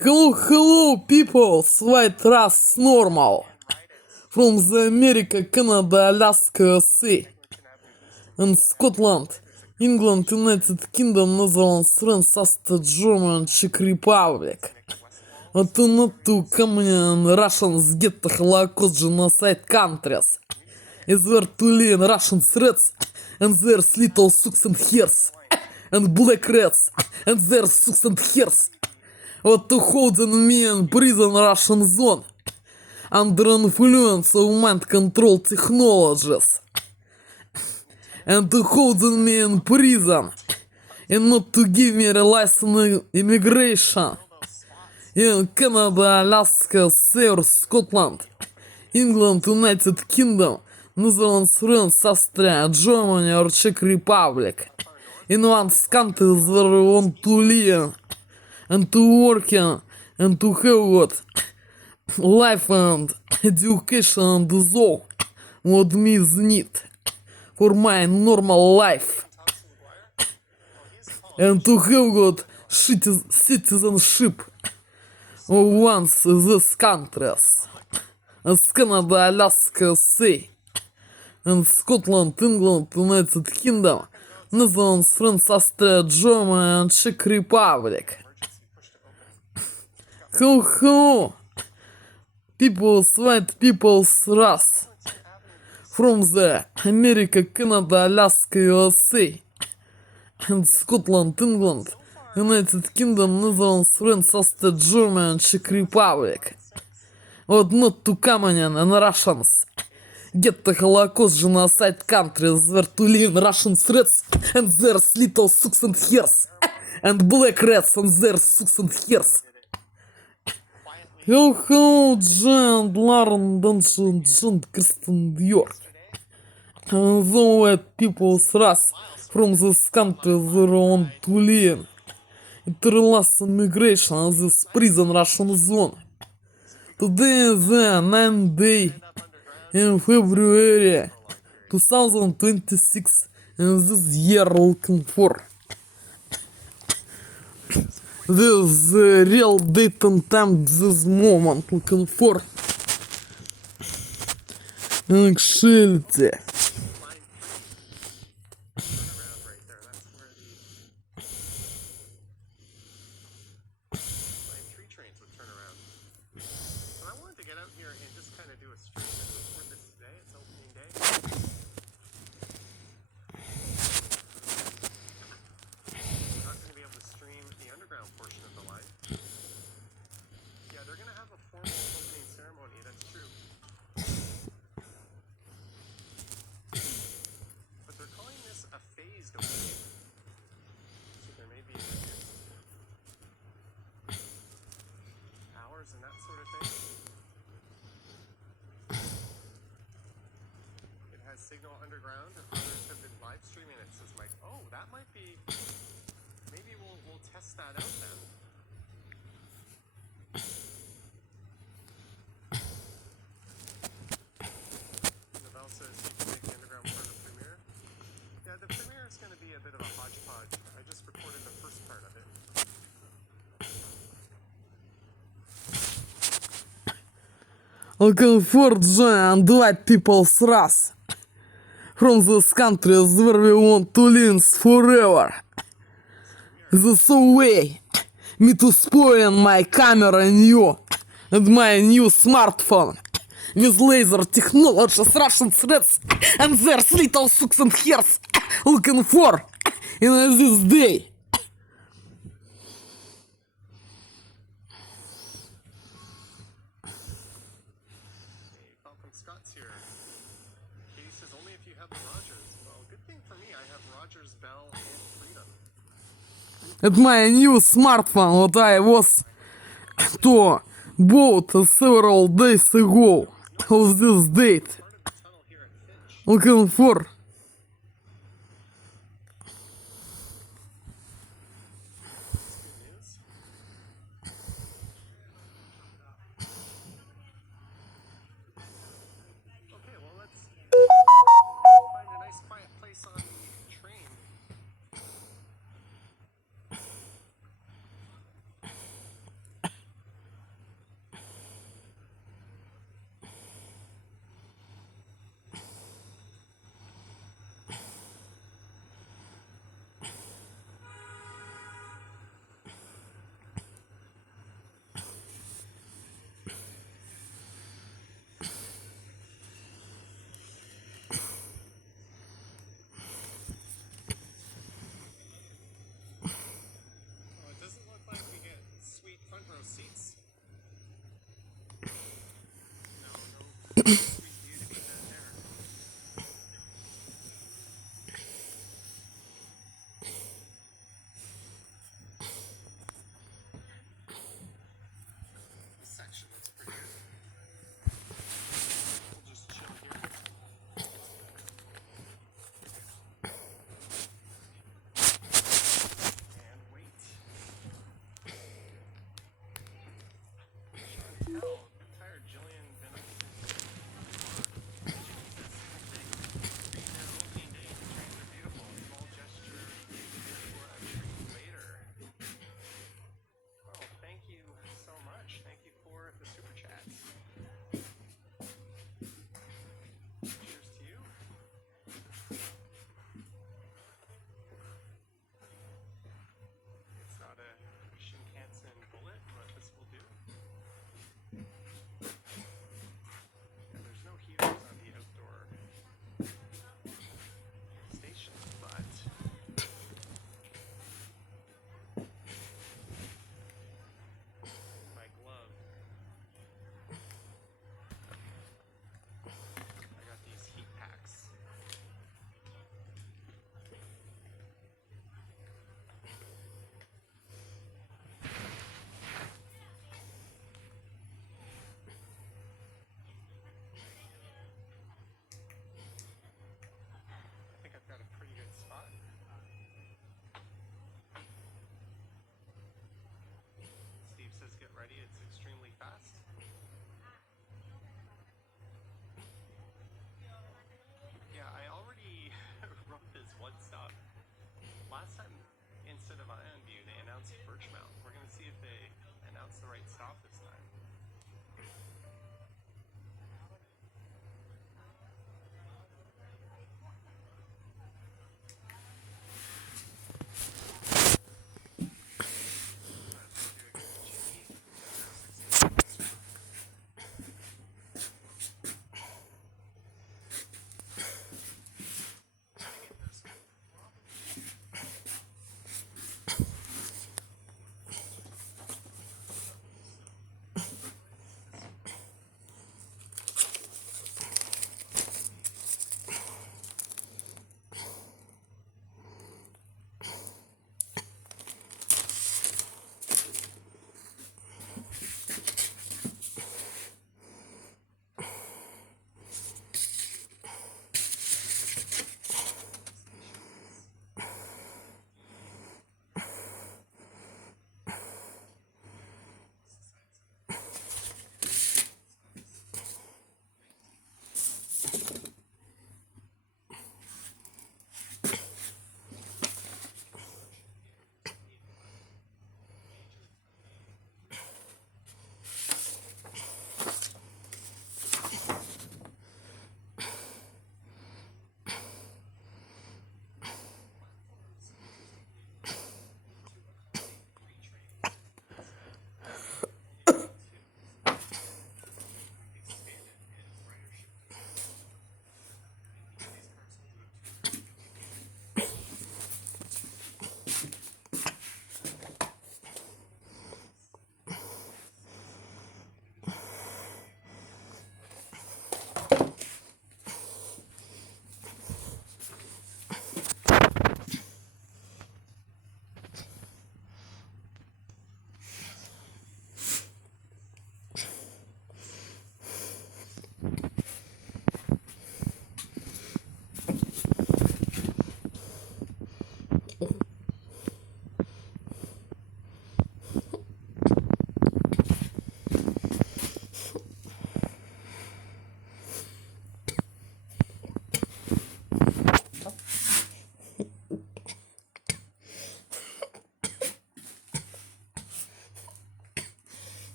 Hello, people, white race normal. From the America, Canada, Alaska, USA, and Scotland, England, United Kingdom, Netherlands, France, Austria, Germany, Czech Republic. To not to Communion, Russians get the Holocaust genocide countries. Is where to lean Russian threats, and there's little socks and hairs, and black rats, and their socks and hairs. What to holding me in prison Russian zone, under influence of mind control technologies, and to holding me in prison, and not to give me a license immigration. In Canada, Alaska, South Scotland, England, United Kingdom, Netherlands, France, Austria, Germany or Czech Republic. In one country where we want to live and to work and to have what life and education and all what me need for my normal life and to have what citizenship of once these countries as Canada, Alaska, sea, and Scotland, England, United Kingdom, Netherlands, France, Austria, Germany, and Czech Republic. Hello, people's white people's race from the America, Canada, Alaska, USA, and Scotland, England, United Kingdom, Netherlands, France, Austria, Germany, and Czech Republic. But not to Communion and Russians. Get the Holocaust genocide countries where to live Russian threats and there's little socks and hairs, and black rats and their socks and hairs. Hello, John, Lauren, Dungeon, John, Kristen, York. And the white people's race from this country where want to live. It relates immigration in this prison Russian zone. Today is the 9th day in February 2026, and this year looking for this real date and time, this moment looking for actuality. And that sort of thing. It has signal underground, and others have been live streaming it. Says Mike, oh, that might be. Maybe we'll test that out then. Nabel says you can make the underground part of the premiere. Yeah, the premiere is going to be a bit of a hodgepodge. I just recorded the first part of it. Looking for giant white people's race from those countries where we want to live forever. This way me to spoil my camera new and my new smartphone with laser technologies, Russian threats, and there's little socks and hairs looking for in this day. Scott's here. Katie says only if you have the Rogers. Well, good thing for me, I have Rogers, Bell, and Freedom. It's my new smartphone what I was to bought several days ago of this date. Looking for pronounce the right stop this time.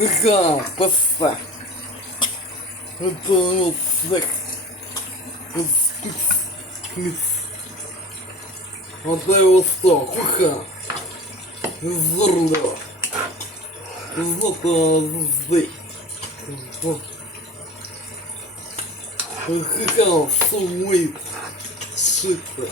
Какая поста. Это вот так. Вот спец. Вот его стол. Хуха. Здорово. Злото звезды. Вот. Какая суммит. Шито.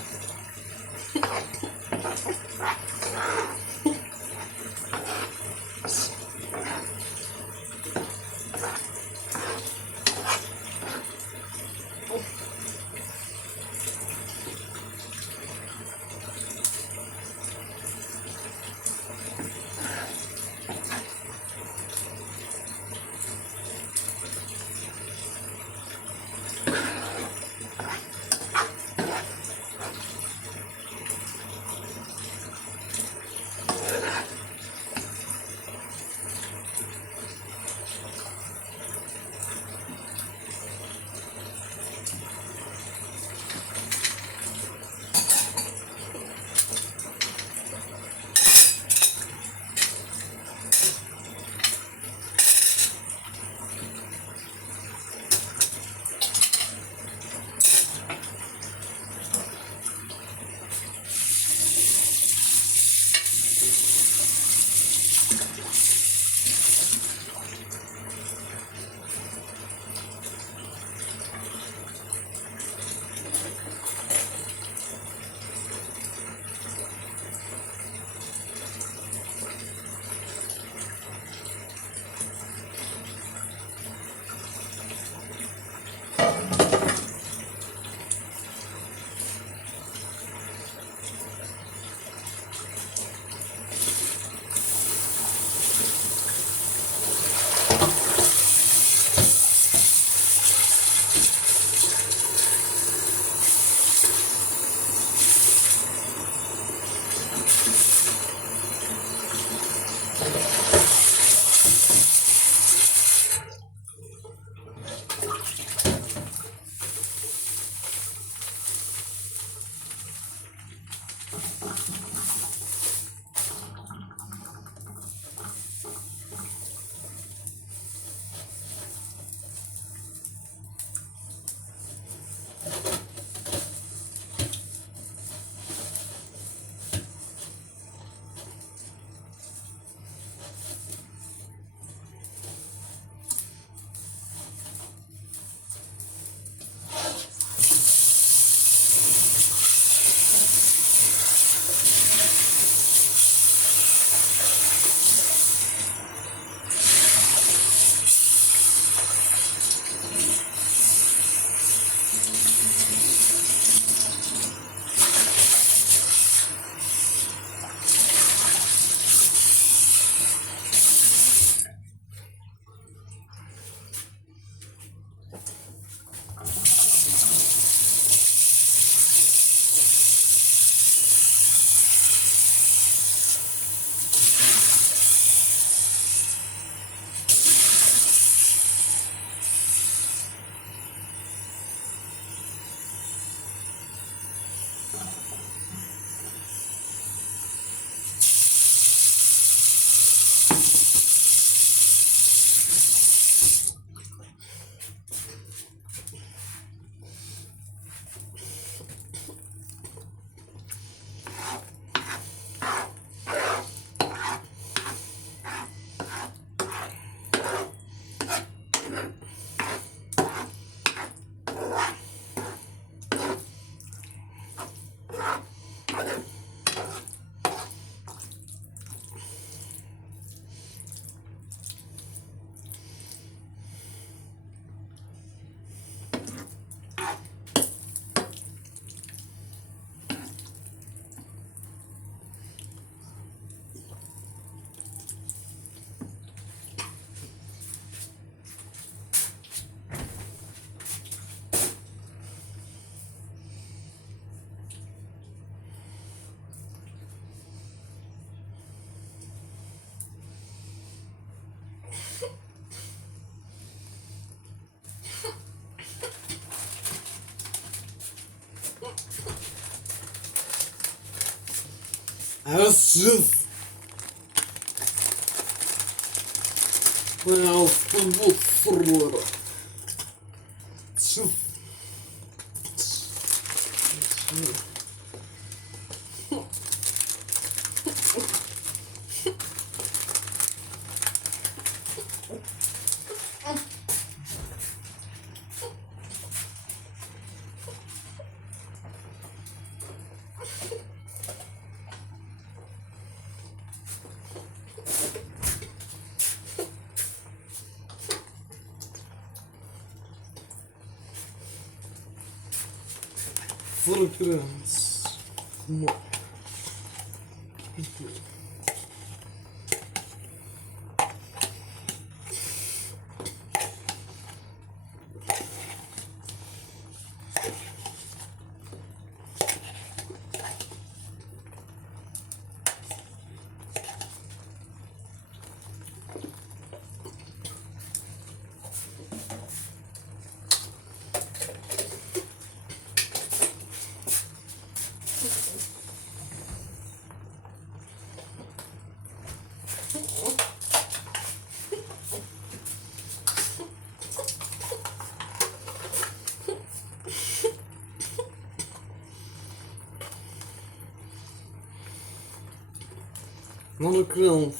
Сейчас. Пожалуйста, вот срора. Сейчас. Надо кран.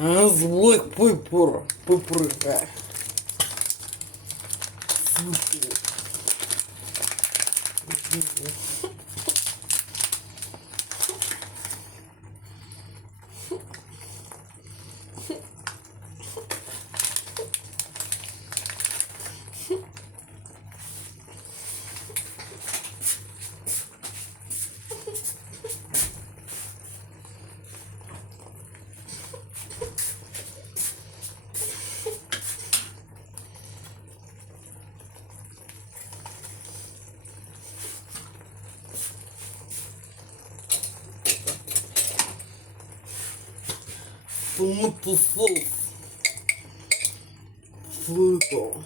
Злой пеппер. томатный соус. Фруто.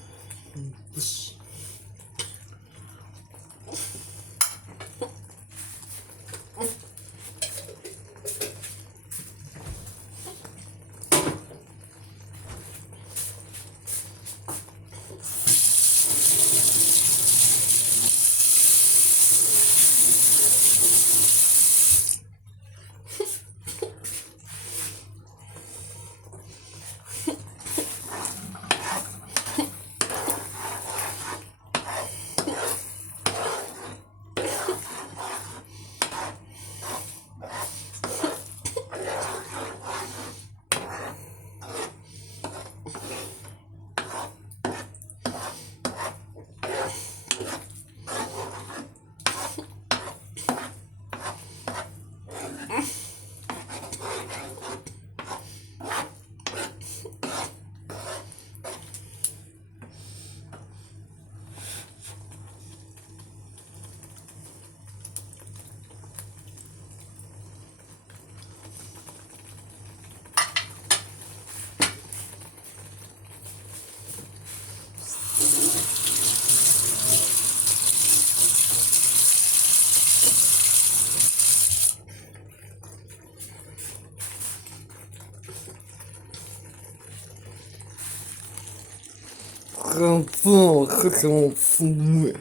Хотел суммы.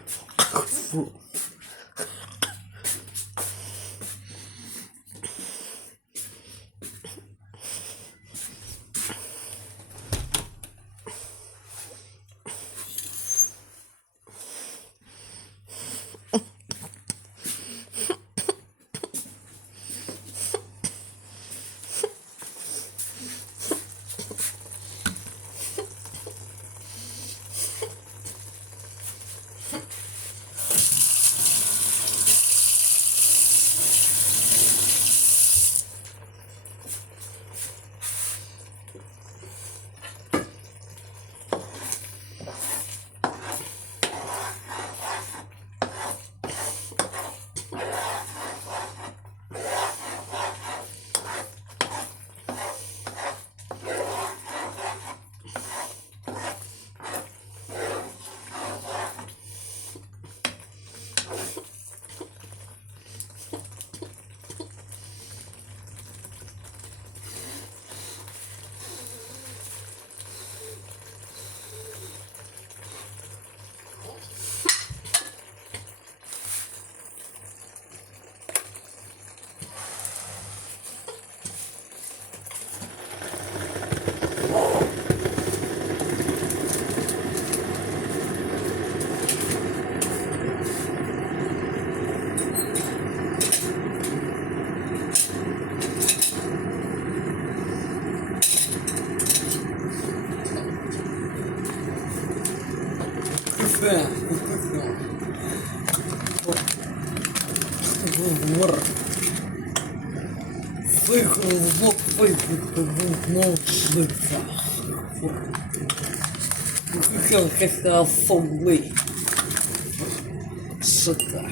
Хотел суммы. Что-то.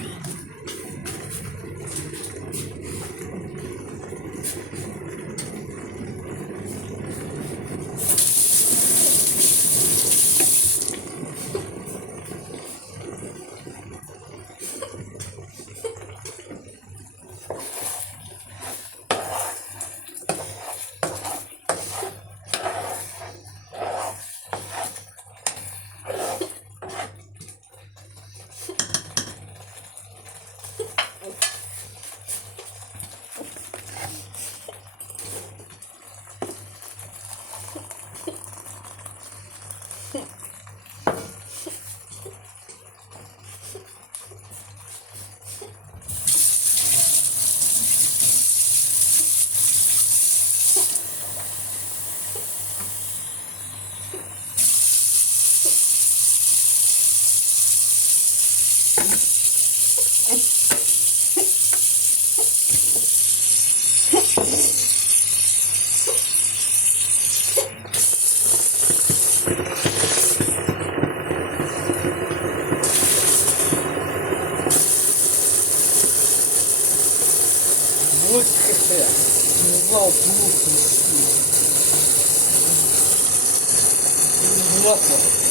Вот какая. Назвал плохо. Ужасно.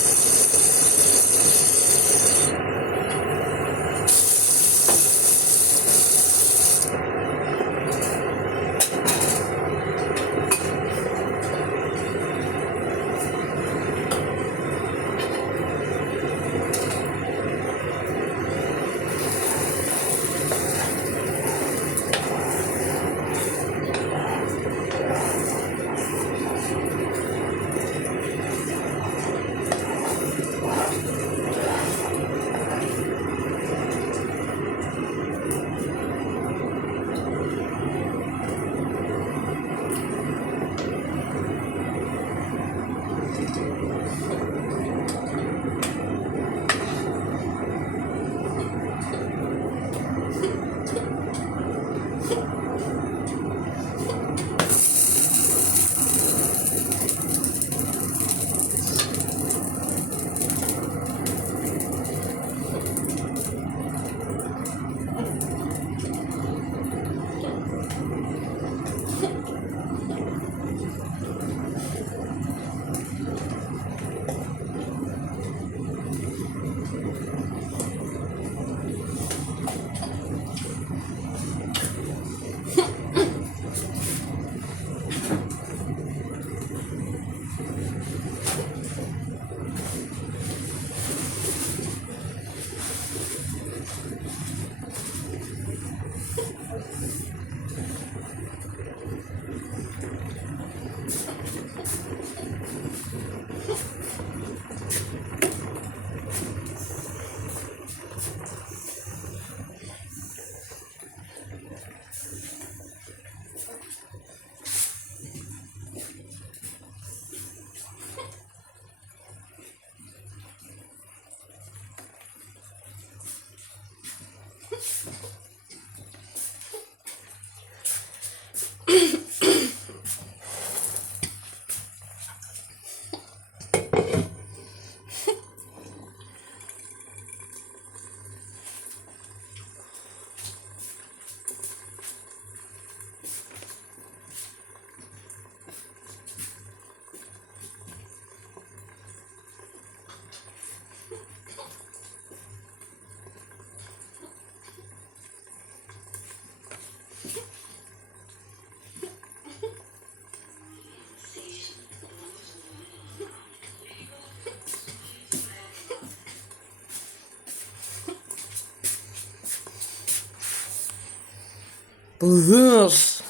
Знаешь,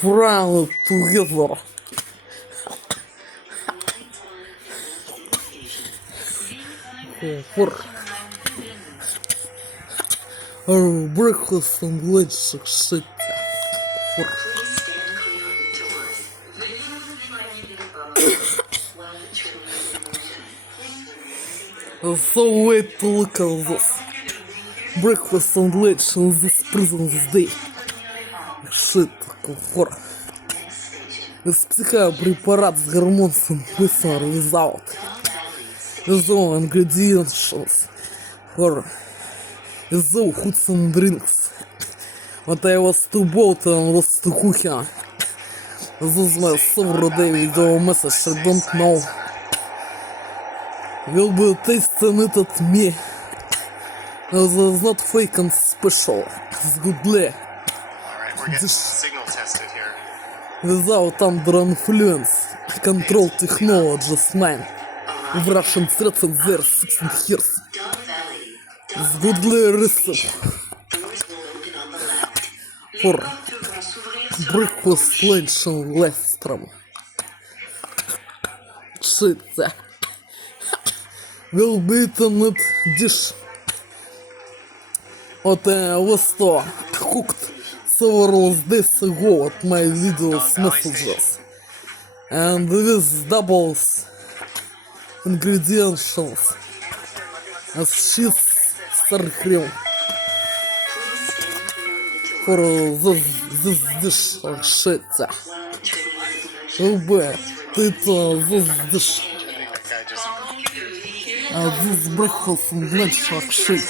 правильно, together. Breakfast and lunch shit. So wait to look at this. Breakfast and lunch in this prison day. Shit, комфорт. Из психопрепарат с гормоном быстро without. The ingredients for the foods and drinks. What I was to boat and was to cook. This is my silver day video message, I don't know. Will be tasting it at me. This is not fake and special. It's goodly. Alright, we're getting signal tested here. Without under influence. Control technologies, man. В Russian threats and their 16 years. It's goodly recipe. For breakfast, lunch and lastrum. Shit. Will be eaten it dish. What was cooked several days ago at my videos messages. And with doubles ingredients as cheese, star cream. For this dish or shit. Will be this dish. This breakfast and lunch or shit.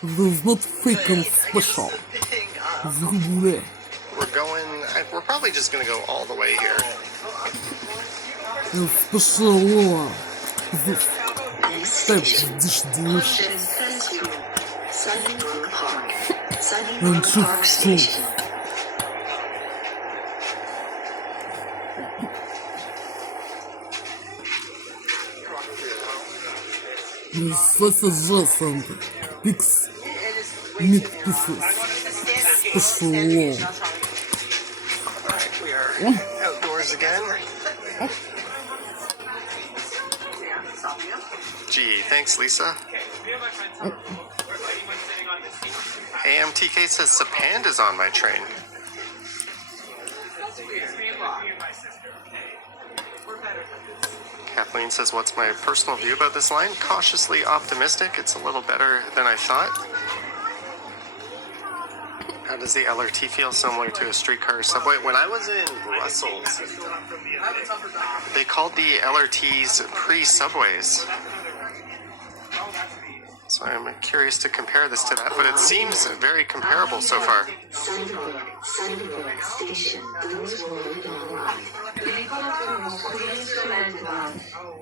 This is not fake and special. Загубляй. We're probably just gonna go all the way here. Пошла. Так, ждешь. Он чувствует. Сосажа Санта. Пикс. Мид писус. Пошло. We are outdoors again. Gee, thanks, Lisa. AMTK says Sapanda's on my train. Kathleen says, what's my personal view about this line? Cautiously optimistic. It's a little better than I thought. How does the LRT feel? Similar to a streetcar subway? When I was in Brussels, they called the LRTs pre-subways. So I'm curious to compare this to that, but it seems very comparable so far. Station.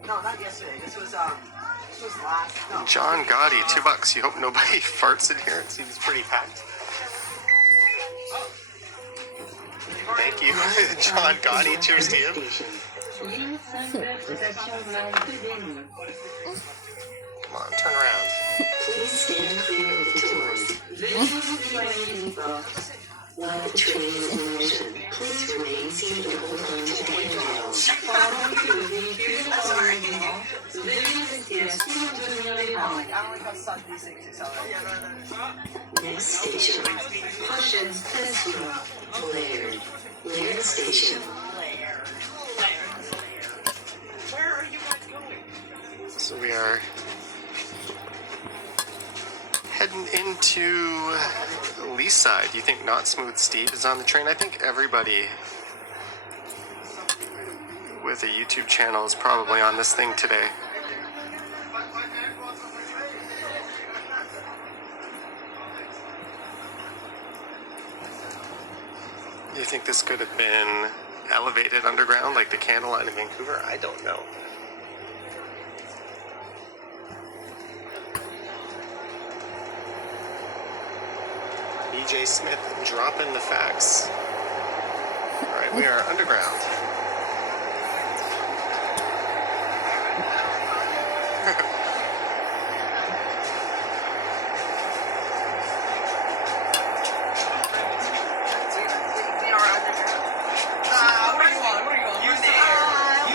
No, not yesterday. This was last. No. John Gotti, $2. You hope nobody farts in here. It seems pretty packed. Thank you, John Gotti. Cheers to you. Come on, turn around. Please stand clear of the doors. While the train is in motion, please remain seated and hold on to the handrails. Next station, Hushins Festival, Laird. Laird Station. Where are you guys going? So we are heading into Lee's side. Do you think Not Smooth Steve is on the train? I think everybody with a YouTube channel is probably on this thing today. Do you think this could have been elevated underground like the Candle Line in Vancouver? I don't know. BJ Smith dropping the facts. All right, we are underground.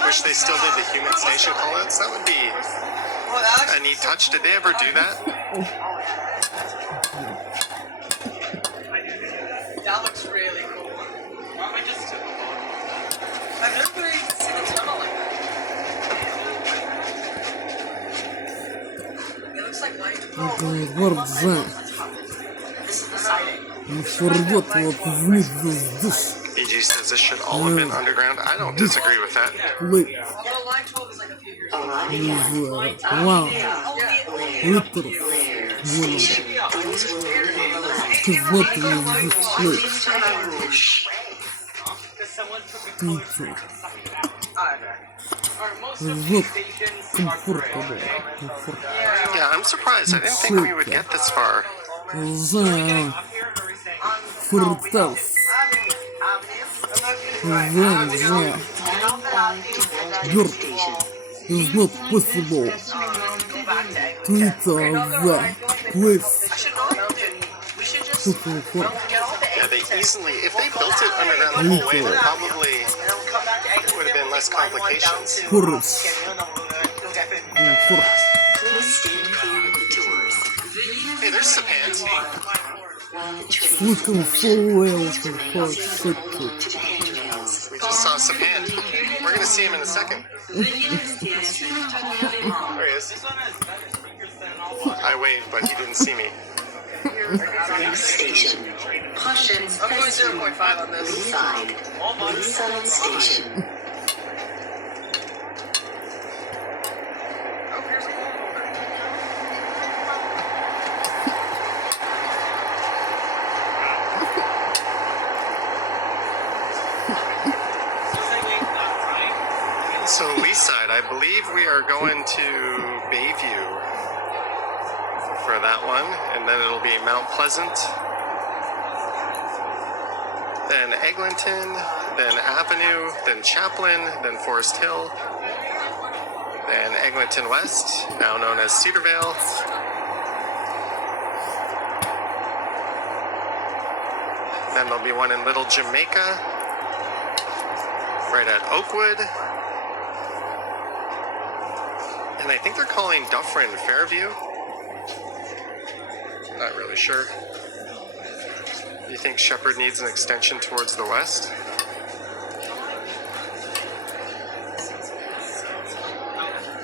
Wish they still did the human station callouts. That would be a neat touch. Did they ever do that? That looks really cool. Why don't we just I've never really seen a tunnel like that. It looks like light. Гордза. This is the siding. Не сорвет вот вниз здесь. BG says this should all have been underground. I don't disagree with that. Лейт. Well, line 12 is like a few years old. Arriving at Вау. Laird. Литр. Laird Вон. Station. Doors will open on the left. Сказати здесь лейт. Please turn on rouge. Пицца. Most of Вот. these stations are Комфорт gray. побыл. Комфорт. Yeah, I'm surprised. I didn't think we would get this far. За. Фортас. За. Герб. Is not possible. Twitter. За. Place. Yeah, they easily, if they built it underground the whole way, there probably would have been less complications. Forest. Forest. Please stand clear of the doors. Hey, there's Sapant. While the train is Looking in for motion, oil please for remain hot seated and shit. hold on to the handrails. We just saw Sapant. We're going to see him in a second. There he is. I waved, but he didn't see me. Next station, Hushins I'm going Festival, 0.5 on this. Leaside. Leaside Station. Oh, here's a cold holder. So Leaside, I believe we are going to Bayview for that one, and then it'll be Mount Pleasant, then Eglinton, then Avenue, then Chaplin, then Forest Hill, then Eglinton West, now known as Cedarvale, then there'll be one in Little Jamaica, right at Oakwood, and I think they're calling Dufferin Fairview. Not really sure. Do you think Shepherd needs an extension towards the west?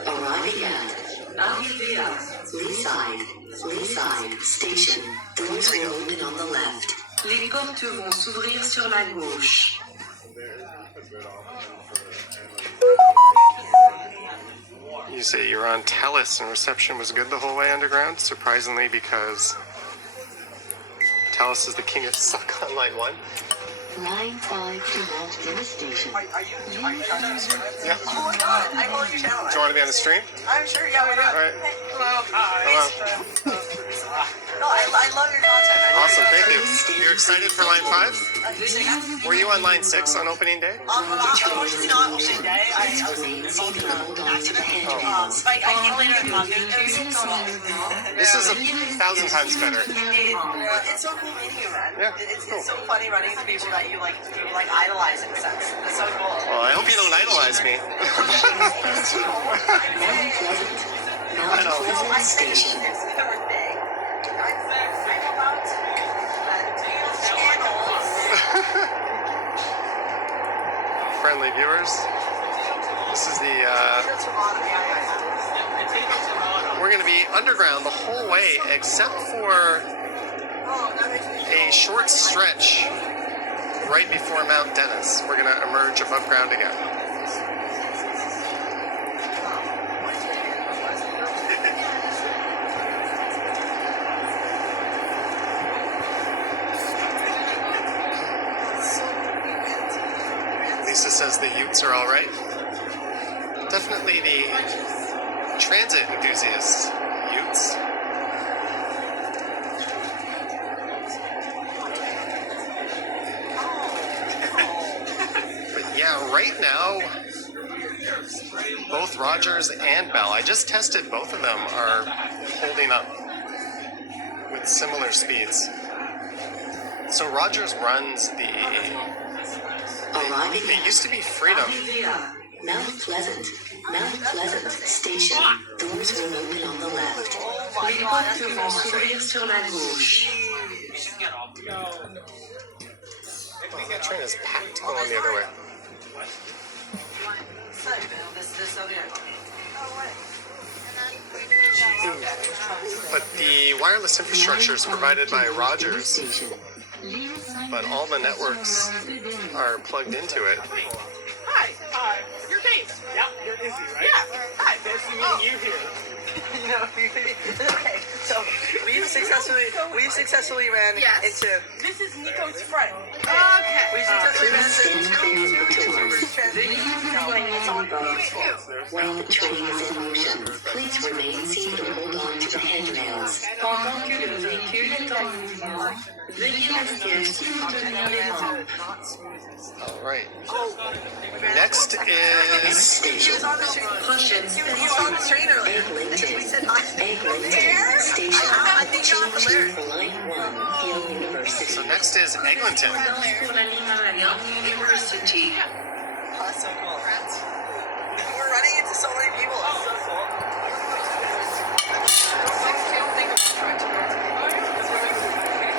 Arriving at Leaside Station. Doors will open on the left. Les portes vont s'ouvrir sur la gauche. You say you were on Telus and reception was good the whole way underground? Surprisingly, because Telus is the king of suck on line 1. Line 5 to Walt Station. Are you Yeah. Oh my god, I follow your channel. Do you want to be on the stream? I'm sure, yeah, why not? All right. Hello. Hello. No, I love your content. I love Awesome, your thank you. content. You're excited for line 5? Were you on line 6 on opening day? Unfortunately not opening day. I was involved in an accident. I came later in Monday. This is 1,000 times better. It's so cool meeting you, man. Yeah, It's cool. so funny running into people that you idolize in a sense. It's so cool. Well, I hope you don't idolize me. Mount Pleasant Station. Friendly viewers, this is the, we're going to be underground the whole way except for a short stretch right before Mount Dennis. We're going to emerge above ground again. Lisa says the Utes are all right. Definitely the transit enthusiasts, Utes. But yeah, right now, both Rogers and Bell, I just tested both of them, are holding up with similar speeds. So Rogers runs the... Arriving It used to be Freedom. Mount Pleasant Station. Doors will open on the left. Les portes vont s'ouvrir sur la gauche. That train is packed going the other way. But the wireless infrastructure is provided by Rogers, Station. but all the networks are plugged into it. Hi, you're Dave. Yeah, you're Izzy, right? Yeah. Hi. Nice to meet you here. You know, okay, so we've successfully ran into. This is Nico's friend. Okay. We've successfully ran Stand clear of the doors. into. While the train is in motion, please remain seated or hold on to the handrails. Pendant que le véhicule est en mouvement, veuillez rester assis ou tenir les rampes. All right. Next is Station. Prochaine He was on the station. train earlier. We said hi. Eglinton Station. I think you're on the lyric. For line 1, Yale University. so next is Eglinton. Correspondance pour la ligne Marion University. That's so cool. We're running into so many people.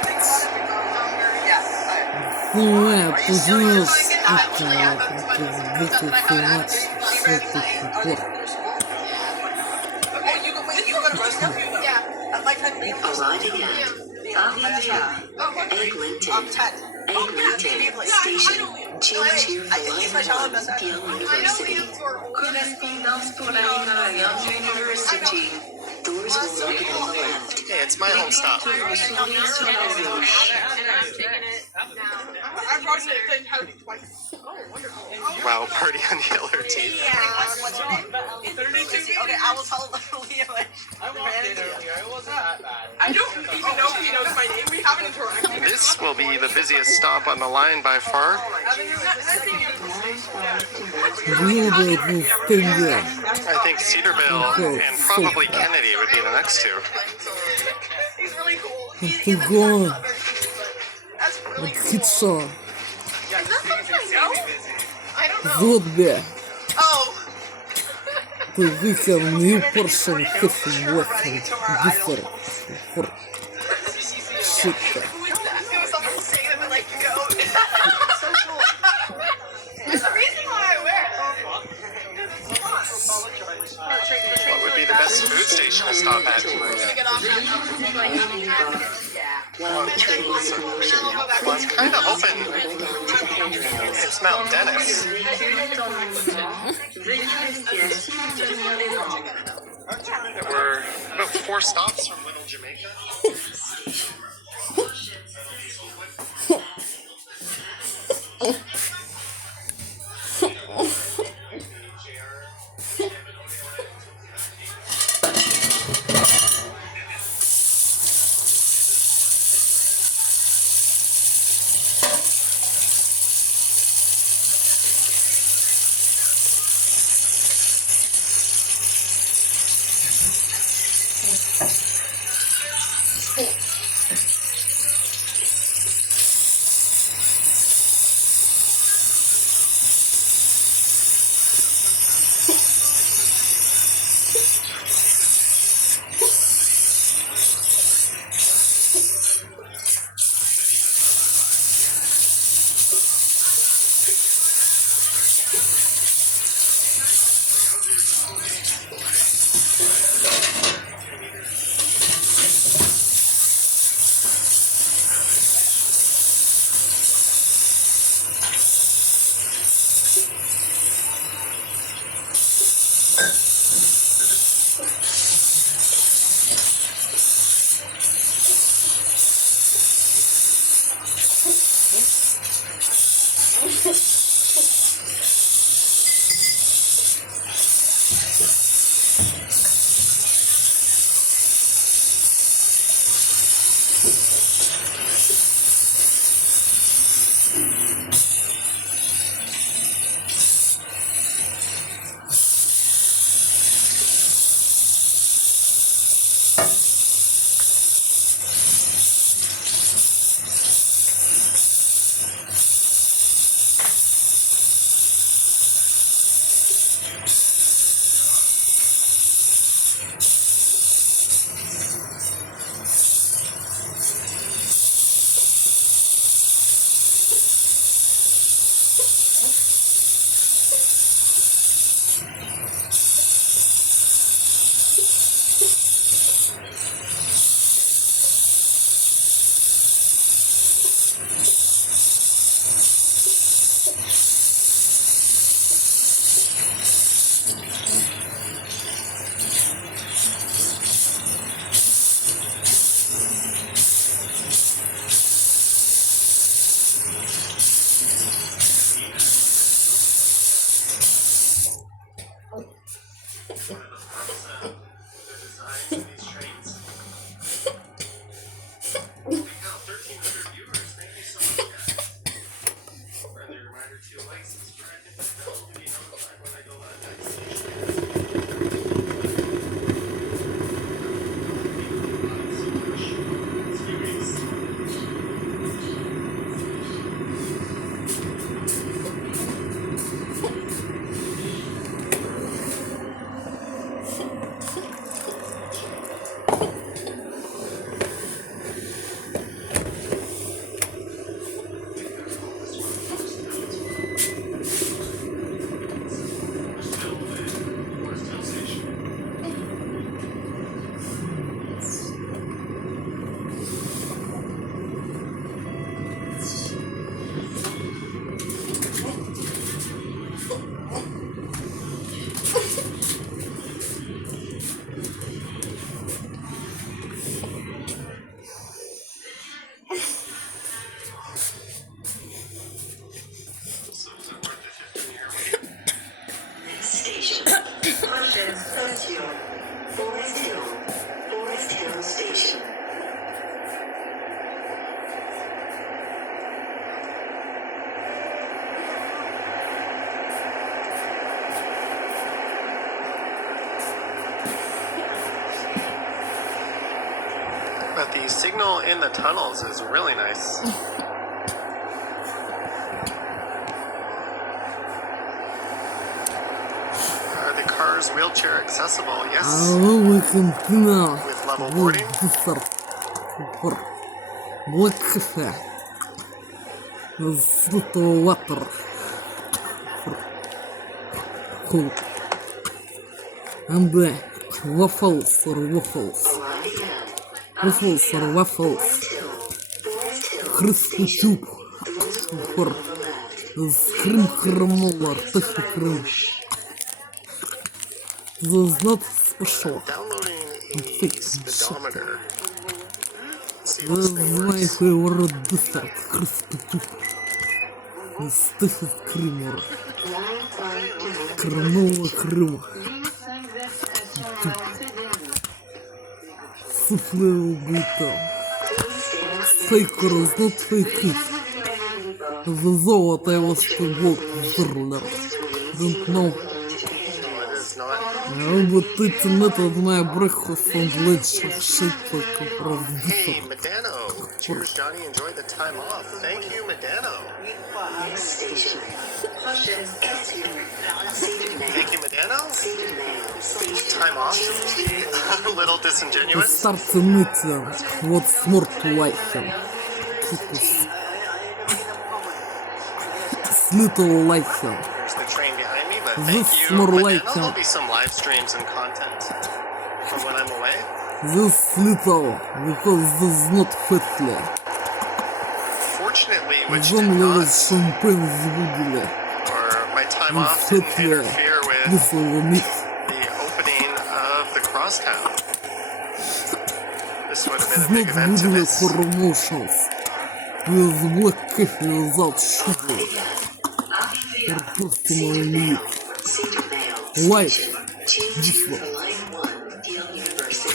It's so cool. Yeah. Ну, пожалуйста, это информация все таки пор. You go to Roseville? Yeah. At my time, leave. Arriving at Eglinton Station. Cheer I think he's my for childhood line best 1, friend. Yale University. Correspondance pour la ligne Marion University. Doors will open on the left. Hey, it's my home stop. Turn slowly to the road. I've brought it in Howdy twice. Oh, wonderful. Wow, party on Yellow Teeth. What's your name? 32. Okay, I will tell Leo. I walked in earlier. It wasn't that bad. I don't even know if he knows my name. We haven't interacted. This will be the busiest stop on the line by far. Глубокий стендер. I think Cedarville and probably Kennedy would be the next two. He's really cool. Тугон. That's really cool. Хитшо. Is that something I know? I don't know. Зодбе. Oh. Ты выкер Ньюпоршен Хеффенвофен. Диффер. Шитка. Who is that? It was someone saying it like go. So cool. There's a reason why I wear it. What would be the best food station to stop at? Can we get off that? While the train is in motion, Well, I'm kind of hoping it's Mount Dennis. We're about 4 stops from Little Jamaica. But the signal in the tunnels is really nice. Are the cars wheelchair accessible? Yes. With level boarding. And waffles or waffles. Waffles or waffles. Crispy tube. Or scream cremola, точно крем. This is not special. Downloading a speedometer. See This this is thing my works. favorite dessert, crispy tube. This is creamer. Cremola крем. Суфле убито. Fake or is not fake it. The золото I was to walk earlier. Don't know. It is not. But it's not at my breakfast on lunch. Shit like a Hey, Medano. Cheers, Johnny. Enjoy the time off. Thank you, Medano. Next station. Prochaine station. Thank you, Medano. Time off. A little disingenuous. Starts a meeting. What's more to life? It's little life. There's the train behind me, but This thank you, more Medano. like, There'll be some live streams and content from when I'm away. This little because this is not fatly. Fortunately, which did Only not, with champagne звудили. or my time And off didn't fatly. interfere with Little meat. the opening of the crosstown. This would have It's been a big not event to good miss. for emotions. With black coffee without sugar. Or personal meat. Light. This one.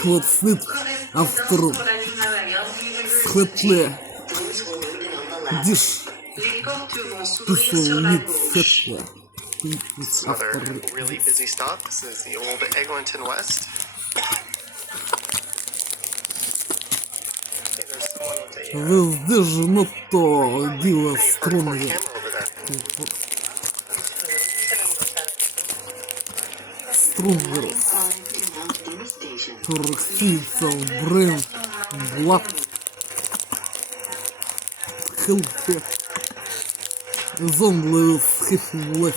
Вот слит автору. Светле. Диш. Писал мид светле. Another really busy stop. This is the old Eglinton West. Okay, there's someone with a Везде же на то дело hardcore струнное. camera over there. Струнное. Торксийцев, бренд, блат. Хелфе. Зомблы с хифмле.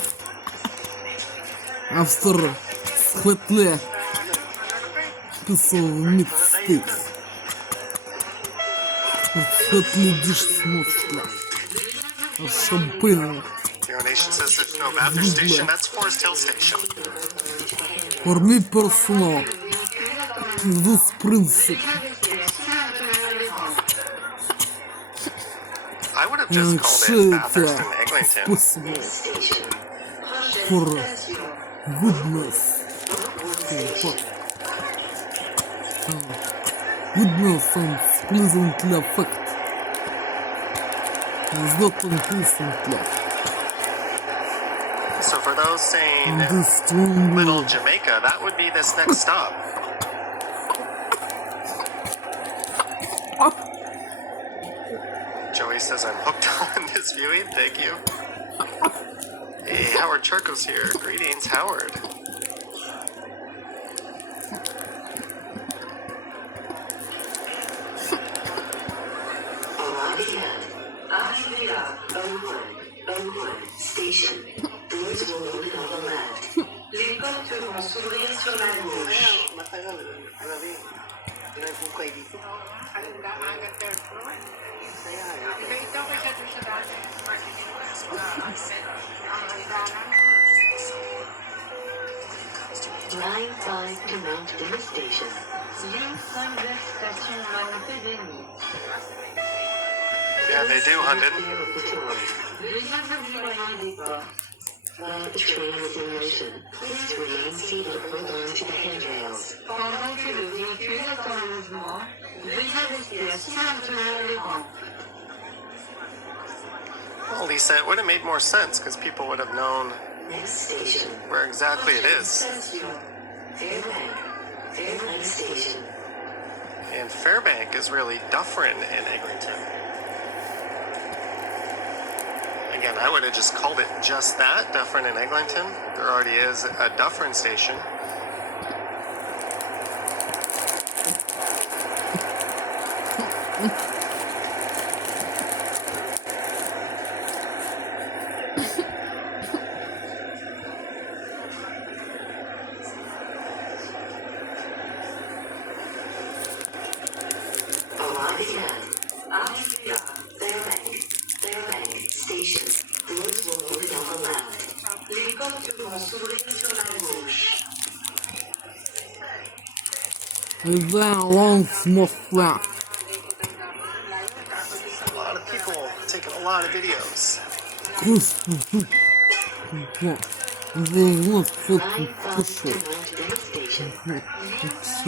Автор схватле. Писал микстейк. Схватле диш смосле. Шампейн. Your nation says there's no bathroom station. That's Forest Hill Station. For me personal. This principle. I would have just called it Bathurst and Eglinton. Possible for goodness. Goodness and pleasantly effect. It's not unpleasantly. So for those saying This strong Little Jamaica, that would be this next stop. Joey says I'm hooked on this viewing. Thank you. Hey, Howard Charco's here. Greetings, Howard. Arrivée à O1 Station. Doors will open on the left. Les portes vont s'ouvrir sur la gauche. Line 5 to Mount Dennis Station. Ligne 5 vers station Mount-Denis. Yeah, they do, Hundred. Veuillez vous éloigner des portes. While the train is in motion, please remain seated or hold on to the handrails. Pendant que le véhicule est en mouvement, veuillez rester assis en tenant les rangs. Well, Lisa, it would have made more sense because people would have known Next station. where exactly it is. Station. Fairbank. Fairbank Station. And Fairbank is really Dufferin and Eglinton. Again, I would have just called it just that, Dufferin and Eglinton. There already is a Dufferin station. Arriving at Fairbank Station. Doors will open on the left. Les portes vont s'ouvrir sur la gauche. Is that long smoke flat? A lot of people taking a lot of videos. This is not fucking pussy. Today's station. It's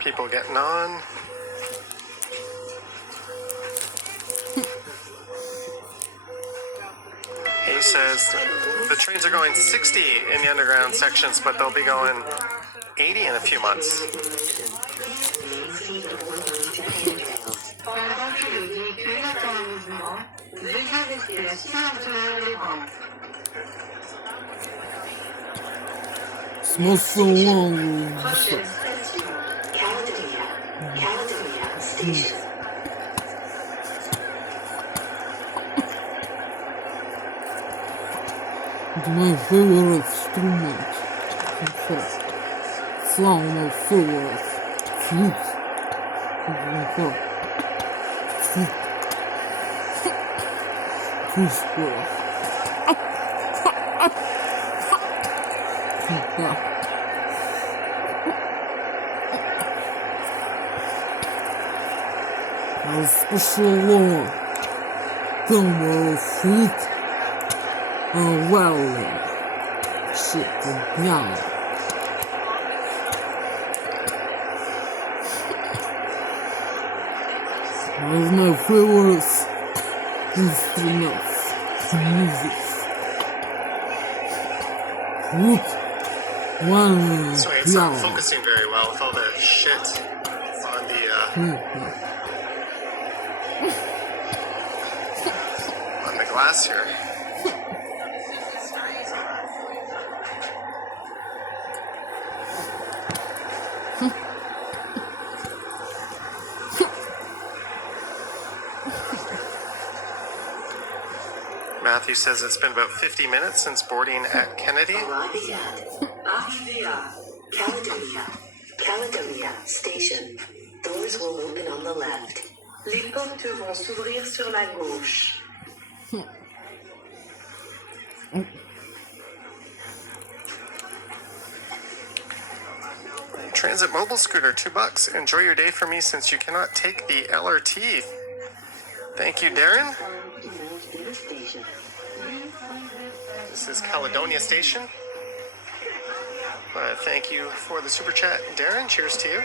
People getting on. He says the trains are going 60 in the underground sections, but they'll be going 80 in a few months. Pendant que le véhicule est en mouvement, veuillez rester assis maintenant les bancs. smells so long. Prochaine station. Caledonia Station. It's my favorite instrument. Sound my favorite. Flute. A special law. Dumbo flute. Well, shit, yeah. One of my favorite instruments, music. Flute. One So it's not piano. focusing very well with all the shit on the on the glass here. Matthew says it's been about 50 minutes since boarding at Kennedy. Arriving at Caledonia Station. Doors will open on the left. Les portes vont s'ouvrir sur la gauche. Transit mobile scooter, $2. Enjoy your day for me since you cannot take the LRT. Thank you, Darren. This is Caledonia Station. Thank you for the super chat, Darren. Cheers to you.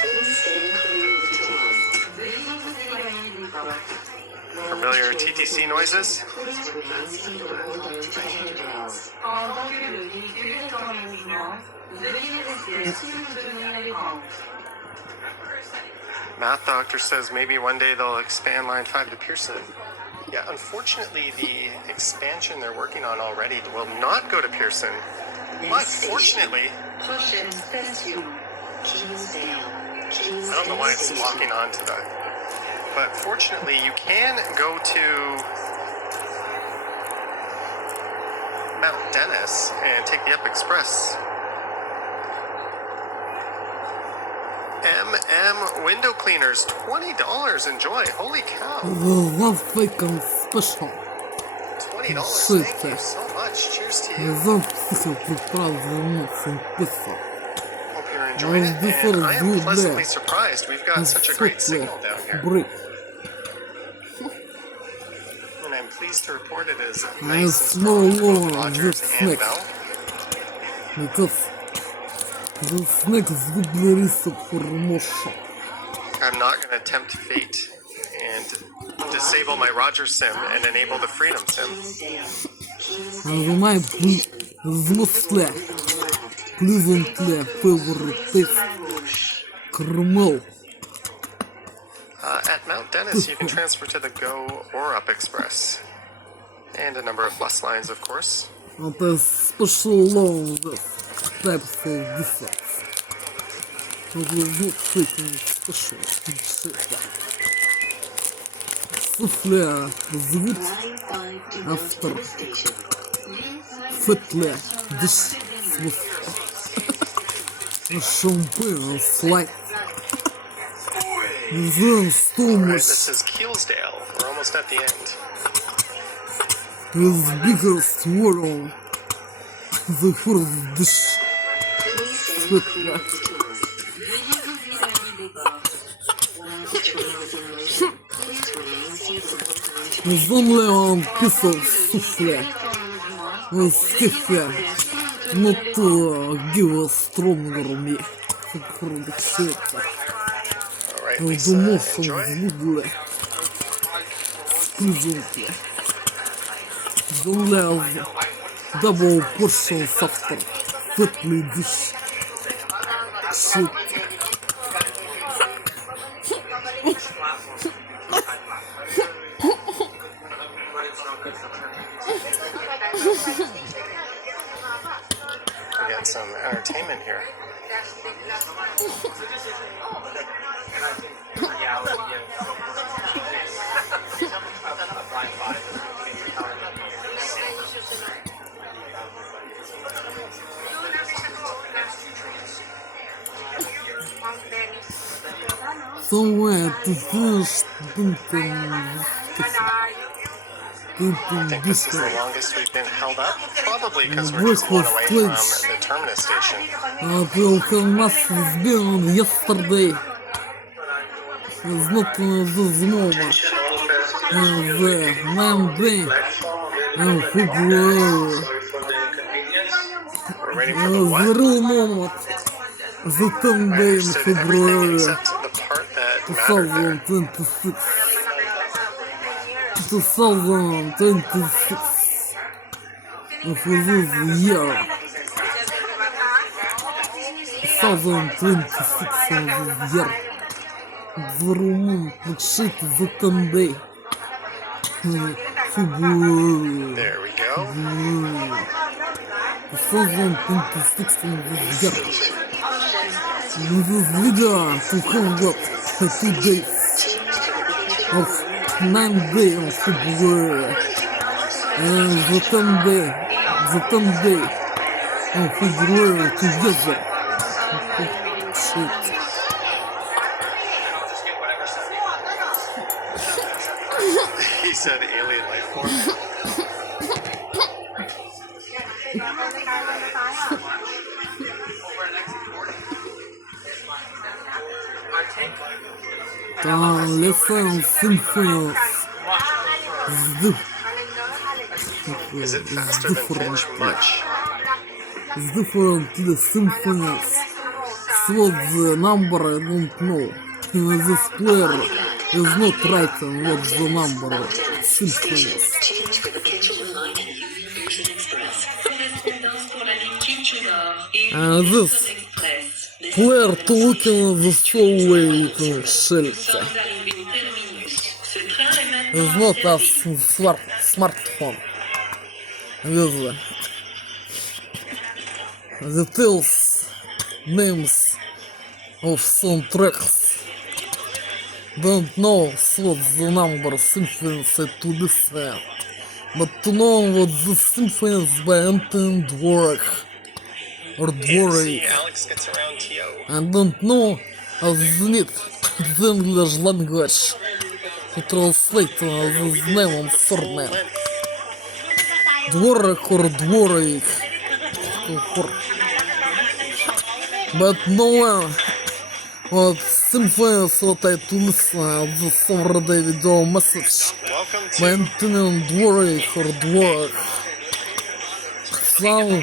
Please stand clear of the door. Veuillez vous éloigner des portes. Familiar TTC noises. Please remain seated or hold on to the handrails. Pendant que le véhicule est en mouvement, veuillez rester assis ou tenir les rampes. Math Doctor says maybe one day they'll expand Line 5 to Pearson. Yeah, unfortunately, the expansion they're working on already will not go to Pearson. But fortunately, Prochaine station. Kingsdale. I don't know why it's locking on to that. But fortunately, you can go to Mount Dennis and take the Up Express. MM window cleaners, $20. Enjoy. Holy cow. The last fucking special. $20. Thank you so much. Cheers to you. Hope you're enjoying it. And I am pleasantly surprised. We've got such a great signal down here. Break. And I'm pleased to report it is I nice and smell strong for both more of Rogers this and snake. Bell. Because the snake is good recipe for motion. I'm not going to tempt fate and disable my Roger sim and enable the freedom sim. Нажимай взмысле. Pleasantly favorite taste. Caramel. At Mount Dennis, you can transfer to the Go or Up Express. And a number of bus lines, of course. It is special law that types of defects. It was not taken special. Суфле звук автор. Фетле диш смысл. Шампейн слайд. Then so Alright, much this is Keelsdale. We're almost at the end. is biggest world. The first dish. Фетле. Is only one piece of souffle. With sticker. Not to give a stronger me. Alright, The Lisa, most enjoy. lovely. Pleasantly. Only double portion after. Fatly dish. Shit. We got some entertainment here. Somewhere to finish something. I think this is the longest we've been held up. Probably because we're just one away from the terminus station. Welcome must been yesterday. It's not this moment. And the Monday and February. We're waiting for the The what? real moment. The 10 I day in understood everything February except the part that mattered there. 2026. 2026. Of this year. 2026 of this year. The room shit the 10 day. February. There we go. 2026 of this year. In this video to have got 2 days of 9 days of February and the 10 day of February together. Shit. He said alien life form. Listen, symphonies. Is it faster than Finch? Much. It's different to the symphonies. So the number I don't know. This player is not writing what's the number of symphonies. Change for the Kitchener line and Houston Express. Correspondance pour la ligne Kitchener et This Houston Express. player to look in the subway you can shelter. Sommes arrivés au terminus. Ce train est maintenant It's not a smartphone. With details, names of soundtracks. Don't know what's the number symphonies to listen, but to know what the symphonies by Anton Dvorak or And see, Dvorak. Alex gets around T.O. I don't know as need the English language to translate this name and surname. Dvorak or Dvorak. But no one what symphonies what I to listen this already video message Welcome by to. Anton Dvorak or Dvorak. Some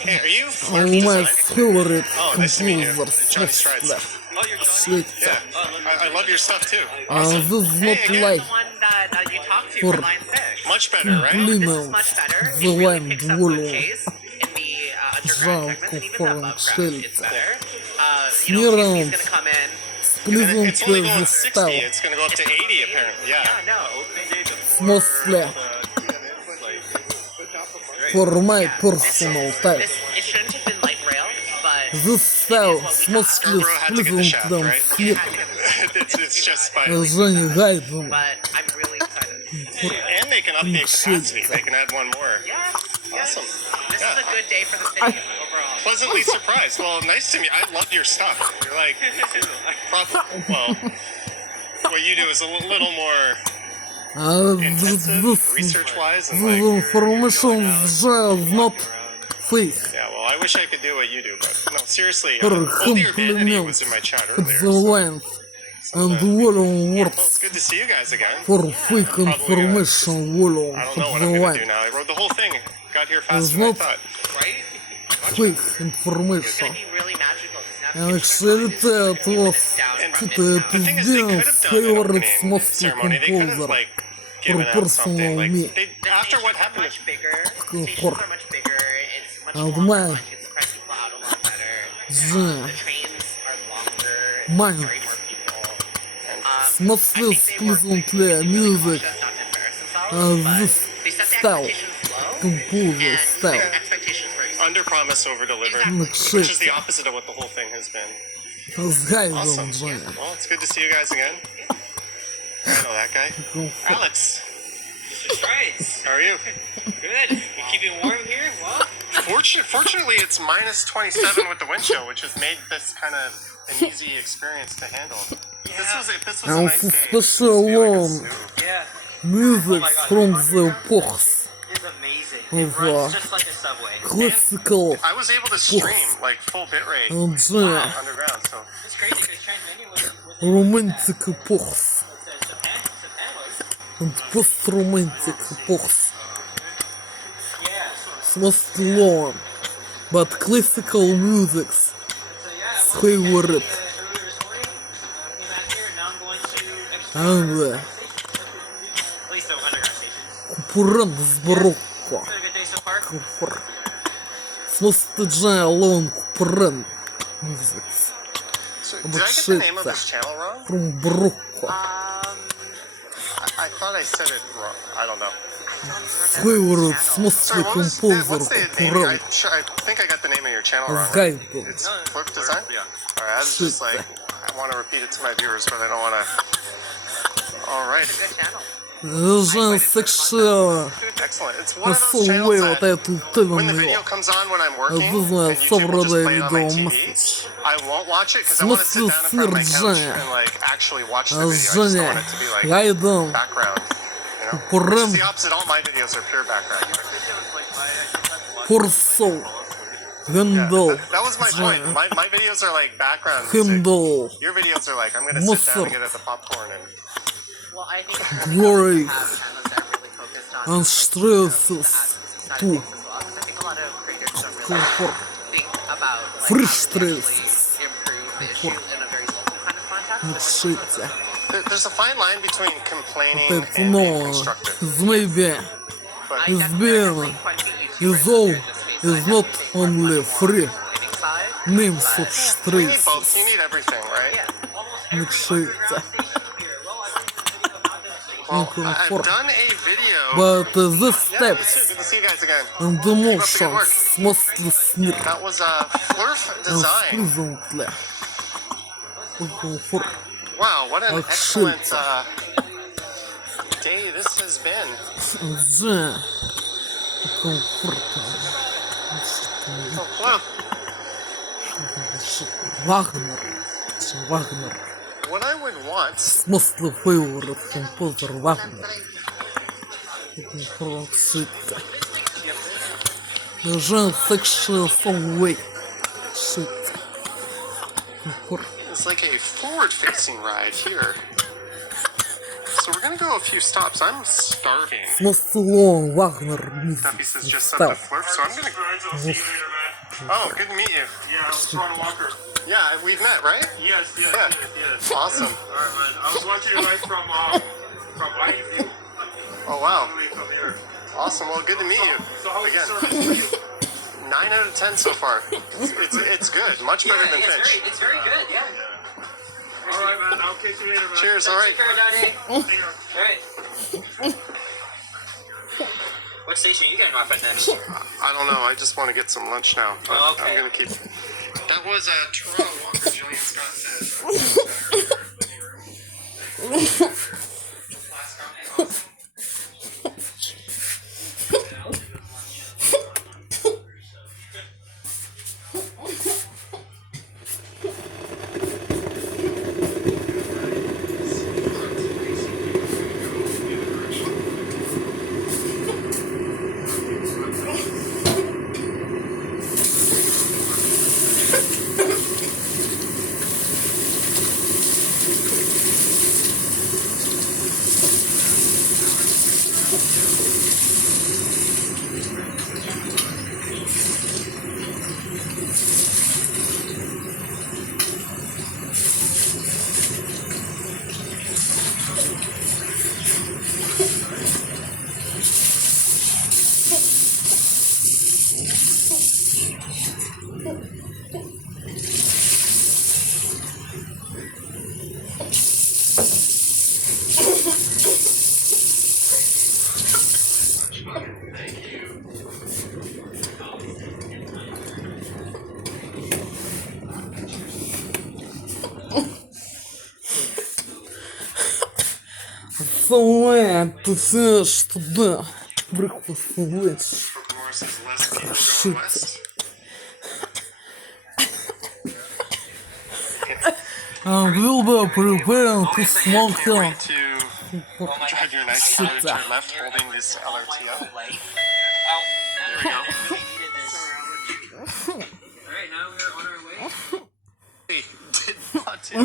Hey, are you of Flirt my Design? favorite Oh, nice to meet you. composers John Strides. mostly. Oh, you're Sweet. Yeah. I love your stuff too. This is Hey, not again. like The one that you talked to For- for Lion Fish. Much better, right? This is Compliment much better. It the really land picks up volume. good pace in the underground Жалко segments and even the foreign above ground. shelter. It's better. You know, he's gonna come in. It's only going Сплизнутый 60. застал. It's going to go up to 80 apparently. Yeah. Yeah, no. В смысле? For my personal type. This, it shouldn't have been light rail, but This style, в смысле, Turbo had to get the shaft, сплизнутым right? снег. It's just by. Жене Гайден. but I'm really excited. And they can up the capacity. They can add one more. Yes, Awesome. this Yeah. is a good day for the city overall. Pleasantly surprised. Well, nice to meet. I love your stuff. You're like, well, what you do is a little more intensive, This research-wise, and this like. information is not fake. Yeah, well, I wish I could do what you do, but no, seriously. For All the urbanity was compliment in my chat the earlier. So, length and volume well, words it's good to see you guys again. for fake information volume I don't for know what the I'm gonna do length. now. I wrote the whole thing. Got here faster It's than I not thought. Right? fake It's information. gonna be really magical. And actually it was The thing is, they could have done an favorite opening mostly ceremony. They could have composer like given for out something. personal Like me. they, after what happened, Much bigger. Cool. Stations are much bigger. It's much And longer. my- Like, it spreads people out a lot better. Yeah. The trains are longer. My- Carry more people. В смысле сплизнутый music Just not to embarrass themselves, but this they set the style, expectations low. composer And style. their expectations were exceeded. under promise, over deliver, Exactly. which is the opposite of what the whole thing has been. С Гайдом, Awesome. Женя. Well, it's good to see you guys again. I know that guy. Alex, Right. how are you? Good. You keeping warm here? Well, Fortunately, it's minus 27 with the wind chill, which has made this kind of an easy experience to handle. If this was a And nice day, it'd just special be like a one. zoo. yeah. Music from the epochs It's amazing. of It runs just like a subway. classical I was able to stream like full bitrate and Женя underground, so It's crazy because Transmania was romantic epochs Japan was. and post-romantic epochs. Yeah. В смысле long, but classical music's So yeah, favorite earlier this morning, came back here, and now I'm going to explore and at least the underground stations. купурент с барокко. It's been a good day so far. Купур. В смысле Женя long купурент music's did I get the name of this channel wrong? from barocco. I thought I said it wrong. I don't know. Favorite в Sorry, смысле what's композер the name? I купурент think I got the name of your channel wrong. с Гайдом. It's Flip Design? Alright, I was just like, I want to repeat it to my viewers, but I don't want to. Alright. Good channel. Женя сексуально Excellent. It's one of those посылаю channels вот that эту when the тему. video comes on when I'm working, Вы знаете, and YouTube will just собранное play it on my видео TV, месяц. I won't watch it because I want to sit down in front of my couch and like actually watch the video. I just don't Женя want it to be like Гайдом background. You know? It's купурент the opposite. All my videos are pure background. Корсол Гендал That was my point. My videos are like background music. Хендал Your videos are like, I'm gonna sit down and get at the popcorn and. Well, I think Glory have channels that are really focused on and stresses side too of things as well. Because I think a lot of creators don't really Комфорт think about like, Free how to stress. actually improve the issue in a very local kind of context. Шите There's a fine line between complaining Это and being но constructive. Змейбе But is being is all is not only free names of you need streets both. You need everything, right? Шите Well, I've done a video. But the Yeah, me too. steps Good to see you guys again. and the motions mostly sneak That was Flurf and Design. pleasantly Комфорт Wow, what an Like excellent shit. day this has been. Женя Комфорт Oh, Flurf, Вагнер Вагнер what I would want. смысле favorite композер Вагнер Шите Женя sexual song way Шите Комфорт It's like a forward-facing ride here. So we're gonna go a few stops. I'm starving. смысле long Вагнер Duffy says just set стал the Flurf, so I'm gonna Oh, good to meet you. Yeah, I was Ron Walker. Yeah, we've met, right? Yes. Yeah. Awesome. Alright, man. I was watching you guys from IView. Oh, wow. Come here. Awesome. Well, good to meet you. So how's the Again, service for you? 9 out of 10 so far. It's good. Much better than Finch. It's very good, yeah. Alright, man. I'll catch you later, man. Cheers. All right. Take care, Daddy. Take care. Alright. What station are you getting off at next? I don't know. I just want to get some lunch now. But Oh, okay. I'm gonna keep. That was Toronto Walker. Jillian Scott said. Давай, ты знаешь, туда. Прихватываешь. Morris is less people Shit. going west. Will be prepared to smoke Can't them. wait to drive your nice car to your left holding this LRT up. Oh, There we go. really needed this. Alright, now we're on our way. We did want to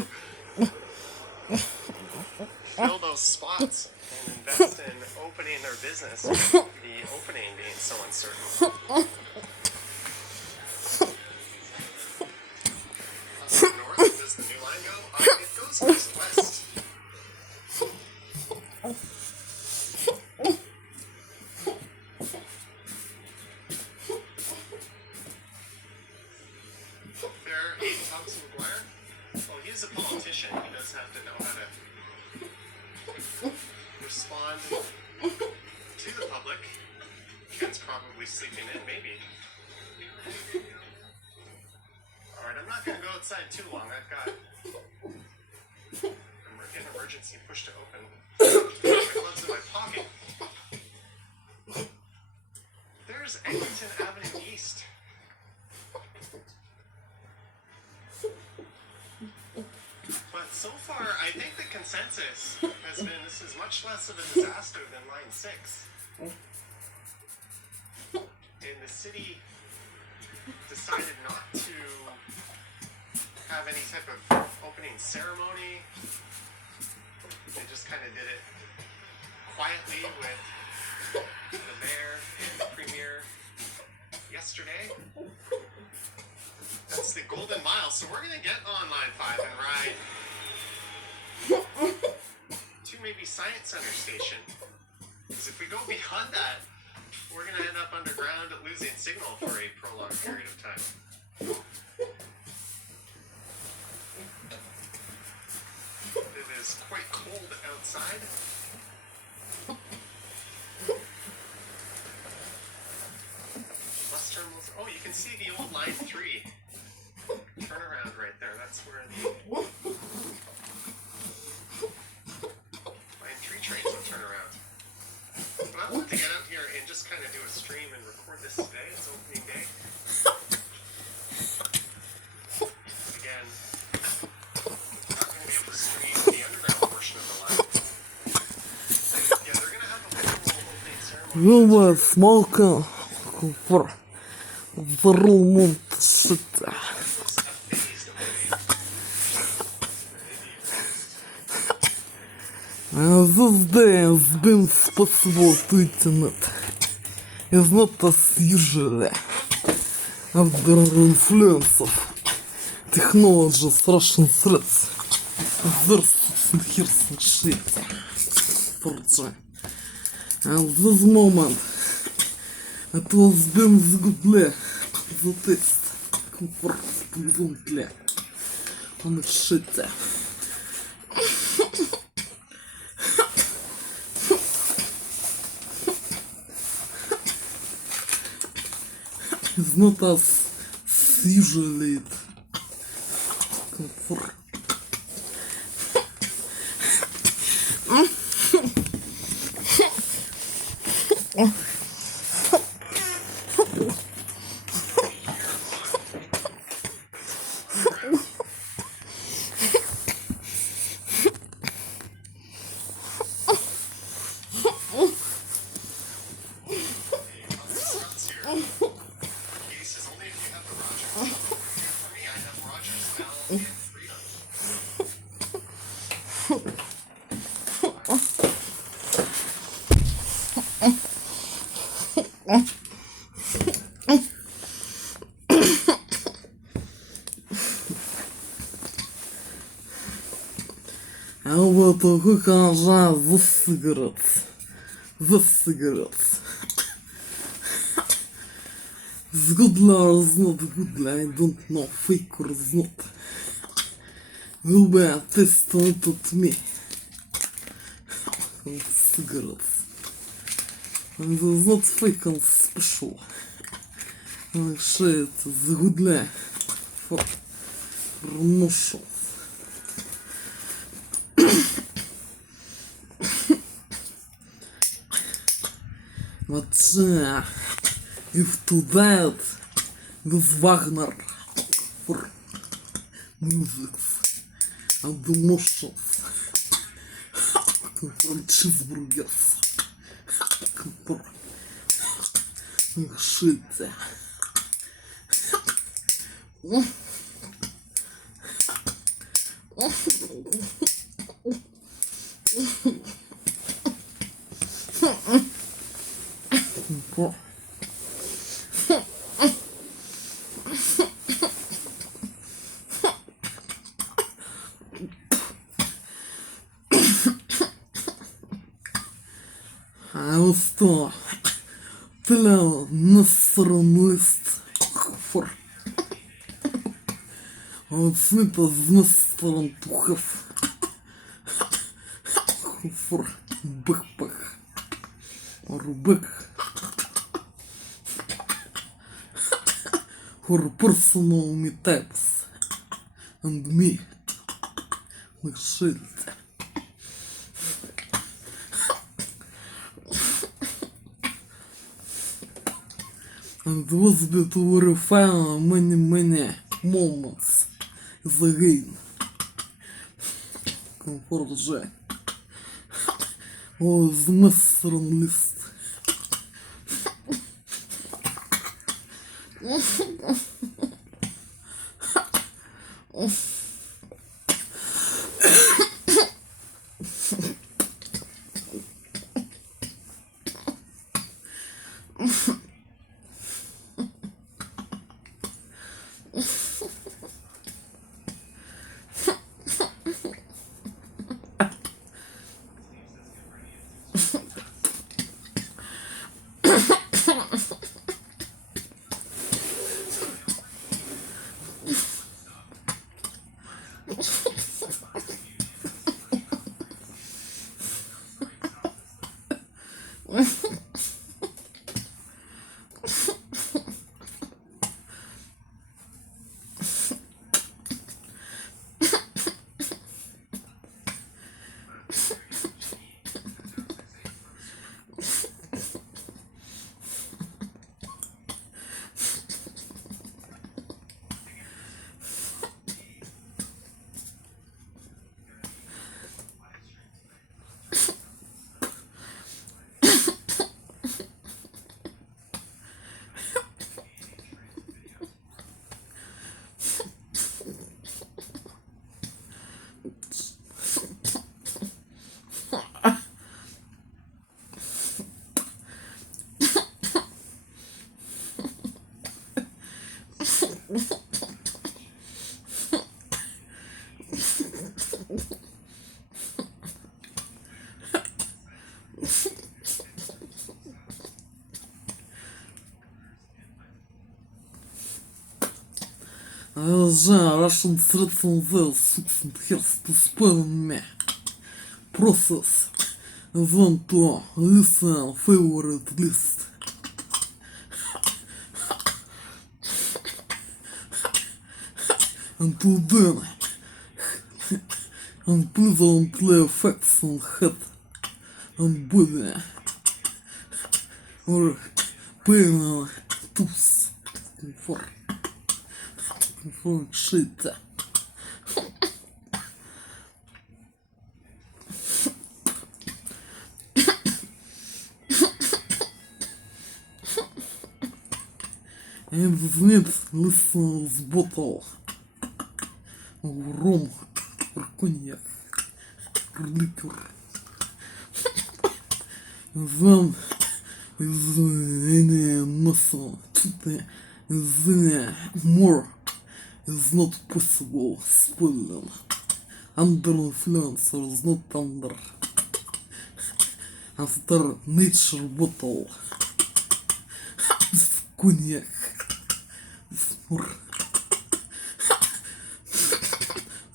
fill those spots and invest in opening their business, with the opening being so uncertain. North, does the new line go? It goes east-west. There, Thompson McGuire. Well, he's a politician. He does have to know how to respond to the public. Ken's probably sleeping in, maybe. Alright, I'm not going to go outside too long. I've got an emergency push to open. My gloves in my pocket. There's Eglinton Avenue East. But so far, I think the consensus has been this is much less of a disaster than Line 6. And the city decided not to have any type of opening ceremony. They just kind of did it quietly with the mayor and the premier yesterday. That's the Golden Mile, so we're going to get on Line 5 and ride to maybe Science Center Station. Because if we go beyond that, we're going to end up underground losing signal for a prolonged period of time. It is quite cold outside. Bus terminals. Oh, you can see the old Line 3 turnaround right there. That's where the Line 3 trains will turn around. But I want to get out here and just kind of do a stream and record this today. It's opening day. Again, not going to be able to stream the underground portion of the line. Yeah, they're going to have a whole opening ceremony. Will be smoking for the room shit. This day has been possible to internet. It's not as usual. Under influence of technologies, Russian threats, versus and here's and shit. At this moment, it was been the good play, the test, comfortably, on the shit. It's not as usually it comfort. Вот покажа the cigarettes. The cigarettes. It's good law is not good law, I don't know, fake or is not. Will be a test on to me. Cigarettes. And it's not fake and special. Like shit, it's good law for promotion. But if to that with Wagner for music and the motions for cheeseburgers for shit. I was to tell насран лист for от снипа з насран тухав for backpack or back for personal me types and me like shit. And was be to verify many moments is again. Comfort J. Was насран лист. Russian citizens will succeed to spoil me. Process them to listen favorite list. Until then, unpleasantly effects on head and body or pain on tooth for shit. And need listeners bottle of rum or cognac or liquor. Then is any muscle is any more is not possible spoiling. Under influence or is not under. After nature bottle cognac is more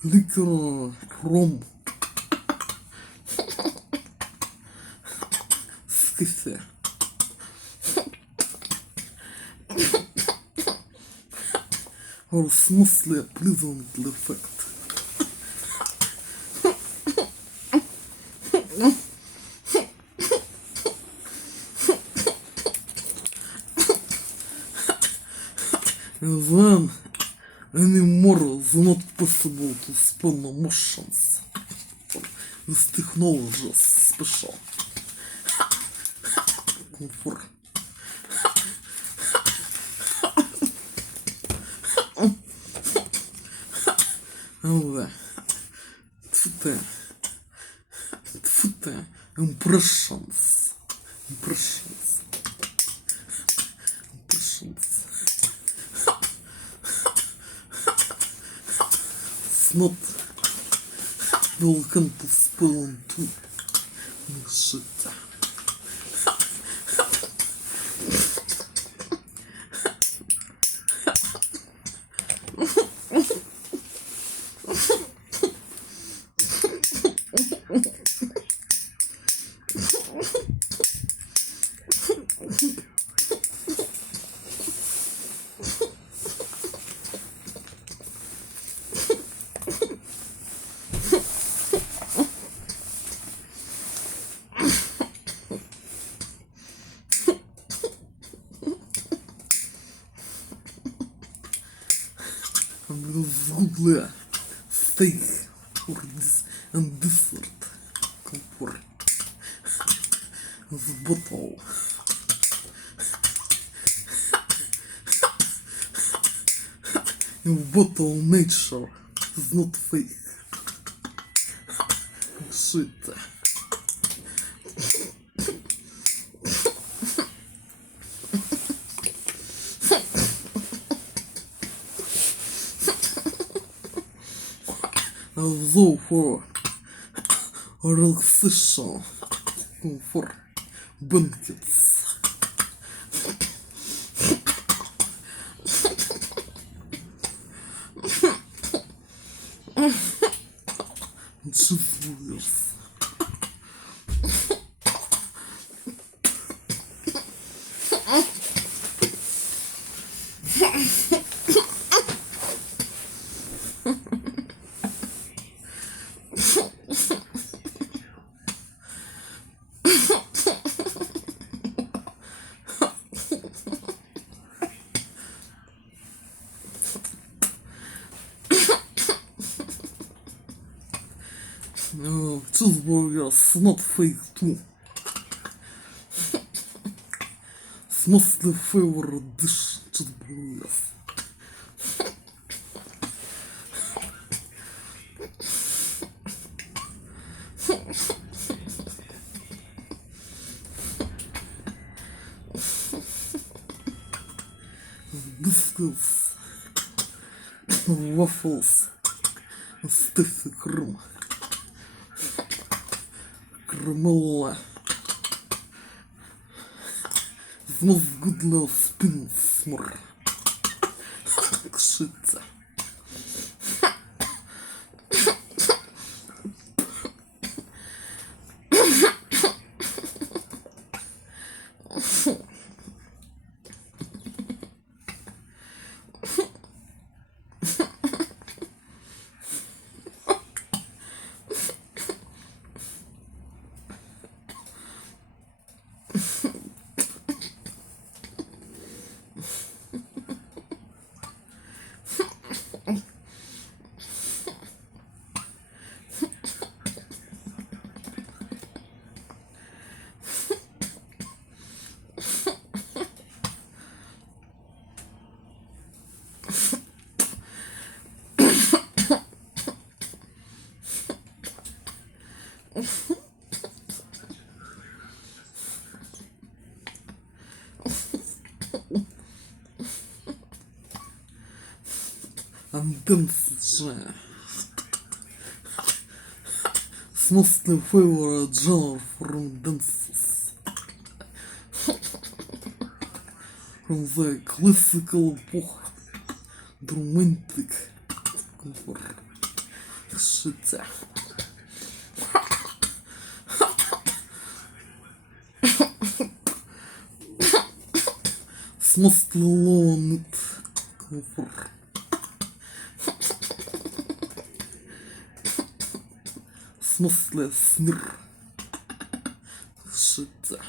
liquor rum skiffy or smoothly pleasantly effect. Then any more is not possible to spell emotions. This technology is special. Comfort. Impressions. It's not welcome to spell too. Shit. Goodly steak or this and dessert comfort the bottle in bottle nature is not fake shit. Although for relaxation, for banquets, cheeseburgers, cheeseburgers not fake too. It's mostly favorite dish cheeseburgers. Biscuits, waffles, stiff cream, granola, smells good little spin more. Shit. Анденс же. It's most the favorite genre from dances. From the classical epoch, the romantic comfort. Shit. It's mostly long comfort. В смысле смир. Shit.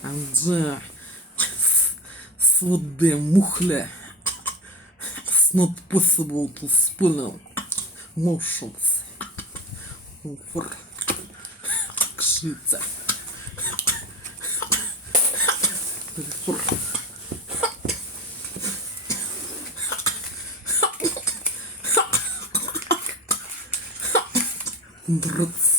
Anja, what the muhle. It's not possible to spell motions for shit. Hundreds.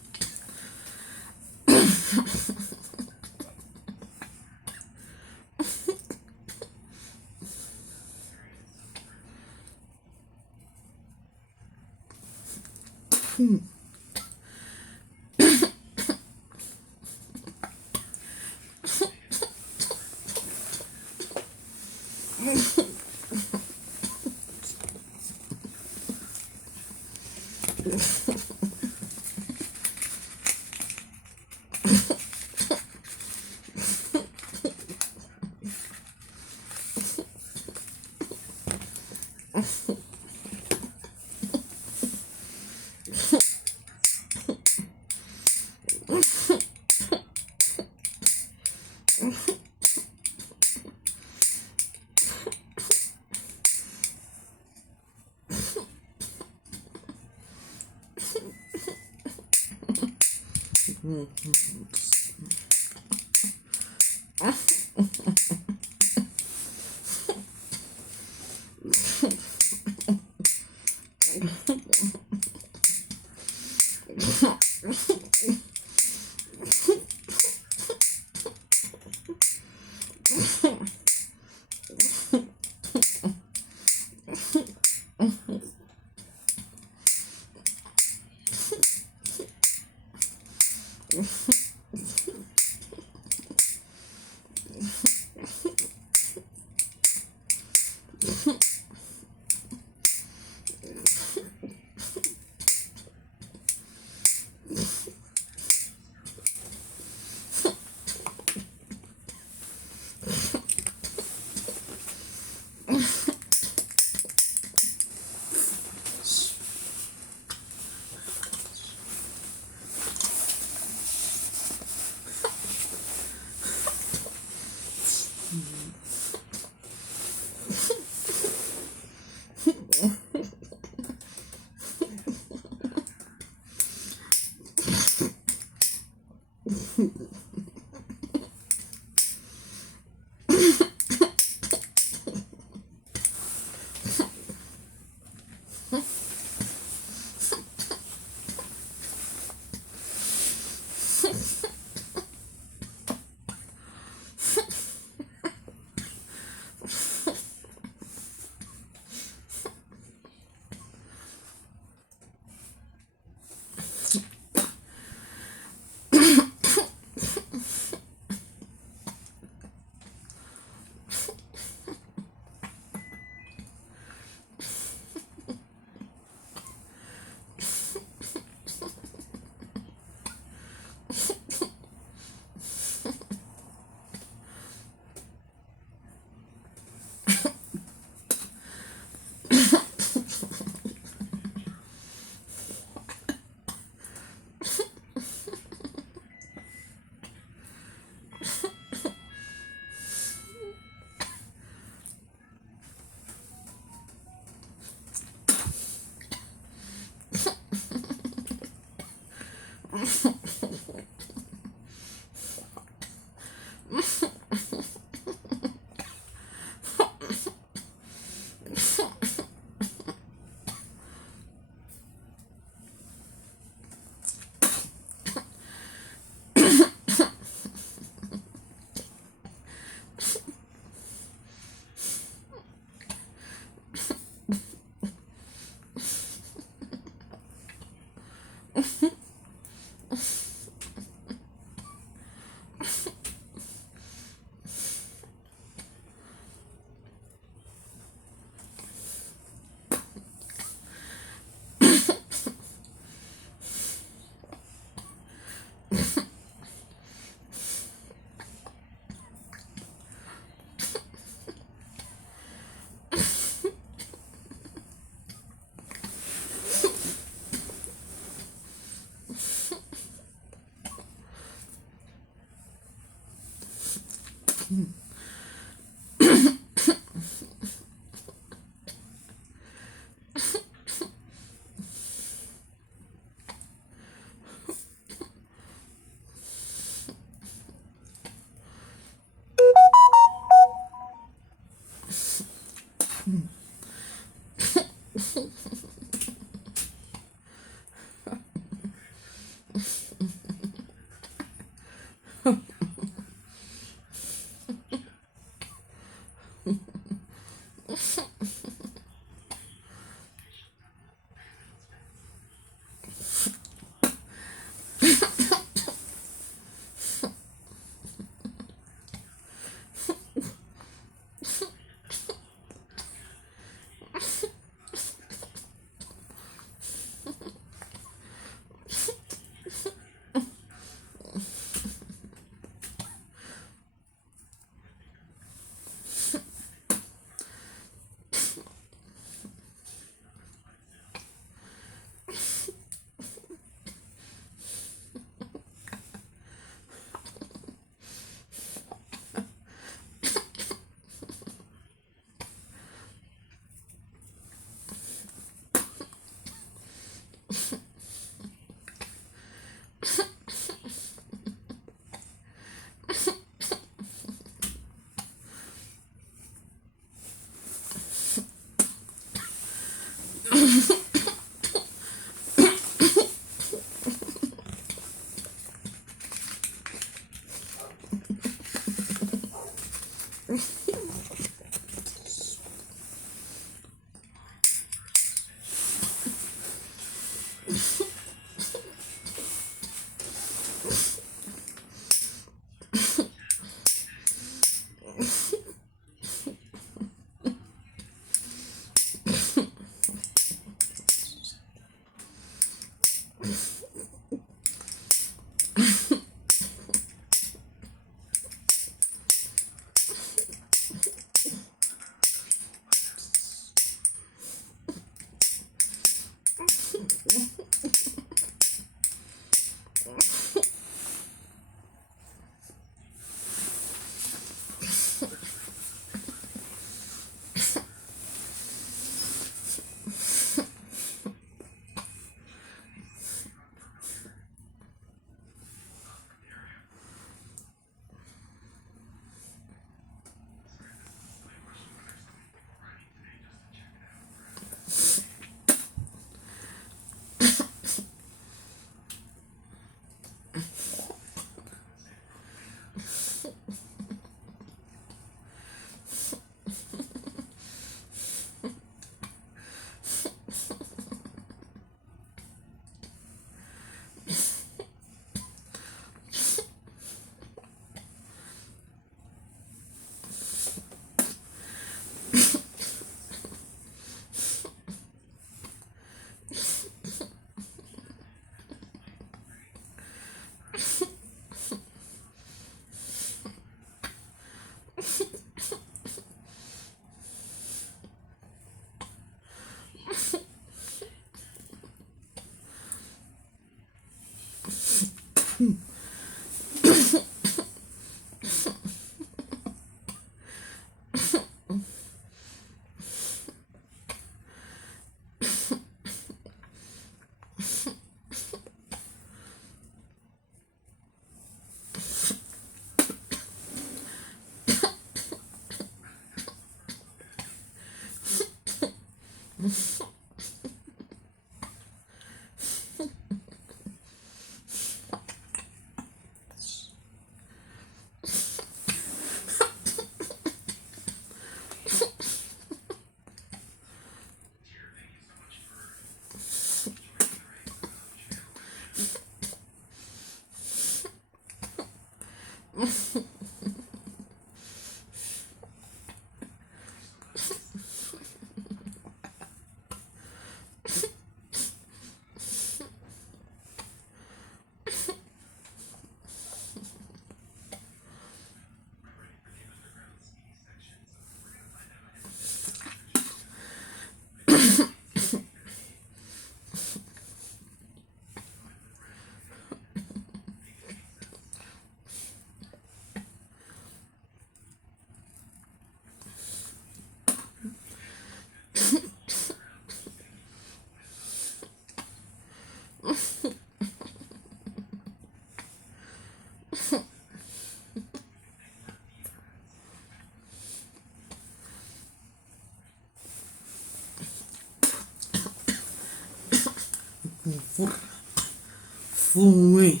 Фуй.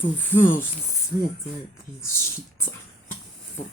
Ты смотри, шица. Фуй.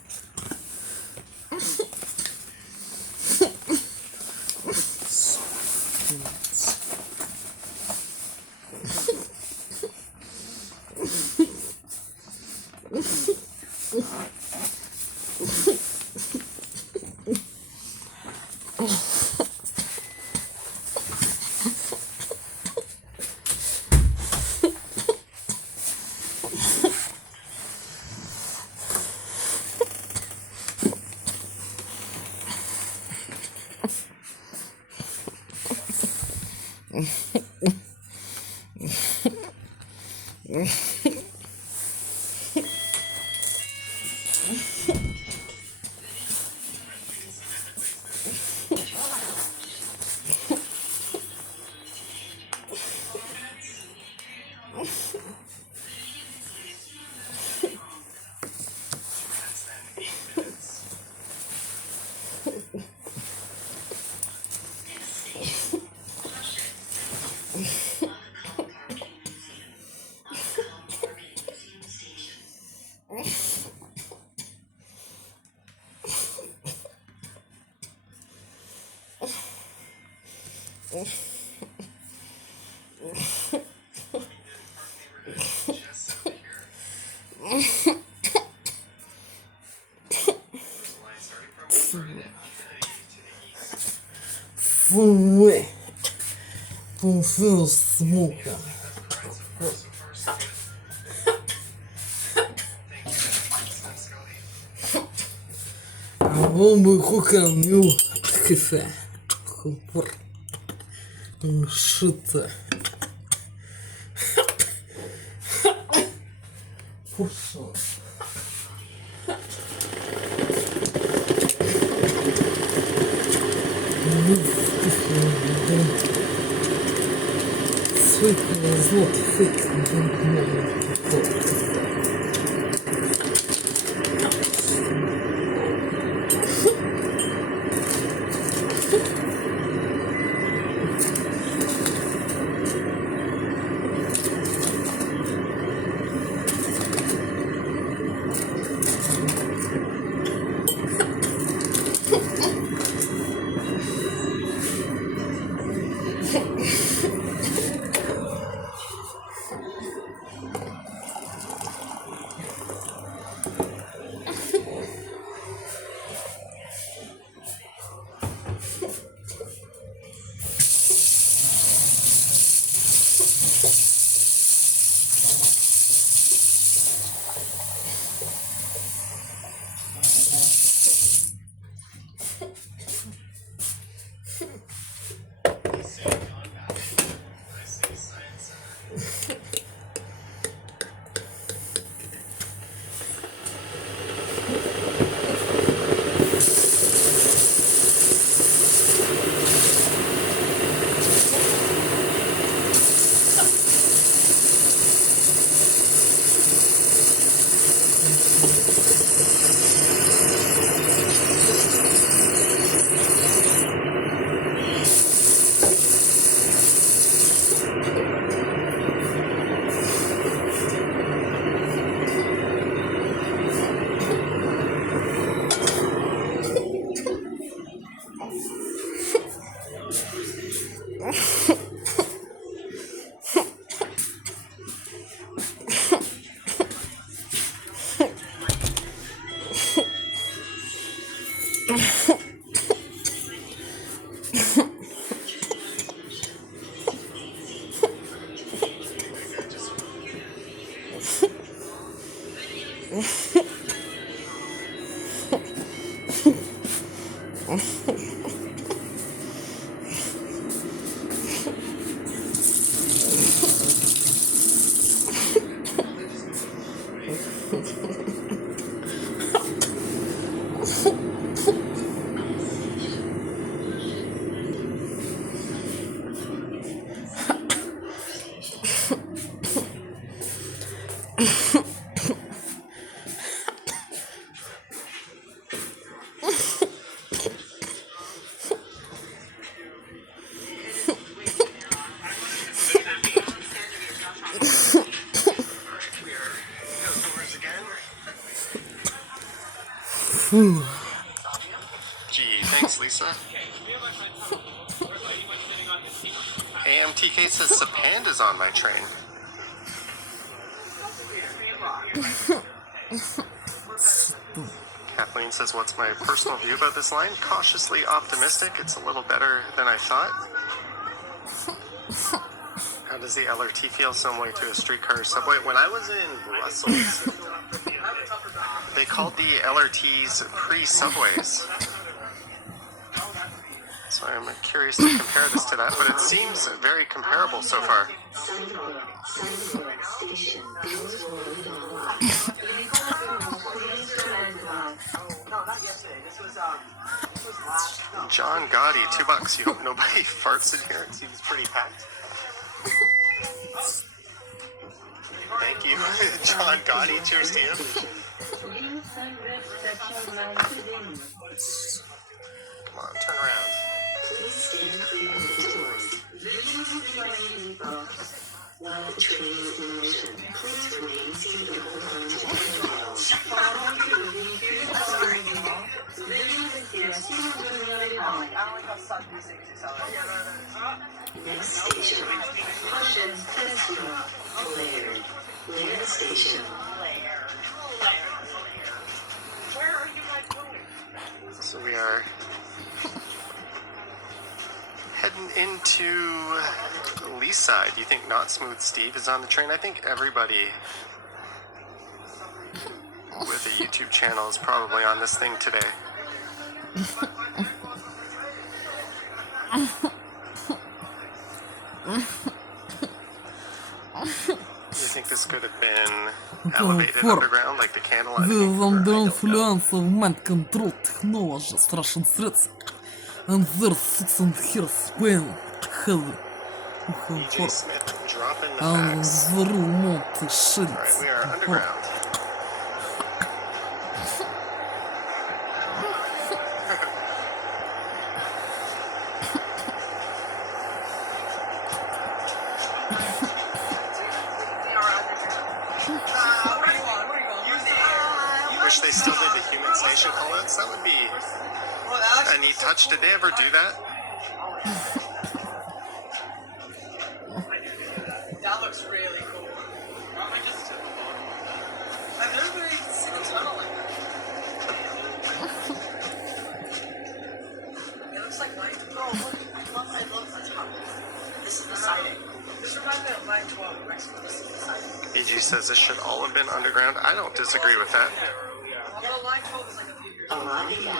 Фуй, смука. Бомбы хуканю. Кафе. Хупор. Шита. Фушу. Свыкнула злот фейк. Gee, thanks, Lisa. AMTK says Sapanda's on my train. Kathleen says, what's my personal view about this line? Cautiously optimistic. It's a little better than I thought. How does the LRT feel similar to a streetcar or subway? When I was in Brussels, they called the LRTs pre-subways. So I'm curious to compare this to that, but it seems very comparable so far. John Gotti, $2. You hope nobody farts in here. It seems pretty packed. Thank you, John Gotti. Cheers to you. Come on, turn around. Please stand clear of the doors. While the train is in motion, please remain seated and hold on to the handrails. Next station, Laird Station. So we are heading into Lee's side. Do you think Not Smooth Steve is on the train? I think everybody with a YouTube channel is probably on this thing today. Do you think this could have been elevated underground like the candlelight? Under influence of mind control technology, страшен threats, and their 6 years pain, heavy, EJ Smith dropping the and facts. the remote shit. Alright, we are underground. Wish they still did the human station callouts. That would be a neat touch. Did they ever do that? That looks really cool. I've never even seen a tunnel like that. It looks like line 12. I love the tunnel. This is the siding. This reminds me of line 12. Mexico. This is the siding. EG says this should all have been underground. I don't disagree with that. Although line 12 is like a few years old. Arriving at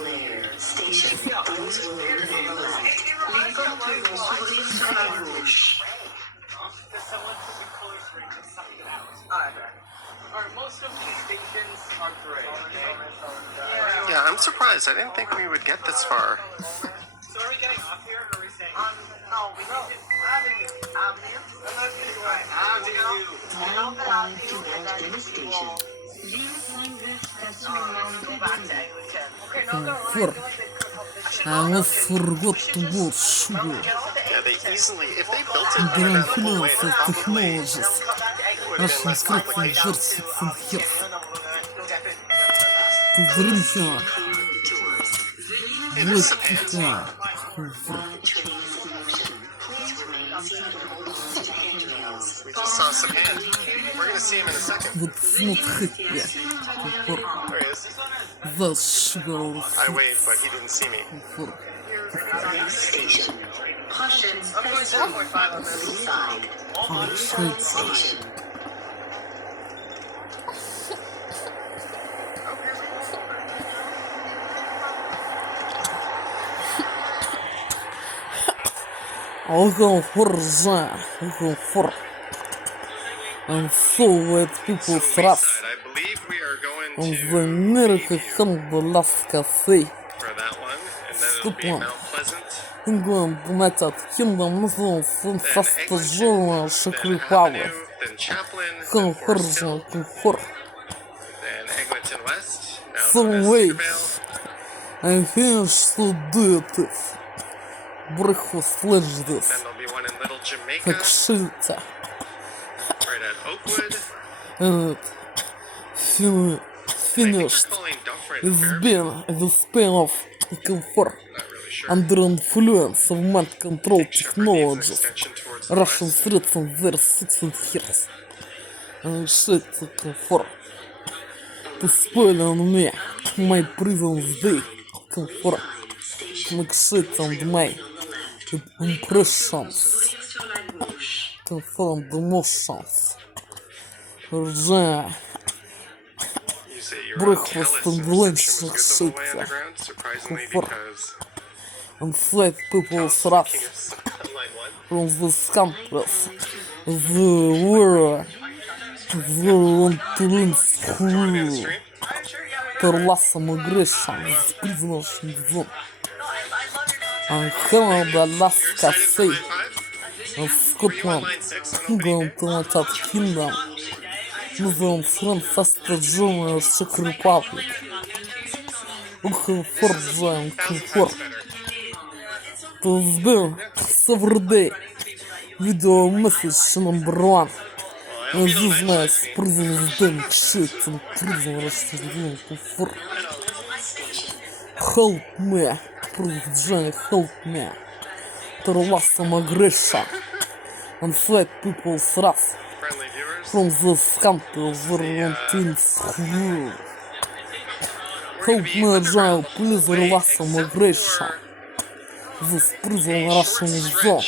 Laird Station. Doors will open on the left. Leaving to Rouen sur la gauche. Alright, most of these stations are gray, okay? Yeah, I'm surprised. I didn't think we would get this far. So are we getting off here, or are we staying? No, we don't. Avenue. Line 5 to Angeles Station. Okay, no, no, For I almost forgot to watch sugar. Yeah, they easily, if they built it Under underground the whole way, influence then of technologies, it would have been Russian less threats and complications. their 6 years. To drinking, Hey, there's Sapans. While the train is in motion, please remain seated and hold on to the handrails. We just saw Sapan. We're going to see him in a second. what's not happy. Alright, is. The sugar I waved, but he didn't see me. Next station. Prochaine I'm going station. 0.5 on this. Seaside. Next station. Algonforja, Algonfor. And so let people So thrust Eastside, I believe we are going on to the America Canada Alaska Sea. for that one, and then it'll be Scotland. Mount Pleasant, England, United Kingdom, Muslim, then Fasta Eglinton, Journal, then Czech Republic. Avenue, then Chaplin, then Forest Hill, Conforja, Confor. then Eglinton West, now Some known as way. Cedarvale, I finished to do it. Breakfast lunch this. then there'll be one in Little Jamaica, Как шито. right at Oakwood. And I think they're finished. calling Dufferin It's Fairview. been the span of comfort. Not really sure. Under influence of mind control Shepherd needs an technologies. extension towards the Russian west. threats on their 600 Hz. And shit to comfort. To spoil on me, my prison's day. Comfort. Make shit on my impressions. Sourire sur la gauche. Confirm the motions. Yeah. You say you're Breakfast on and Telus, lunch reception was was good the whole way shit. underground, surprisingly, Comfort. because And flight people Telus thrust King of Line 1. from this campus. The war. The want to learn Join me in the school. stream. I'm sure, yeah, we For last aggression is prisoners in zone. No, I love your And Canada, You're Alaska, excited for Sea, Line 5? and Were you on Scotland, Line 6 on opening England, day? United Kingdom, Muslim, France, Fasta Journal, Czech Republic. Conforja and 1,000 Confor. times better. To sbir every day. Video message number 1. Well, I And hope you don't this nice actually see me. prison damn shit and prison restaurant Confor. Help me, Prison, help me. To last some aggression and fight people thrust Friendly viewers. from this country over twins. Help me, Agile, please relax some aggression. This prison Russian zone.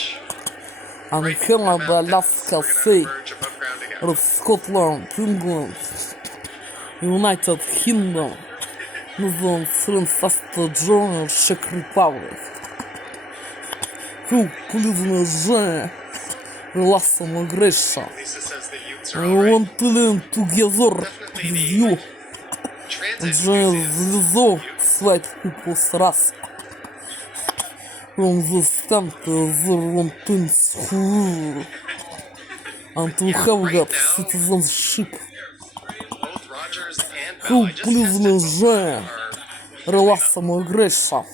And Canada, Alaska, Sea, Emerge above ground again. or Scotland, England, United Kingdom, Muslim, France, Fasta Journal, Czech Republic. Help, please, Agile, relax some aggression. Lisa says the Utes are I alright. want to learn together with you. Transit Agile, enthusiasts. зло, fight people's wrath. From the center, the wanting school. And to have got citizenship. Both Rogers and Bell. Help, I just please, tested both of Agile, them are relax some aggression.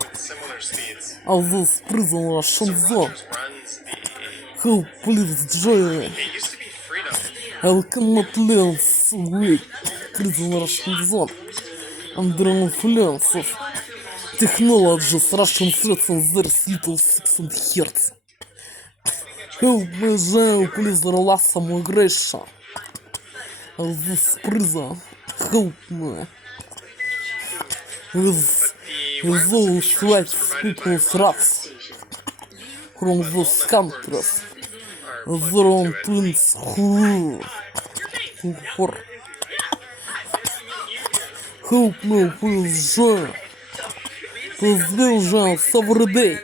with similar speeds. Of this prison So Russian zone. Rogers runs the. Help, please, Joy. It used to be Freedom. I cannot learn way. Prison Russian zone. Under influence of technologies Russian threats on their little 600 Hz. Help me, Joy, please, relax some aggression. Of this prison. Help me. With The wireless those restrictions rights provided by people's Rogers wrath from those countries. are plugged Their own into it. twins who for help me, please, Joy. Please, vengeance every day.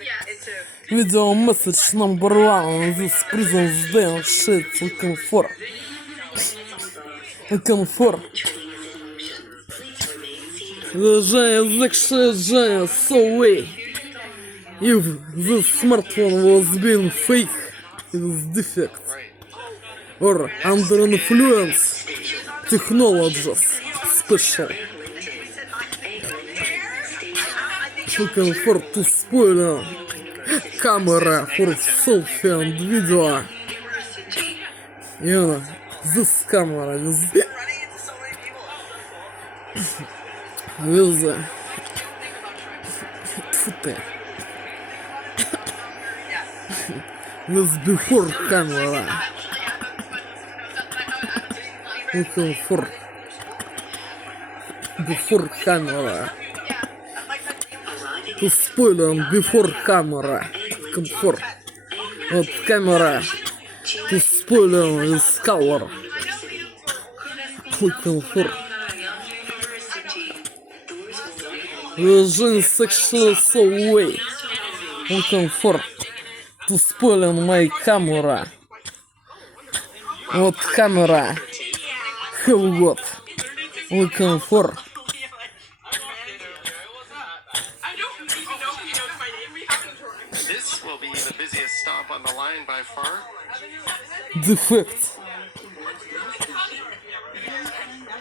Video message number 1 on this prison's day and shit looking for. Looking for. Jaya, so way. If this smartphone was being fake, it was defect. Right. Or under influence technologies special. Looking for to spoil camera for selfie and video. You know, this camera is running into so many people. with footage. With before camera. Looking for before camera. To spoil on before camera. Comfort. Вот камера. To spoil on is color. Comfort. Virgin sexual so way. Comfort. To spoil on my camera. Вот камера. Have got. Looking for. This will be the busiest stop on the line by far. Defect.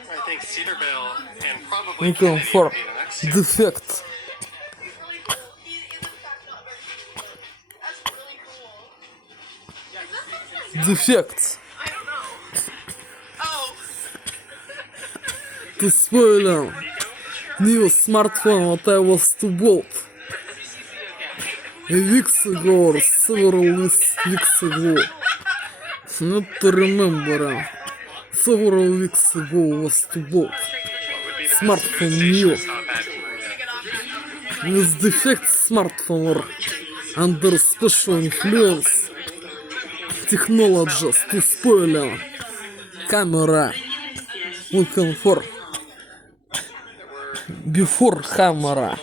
I think Cedarville and probably Looking Kennedy for. will be the next two. Defect. Defect. To spoil on. New smartphone what I was to bought. Weeks ago or several weeks ago. Not to remember. Several weeks ago was to bought. Smartphone new. With defect smartphone or under special influence. Technologies to spoil on. Camera. Looking for. Before camera.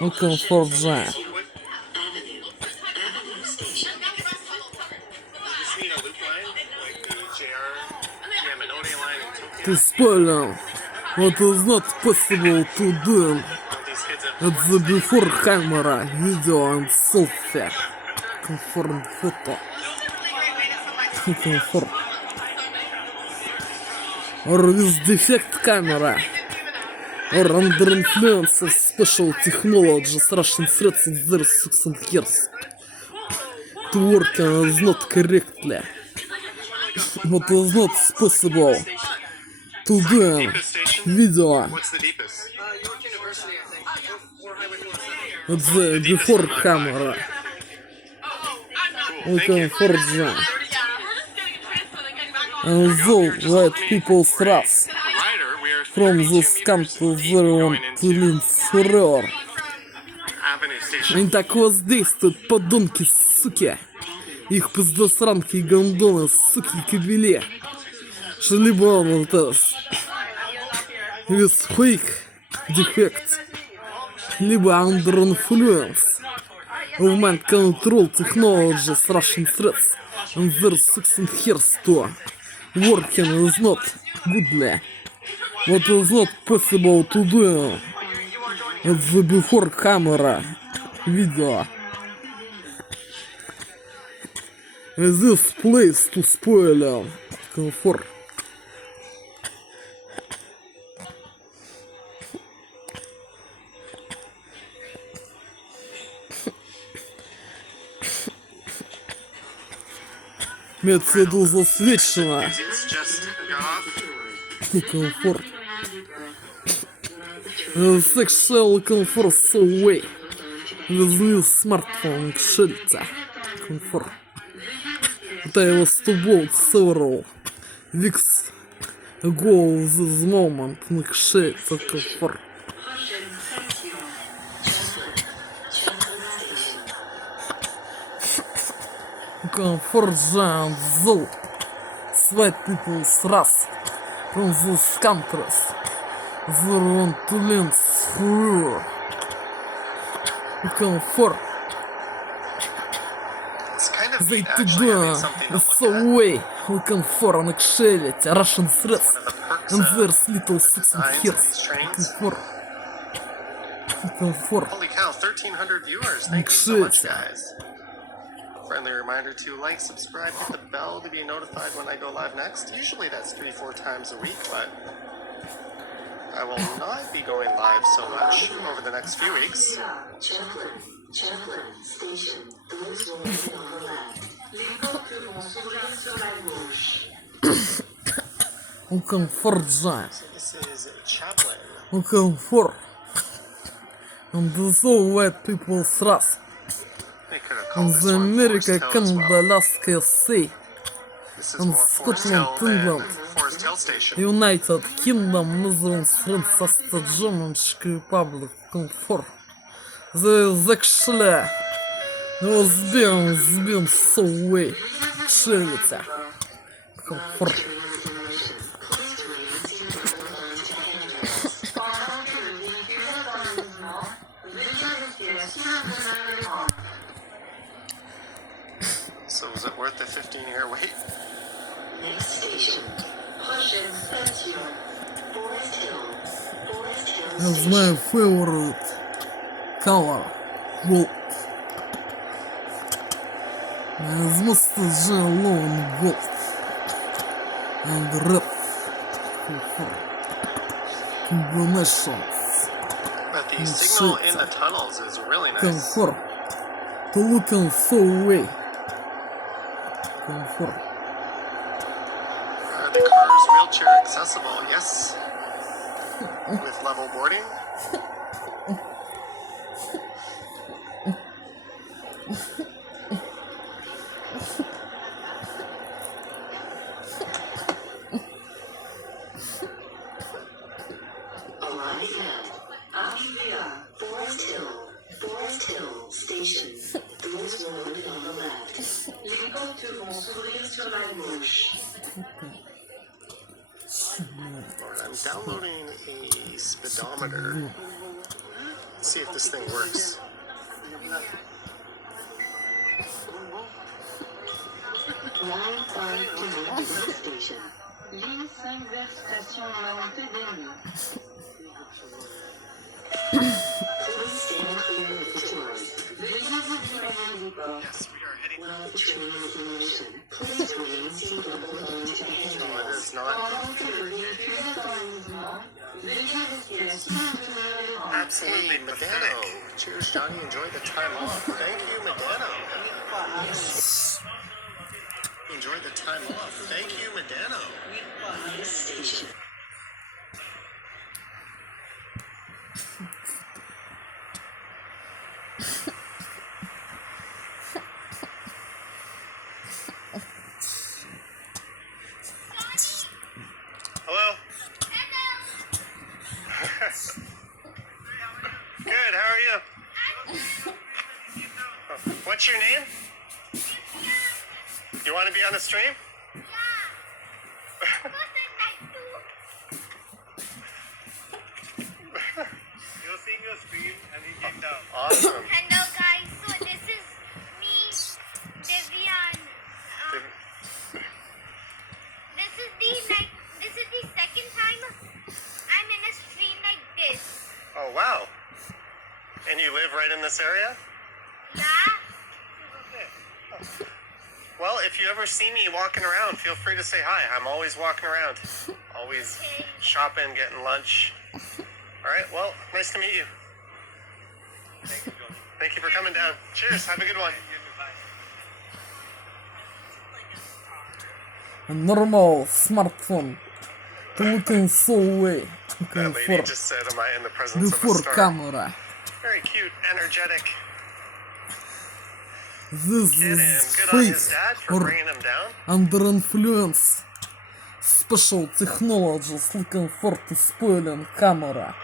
Looking for that. Just need a loop line, like the JR, Yamanote line in Tokyo. To spoil on what is not possible to do These kids have at the before camera, video and selfie. Confirm photo. Confirm. Or with defect camera. Or under influence of special technologies Russian threats in their 6 years. To work is not correctly. What is not possible to do video What's the deepest? York University, I think. Or Highway 407. at the before camera. Looking for them. And though white people thrust Ryder, we are from 32 this camp meters to deep their going own to into live forever. Avenue Station. Они так воздействуют, подонки, суки. Их пиздосранки и гондоны, суки, кобели. Что либо он вот это with fake defect, либо under influence of mind control technologies Russian threats and their 16 years to working is not goodly. What is not possible to do at the before camera video. This place to spoil comfort. Имеется в виду засвечено. It's just got off. Комфорт. Sexual comfort so way. With new smartphone shelter. Comfort. That I was to both several weeks ago this moment make shelter comfort. Comfort giant zoo. White people thrust from those countries. They want to live through. Comfort. It's kind of They neat, to actually, do having something to look so at. way. Looking for an excellet Russian threats. One of the perks And of there's little six designs of years. these trains. Comfort. Holy cow, 1,300 viewers. Thank you so much, Shit. guys. Friendly reminder to like, subscribe, hit the bell to be notified when I go live next. Usually that's 3-4 times a week, but I will not be going live so much over the next few weeks. Chaplin Station. Doors will open on the left. Les portes vont s'ouvrir sur la gauche. Comfort giant. This is Chaplin. Comfort. And so white people thrust. They could have And called this the one America, Force Town as Canada, well. Alaska, Sea. This is And more Forest Hill Scotland, than England. Forest Hill Station. United Kingdom, Netherlands, France, Germany, Republic, Comfort. The actually was been so way. Шевелится. Комфорт. So was it worth the 15-year wait? Next station. Prochaine station. Forest Hill. Forest Hill That's Station. my favorite color. Gold. As must as alone gold. And red. Combinations. But the signal in the tunnels is really nice. Comfort. To looking so way. Comfort. Are the cars wheelchair accessible? Yes. With level boarding. Arriving at Forest Hill Station. Doors will open on the left. Les portes vont s'ouvrir sur la gauche. Lord, I'm downloading a speedometer. Let's see if this thing works. Line 5 to Mountain Station. Ligne 5 vers station Mount Please stand clear of the doors. Yes, we are heading. While the train is in motion, please remain seated and hold on to the No, it handrails. is not. Absolutely, Medano. Cheers, Johnny. Enjoy the time off. Thank you, Medano. Enjoy the time off. Thank you, Medano. Next station. Hello. Good. How are you? What's your name? You want to be on the stream? You're seeing your stream and he came down. Awesome. Hello guys, so this is me, Devian. This is the second time I'm in a stream like this. Oh, wow. And you live right in this area? Yeah? Well, if you ever see me walking around, feel free to say hi. I'm always walking around. Always Okay. shopping, getting lunch. All right, well, nice to meet you. Thank you, George. Thank you for coming down. Cheers. Have a good one. A normal smartphone. To looking so way. That lady Comfort. just said, am I in the presence of a Before star? camera. Very cute, energetic This kid, and is good on his face dad for or bringing him down. under influence. Special technologies looking for to spoiling camera.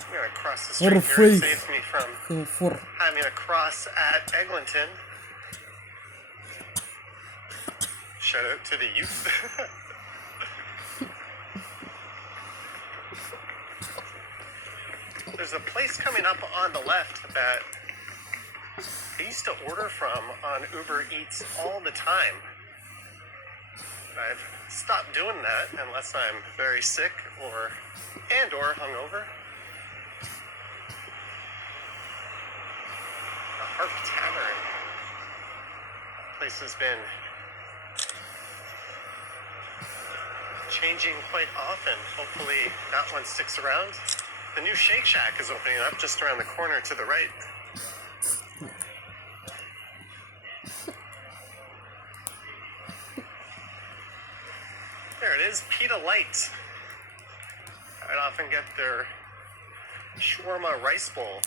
I'm going to cross the Or street here. It fake. saves me from Comfort. having to cross at Eglinton. Shout out to the youth. There's a place coming up on the left that I used to order from on Uber Eats all the time. I've stopped doing that unless I'm very sick or hungover. The Harp Tavern. That place has been changing quite often. Hopefully that one sticks around. The new Shake Shack is opening up just around the corner to the right. There it is, Pita Light. I'd often get their shawarma rice bowl.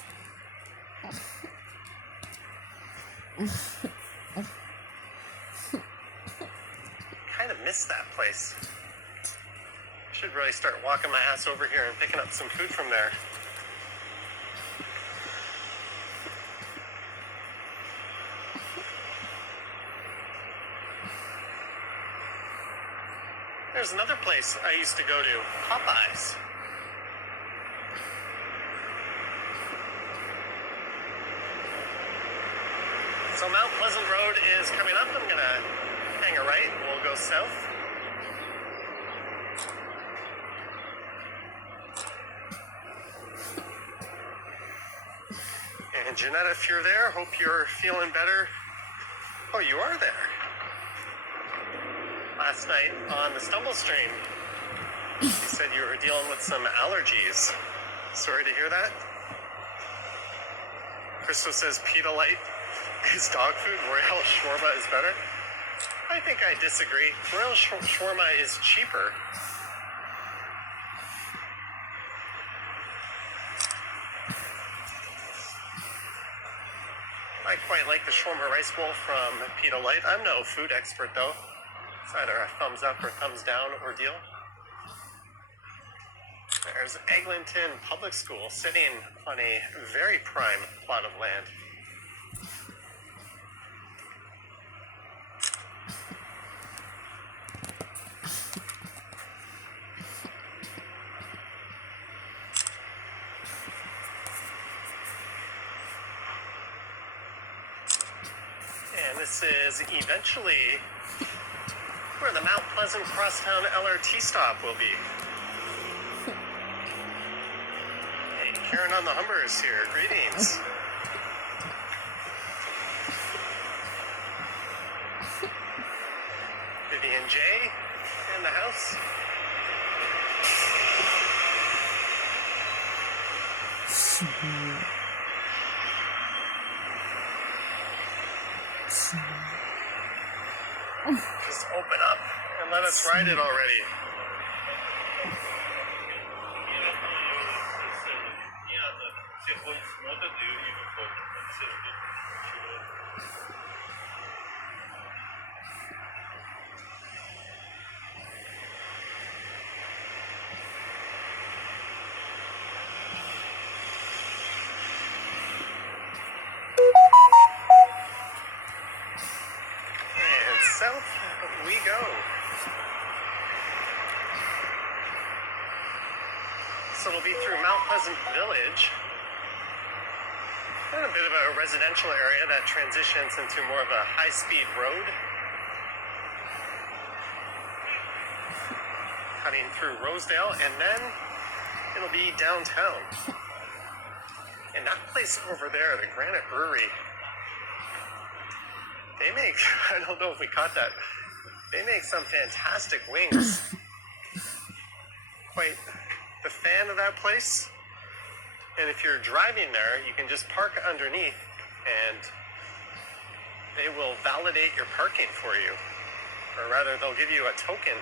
missed that place. Should really start walking my ass over here and picking up some food from there. There's another place I used to go to, Popeyes. So Mount Pleasant Road is coming up. I'm gonna hang a right. We'll go south. And Janetta, if you're there, hope you're feeling better. Oh, you are there. Last night on the Stumble Stream, you said you were dealing with some allergies. Sorry to hear that. Crystal says pita light is dog food. Royal shawarma is better. I think I disagree. Royal shawarma is cheaper. I quite like the shawarma rice bowl from Pita Light. I'm no food expert though. It's either a thumbs up or thumbs down ordeal. There's Eglinton Public School sitting on a very prime plot of land. And this is eventually where the Mount Pleasant Crosstown LRT stop will be. Hey, Karen on the Humber is here. Greetings. Vivian J in the house. Just open up and let us ride it already. And south we go. So it'll be through Mount Pleasant Village. And a bit of a residential area that transitions into more of a high-speed road. Cutting through Rosedale, and then it'll be downtown. And that place over there, the Granite Brewery, they make, I don't know if we caught that, they make some fantastic wings. Quite the fan of that place. And if you're driving there, you can just park underneath and they will validate your parking for you. Or rather, they'll give you a token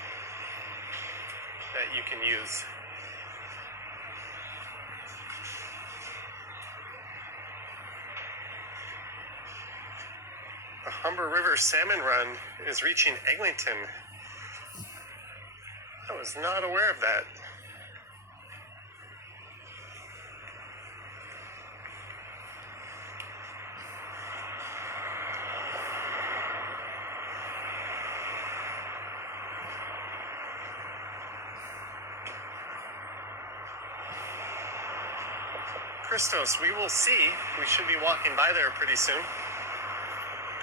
that you can use. The Humber River Salmon Run is reaching Eglinton. I was not aware of that. Christos, we will see. We should be walking by there pretty soon.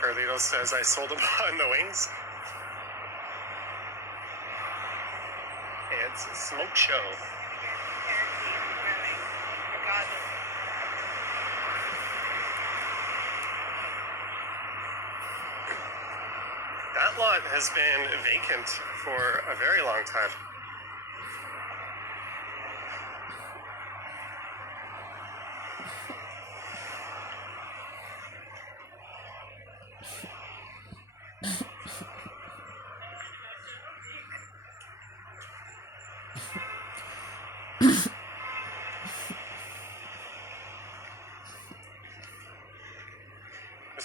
Carlito says I sold him on the wings. And it's a smoke show. That lot has been vacant for a very long time.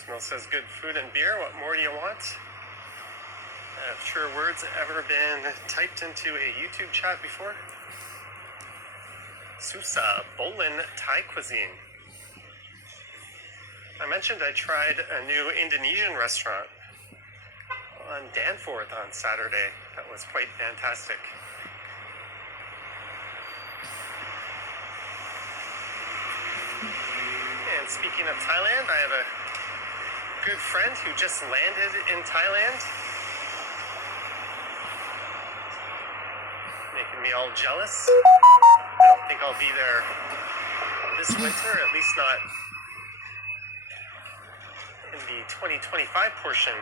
Mill says good food and beer. What more do you want? Have truer words ever been typed into a YouTube chat before? Susa, Bolin Thai cuisine. I mentioned I tried a new Indonesian restaurant on Danforth on Saturday. That was quite fantastic. And speaking of Thailand, I have a good friend who just landed in Thailand. Making me all jealous. I don't think I'll be there this winter, at least not in the 2025 portion.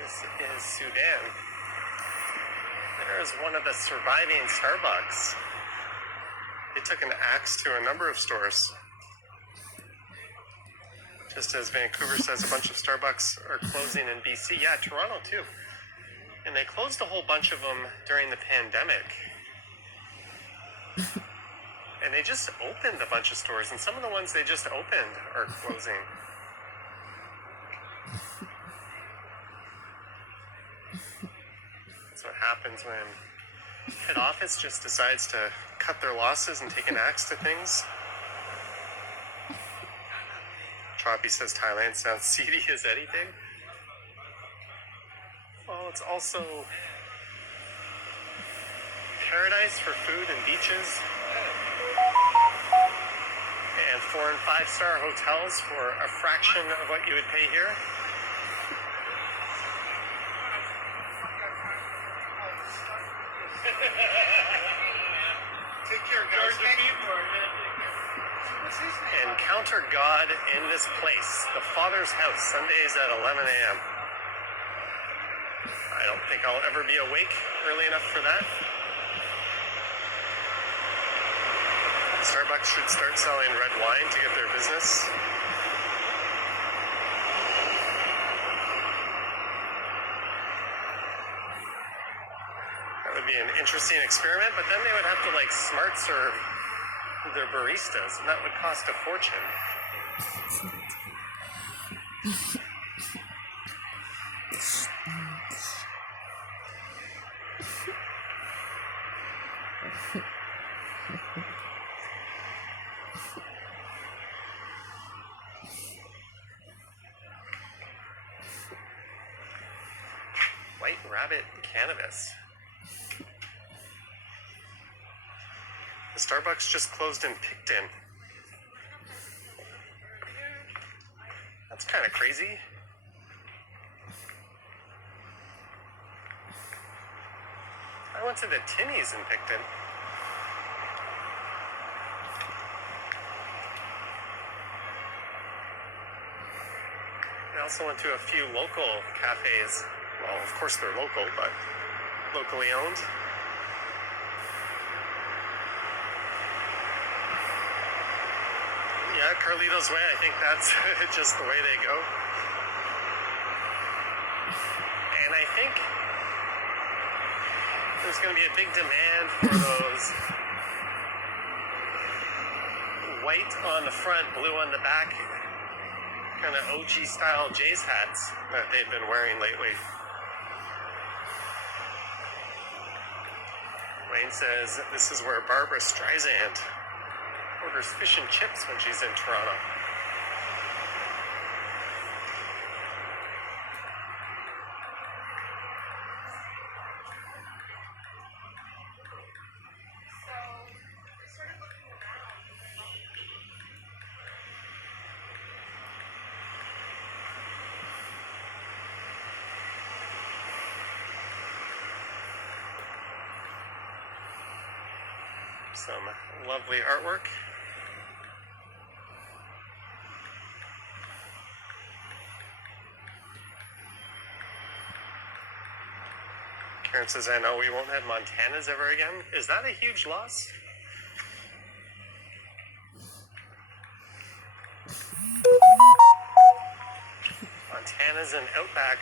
This is Sudan. There is one of the surviving Starbucks. They took an axe to a number of stores. Just as Vancouver says a bunch of Starbucks are closing in BC. Yeah, Toronto too. And they closed a whole bunch of them during the pandemic. And they just opened a bunch of stores, and some of the ones they just opened are closing. That's what happens when head office just decides to cut their losses and take an axe to things. Choppy says Thailand sounds seedy as anything. Well, it's also paradise for food and beaches. And 4- and 5-star hotels for a fraction of what you would pay here. Take care, guys. Encounter God in this place, the Father's house, Sundays at 11 a.m. I don't think I'll ever be awake early enough for that. Starbucks should start selling red wine to get their business. That would be an interesting experiment, but then they would have to like smart serve their baristas, and that would cost a fortune. White Rabbit cannabis. The Starbucks just closed in Picton. That's kind of crazy. I went to the Timmy's in Picton. I also went to a few local cafes. Well, of course they're local, but locally owned. Yeah, Carlito's Way, I think that's just the way they go. And I think there's going to be a big demand for those white on the front, blue on the back, kind of OG style Jays hats that they've been wearing lately. Wayne says this is where Barbara Streisand orders fish and chips when she's in Toronto. Some lovely artwork. Karen says, I know we won't have Montanas ever again. Is that a huge loss? Montanas and Outback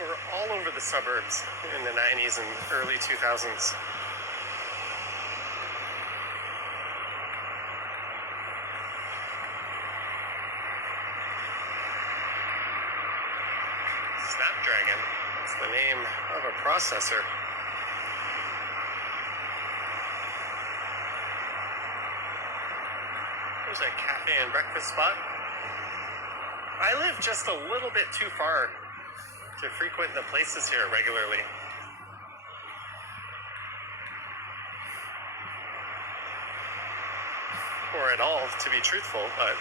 were all over the suburbs in the 90s and early 2000s. It's the name of a processor. There's a cafe and breakfast spot. I live just a little bit too far to frequent the places here regularly. Or at all, to be truthful, but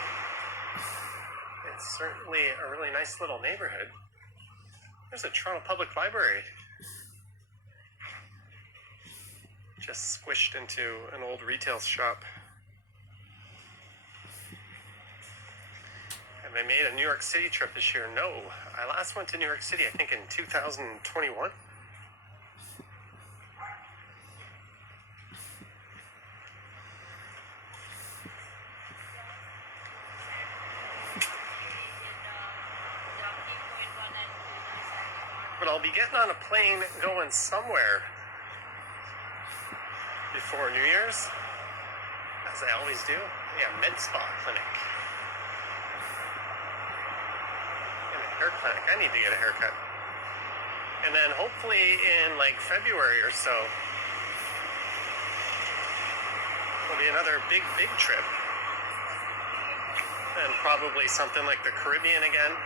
it's certainly a really nice little neighborhood. There's a Toronto Public Library. Just squished into an old retail shop. And they made a New York City trip this year. No, I last went to New York City, I think in 2021. But I'll be getting on a plane going somewhere before New Year's, as I always do. Yeah, med spa clinic. And a hair clinic. I need to get a haircut. And then hopefully in like February or so, will be another big trip. And probably something like the Caribbean again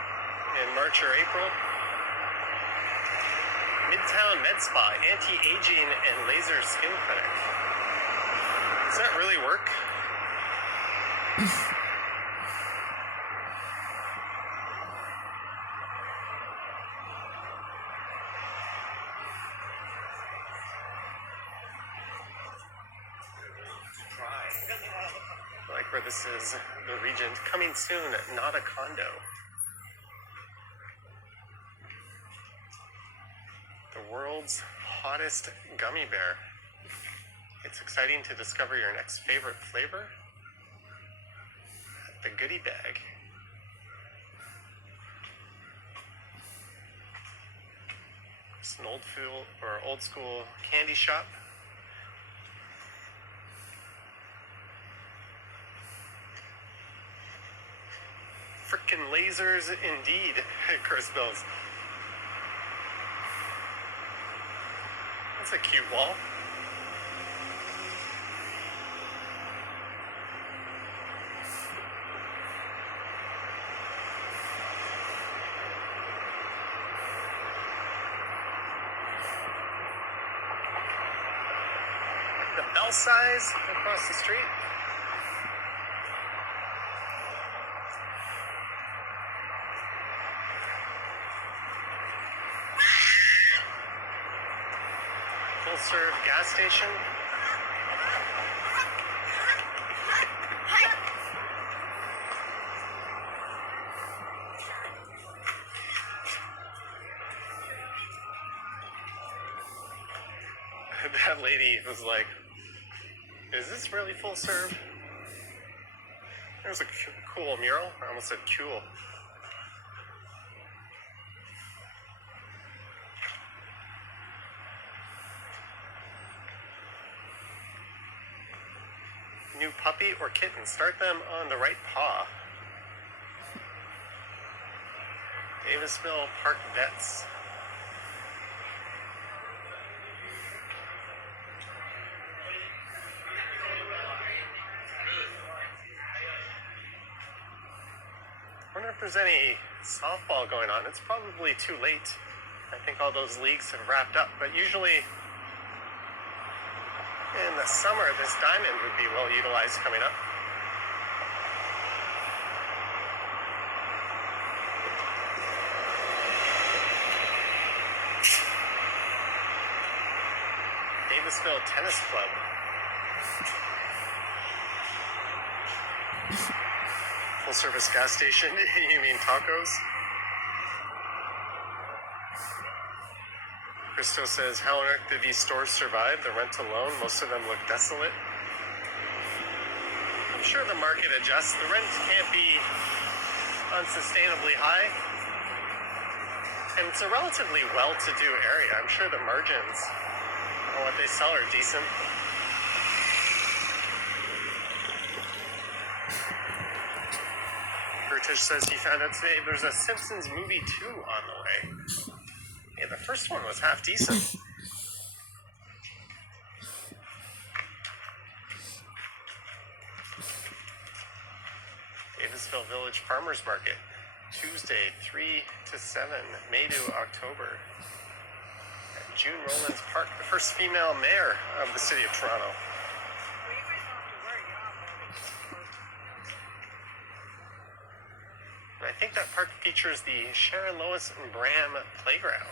in March or April. Midtown Med Spa, anti-aging and laser skin clinic. Does that really work? I like where this is, the region. Coming soon, not a condo. The world's hottest gummy bear. It's exciting to discover your next favorite flavor. The goodie bag. It's an old school candy shop. Frickin' lasers indeed, Chris Bills. That's a cute wall. The bell size across the street. Full-serve gas station. That lady was like, is this really full serve? There's a cool mural. I almost said cool. New puppy or kitten, start them on the right paw. Davisville Park Vets. I wonder if there's any softball going on. It's probably too late. I think all those leagues have wrapped up, but usually in the summer, this diamond would be well utilized coming up. Davisville Tennis Club. Full service gas station, you mean tacos? Christo says, how on earth did these stores survive? The rent alone, most of them look desolate. I'm sure the market adjusts. The rent can't be unsustainably high. And it's a relatively well-to-do area. I'm sure the margins on what they sell are decent. British says he found out today there's a Simpsons movie 2 on the way. it. The first one was half decent. Davisville Village Farmers Market, Tuesday, 3 to 7, May to October. At June Rowlands Park, the first female mayor of the city of Toronto. And I think that park features the Sharon Lois and Bram Playground.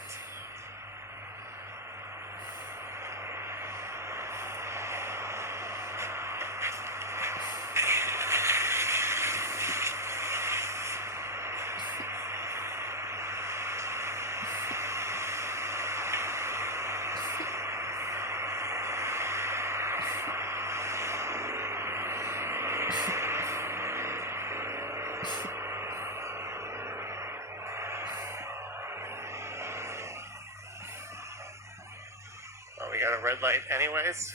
Well, we got a red light anyways.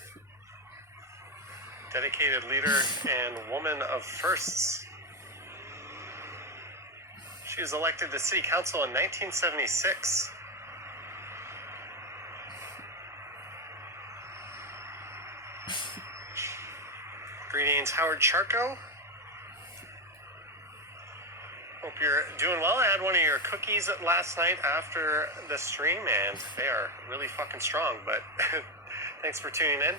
Dedicated leader and woman of firsts. She was elected to city council in 1976. Greetings, Howard Charco. Hope you're doing well. I had one of your cookies last night after the stream, and they are really fucking strong, but thanks for tuning in.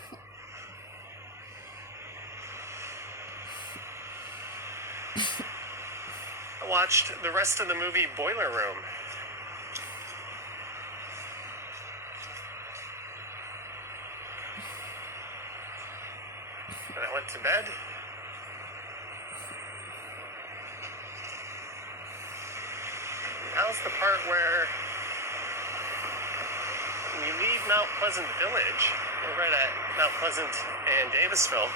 I watched the rest of the movie Boiler Room. And I went to bed. Now's the part where we leave Mount Pleasant Village. We're right at Mount Pleasant and Davisville.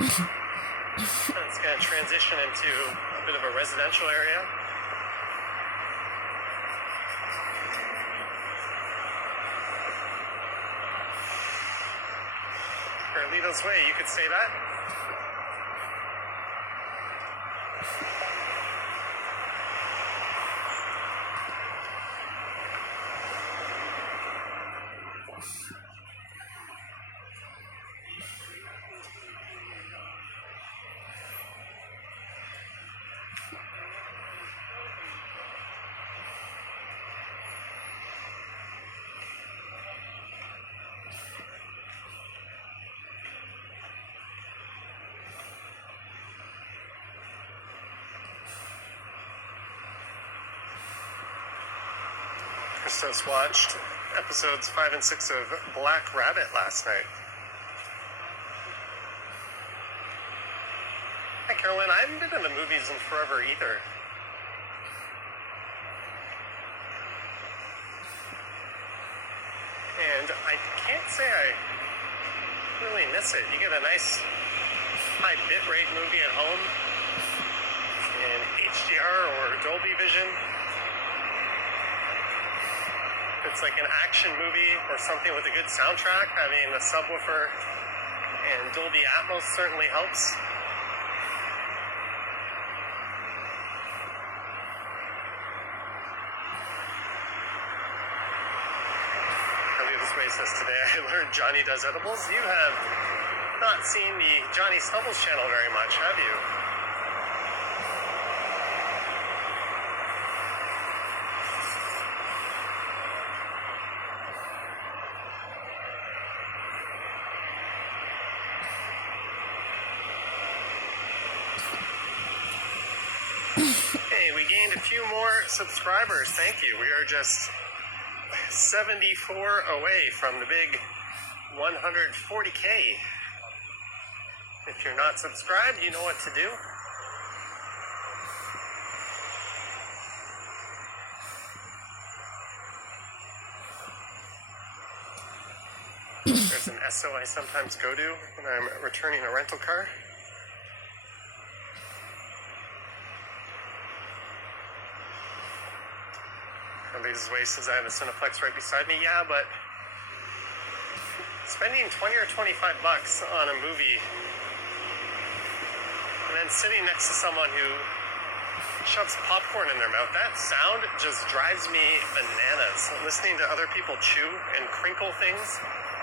And it's going to transition into a bit of a residential area. Carlito's Way, you could say that. Christos watched episodes 5 and 6 of Black Rabbit last night. Hi, Carolyn. I haven't been in the movies in forever either. And I can't say I really miss it. You get a nice high bitrate movie at home in HDR or Dolby Vision. It's like an action movie or something with a good soundtrack. Having a subwoofer and Dolby Atmos certainly helps. This way says today I learned Johnny does edibles. You have not seen the Johnny Snubbles channel very much, have you? Hey, we gained a few more subscribers. Thank you. We are just 74 away from the big 140K. If you're not subscribed, you know what to do. There's an Esso I sometimes go to when I'm returning a rental car. Carlita's Way says I have a Cineplex right beside me. Yeah, but spending 20 or 25 bucks on a movie and then sitting next to someone who shoves popcorn in their mouth. That sound just drives me bananas. Listening to other people chew and crinkle things.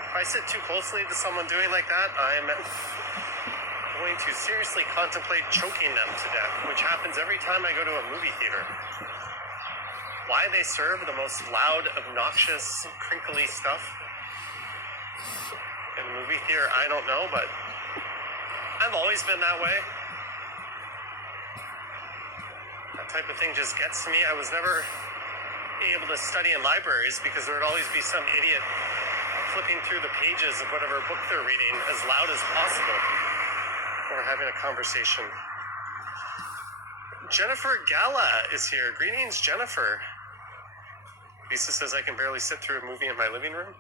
If I sit too closely to someone doing like that, I'm going to seriously contemplate choking them to death, which happens every time I go to a movie theater. Why they serve the most loud, obnoxious, crinkly stuff in the movie theater, I don't know, but I've always been that way. That type of thing just gets to me. I was never able to study in libraries because there would always be some idiot flipping through the pages of whatever book they're reading as loud as possible or having a conversation. Jennifer Gala is here. Greetings, Jennifer. Lisa says I can barely sit through a movie in my living room.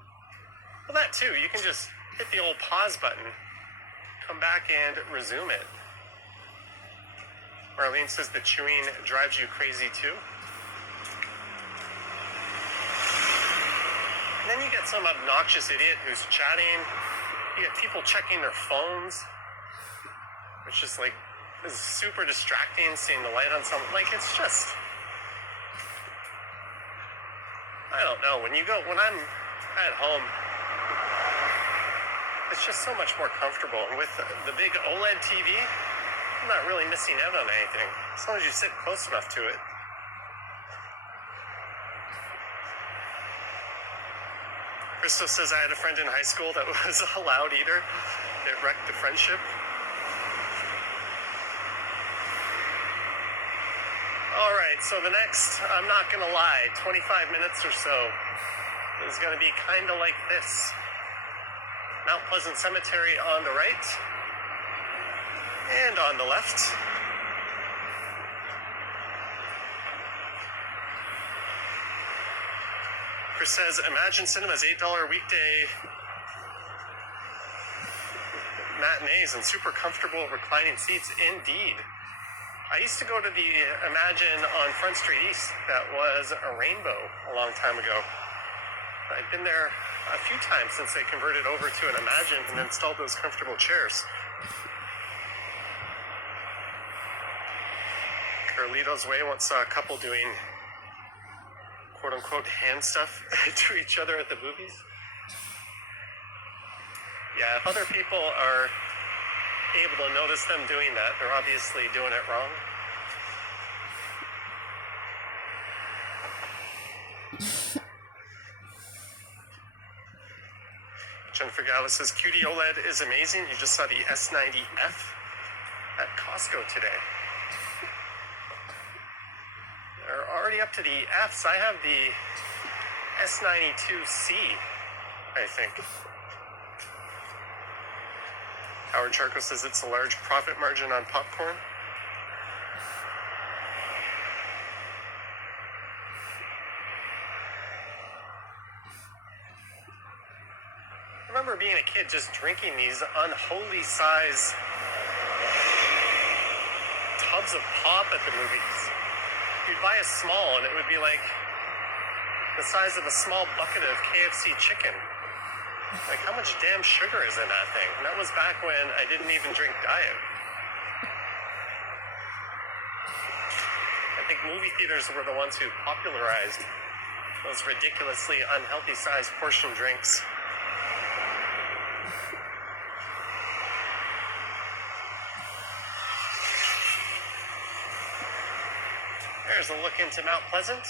Well, that too. You can just hit the old pause button, come back and resume it. Marlene says the chewing drives you crazy too. And then you get some obnoxious idiot who's chatting. You get people checking their phones, which is like is super distracting, seeing the light on someone. Like, it's just, I don't know. When I'm at home, it's just so much more comfortable. And with the big OLED TV, I'm not really missing out on anything, as long as you sit close enough to it. Christo says I had a friend in high school that was a loud eater. It wrecked the friendship. All right, so the next, I'm not gonna lie, 25 minutes or so is gonna be kind of like this. Mount Pleasant Cemetery on the right and on the left. Chris says, imagine Cinema's $8 weekday matinees and super comfortable reclining seats. Indeed. I used to go to the Imagine on Front Street East that was a rainbow a long time ago. I've been there a few times since they converted over to an Imagine and installed those comfortable chairs. Carlito's Way once saw a couple doing quote-unquote hand stuff to each other at the movies. Yeah, if other people are able to notice them doing that, they're obviously doing it wrong. Jennifer Gala says, QD OLED is amazing. You just saw the S90F at Costco today. They're already up to the Fs. I have the S92C, I think. Howard Charco says it's a large profit margin on popcorn. I remember being a kid just drinking these unholy size tubs of pop at the movies. You'd buy a small and it would be like the size of a small bucket of KFC chicken. Like, how much damn sugar is in that thing? And that was back when I didn't even drink diet. I think movie theaters were the ones who popularized those ridiculously unhealthy sized portion drinks. There's a look into Mount Pleasant.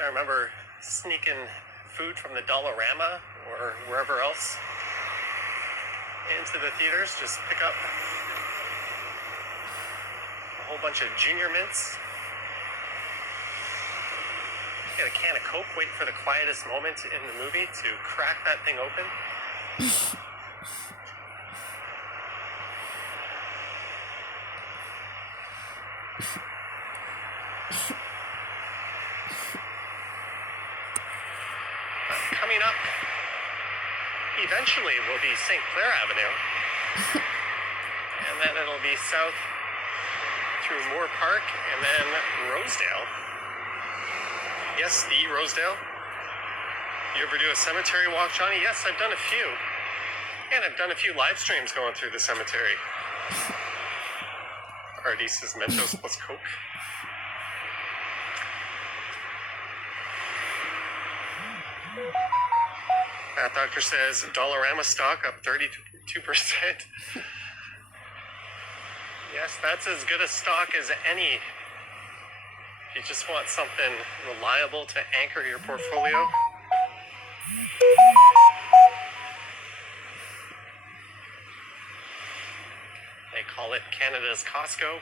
I remember sneaking food from the Dollarama or wherever else into the theaters, just pick up a whole bunch of Junior Mints, get a can of Coke, wait for the quietest moment in the movie to crack that thing open. coming up eventually will be St. Clair Avenue. And then it'll be south through Moore Park and then Rosedale. Yes, the Rosedale. You ever do a cemetery walk, Johnny? Yes, I've done a few. And I've done a few live streams going through the cemetery. Artie says Mentos plus Coke. That doctor says Dollarama stock up 32%. Yes, that's as good a stock as any. If you just want something reliable to anchor your portfolio. They call it Canada's Costco.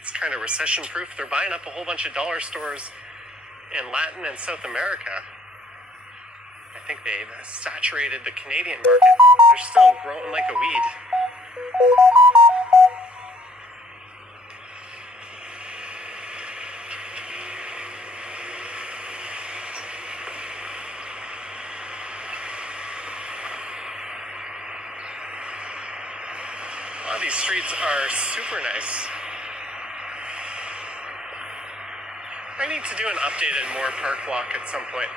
It's kind of recession-proof. They're buying up a whole bunch of dollar stores in Latin and South America. I think they've saturated the Canadian market. They're still growing like a weed. A lot of these streets are super nice. I need to do an updated Moore Park walk at some point.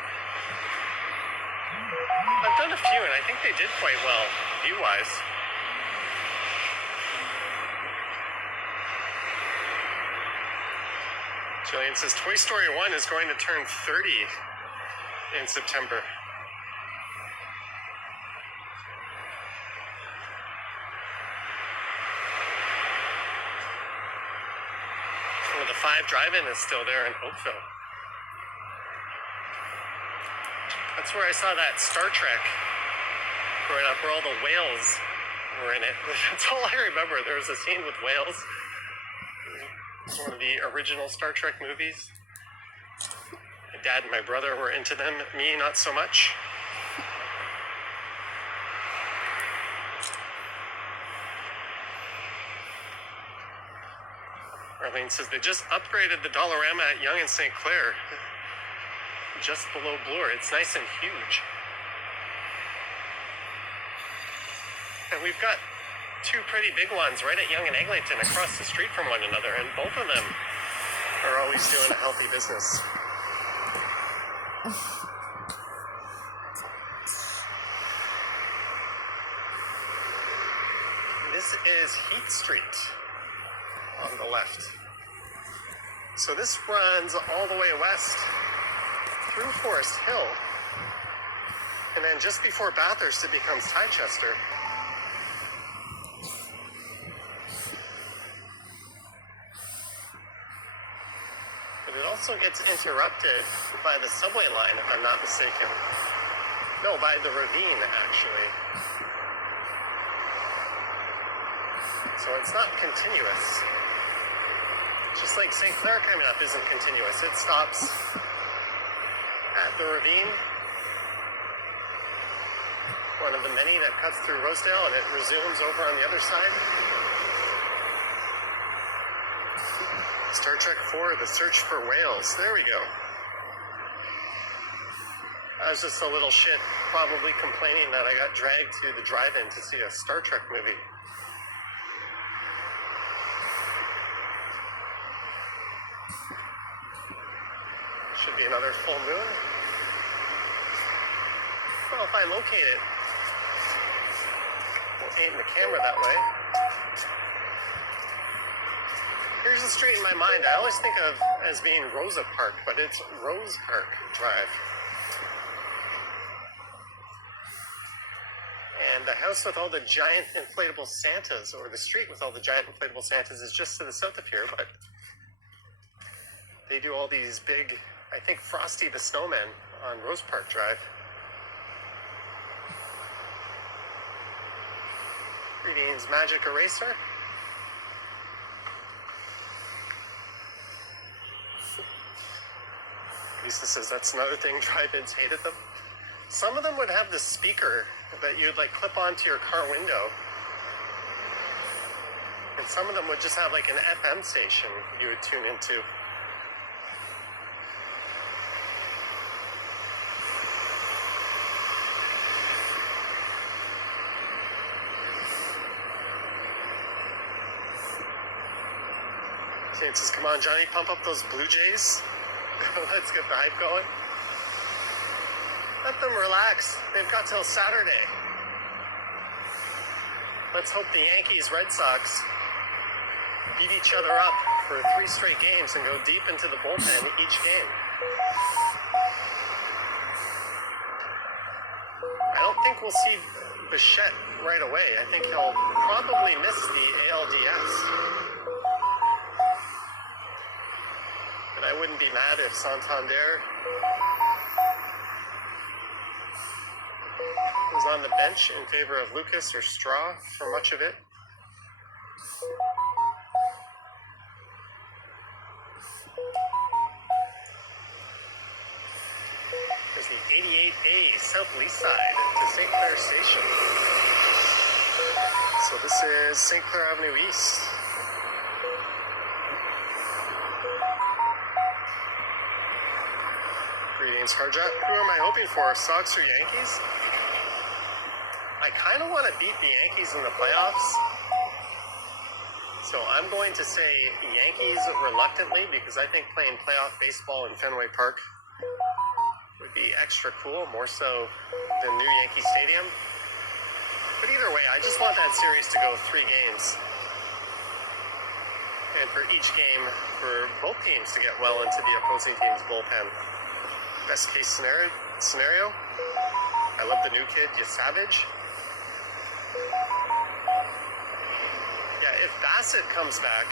I've done a few and I think they did quite well, view-wise. Jillian says Toy Story 1 is going to turn 30 in September. Well, the 5 drive-in is still there in Oakville. That's where I saw that Star Trek growing up, where all the whales were in it. That's all I remember. There was a scene with whales. It was one of the original Star Trek movies. My dad and my brother were into them. Me, not so much. Arlene says they just upgraded the Dollarama at Yonge and St. Clair. Just below Bloor. It's nice and huge. And we've got 2 pretty big ones right at Yonge and Eglinton across the street from one another, and both of them are always doing a healthy business. This is Heath Street on the left. So this runs all the way west through Forest Hill, and then just before Bathurst it becomes Chichester. But it also gets interrupted by the subway line, if I'm not mistaken. No, by the ravine, actually. So it's not continuous. Just like St. Clair coming up isn't continuous. It stops at the ravine, one of the many that cuts through Rosedale, and it resumes over on the other side. Star Trek 4, The Search for Whales. There we go. I was just a little shit, probably complaining that I got dragged to the drive-in to see a Star Trek movie. Should be another full moon. Well, if I locate it, we'll aim the camera that way. Here's a street in my mind I always think of as being Rosa Park, but it's Rose Park Drive. And the house with all the giant inflatable Santas, or the street with all the giant inflatable Santas, is just to the south of here, but they do all these big, I think Frosty the Snowman on Rose Park Drive. Greetings, Magic Eraser. Lisa says that's another thing, drive-ins hated them. Some of them would have the speaker that you'd like clip onto your car window. And some of them would just have like an FM station you would tune into. It says, come on, Johnny, pump up those Blue Jays. Let's get the hype going. Let them relax. They've got till Saturday. Let's hope the Yankees, Red Sox beat each other up for 3 straight games and go deep into the bullpen each game. I don't think we'll see Bichette right away. I think he'll probably miss the ALDS. And I wouldn't be mad if Santander was on the bench in favor of Lucas or Straw for much of it. There's the 88A South Lee side to St. Clair Station. So this is St. Clair Avenue East. Greetings, Harjat. Who am I hoping for, Sox or Yankees? I kind of want to beat the Yankees in the playoffs. So I'm going to say Yankees reluctantly because I think playing playoff baseball in Fenway Park would be extra cool, more so than new Yankee Stadium. But either way, I just want that series to go 3 games. And for each game, for both teams to get well into the opposing team's bullpen. Best case scenario. I love the new kid, you savage. Yeah, if Bassett comes back,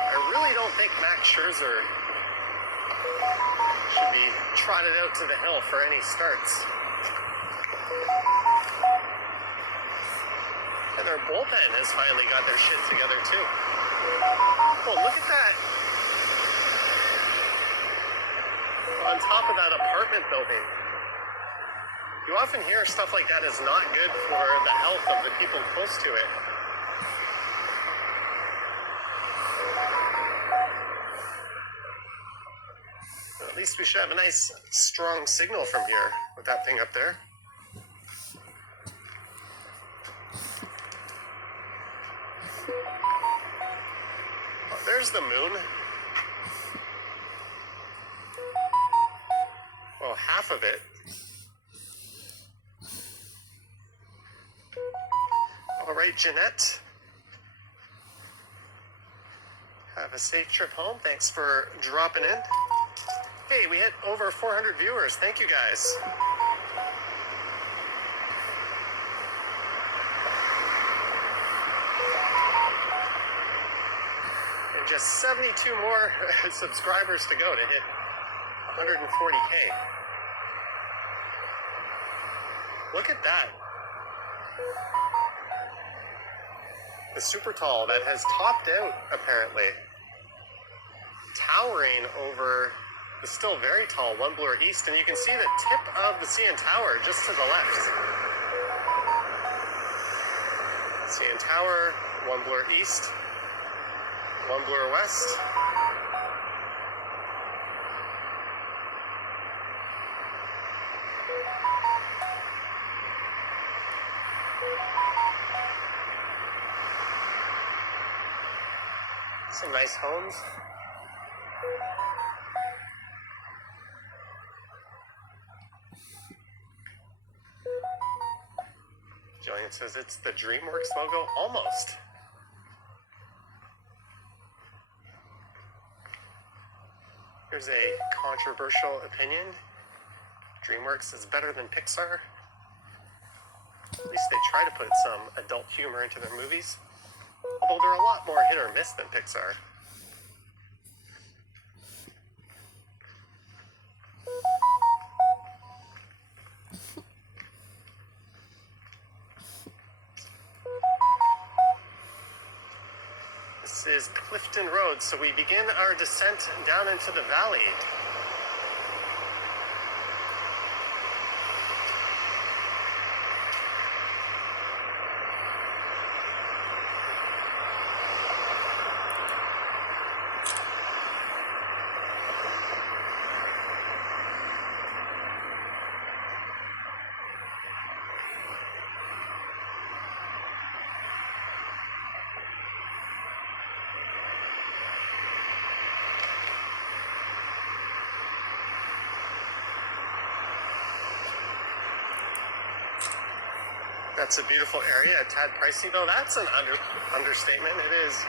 I really don't think Max Scherzer should be trotted out to the hill for any starts. And their bullpen has finally got their shit together too. Oh, look at that. On top of that apartment building. You often hear stuff like that is not good for the health of the people close to it. At least we should have a nice, strong signal from here with that thing up there. Oh, there's the moon. Well, half of it. All right, Jeanette. Have a safe trip home. Thanks for dropping in. Hey, we hit over 400 viewers. Thank you, guys. And just 72 more subscribers to go to hit 140K. Look at that. The super tall that has topped out, apparently. Towering over the still very tall One Bloor East, and you can see the tip of the CN Tower just to the left. CN Tower, One Bloor East, One Bloor West. Some nice homes. Jillian says it's the DreamWorks logo. Almost. Here's a controversial opinion. DreamWorks is better than Pixar. At least they try to put some adult humor into their movies. Although they're a lot more hit or miss than Pixar. This is Clifton Road, so we begin our descent down into the valley. That's a beautiful area, a tad pricey though. That's an understatement. It is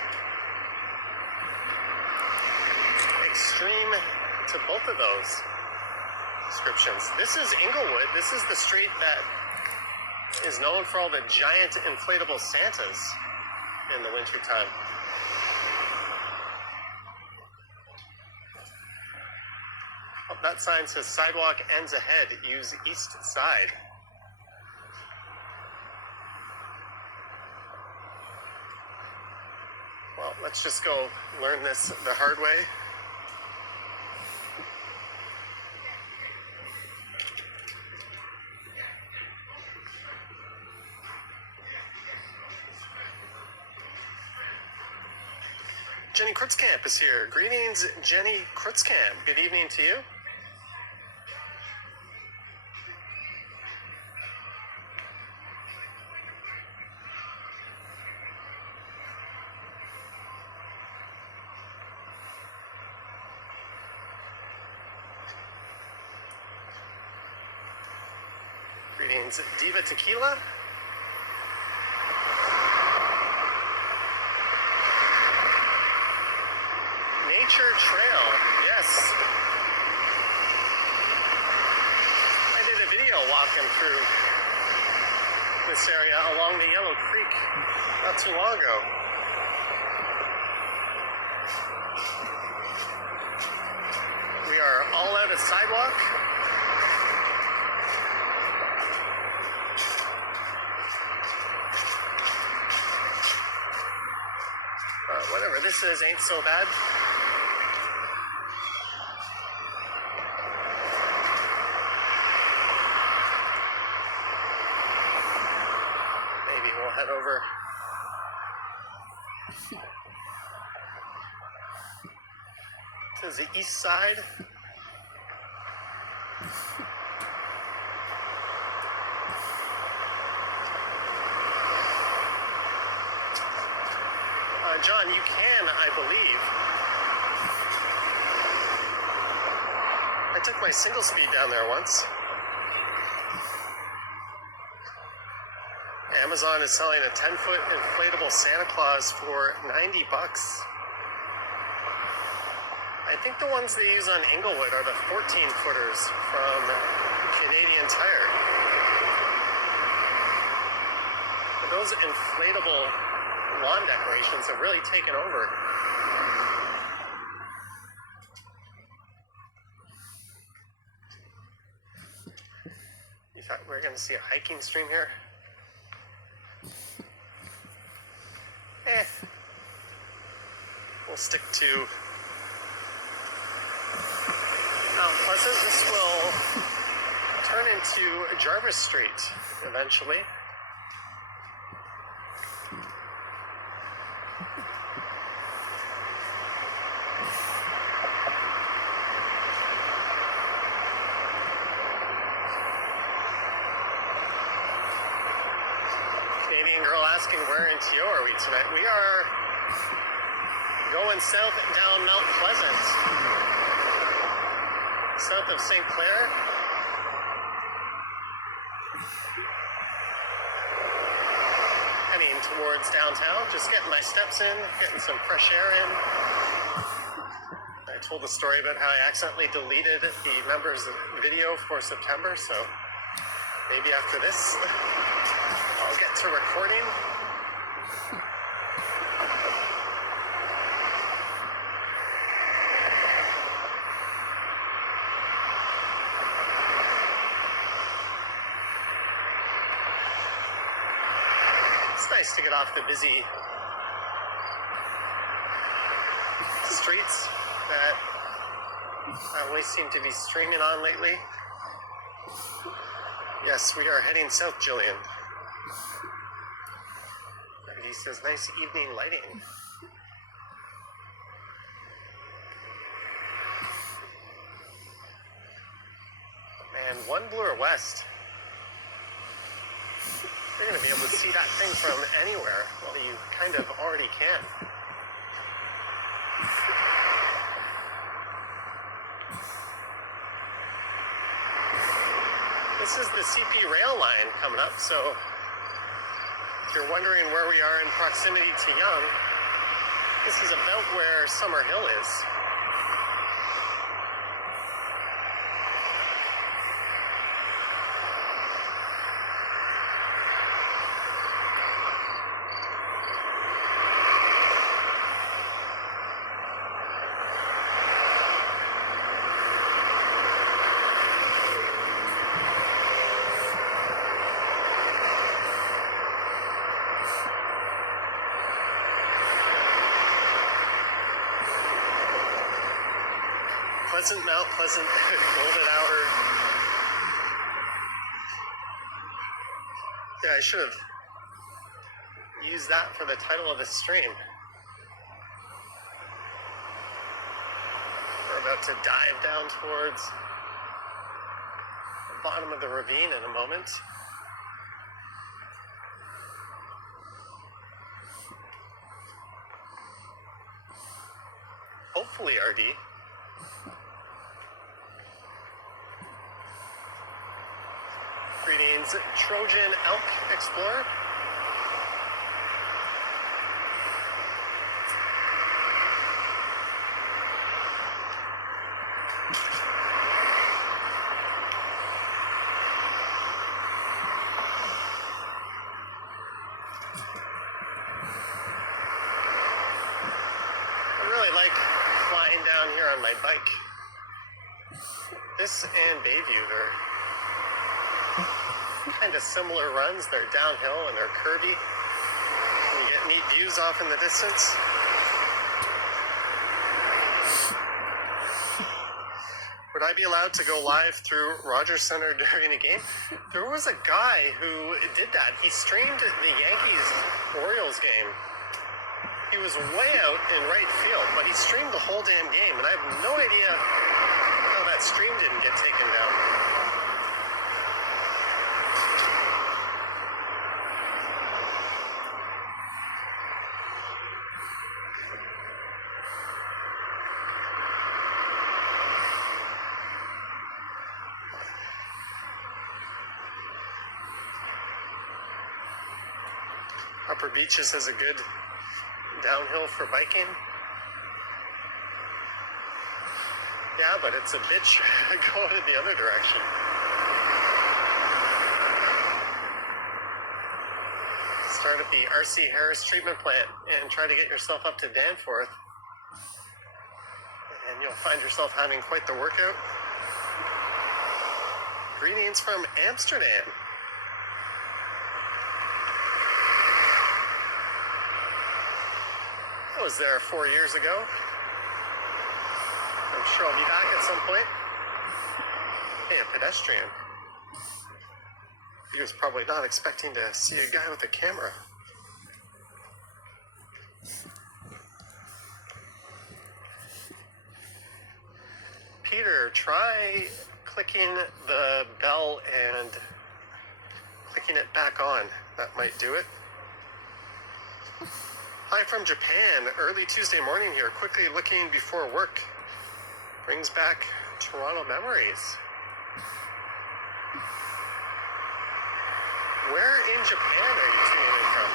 extreme to both of those descriptions. This is Inglewood. This is the street that is known for all the giant inflatable Santas in the wintertime. Oh, that sign says sidewalk ends ahead. Use east side. Well, let's just go learn this the hard way. Jenny Krutzkamp is here. Greetings, Jenny Krutzkamp. Good evening to you. Greetings, Diva Tequila. Nature Trail, yes. I did a video walking through this area along the Yellow Creek not too long ago. We are all out of sidewalk. Whatever this is ain't so bad. Maybe we'll head over to the east side. John, you can, I believe. I took my single speed down there once. Amazon is selling a 10-foot inflatable Santa Claus for $90. I think the ones they use on Inglewood are the 14-footers from Canadian Tire. But those inflatable lawn decorations have really taken over. You thought we were going to see a hiking stream here? We'll stick to Mount Pleasant. This will turn into Jarvis Street eventually. Canadian girl asking where in TO are we tonight? We are going south down Mount Pleasant, south of St. Clair. Heading towards downtown, just getting my steps in, getting some fresh air in. I told the story about how I accidentally deleted the members' video for September, so maybe after this I'll get to recording. It's nice to get off the busy streets that I always seem to be streaming on lately. Yes, we are heading south, Jillian. And he says, nice evening lighting. Man, one bluer west. You're going to be able to see that thing from anywhere. Well, you kind of already can. This is the CP rail line coming up, so If you're wondering where we are in proximity to Young, this is about where Summer Hill is. Pleasant, Mount Pleasant, Golden Hour. Yeah, I should have used that for the title of the stream. We're about to dive down towards the bottom of the ravine in a moment. Hopefully, RD. Greetings, Trojan Elk Explorer. I really like flying down here on my bike. This and Bayview, they're kind of similar runs. They're downhill and they're curvy. And you get neat views off in the distance. Would I be allowed to go live through Rogers Center during a game? There was a guy who did that. He streamed the Yankees-Orioles game. He was way out in right field, but he streamed the whole damn game, and I have no idea how that stream didn't get taken down. Upper Beaches has a good downhill for biking. Yeah, but it's a bitch going in the other direction. Start at the R.C. Harris treatment plant and try to get yourself up to Danforth. And you'll find yourself having quite the workout. Greetings from Amsterdam. I was there 4 years ago. I'm sure I'll be back at some point. Hey, a pedestrian. He was probably not expecting to see a guy with a camera. Peter, try clicking the bell and clicking it back on. That might do it. Hi from Japan, early Tuesday morning here, quickly looking before work. Brings back Toronto memories. Where in Japan are you tuning in from?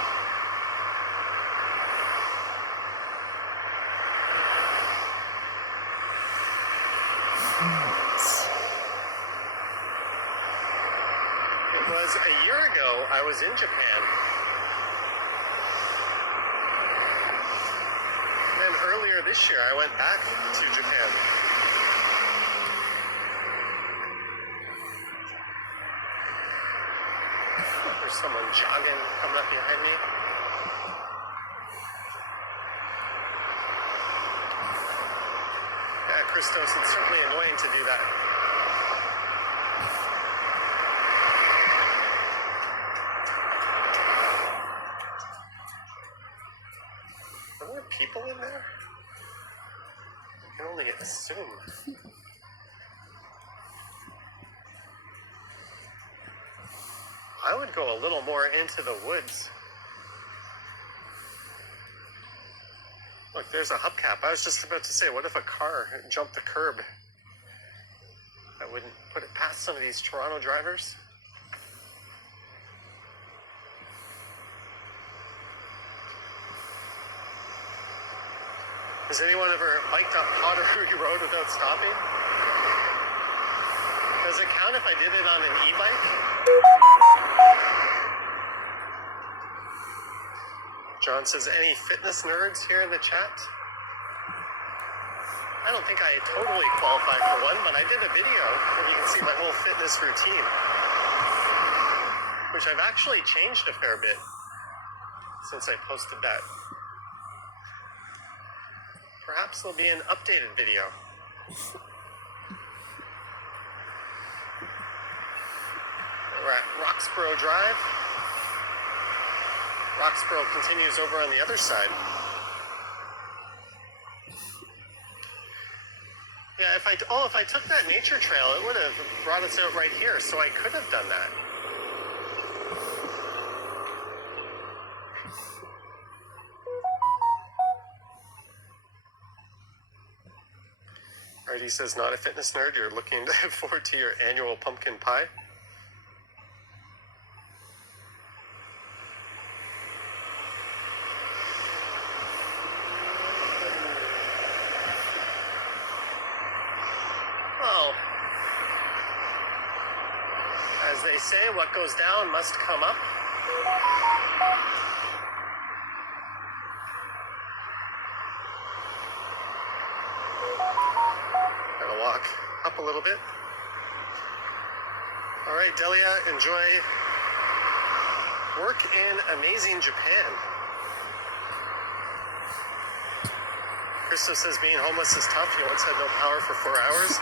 It was a year ago I was in Japan. Earlier this year, I went back to Japan. There's someone jogging coming up behind me. Yeah, Christos, it's certainly annoying to do that. Are there people in there? I can only assume. I would go a little more into the woods. Look, there's a hubcap. I was just about to say, what if a car jumped the curb? I wouldn't put it past some of these Toronto drivers. Has anyone ever biked up Pottery Road without stopping? Does it count if I did it on an e-bike? John says, any fitness nerds here in the chat? I don't think I totally qualify for one, but I did a video where you can see my whole fitness routine, which I've actually changed a fair bit since I posted that. Perhaps there'll be an updated video. We're at Roxborough Drive. Roxborough continues over on the other side. Yeah, if I took that nature trail, it would have brought us out right here, so I could have done that. Artie says, not a fitness nerd, you're looking forward to your annual pumpkin pie. Well, as they say, what goes down must come up. Gotta walk up a little bit. All right, Delia, enjoy work in amazing Japan. Christo says being homeless is tough. You once had no power for 4 hours.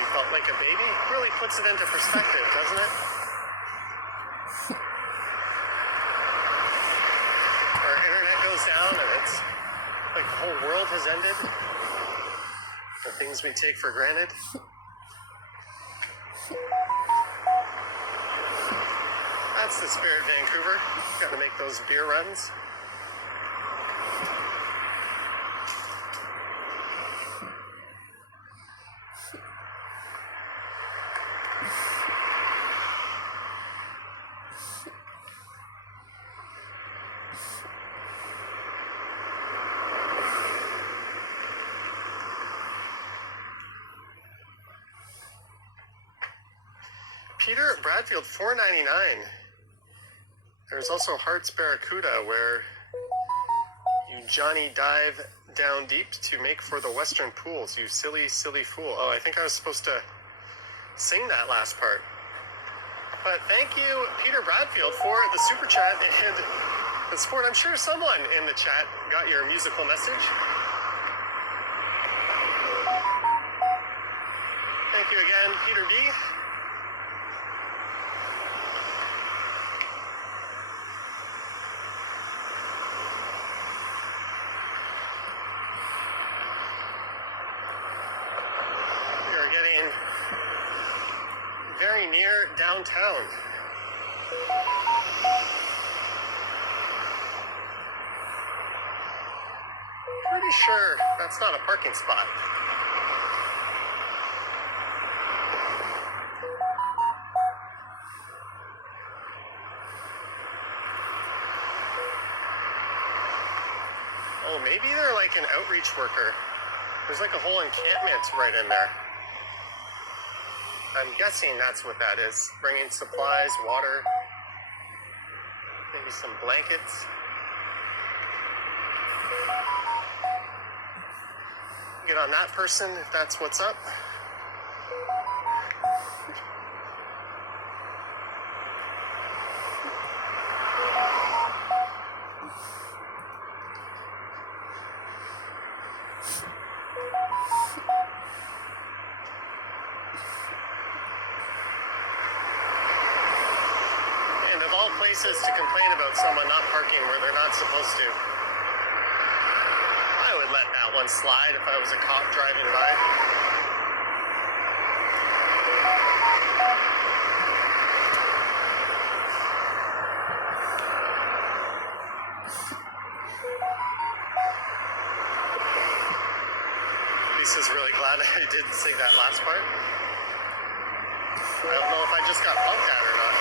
You felt like a baby. Really puts it into perspective, doesn't it? Our internet goes down and it's like the whole world has ended. The things we take for granted. That's the spirit, Vancouver. Got to make those beer runs. Peter Bradfield, $4.99. There's also Hearts Barracuda, where you Johnny dive down deep to make for the western pools, you silly, silly fool. Oh, I think I was supposed to sing that last part. But thank you, Peter Bradfield, for the super chat and the support. I'm sure someone in the chat got your musical message. Thank you again, Peter B. Very near downtown. Pretty sure that's not a parking spot. Oh, maybe they're like an outreach worker. There's like a whole encampment right in there. I'm guessing that's what that is. Bringing supplies, water, maybe some blankets. Get on that person if that's what's up. Places to complain about someone not parking where they're not supposed to. I would let that one slide if I was a cop driving by. Lisa's really glad I didn't sing that last part. I don't know if I just got punked at or not.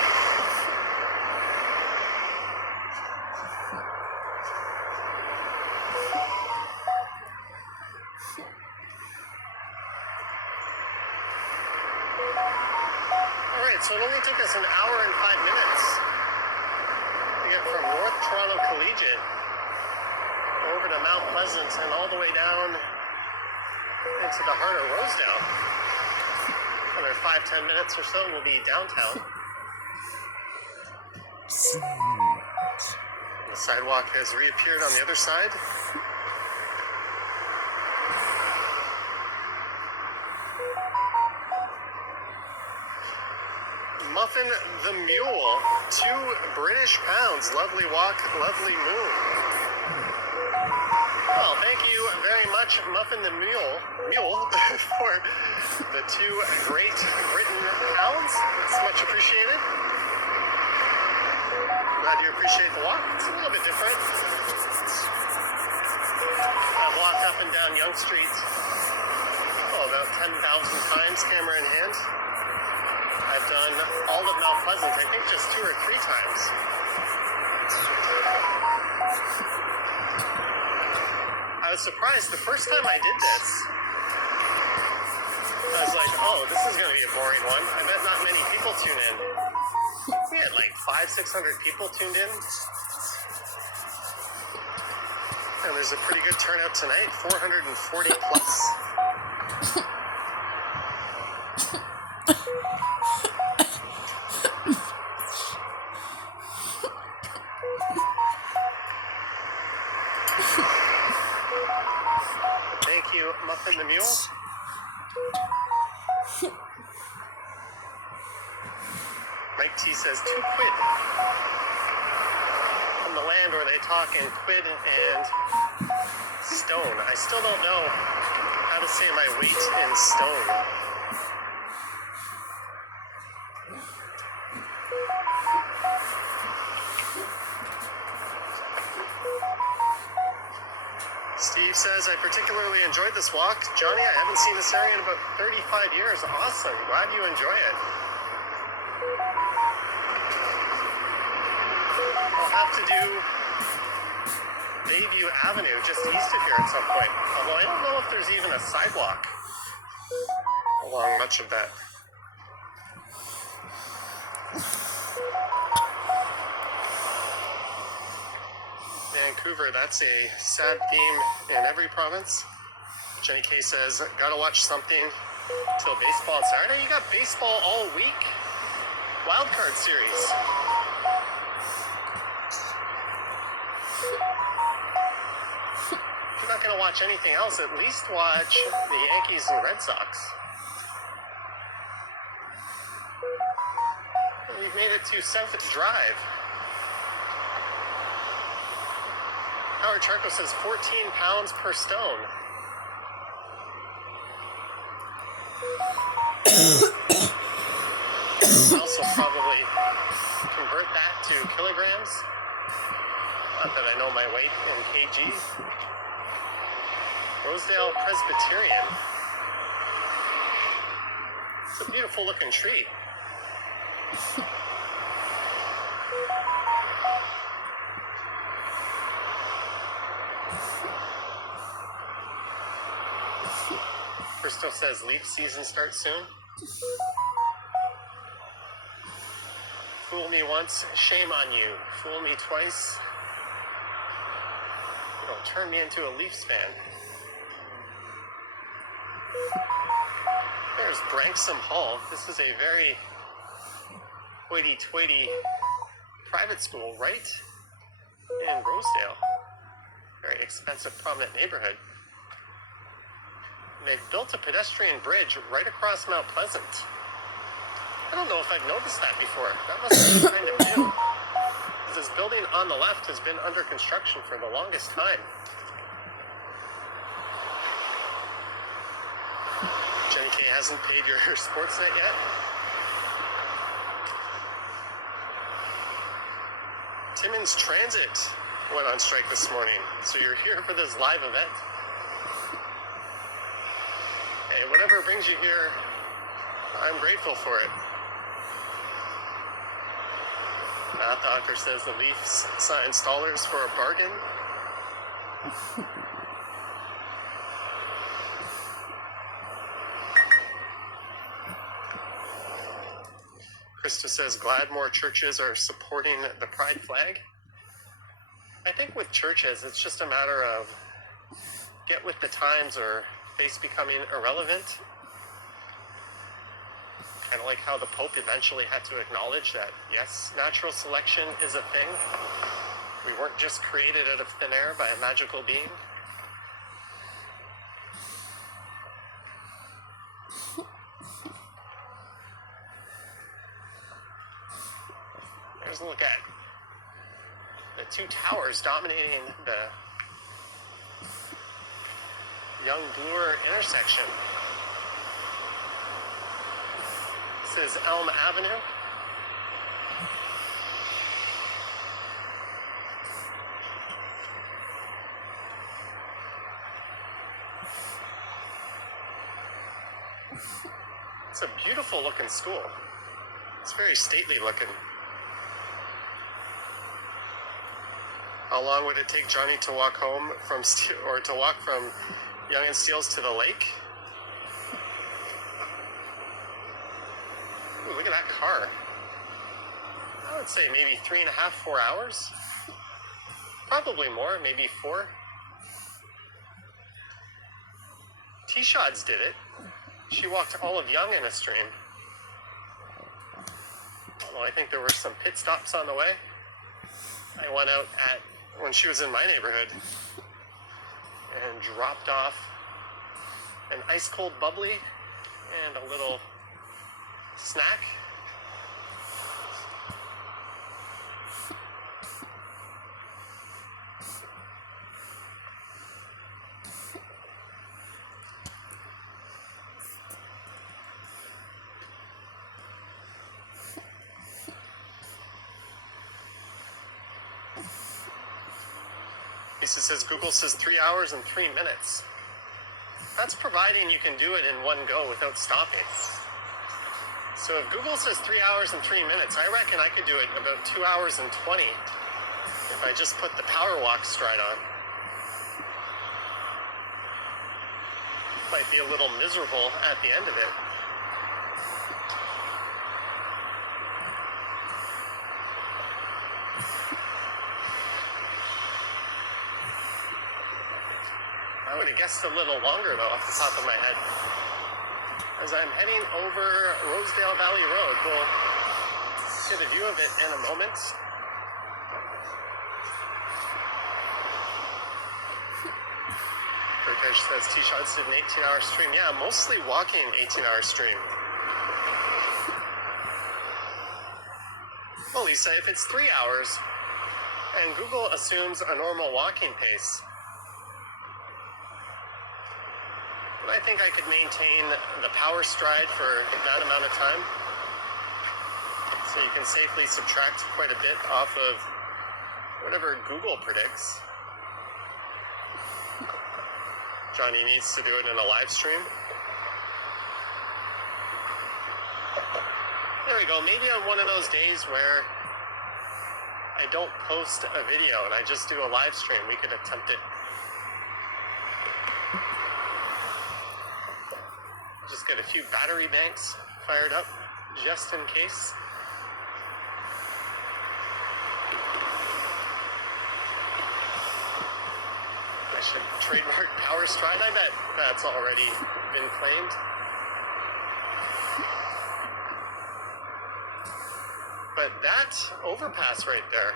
Alright, so it only took us an hour and 5 minutes to get from North Toronto Collegiate over to Mount Pleasant and all the way down into the heart of Rosedale. Another 5-10 minutes or so, we'll be downtown. The sidewalk has reappeared on the other side. Muffin the Mule, £2 British. Lovely walk, lovely moon. Well, thank you very much, Muffin the Mule, for the £2 Great Britain pounds. It's much appreciated. Glad you appreciate the walk. It's a little bit different. I've walked up and down Yonge Street, about 10,000 times, camera in hand. I've done all of Mount Pleasant, I think just 2 or 3 times. I was surprised the first time I did this. I was like, oh, this is going to be a boring one. I bet not many people tune in. We had like 500-600 people tuned in. And there's a pretty good turnout tonight, 440 plus. Thank you, Muffin the Mule. Mike T says £2 from the land where they talk in quid and stone. I still don't know how to say my weight in stone. Steve says, I particularly enjoyed this walk. Johnny, I haven't seen this area in about 35 years. Awesome. Glad you enjoy it. I'll have to do Bayview Avenue just east of here at some point. Although I don't know if there's even a sidewalk along much of that. Vancouver, that's a sad theme in every province. Jenny K says, gotta watch something till baseball on Saturday. You got baseball all week. Wildcard series. If you're not gonna watch anything else, at least watch the Yankees and Red Sox. We've made it to 7th Drive. Howard Charco says 14 pounds per stone. Also probably convert that to kilograms. Not that I know my weight in kgs. Rosedale Presbyterian. It's a beautiful looking tree. Christo says leaf season starts soon. Fool me once, shame on you. Fool me twice, it'll turn me into a Leafs fan. There's Branksome Hall. This is a very hoity-toity private school right in Rosedale. Very expensive, prominent neighborhood. They've built a pedestrian bridge right across Mount Pleasant. I don't know if I've noticed that before. That must be kind of new. This building on the left has been under construction for the longest time. Jenny K hasn't paid your Sportsnet yet. Timmins Transit went on strike this morning, so you're here for this live event. Hey, whatever brings you here, I'm grateful for it. Matt Docker says the Leafs sign installers for a bargain. Krista says, glad more churches are supporting the pride flag. I think with churches, it's just a matter of get with the times or face becoming irrelevant. Kind of like how the Pope eventually had to acknowledge that, yes, natural selection is a thing. We weren't just created out of thin air by a magical being. Here's a look at the two towers dominating the Young Bloor intersection. This is Elm Avenue. It's a beautiful looking school. It's very stately looking. How long would it take Johnny to walk home from or to walk from Young and Steeles to the lake? Ooh, look at that car. I would say maybe 3.5, 4 hours. Probably more, maybe 4. T-Shots did it. She walked all of Young in a stream. Although I think there were some pit stops on the way. I went out when she was in my neighborhood and dropped off an ice cold bubbly and a little snack. Lisa says, Google says 3 hours and 3 minutes. That's providing you can do it in one go without stopping. So if Google says 3 hours and 3 minutes, I reckon I could do it in about 2 hours and 20 if I just put the power walk stride on. Might be a little miserable at the end of it. I would have guessed a little longer, though, off the top of my head. As I'm heading over Rosedale Valley Road, we'll get a view of it in a moment. Prakash says T-Shots did an 18-hour stream. Yeah, mostly walking 18-hour stream. Well, Lisa, if it's 3 hours, and Google assumes a normal walking pace, I think I could maintain the power stride for that amount of time. So you can safely subtract quite a bit off of whatever Google predicts. Johnny needs to do it in a live stream. There we go. Maybe on one of those days where I don't post a video and I just do a live stream, we could attempt it. Just get a few battery banks fired up, just in case. I should trademark Power Stride. I bet that's already been claimed. But that overpass right there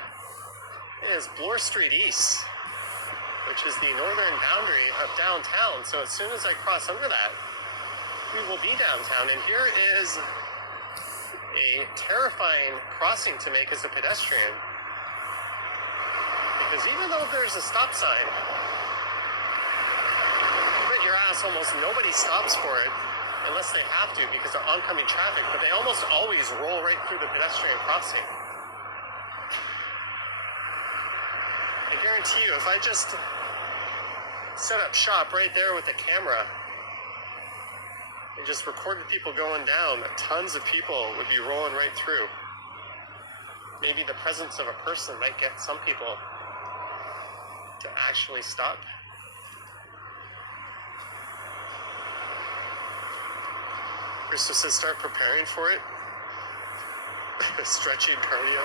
is Bloor Street East, which is the northern boundary of downtown. So as soon as I cross under that, we will be downtown, and here is a terrifying crossing to make as a pedestrian. Because even though there's a stop sign, you bet your ass almost nobody stops for it unless they have to because of oncoming traffic, but they almost always roll right through the pedestrian crossing. I guarantee you, if I just set up shop right there with the camera and just recorded people going down, tons of people would be rolling right through. Maybe the presence of a person might get some people to actually stop. Krista says start preparing for it. Stretching cardio.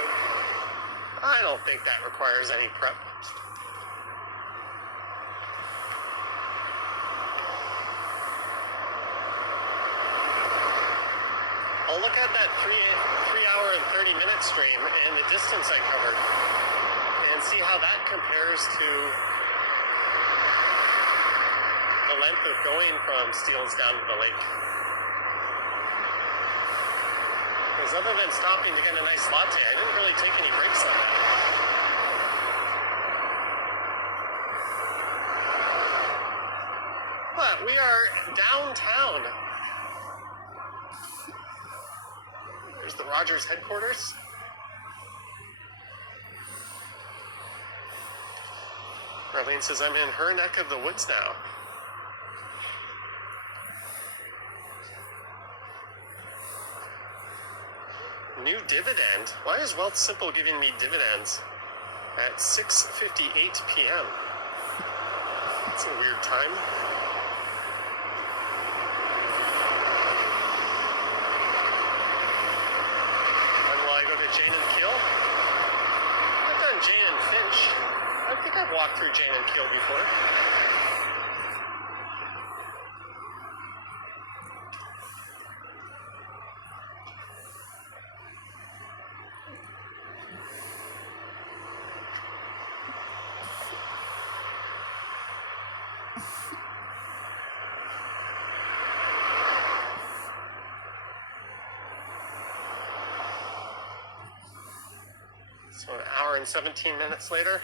I don't think that requires any prep. I'll look at that 3 hour and 30-minute stream and the distance I covered and see how that compares to the length of going from Steeles down to the lake. Because other than stopping to get a nice latte, I didn't really take any breaks on that. But we are downtown. There's the Rogers headquarters. Arlene says I'm in her neck of the woods now. New dividend? Why is Wealth Simple giving me dividends at 6:58 p.m.? It's a weird time. When will I go to Jane and Keel? I've done Jane and Finch. I think I've walked through Jane and Keel before. So an hour and 17 minutes later,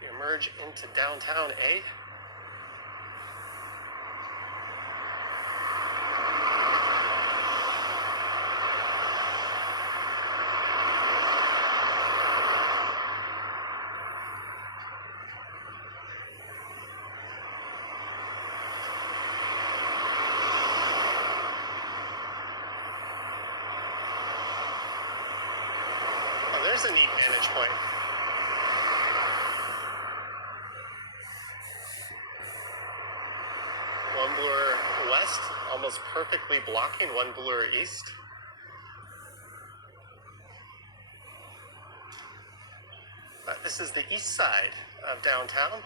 we emerge into downtown A. There's a neat vantage point. One blur west, almost perfectly blocking one blur east. This is the east side of downtown.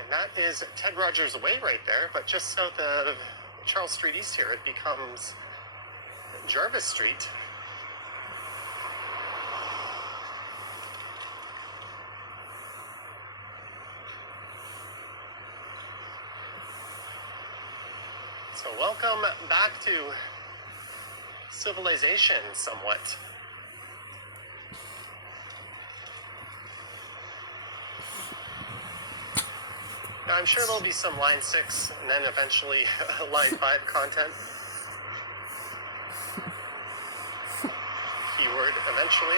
And that is Ted Rogers Way right there, but just south of Charles Street East here, it becomes Jarvis Street. So welcome back to civilization somewhat. Now, I'm sure there'll be some line 6 and then eventually line 5 content. Keyword eventually.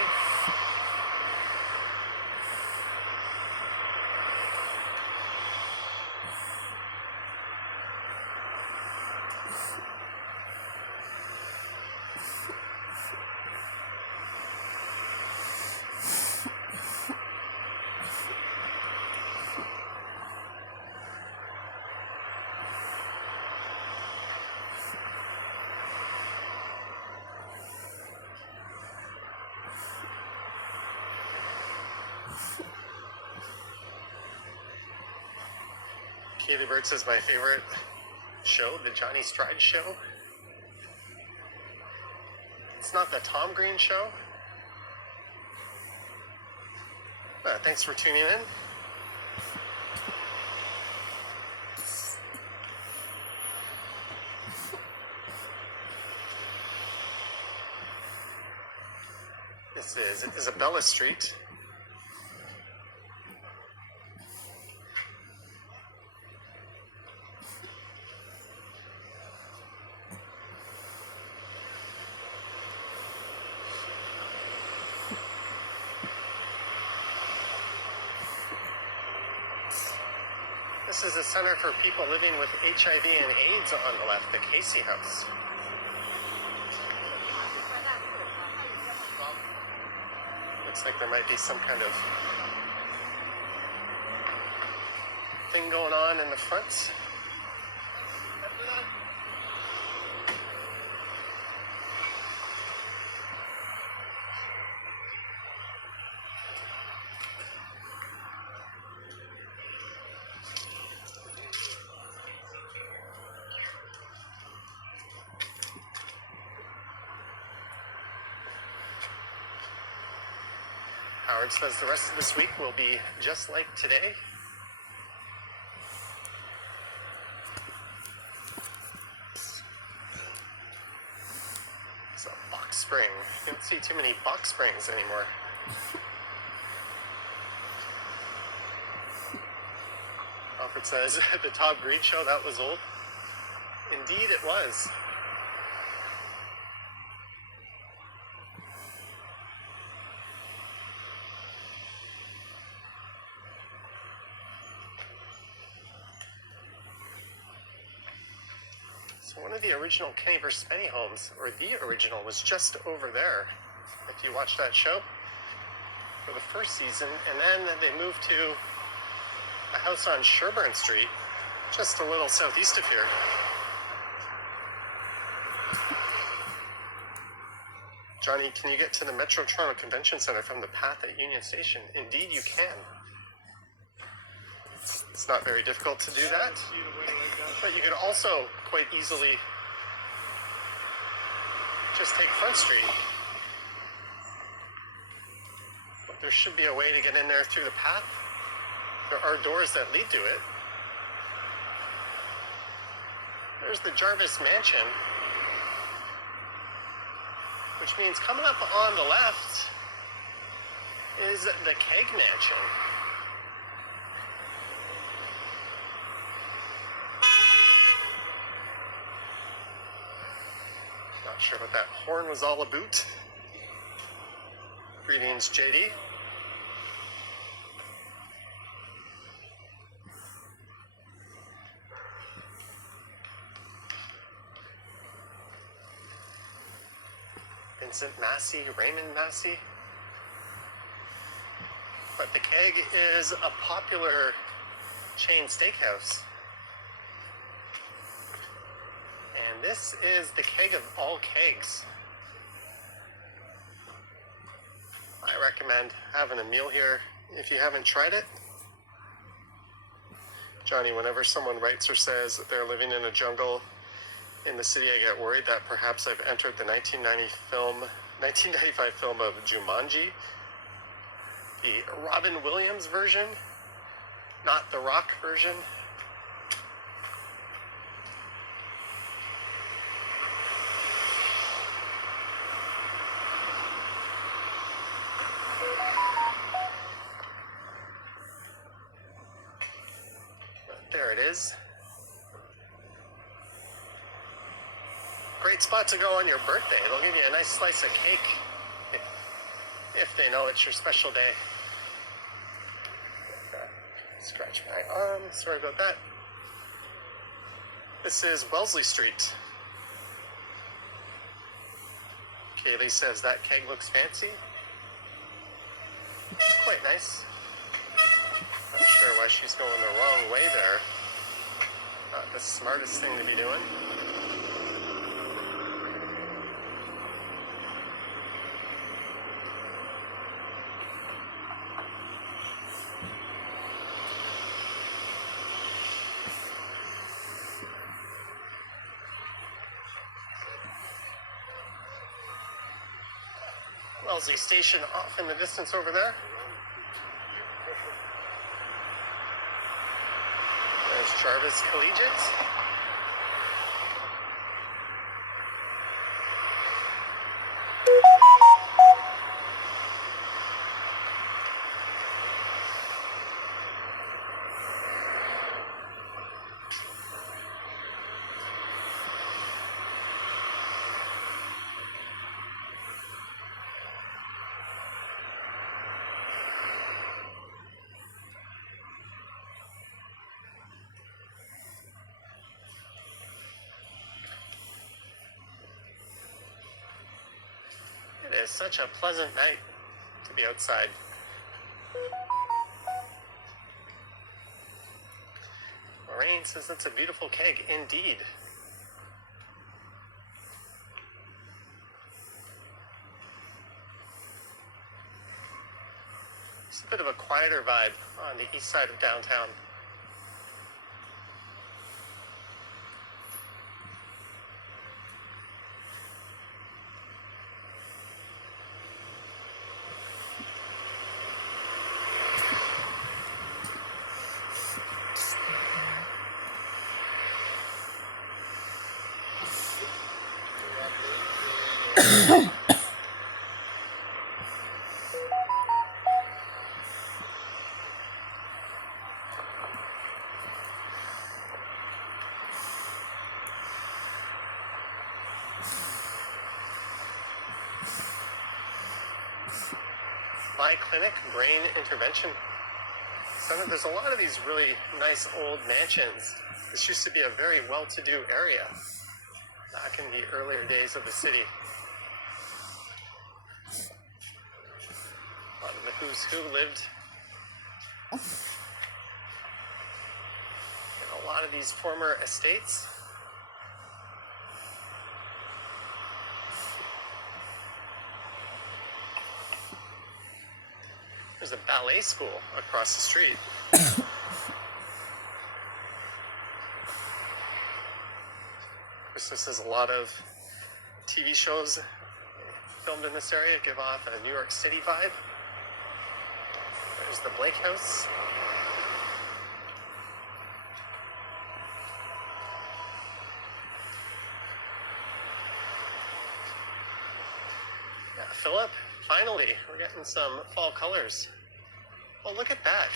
Katie Bird says my favorite show, the Johnny Stride Show. It's not the Tom Green Show. Thanks for tuning in. This is Isabella Street. This is a center for people living with HIV and AIDS on the left, the Casey House. Looks like there might be some kind of thing going on in the front. Howard says the rest of this week will be just like today. It's a box spring. You don't see too many box springs anymore. Alfred says, the Todd Greed show, that was old. Indeed it was. So one of the original Kenny vs. Penny homes, or the original, was just over there. If you watched that show for the first season, and then they moved to a house on Sherburne Street, just a little southeast of here. Johnny, can you get to the Metro Toronto Convention Centre from the path at Union Station? Indeed you can. It's not very difficult to do that, but you can also quite easily just take Front Street. But there should be a way to get in there through the path. There are doors that lead to it. There's the Jarvis Mansion, which means coming up on the left is the Keg Mansion. Not sure what that horn was all about. Greetings, JD. Vincent Massey, Raymond Massey. But the Keg is a popular chain steakhouse. And this is the Keg of all kegs. I recommend having a meal here if you haven't tried it. Johnny, whenever someone writes or says that they're living in a jungle in the city, I get worried that perhaps I've entered the 1995 film of Jumanji, the Robin Williams version, not the Rock version. But there it is. Great spot to go on your birthday. They'll give you a nice slice of cake if they know it's your special day. Scratch my arm. Sorry about that. This is Wellesley Street. Kaylee says that keg looks fancy. It's quite nice. Not sure why she's going the wrong way there. Not the smartest thing to be doing. Wellesley Station off in the distance over there. There's Jarvis Collegiate. It is such a pleasant night to be outside. Lorraine says that's a beautiful keg indeed. It's a bit of a quieter vibe on the east side of downtown. My clinic, brain intervention center. There's a lot of these really nice old mansions. This used to be a very well-to-do area back in the earlier days of the city. A lot of the who's who lived in a lot of these former estates. There's a ballet school across the street. This is a lot of TV shows filmed in this area, give off a New York City vibe. There's the Blake House. Yeah, Philip, finally, we're getting some fall colors. Oh, look at that.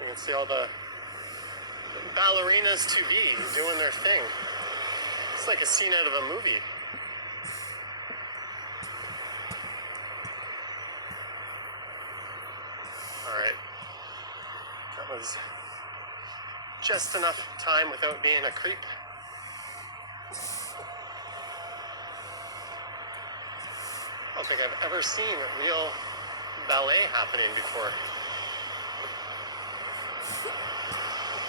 You can see all the ballerinas to be doing their thing. It's like a scene out of a movie. All right. That was just enough time without being a creep. I don't think I've ever seen real ballet happening before.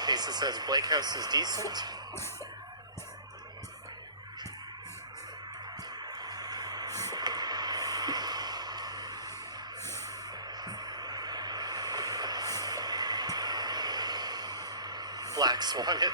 Lisa says Blake House is decent. Black Swan it.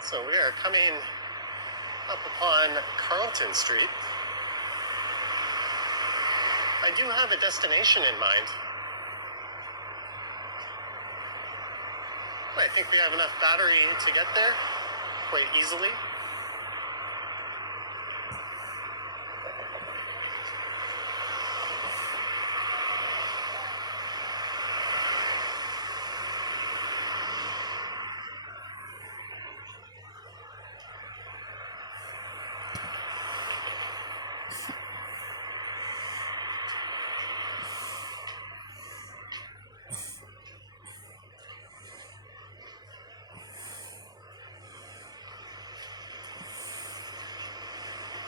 So we are coming up upon Carlton Street. I do have a destination in mind. I think we have enough battery to get there quite easily.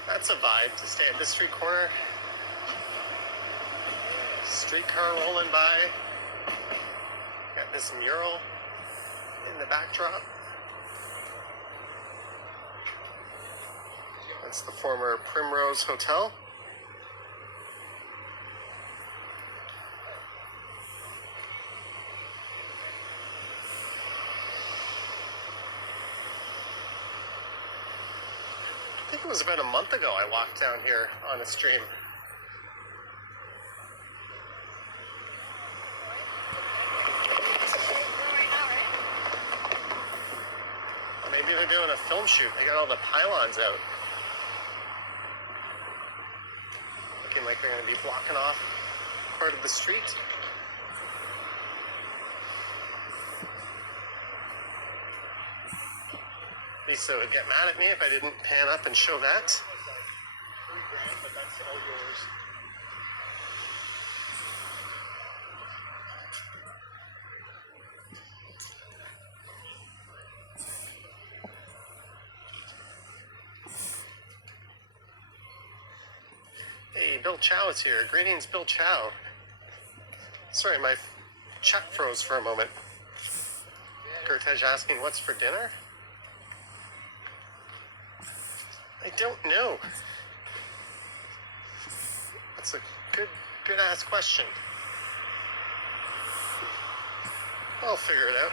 That's a vibe to stay at this street corner. Streetcar rolling by. Got this mural in the backdrop. That's the former Primrose Hotel. I think it was about a month ago I walked down here on a stream. Maybe they're doing a film shoot. They got all the pylons out. Looking like they're going to be blocking off part of the street. Lisa would get mad at me if I didn't pan up and show that. $3,000, but that's all yours. Bill Chow is here. Greetings, Bill Chow. Sorry, my chat froze for a moment. Gertej asking what's for dinner? I don't know. That's a good ass question. I'll figure it out.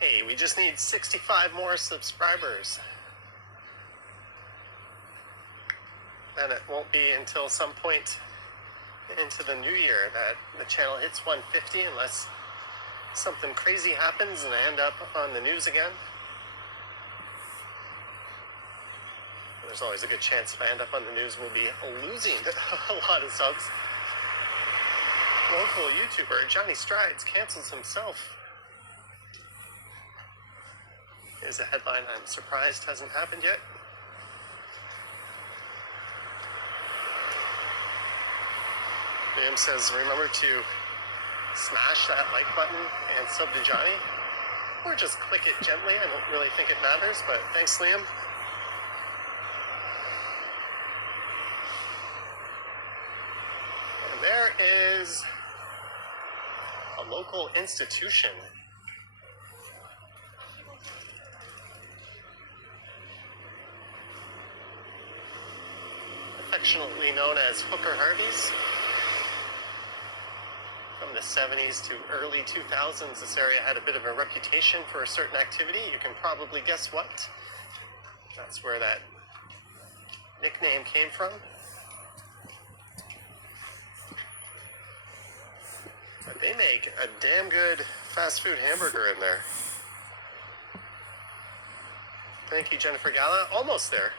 Hey, we just need 65 more subscribers. And it won't be until some point into the new year that the channel hits 150 unless something crazy happens and I end up on the news again. There's always a good chance if I end up on the news we'll be losing a lot of subs. Local YouTuber Johnny Strides cancels himself. Is a headline I'm surprised hasn't happened yet. Liam says, remember to smash that like button and sub to Johnny. Or just click it gently. I don't really think it matters, but thanks, Liam. And there is a local institution. Affectionately known as Hooker Harvey's. From the 70s to early 2000s, this area had a bit of a reputation for a certain activity. You can probably guess what. That's where that nickname came from. But they make a damn good fast food hamburger in there. Thank you, Jennifer Gala. Almost there.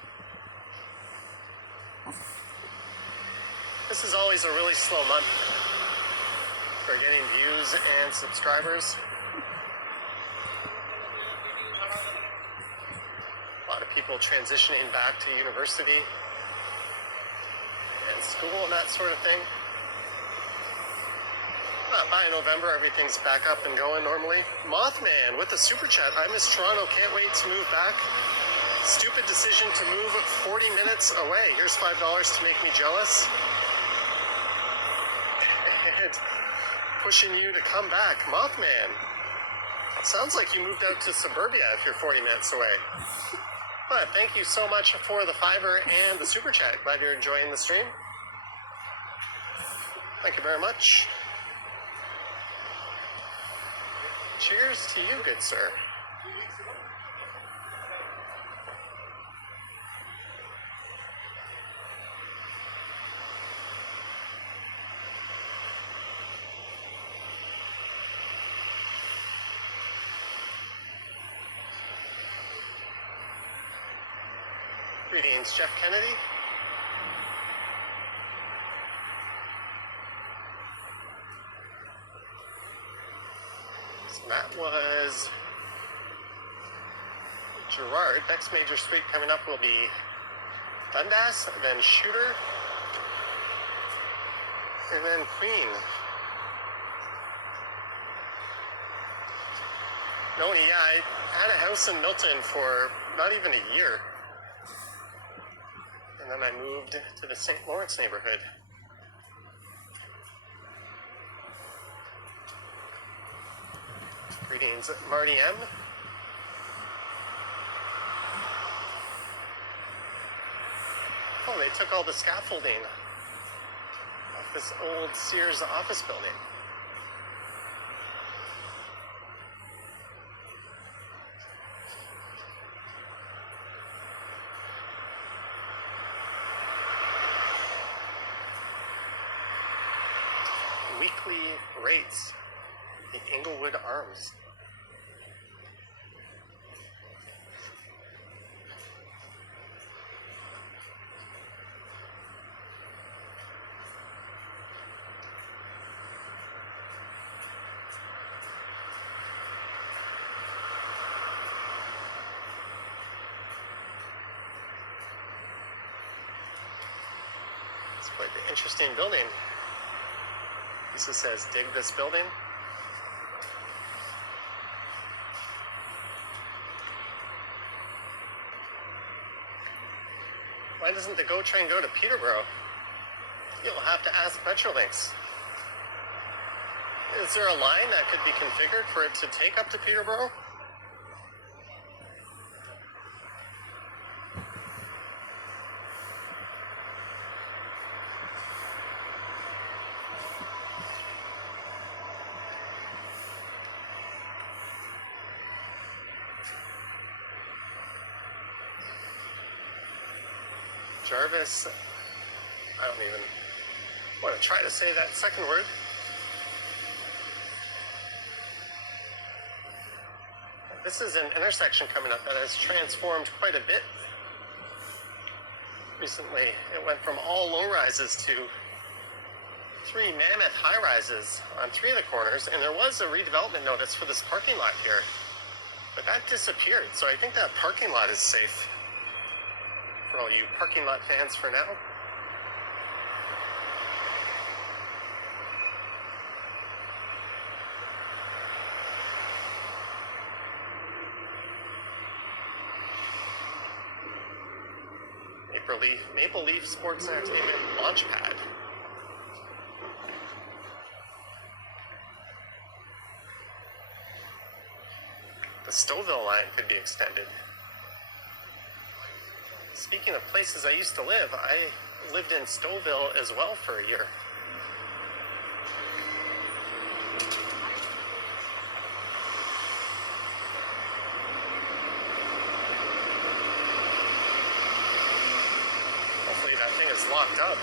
This is always a really slow month for getting views and subscribers. A lot of people transitioning back to university and school and that sort of thing. By November, everything's back up and going normally. Mothman with the super chat. I miss Toronto. Can't wait to move back. Stupid decision to move 40 minutes away. Here's $5 to make me jealous. And pushing you to come back. Mothman. Sounds like you moved out to suburbia if you're 40 minutes away. But thank you so much for the $5 and the super chat. Glad you're enjoying the stream. Thank you very much. Cheers to you, good sir. Greetings, Jeff Kennedy. So that was Gerard. Next major street coming up will be Dundas, then Shooter, and then Queen. No, yeah, I had a house in Milton for not even a year. And then I moved to the St. Lawrence neighborhood. Greetings, Marty M. Oh, they took all the scaffolding off this old Sears office building. Weekly rates, the Inglewood Arms. It's quite an interesting building. This says, dig this building. Why doesn't the GO train go to Peterborough? You'll have to ask Metrolinx. Is there a line that could be configured for it to take up to Peterborough? Jarvis, I don't even want to try to say that second word. This is an intersection coming up that has transformed quite a bit. Recently, it went from all low rises to 3 mammoth high rises on 3 of the corners, and there was a redevelopment notice for this parking lot here, but that disappeared, so I think that parking lot is safe for all you parking lot fans for now. Maple Leaf Sports and Entertainment Launchpad. The Stouffville line could be extended. Speaking of places I used to live, I lived in Stouffville as well for a year. Hopefully that thing is locked up.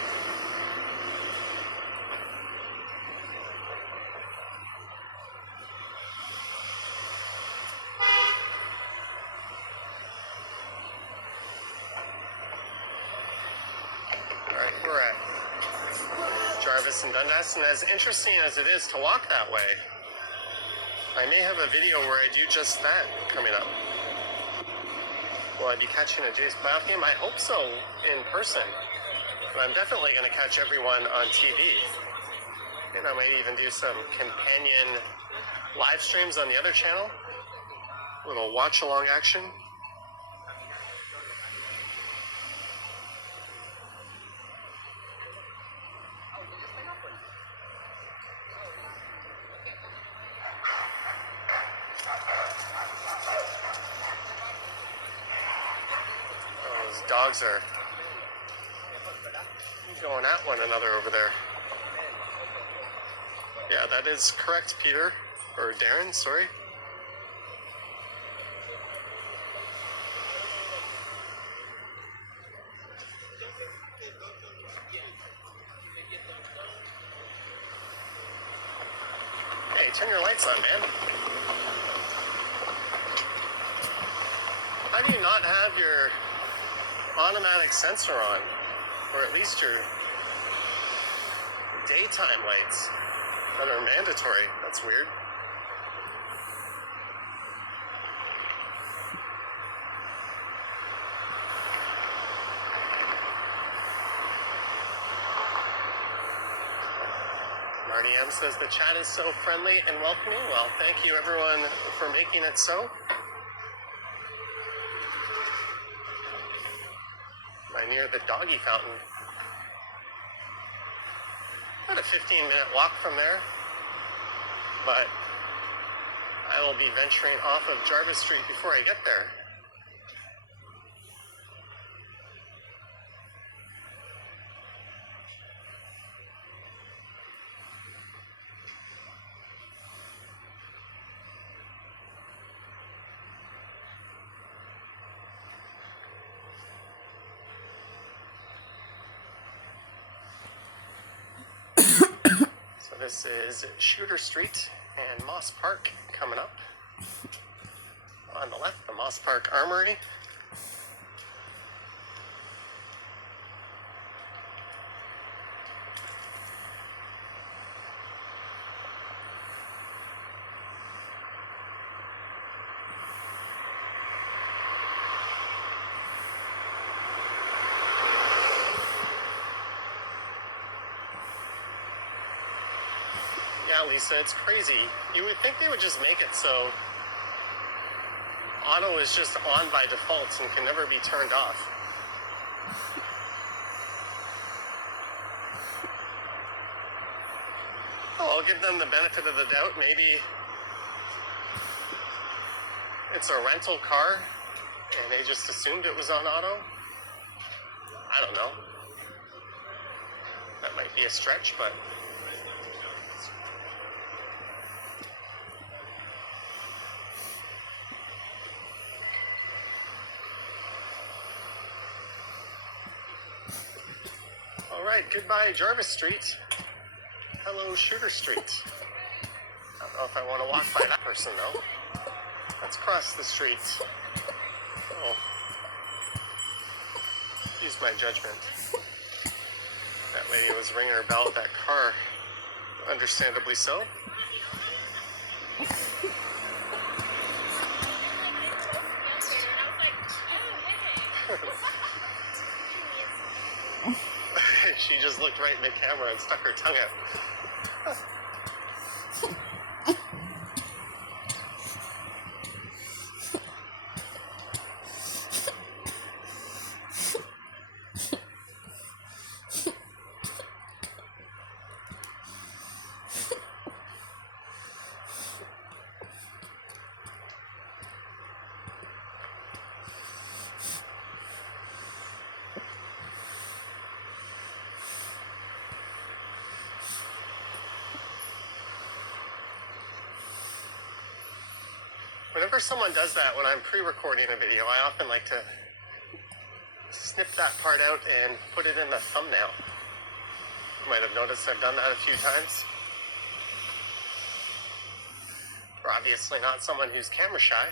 Alright, we're at Jarvis and Dundas, and as interesting as it is to walk that way, I may have a video where I do just that coming up. Will I be catching a Jays playoff game? I hope so in person, but I'm definitely going to catch everyone on TV. And I might even do some companion live streams on the other channel, a little watch-along action. Dogs are going at one another over there. Yeah, that is correct, Peter. Or Darren, sorry. Hey, turn your lights on, man. How do you not have your automatic sensor on, or at least your daytime lights that are mandatory? That's weird. Marty M says the chat is so friendly and welcoming. Well, thank you everyone for making it so. Near the doggy fountain. About a 15-minute walk from there, but I will be venturing off of Jarvis Street before I get there. This is Shooter Street and Moss Park coming up. On the left, the Moss Park Armory. Lisa, it's crazy. You would think they would just make it so auto is just on by default and can never be turned off. Oh, I'll give them the benefit of the doubt. Maybe it's a rental car and they just assumed it was on auto. I don't know. That might be a stretch, but all right, goodbye Jarvis Street. Hello Sugar Street. I don't know if I want to walk by that person though. Let's cross the street. Oh. Use my judgment. That lady was ringing her bell at that car. Understandably so. She just looked right in the camera and stuck her tongue out. Whenever someone does that when I'm pre-recording a video, I often like to snip that part out and put it in the thumbnail. You might have noticed I've done that a few times. We're obviously not someone who's camera shy.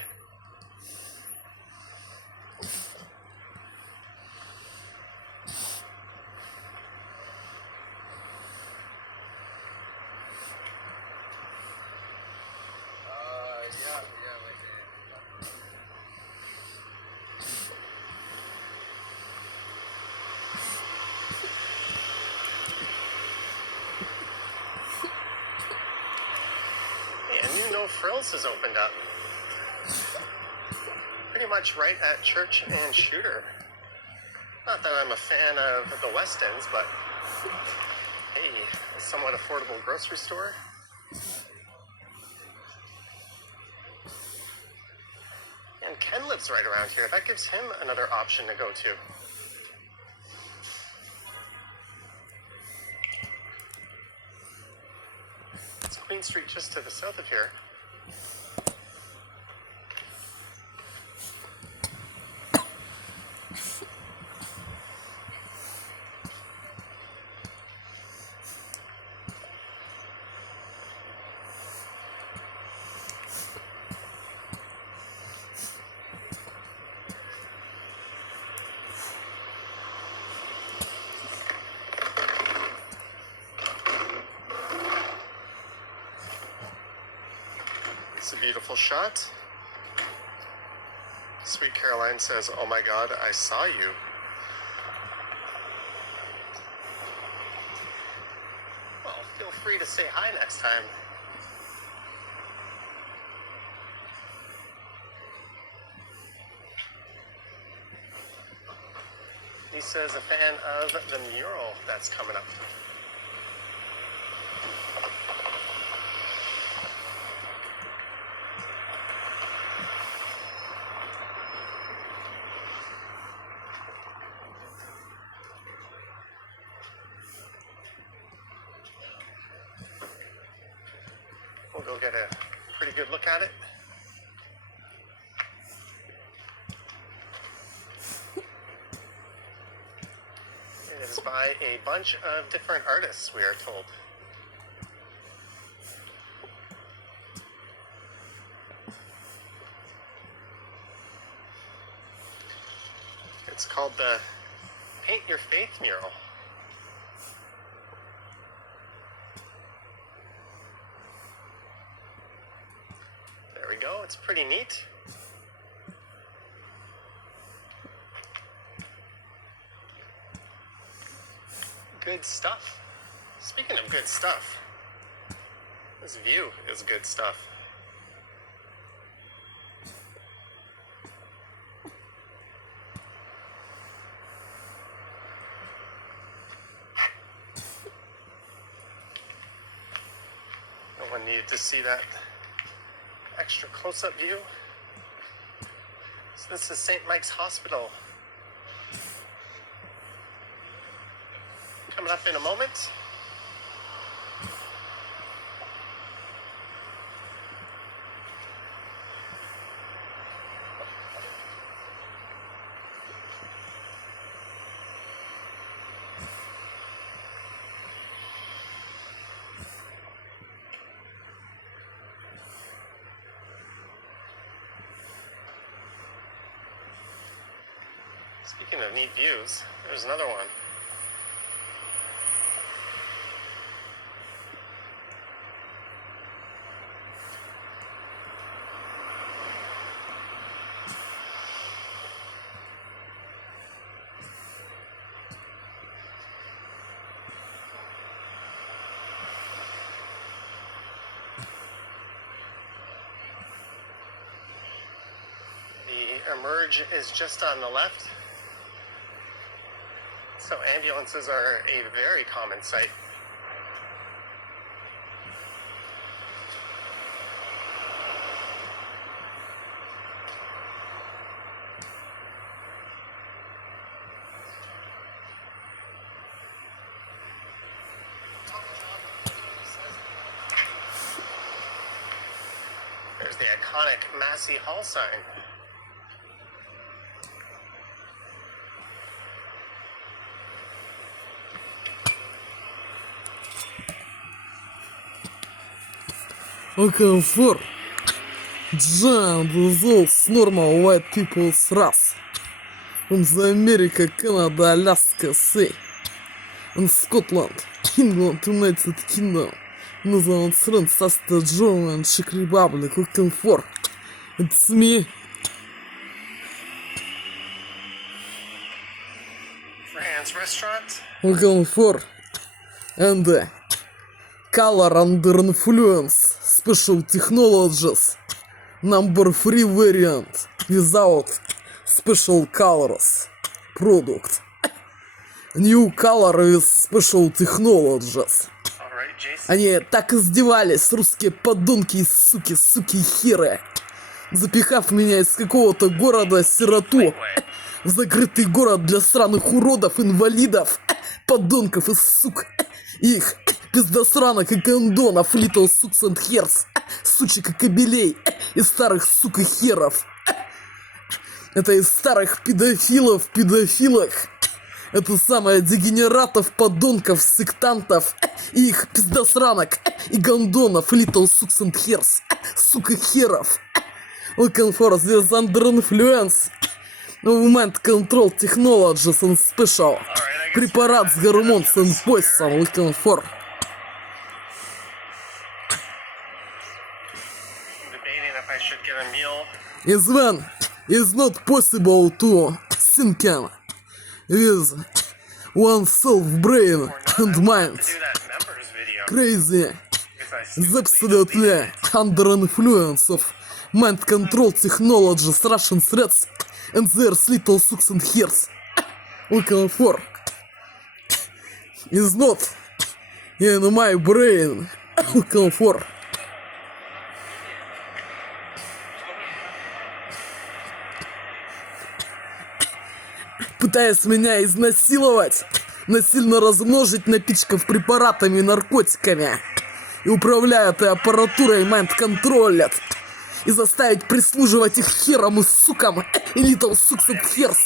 No Frills has opened up. Pretty much right at Church and Shooter. Not that I'm a fan of the West Ends, but hey, a somewhat affordable grocery store. And Ken lives right around here. That gives him another option to go to. It's Queen Street just to the south of here. It's a beautiful shot. Sweet Caroline says, "Oh my God, I saw you." Well, feel free to say hi next time. Lisa's a fan of the mural that's coming up. We'll go get a pretty good look at it. It is by a bunch of different artists, we are told. It's called the Paint Your Faith mural. There we go, it's pretty neat. Good stuff. Speaking of good stuff, This view is good stuff. No one needed to see that extra close-up view. So this is St. Mike's Hospital. Coming up in a moment. Speaking of neat views, there's another one. The emerge is just on the left. So ambulances are a very common sight. There's the iconic Massey Hall sign. Looking for giant results normal white people's race from the America, Canada, Alaska, sea, and Scotland, England, United Kingdom, Netherlands, France, Austria, Germany, and Czech Republic. Looking for it's me. France restaurant. Looking for and color under influence special technologies number 3 variant without special colors product new color with special technologies. Alright, Jason. Они так издевались, русские подонки и суки херы, запихав меня из какого-то города-сироту в закрытый город для сраных уродов, инвалидов, подонков и сук, их пиздосранок и гондонов, little sucks and hairs, сучек и кобелей, и старых сук и херов. Это из старых педофилов, педофилок. Это самое дегенератов, подонков, сектантов, и их пиздосранок и гондонов, little sucks and hairs, сук и херов. Looking for this under influence. Movement control technologies and special. Препарат с гормонс and poison. Looking for. Debating if I should get a meal. Is when it's not possible to think with oneself brain and mind. Do that members video. Crazy. Because I Is absolutely under influence of mind control technologies, Russian threats, and there's little sucks and hairs. Looking for is not in my brain. Looking for. Пытаясь меня изнасиловать, насильно размножить, напичкав препаратами и наркотиками, и управляя этой аппаратурой майнд-контролят, и заставить прислуживать их херам и сукам, и little sucks and hairs,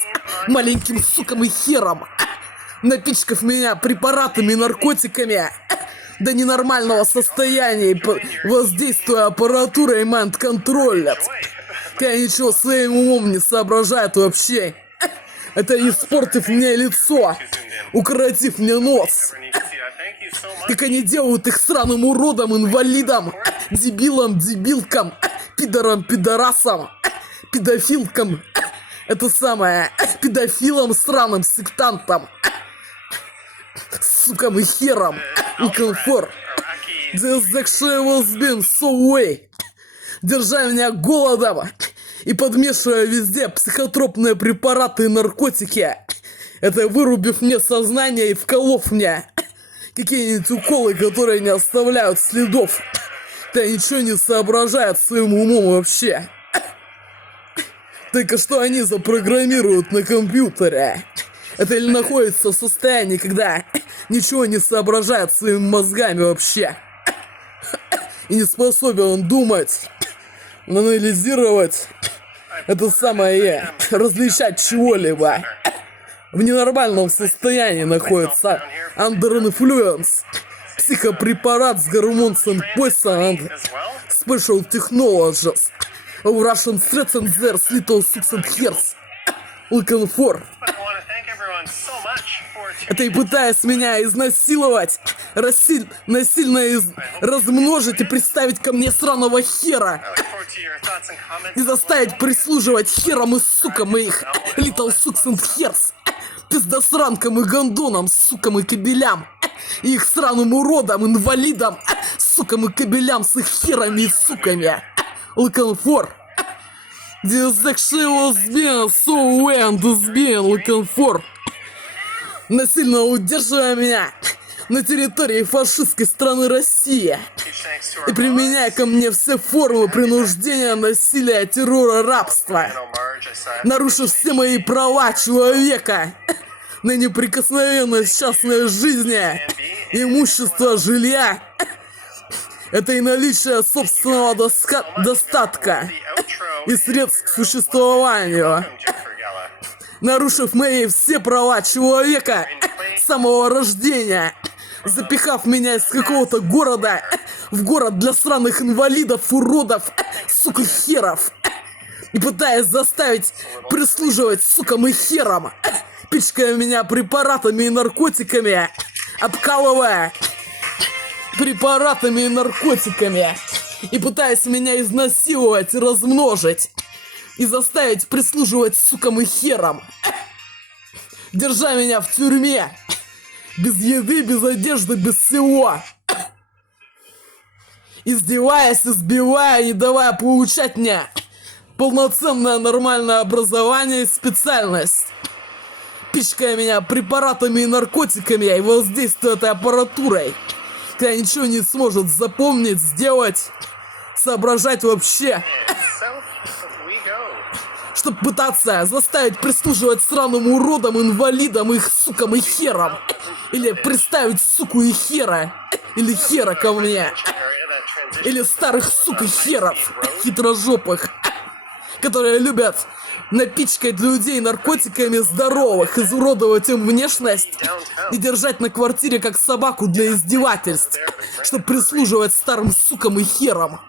маленьким сукам и херам, напичкав меня препаратами и наркотиками до ненормального состояния, и воздействуя аппаратурой майнд-контролят. Я ничего своим умом не соображает вообще. Это испортив мне лицо, укоротив мне нос. Как они делают их сраным уродом, инвалидом, дебилом, дебилкам, пидором, пидорасом, педофилкам. Это самое, педофилом, сраным сектантом, сукам и хером, и комфорт. This actually was been so way. Держа меня голодом и подмешивая везде психотропные препараты и наркотики. Это вырубив мне сознание и вколов мне какие-нибудь уколы, которые не оставляют следов. Да ничего не соображает своим умом вообще. Только что они запрограммируют на компьютере. Это или находится в состоянии, когда ничего не соображает своими мозгами вообще. И не способен думать, анализировать, это самое, различать чего-либо. В ненормальном состоянии находится under influence. Психопрепарат с гормонцем poison and special technologies. Of Russian threats and their little six and hairs. Looking for. Это и пытаясь меня изнасиловать, насильно размножить и представить ко мне сраного хера. И заставить прислуживать херам и сукам моих little six and hairs. Пиздосранкам и гондонам, сукам и кобелям. И их сраным уродам, инвалидам, сукам и кобелям с их херами и суками. Looking for. This actually was being so way and is being looking for. Насильно удерживая меня на территории фашистской страны России и применяя ко мне все формы принуждения, насилия, террора, рабства, нарушив все мои права человека на неприкосновенность частной жизни, имущества, жилья, это и наличие собственного достатка и средств к существованию, нарушив мои все права человека с самого рождения, запихав меня из какого-то города в город для сраных инвалидов, уродов, сука, херов, и пытаясь заставить прислуживать сукам и херам, пичкая меня препаратами и наркотиками, обкалывая препаратами и наркотиками, и пытаясь меня изнасиловать и размножить, и заставить прислуживать сукам и херам, держа меня в тюрьме, без еды, без одежды, без всего, издеваясь, избивая, не давая получать мне полноценное нормальное образование и специальность, пичкая меня препаратами и наркотиками и воздействуя этой аппаратурой, когда ничего не сможет запомнить, сделать, соображать вообще. Чтоб пытаться заставить прислуживать сраным уродам, инвалидам, их сукам и херам. Или представить суку и хера. Или хера ко мне. Или старых сук и херов, хитрожопых, которые любят напичкать людей наркотиками здоровых, изуродовать им внешность и держать на квартире как собаку для издевательств, чтобы прислуживать старым сукам и херам.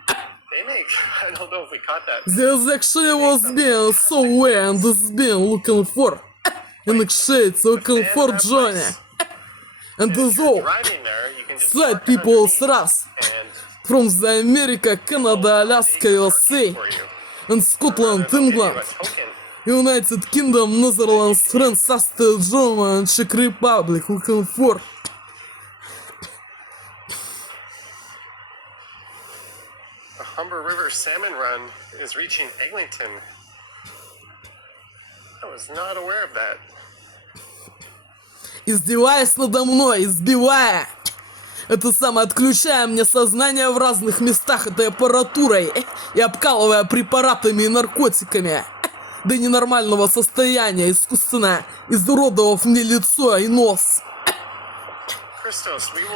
This actually was being so way and is being looking for. In shades looking for Johnny. And the all side people us from the America, Canada, Alaska, USA, and Scotland, England, United Kingdom, Netherlands, France, Austria, Germany, and Czech Republic looking for. Humber River salmon run is reaching Eglinton. I was not aware of that. Издеваясь надо мной, избивая, это самое, отключая мне сознание в разных местах этой аппаратурой и обкалывая препаратами и наркотиками до ненормального состояния, искусственно изуродовав мне лицо и нос.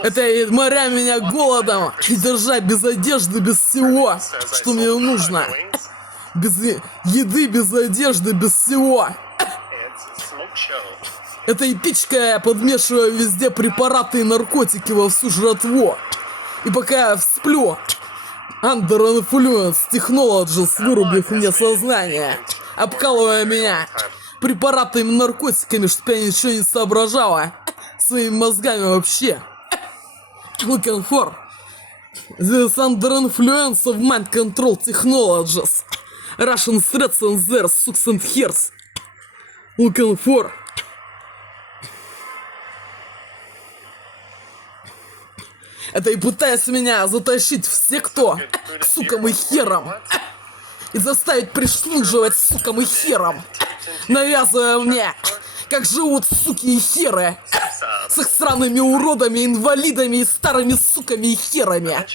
Это и моря меня голодом, и держа без одежды, без всего, что мне нужно. Без еды, без одежды, без всего. Это и пичкая, подмешивая везде препараты и наркотики во всю жратву. И пока я сплю, under influence technologies, вырубив мне сознание, обкалывая меня препаратами и наркотиками, чтобы я ничего не соображала своими мозгами вообще. Looking for. This under influence of mind control technologies. Russian threats and their sucks and hairs. Looking for. Это и пытаясь меня затащить в секту к сукам и херам. И заставить прислуживать сукам и херам. Навязывая мне, как живут суки и херы. С их сраными уродами, инвалидами и старыми суками и херами.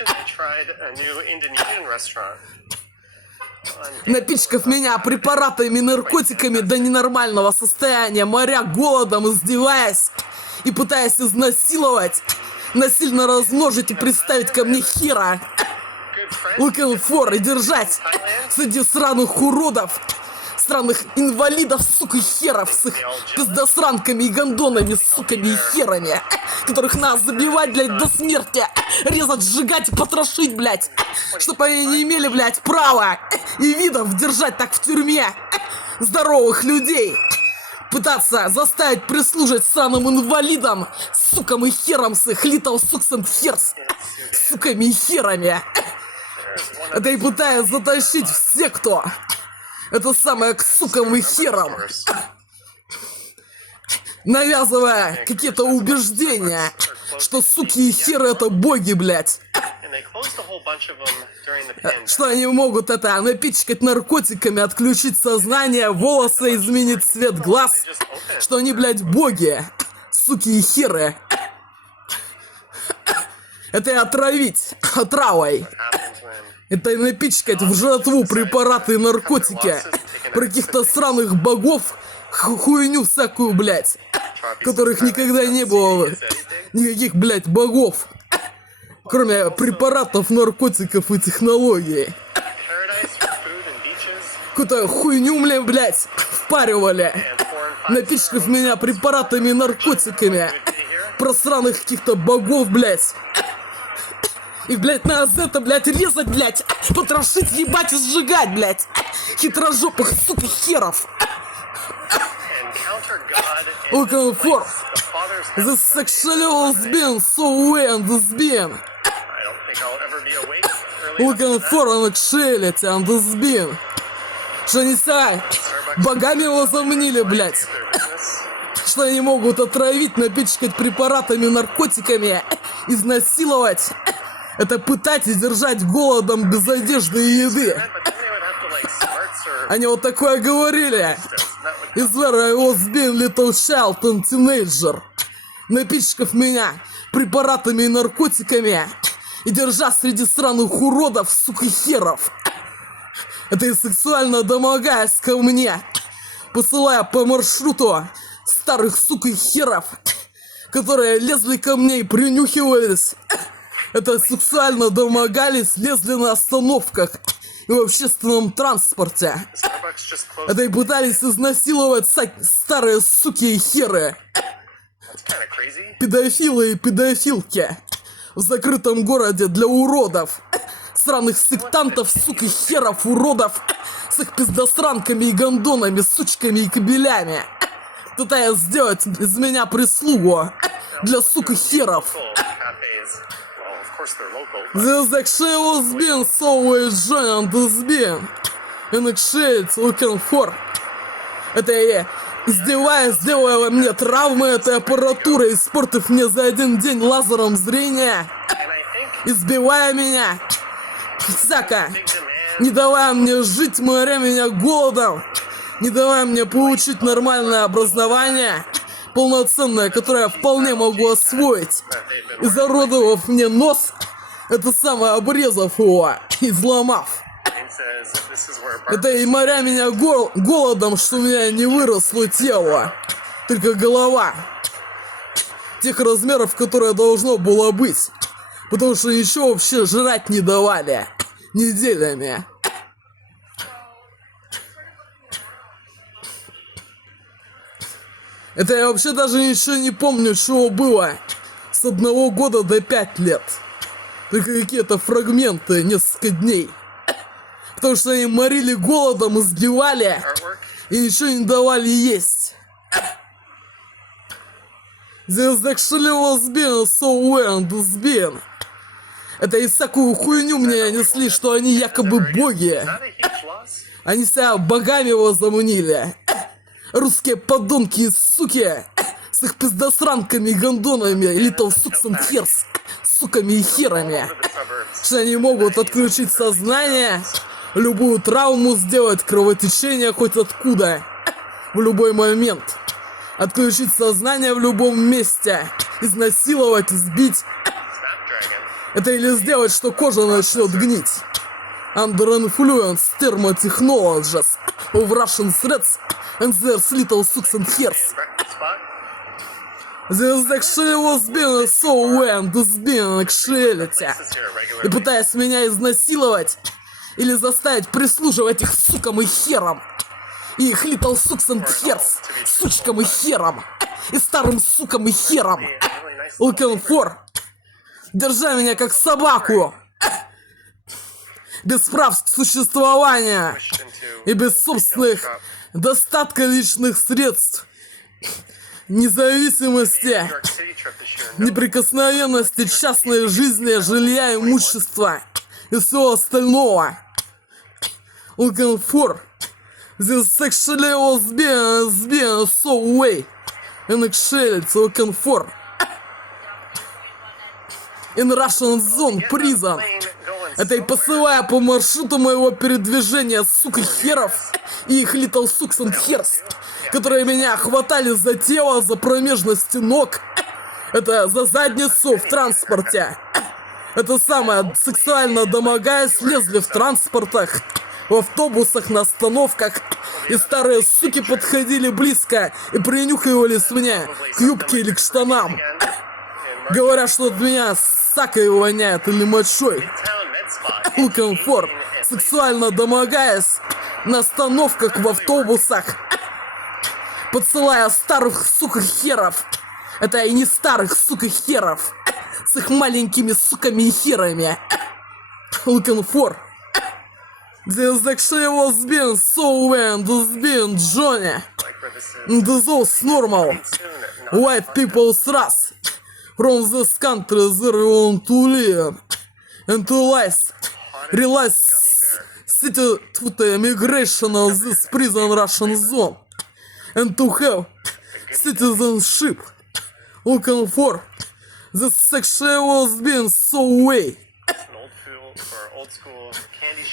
Напичкав меня препаратами, наркотиками до ненормального состояния, моря голодом, издеваясь и пытаясь изнасиловать, насильно размножить и приставить ко мне хера. Looking for и держать среди сраных уродов, странных инвалидов, сук и херов с их пиздосранками и гондонами, суками и херами, которых надо забивать, блядь, до смерти, резать, сжигать и потрошить, блядь, чтобы они не имели, блядь, права и видов держать так в тюрьме здоровых людей, пытаться заставить прислужить странным инвалидам, сукам и херам с их little sucks and hairs, суками и херами. Это и пытаясь затащить в секту. Это самое к сукам и херам. Навязывая какие-то убеждения, что суки и херы это боги, блядь. Что они могут это напичкать наркотиками, отключить сознание, волосы, изменить цвет глаз. Что они, блядь, боги. Суки и херы. Это и отравить отравой. Это и напичкать в жратву препараты и наркотики. Про каких-то сраных богов, хуйню всякую, блядь. Которых никогда не было. Никаких, блядь, богов. Кроме препаратов, наркотиков и технологий. Какую-то хуйню мне, блядь, впаривали. Напичкав меня препаратами и наркотиками. Про сраных каких-то богов, блядь. И, блядь, надо за это, блядь, резать, блядь, потрошить, ебать и сжигать, блядь. Хитрожопых, сука, херов. Looking for the sexual has been so way and has been. Looking for an sexuality and has been. Что они себя богами возомнили, блядь. Что они могут отравить, напичкать препаратами, наркотиками, изнасиловать. Это пытать и держать голодом без одежды и еды. Они вот такое говорили. Is where I was being little child and teenager. Напичкав меня препаратами и наркотиками и держа среди сраных уродов, сука, херов. Это и сексуально домогаясь ко мне, посылая по маршруту старых, сука, херов, которые лезли ко мне и принюхивались. Это сексуально домогались, лезли на остановках и в общественном транспорте. Это и пытались изнасиловать старые суки и херы. Педофилы и педофилки в закрытом городе для уродов. Сраных сектантов, сук и херов, уродов с их пиздосранками и гондонами, сучками и кобелями. Пытаясь сделать из меня прислугу для сук и херов. This actually was been so way giant has been. And actually looking for. Это я, издеваясь, сделала мне травмы этой аппаратуры, испортив мне за один день лазером зрения, избивая меня, всяко, не давая мне жить, моря меня голодом, не давая мне получить нормальное образование, полноценное, которое я вполне могу освоить, изуродовав мне нос, это самое, обрезав его, изломав. Это и моря меня голодом, что у меня не выросло тело, только голова. Тех размеров, которые должно было быть. Потому что ничего вообще жрать не давали. Неделями. Это я вообще даже ничего не помню, чего было с 1 года до 5 лет. Только какие-то фрагменты, несколько дней. Потому что они морили голодом, избивали и ничего не давали есть. This actually was been so well and has been. Это и всякую хуйню мне несли, что они якобы боги. Они себя богами возомнили. Русские подонки и суки с их пиздосранками и гондонами, little sucks and hairs, суками и херами. Что они могут отключить сознание, любую травму сделать, кровотечение хоть откуда, в любой момент. Отключить сознание в любом месте, изнасиловать, избить. Это или сделать, что кожа начнет гнить. Under influence thermotechnologies of Russian threats and their little sucks and hairs. This actually was being so when this being actuality. И пытаясь меня изнасиловать или заставить прислуживать их сукам и херам. И их little sucks and hairs, сучкам и херам. И старым сукам и херам. Looking for. Держа меня как собаку. Без прав существования и без собственных достатка личных средств, независимости, неприкосновенности частной жизни, жилья, имущества и всего остального. Looking for this actually was being so way and actually looking for in Russian zone prison. Это и посылая по маршруту моего передвижения, сука, херов и их little sucks and hairs, которые меня хватали за тело, за промежности ног. Это за задницу в транспорте. Это самое, сексуально домогаясь, лезли в транспортах, в автобусах, на остановках. И старые суки подходили близко и принюхивались мне к юбке или к штанам. Говоря, что от меня сакой воняет или мочой. Looking for, сексуально домогаясь, на остановках в автобусах, подсылая старых, сука, херов. Это и не старых, сука, херов, с их маленькими суками и херами. Looking for. This actually was being so when this being Johnny. And those normal white people's race from this country they want to live and to realize city to the immigration of this prison Russian zone and to have citizenship. Looking for this actually was being so way.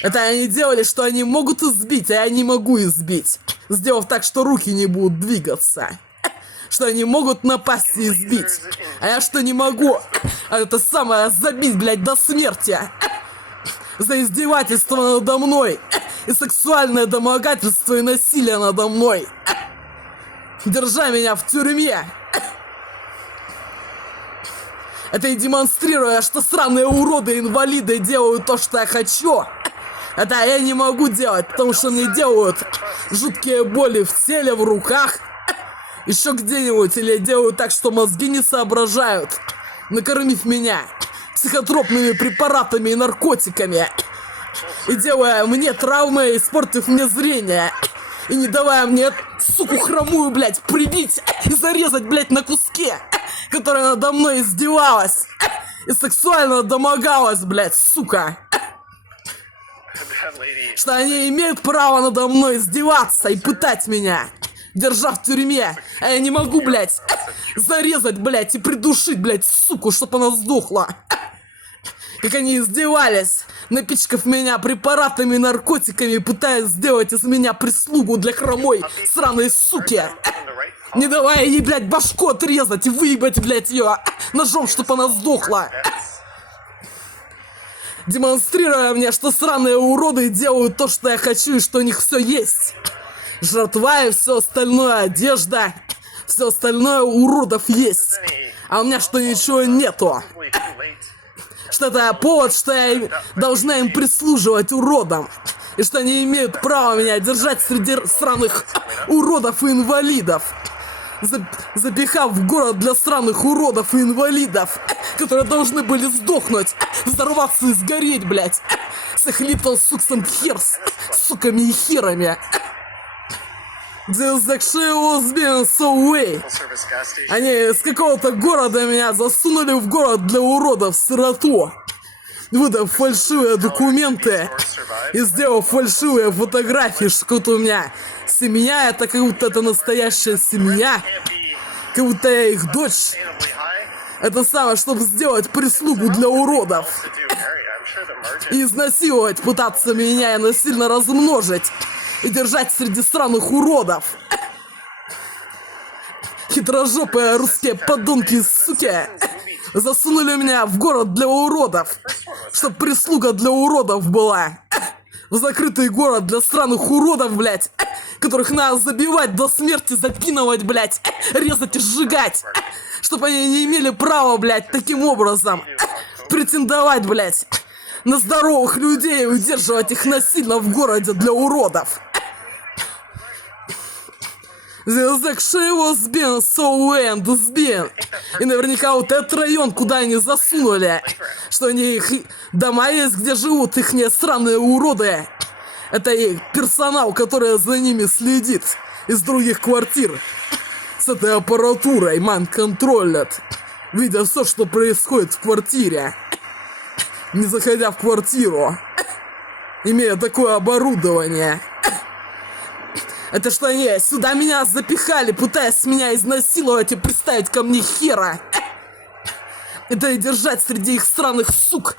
Это они делали, что они могут избить, а я не могу избить. Сделав так, что руки не будут двигаться. Что они могут напасть и избить. А я что не могу? А это самое, забить, блядь, до смерти. За издевательство надо мной. И сексуальное домогательство и насилие надо мной. Держа меня в тюрьме. Это и демонстрируя, что сраные уроды инвалиды делают то, что я хочу. Это я не могу делать, потому что мне делают жуткие боли в теле, в руках. Еще где-нибудь, или делают так, что мозги не соображают, накормив меня психотропными препаратами и наркотиками. И делая мне травмы, испортив мне зрение. И не давая мне, суку хромую, блядь, прибить и зарезать, блядь, на куске, которая надо мной издевалась. И сексуально домогалась, блядь, сука. Что они имеют право надо мной издеваться и пытать меня, держа в тюрьме. А я не могу, блядь, зарезать, блядь, и придушить, блядь, суку, чтоб она сдохла. Как они издевались, напичкав меня препаратами и наркотиками, пытаясь сделать из меня прислугу для хромой сраной суки. Не давая ей, блядь, башку отрезать и выебать, блядь, ее ножом, чтоб она сдохла. Демонстрируя мне, что сраные уроды делают то, что я хочу, и что у них все есть. Жратва и все остальное, одежда. Все остальное у уродов есть. А у меня что, ничего нету. Что это повод, что я должна им прислуживать уродам. И что они имеют право меня держать среди сраных уродов и инвалидов. Запихав в город для сраных уродов и инвалидов, которые должны были сдохнуть, взорваться и сгореть, блядь. С их little sucks and hairs, суками и херами. This actually was being so way. Они из какого-то города меня засунули в город для уродов, сироту, выдав фальшивые документы и сделав фальшивые фотографии, что у меня семья, это как будто это настоящая семья, как будто я их дочь, Это самое, чтобы сделать прислугу для уродов. To do, Harry. I'm sure the merchant. И изнасиловать, пытаться меня и насильно размножить. И держать среди странных уродов. Хитрожопые русские подонки и суки засунули меня в город для уродов. Чтоб прислуга для уродов была. В закрытый город для странных уродов, блять. Которых надо забивать до смерти, запинывать, блять. Резать и сжигать. Чтоб они не имели права, блять, таким образом претендовать, блять, на здоровых людей и удерживать их насильно в городе для уродов. The actually was been so and been. И наверняка вот этот район, куда они засунули, что они их дома есть, где живут их сраные уроды. Это и персонал, который за ними следит из других квартир. С этой аппаратурой mind контролят, видя все, что происходит в квартире. Не заходя в квартиру, имея такое оборудование. Это что они сюда меня запихали, пытаясь меня изнасиловать и приставить ко мне хера. Это и держать среди их странных сук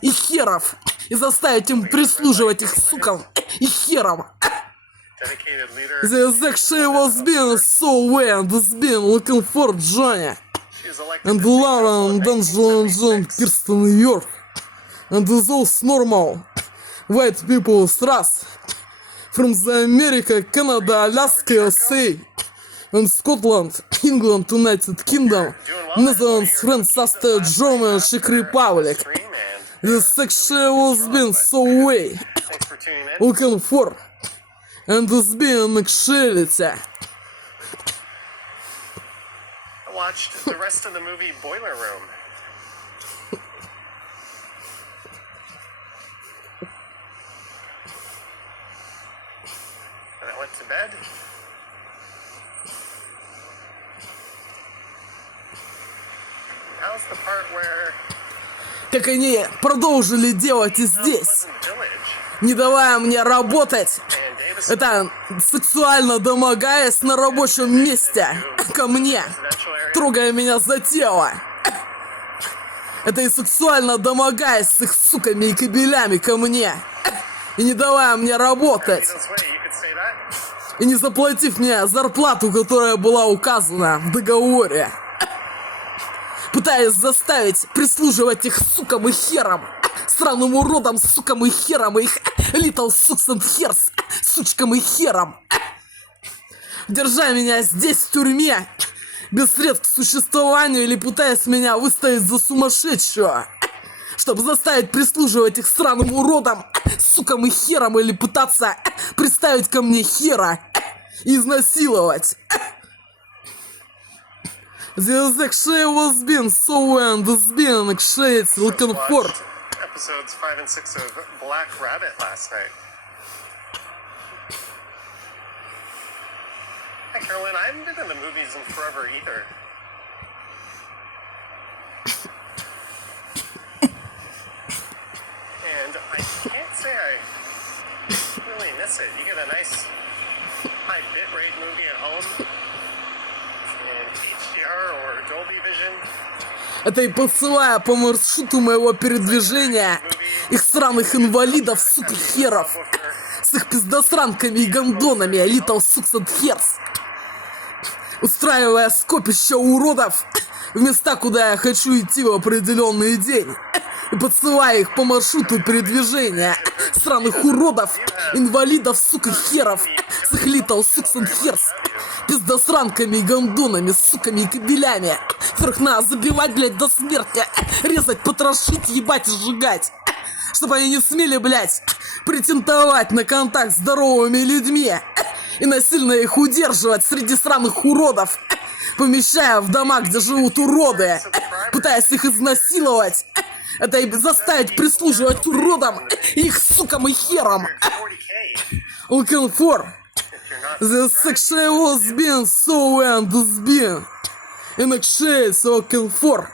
и херов. И заставить им прислуживать их сукам и херам. Dedicated leader. The actually was been so and been looking for Johnny. She's elected And to take Laura and John Kirsten New York. And those normal white people trust from the America, Canada, Alaska, USA, and Scotland, England, United Kingdom, Netherlands, France, Austria, Germany, Czech Republic. stream and The section was been so way thanks for tuning in. looking for and it's been actuality. I watched the rest of the movie Boiler Room. And I went to bed. How's the part where Как они продолжили делать и здесь, Pleasant Village не давая мне работать. and Davis Это сексуально домогаясь на рабочем месте ко мне, residential area? трогая меня за тело. Это и сексуально домогаясь с их суками и кабелями ко мне. И не давая мне работать. This way, you could say that. И не заплатив мне зарплату, которая была указана в договоре. Пытаясь заставить прислуживать их сукам и херам. Странным уродам, сукам и херам. И их little sucks and hairs, сучкам и херам. Держа меня здесь, в тюрьме, без средств к существованию, или пытаясь меня выставить за сумасшедшую, чтобы заставить прислуживать их странным уродам, сукам и херам, или пытаться приставить ко мне хера и изнасиловать. The actually was been so and it's been actually looking for. Watched episodes 5 and 6 of Black Rabbit last night. Hi, Carolyn. I haven't been in the movies in forever either. And I can't say I really miss it. You get a nice high bitrate movie at home in HDR or Dolby Vision. Это и посылая по маршруту моего передвижения их сраных инвалидов, сука, херов, с их пиздосранками и гондонами, little sucks and hairs, устраивая скопище уродов в места, куда я хочу идти в определенный день, и подсылая их по маршруту передвижения сраных уродов, инвалидов, сука, херов, с их little sucks and hairs, пиздосранками и гондонами, суками и кабелями, которых надо забивать, блядь, до смерти, резать, потрошить, ебать и сжигать, чтобы они не смели, блядь, претендовать на контакт с здоровыми людьми и насильно их удерживать среди сраных уродов, помещая в дома, где живут уроды, пытаясь их изнасиловать. Это и заставить прислуживать уродам и их сукам и херам. 40K. Looking for If you're not the actually was been so and has been in actually looking for.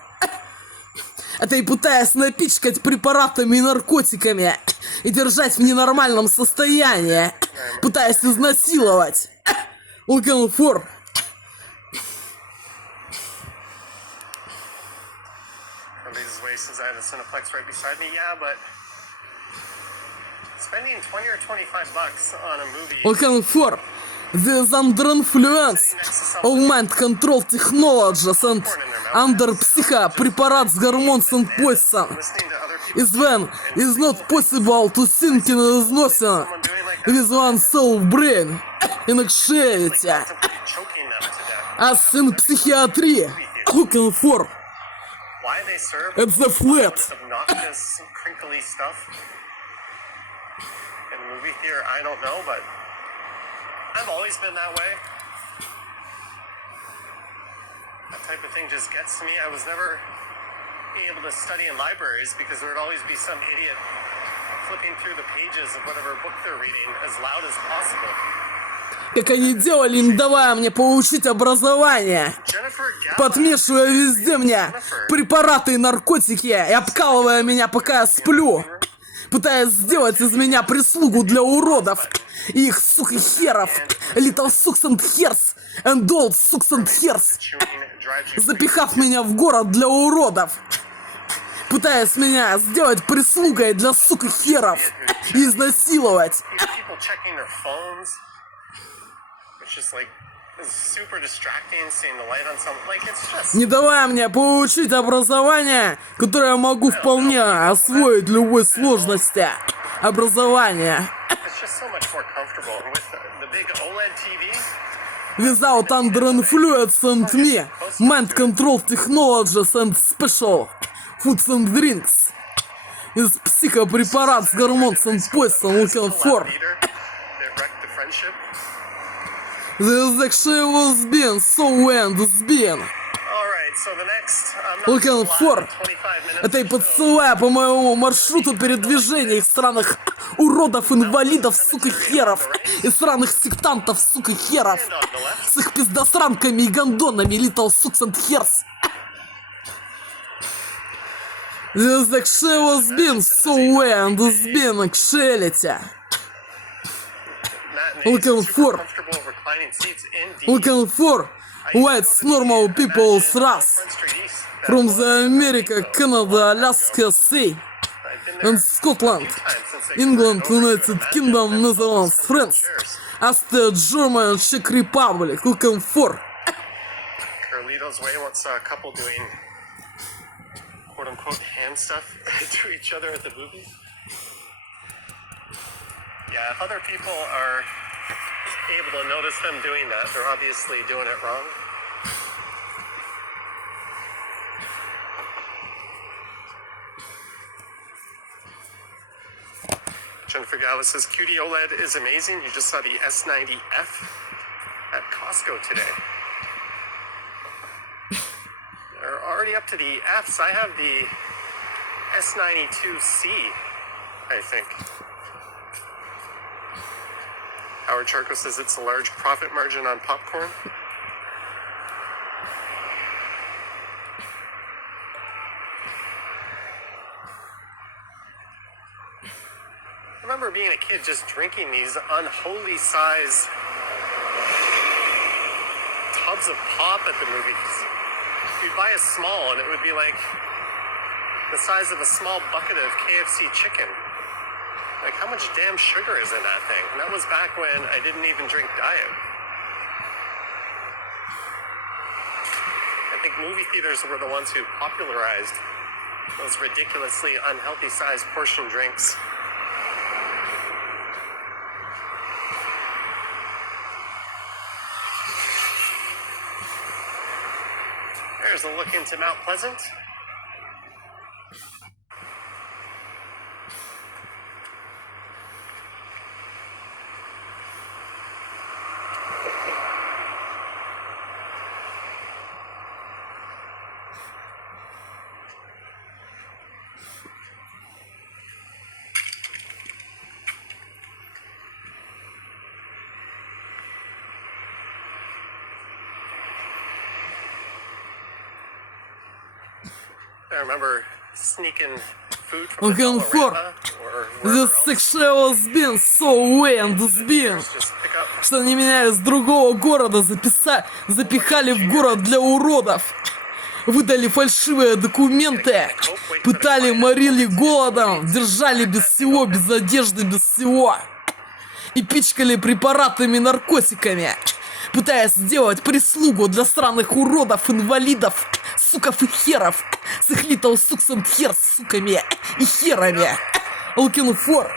Это и пытаясь напичкать препаратами и наркотиками и держать в ненормальном состоянии, пытаясь изнасиловать. Looking for Everybody's way says I have a Cineplex right beside me. Yeah, but spending 20 or 25 bucks on a movie. Looking for the under influence of mind control technologies and under psycho preparates hormones and poison Listening to other people is when it's not possible to think in a nothing with one's self brain in actuality. contemplate choking them to death. As in psychiatry, looking for Why they serve at the flat. obnoxious, crinkly stuff in the movie theater, I don't know, but I've always been that way. That type of thing just gets to me. I was never able to study in libraries because there would always be some idiot flipping through the pages of whatever book they're reading as loud as possible. Как они делали, не давая мне получить образование, Jennifer Gallo. подмешивая везде мне препараты и наркотики и обкалывая меня, пока я сплю, пытаясь сделать из меня прислугу для уродов и их, сука, херов, little sucks and hairs and old sucks and hairs, запихав меня в город для уродов, пытаясь меня сделать прислугой для, сука, херов и изнасиловать. People checking their phones. It's just like it's super distracting seeing the light on something. Like it's just Не давая мне получить образование, которое я могу вполне освоить в любой сложности. Образование. it's just so much more comfortable. And with the big OLED TV, Without under influence and me, mind control technologies and special foods and drinks. Из психопрепарат с hormones and poison looking for. Peter, that wrecked the friendship. This actually was been so and it's been. Alright, so the next Looking for. 25 minutes. Это и подсылая по моему маршруту передвижения их сраных уродов, инвалидов, сука, херов. И сраных сектантов, сука, херов. And on the left, С их пиздосранками и гондонами, little sucks and hairs. This actually was been so and it's been actuality. Matt and Looking super for. comfortable reclining seats indeed. Looking for white normal people race Front Street East, that from was- the America, Canada, Alaska, sea, I've been there and Scotland, a few times since they England, converted over United to the Kingdom, Manchester Netherlands, House France, chairs. Austria, Germany, Czech Republic. Looking for Carlito's Way wants a couple doing quote unquote hand stuff to each other at the movies. Yeah, if other people are able to notice them doing that, they're obviously doing it wrong. Jennifer Gallo says QD OLED is amazing. You just saw the S90F at Costco today. They're already up to the Fs. I have the S92C, I think. Howard Charco says it's a large profit margin on popcorn. I remember being a kid just drinking these unholy size tubs of pop at the movies. You'd buy a small and it would be like the size of a small bucket of KFC chicken. Like, how much damn sugar is in that thing? And that was back when I didn't even drink diet. I think movie theaters were the ones who popularized those ridiculously unhealthy sized portion drinks. There's a look into Mount Pleasant. I remember sneaking food from the Looking for. Dollarama or This wherever else. sexual has been so way and it's been. Just pick up Что они меня из другого города запихали в город для уродов. выдали фальшивые документы, пытали, морили голодом, держали без всего, без одежды, без всего. И пичкали препаратами, наркотиками, пытаясь сделать прислугу для странных уродов, инвалидов, суков и херов, с их little sucks and hairs, суками и херами. Looking for.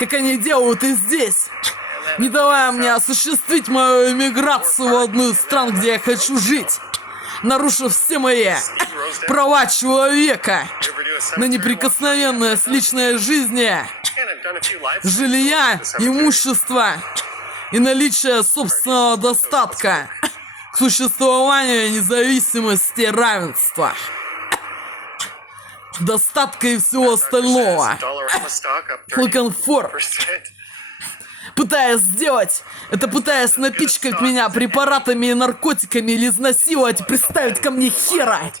Как они делают и здесь, не давая мне осуществить мою эмиграцию в одну из стран, где я хочу жить, нарушив все мои права человека на неприкосновенность личной жизни, жилья, имущества и наличие собственного достатка к существованию, независимости, равенства, достатка и всего остального. Looking for. Пытаясь сделать это, пытаясь напичкать меня препаратами и наркотиками или изнасиловать, приставить ко мне хера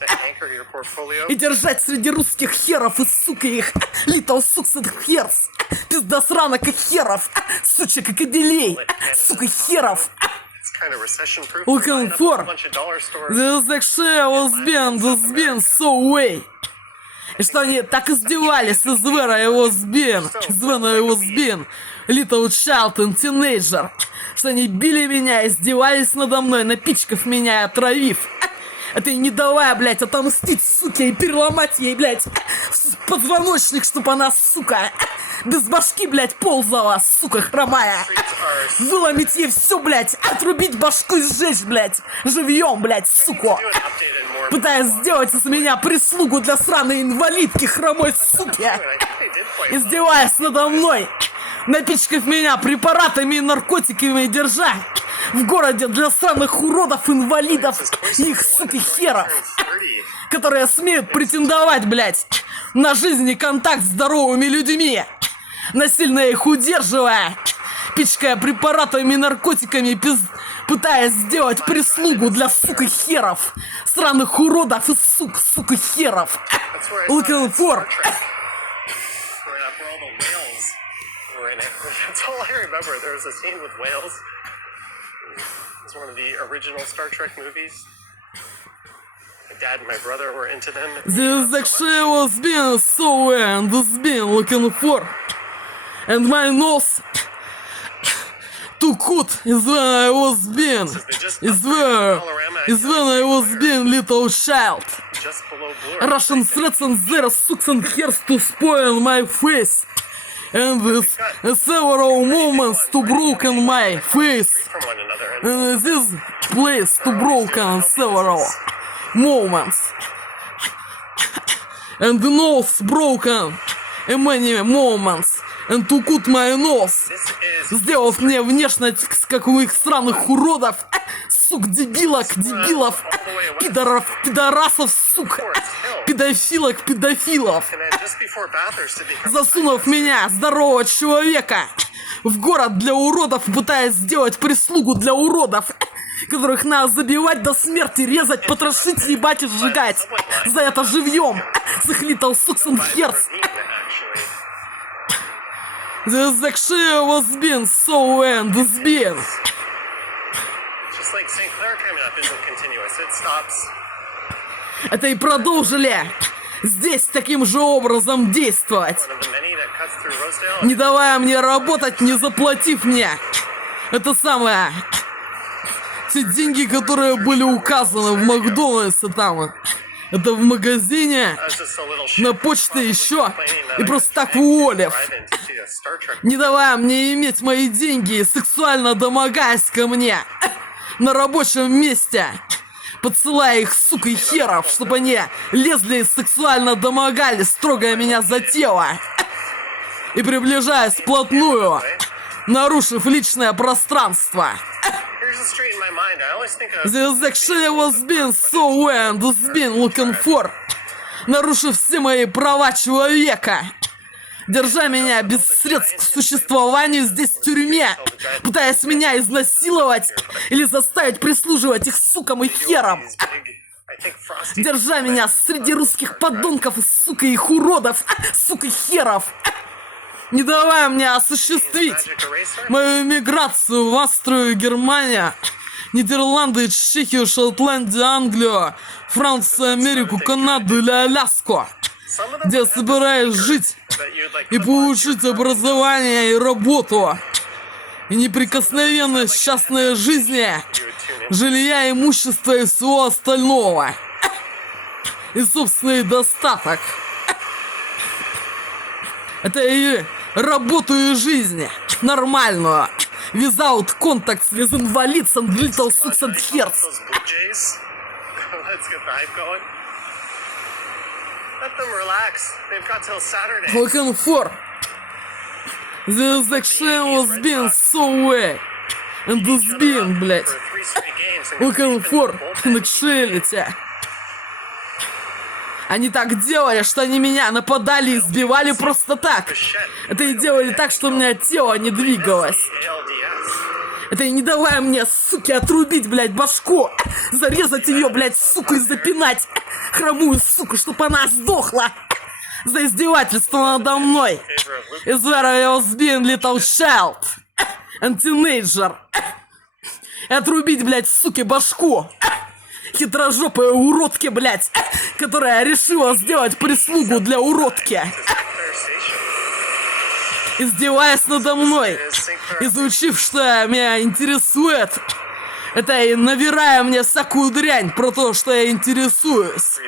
и держать среди русских херов и, сука, их little sucks and hairs, пиздосранок и херов, сучек и кобелей, сука, херов. Looking for. This actually was been so way. И что они так издевались из when I was been little child and teenager, что они били меня, издевались надо мной, напичкав меня и отравив. Это и не давая, блядь, отомстить, суке, и переломать ей, блядь, позвоночник, чтоб она, сука, без башки, блядь, ползала, сука, хромая. Выломить ей все, блядь, отрубить башку и сжечь, блядь, живьем, блядь, суку. Пытаясь сделать из меня прислугу для сраной инвалидки, хромой суки. Издеваясь надо мной, напичкав меня препаратами и наркотиками, и держа в городе для странных уродов, инвалидов и их, сука, херов, которые смеют претендовать, блядь, на жизнь и контакт с здоровыми людьми, насильно их удерживая, пичкая препаратами и наркотиками, пытаясь сделать прислугу для, сука, херов, странных уродов и, сука, херов. Looking for. That's all I remember. There was a scene with whales. It was one of the original Star Trek movies. My dad and my brother were into them. This actually was been so and this been looking for. And my nose too good is when I was been. Is when I was been little child. Russian threats and their sucks and hairs to spoil my face. And with several moments to broken my face. And this place to broken several moments. And the nose broken in many moments. And to cut my nose. Сделав мне внешность, как у их странных уродов, сук, дебилок, пидоров, пидорасов, сук, педофилок, педофилов. Засунув меня, здорового человека, в город для уродов, пытаясь сделать прислугу для уродов, которых надо забивать до смерти, резать, потрошить, ебать и сжигать. За это живьем. С их little sucks and hairs. This actually was been so and this been. Just like St. Clair coming up isn't continuous, it stops. Это и продолжили здесь таким же образом действовать, не давая мне работать, не заплатив мне. Это самое. Те деньги, которые были указаны в Макдональдсе там. Это в магазине, на почте еще, и просто так уволив, не давая мне иметь мои деньги, сексуально домогаясь ко мне на рабочем месте, подсылая их, сука, и херов, чтобы они лезли и сексуально домогались, трогая меня за тело и приближаясь вплотную, нарушив личное пространство. This actually was been so and this been looking for. Нарушив все мои права человека, держа меня без средств к существованию здесь в тюрьме, пытаясь меня изнасиловать или заставить прислуживать их сукам и херам, держа меня среди русских подонков и, сука, их уродов, сука, херов, не давая мне осуществить мою эмиграцию в Австрию и Германию, Нидерланды, Чехию, Шотландию, Англию, Францию, Америку, Канаду или Аляску, где собираешь жить и получить образование и работу, и неприкосновенность частной жизни, жилья, имущества и всего остального, и собственный достаток. Это и работу и жизнь нормальную, without contacts with invalids and little sucks and hairs. Let's get the hype going. Let them relax. They've got till Saturday. Looking for this action was being so way. And this being, блять. Looking for actuality. Они так делали, что они меня нападали и избивали просто так. Это и делали так, что у меня тело не двигалось. Это и не давая мне, суки, отрубить, блядь, башку. Зарезать ее, блядь, суку, и запинать. Хромую, суку, чтоб она сдохла. За издевательство надо мной. Is where I was being little child. And teenager. И отрубить, блядь, суки, башку. Хитрожопая уродки, блядь, которая решила сделать прислугу для уродки. Издеваясь надо мной, изучив, что меня интересует, это и навирая мне всякую дрянь про то, что я интересуюсь.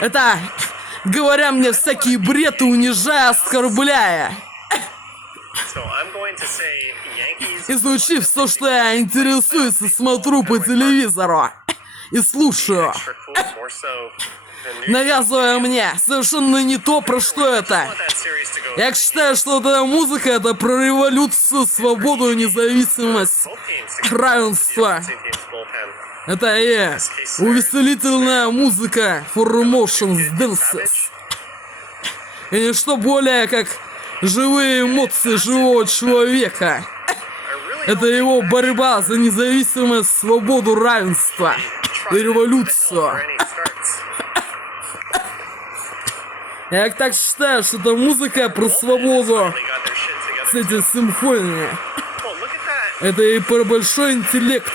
Это говоря мне всякие бреды, унижая, оскорбляя. Изучив все, что я интересуюсь, и смотрю по телевизору и слушаю, навязывая мне совершенно не то, про что это. Я считаю, что эта музыка — это про революцию, свободу, независимость, равенство. Это и увеселительная музыка for emotions dances. И ничто более как живые эмоции живого человека. Это его борьба за независимость, свободу, равенство и революцию. Я так считаю, что это музыка про свободу. Кстати, симфония. Это и про большой интеллект.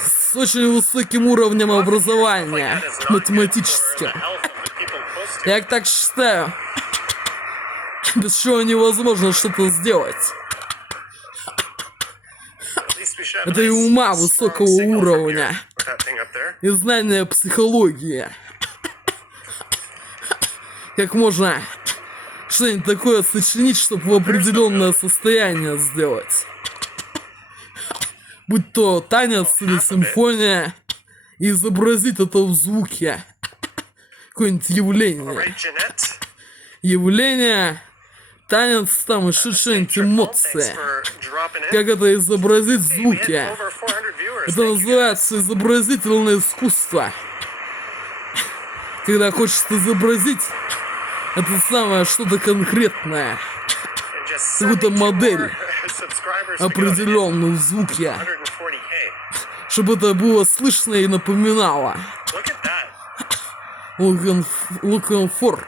С очень высоким уровнем образования. Математическим. Я так считаю. Без чего невозможно что-то сделать. Это и ума высокого уровня. И знания психологии. Как можно что-нибудь такое сочинить, чтобы в определенное состояние сделать. Будь то танец или симфония. И изобразить это в звуке. Какое-нибудь явление. Явление, танец там и что-нибудь эмоции. Как это изобразить в звуке? Это называется изобразительное искусство. Когда хочешь изобразить это самое что-то конкретное. Какую-то модель определенную в звуке. Чтобы это было слышно и напоминало. Looking for.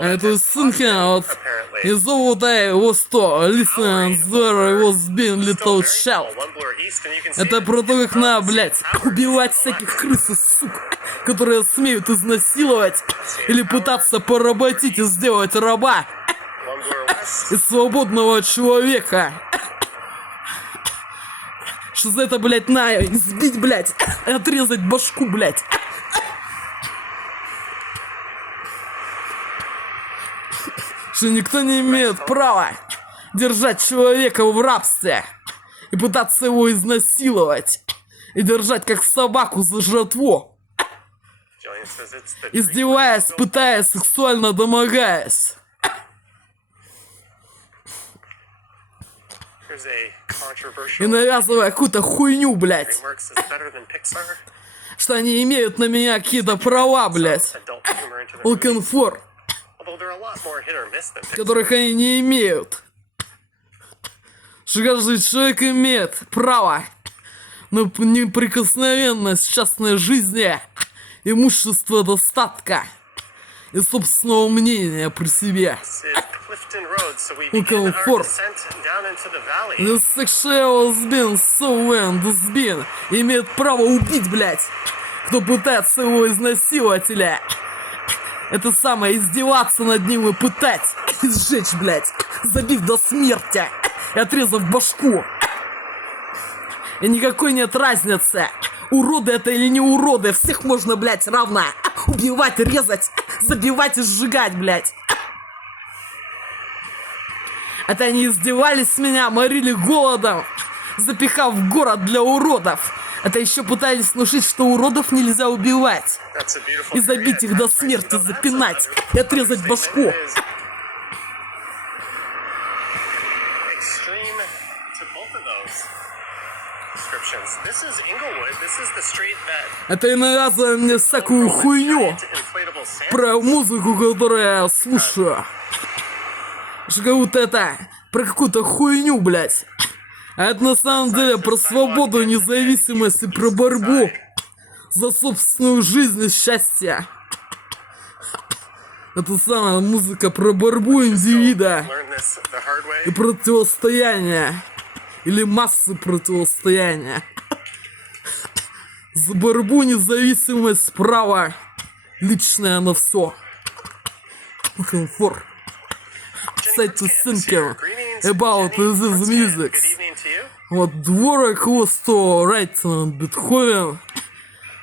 Это сынка вот из золота его 100. Listen, there was been little child. Это про то, как надо, блять, убивать всяких крыс и сук, которые смеют изнасиловать или пытаться поработить и сделать раба из свободного человека. Что за это, блять, на избить, блять, отрезать башку, блять. Что никто не имеет права держать человека в рабстве и пытаться его изнасиловать и держать как собаку за жратву, издеваясь, пытаясь, сексуально домогаясь. И навязывая какую-то хуйню, блять. Что они имеют на меня какие-то права, блять. Looking for. Которых они не имеют. Что каждый человек имеет право на неприкосновенность частной жизни, имущества, достатка и собственного мнения при себе. Clifton Road, so we Ну, begin our комфорт. descent down into the valley. The sexual has been so when this been имеет право убить, блядь, кто пытается его изнасиловать или это самое, издеваться над ним и пытать, и сжечь, блядь, забив до смерти и отрезав башку. И никакой нет разницы, уроды это или не уроды, всех можно, блядь, равно убивать, резать, забивать и сжигать, блядь. Это они издевались с меня, морили голодом, запихав в город для уродов. Это еще пытались внушить, что уродов нельзя убивать. That's a beautiful И забить их до смерти, запинать и отрезать башку. Extreme to both of those descriptions. This is Inglewood. This is the street that Это и навязывает мне всякую хуйню inflatable sand. про музыку, которую я слушаю. Что как будто это про какую-то хуйню, блядь. А это на самом деле про свободу, независимость и про борьбу за собственную жизнь и счастье. Это самая музыка про борьбу индивида Learn this the hard way. и противостояние. Или массы противостояния. За борьбу, независимость, право. Личное на все. Комфорт. Кстати, thinking about this music. Good evening to you. Вот дворок Хвосту, Райтон, Бетховен.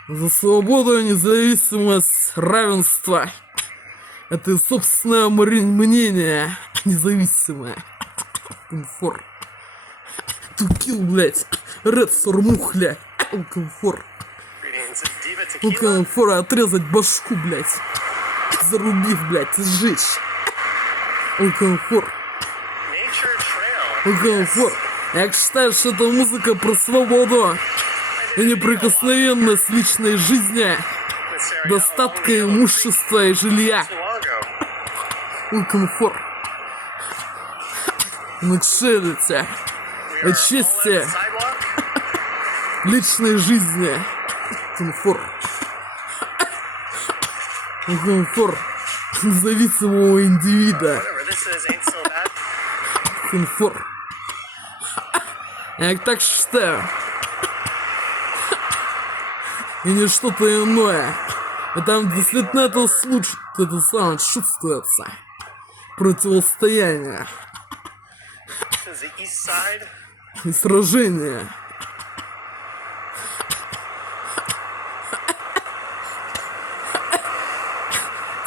За свободу, независимость, равенство. Это и собственное мнение. Независимое. Комфорт. Тукил, блять. Ред Сормухля. Комфорт. Greetings, Diva Tequila. Комфорт. Отрезать башку, блять. Зарубив, блять, и сжечь. Комфорт. Nature Trail. Комфорт. Я считаю, что это музыка про свободу и неприкосновенность личной жизни, This area достатка only имущества и жилья. too long ago. Комфорт. Началите. We are all Чести on the sidewalk. личной жизни. Комфорт. Комфорт независимого индивида. Whatever this is ain't so bad. Комфорт. Я так считаю. И не что-то иное. И там действительно это случай, это самое чувствуется. Противостояние This is the east side. и сражение.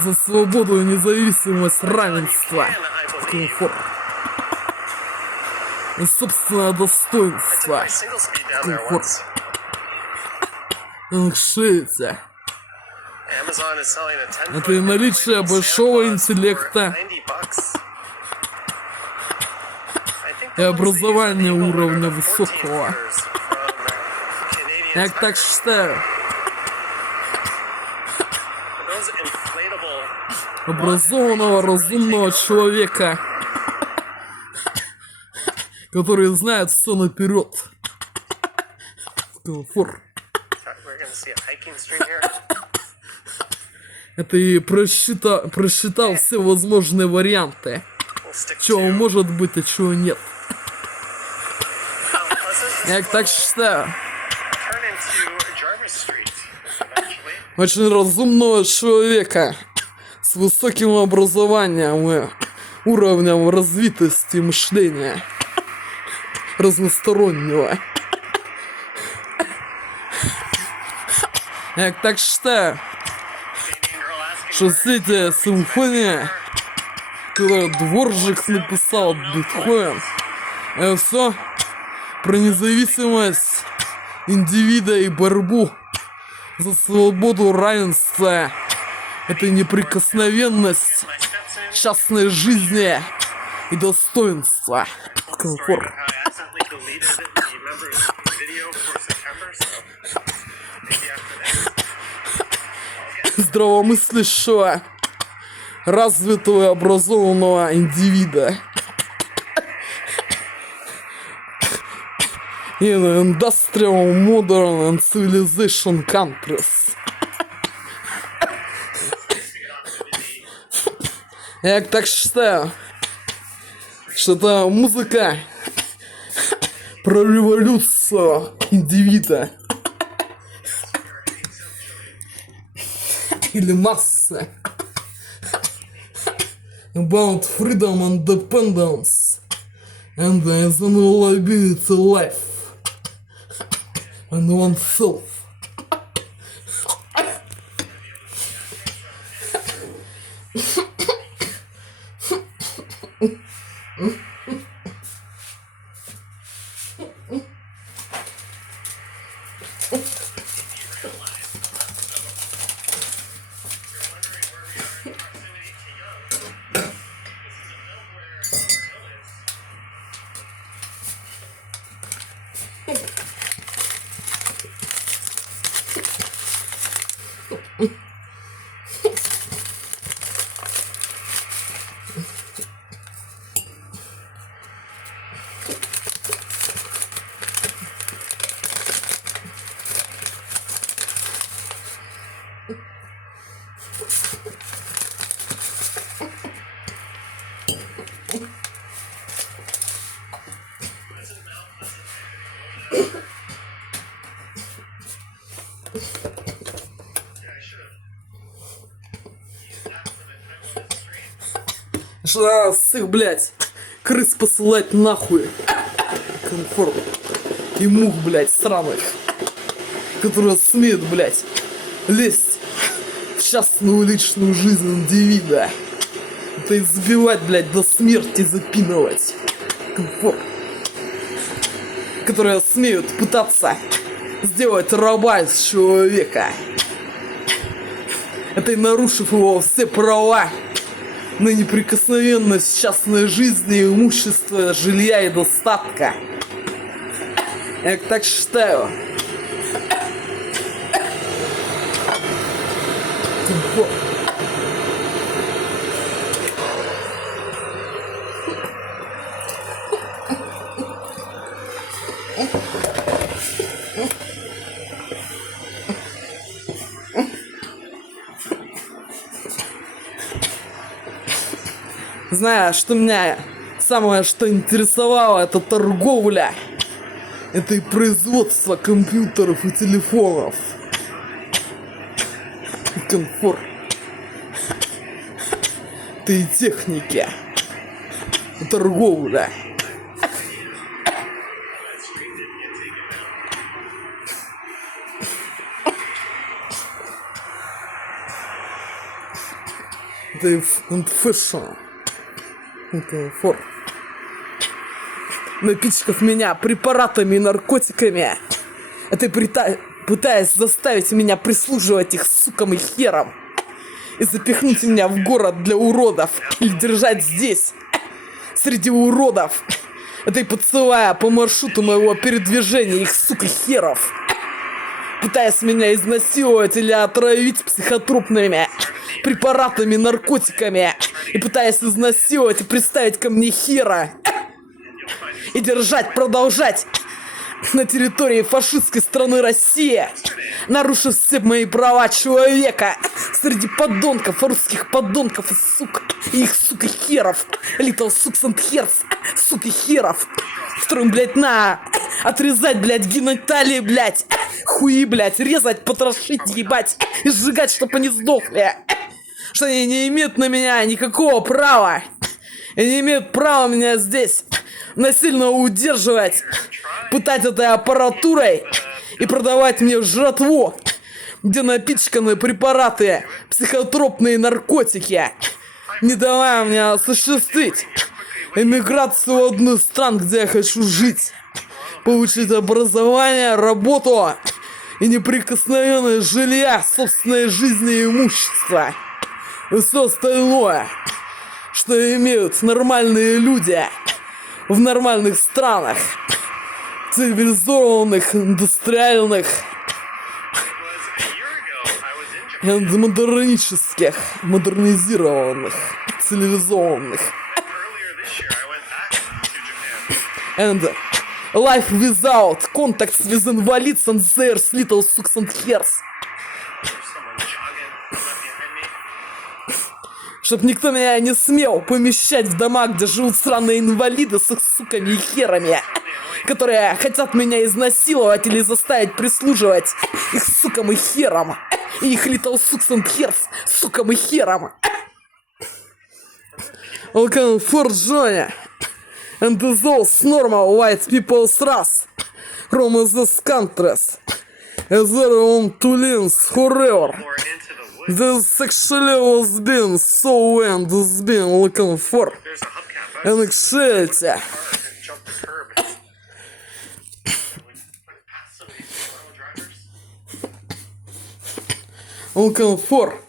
За свободу и независимость, равенство, And I believe комфорт. И собственное достоинство. my single speed down there Комфорт. once. Решите. Amazon is selling a 10 Это и наличие большого интеллекта и образование уровня высокого. Я так считаю. Образованного, разумного человека, который знает все наперед. Комфорт. Это и просчитал все возможные варианты. Чего может быть, а чего нет. Я так считаю. Очень разумного человека с высоким образованием и уровнем развитости мышления разностороннего. Я так считаю, что все эти симфонии, которые Дворжик написал, Бетховен, это все про независимость индивида и борьбу за свободу, равенство. Это неприкосновенность частной жизни и достоинства. Комфорт. Здравомыслящего, развитого и образованного индивида. In industrial, modern and civilization countries. Я так считаю, что это музыка про революцию индивида. Или массы. About freedom and independence. And there's an liability life. And oneself. Что надо всех, блядь, крыс посылать нахуй. Комфорт. И мух, блядь, сраных. Которые смеют, блядь, лезть в частную личную жизнь индивида. Это избивать, блядь, до смерти запинывать. Комфорт. Которые смеют пытаться сделать раба из человека. Это и нарушив его все права на неприкосновенность частной жизни, имущества, жилья и достатка. Я так считаю. Знаю, что меня самое что интересовало, это торговля. Это и производство компьютеров и телефонов. И комфорт. Это и техники. И торговля. Это и фэшн. Комфорт. Напичкав меня препаратами и наркотиками. Это пытаясь заставить меня прислуживать их сукам и херам. И запихнуть меня в город для уродов. Или держать здесь, среди уродов. Это и подсылая по маршруту моего передвижения их сук и херов. Пытаясь меня изнасиловать или отравить психотропными препаратами, наркотиками. И пытаясь изнасиловать и приставить ко мне хера. И держать, продолжать на территории фашистской страны Россия, нарушив все мои права человека среди подонков, русских подонков и сук, и их сука херов, little sucks and hairs, сука херов, которым, блядь, на отрезать, блядь, гениталии, блядь, хуи, блядь, резать, потрошить, ебать и сжигать, чтобы они сдохли, что они не имеют на меня никакого права, и не имеют права меня здесь насильно удерживать, пытать этой аппаратурой и продавать мне жратву, где напичканы препараты, психотропные наркотики, не давая мне осуществить эмиграцию в одну из стран, где я хочу жить, получить образование, работу и неприкосновенное жилья, собственной жизни и имущества и все остальное, что имеют нормальные люди в нормальных странах, цивилизованных, индустриальных и модернических, модернизированных, цивилизованных. And life without contacts with invalids and their little sucks and hairs. Чтоб никто меня не смел помещать в дома, где живут сраные инвалиды с их суками и херами, которые хотят меня изнасиловать или заставить прислуживать их сукам и херам. И их little sucks and hairs, сукам и херам. Welcome for Johnny and those normal white people's race from these countries. Their own to live forever. This sexually was been so and has been looking for an equality. Looking for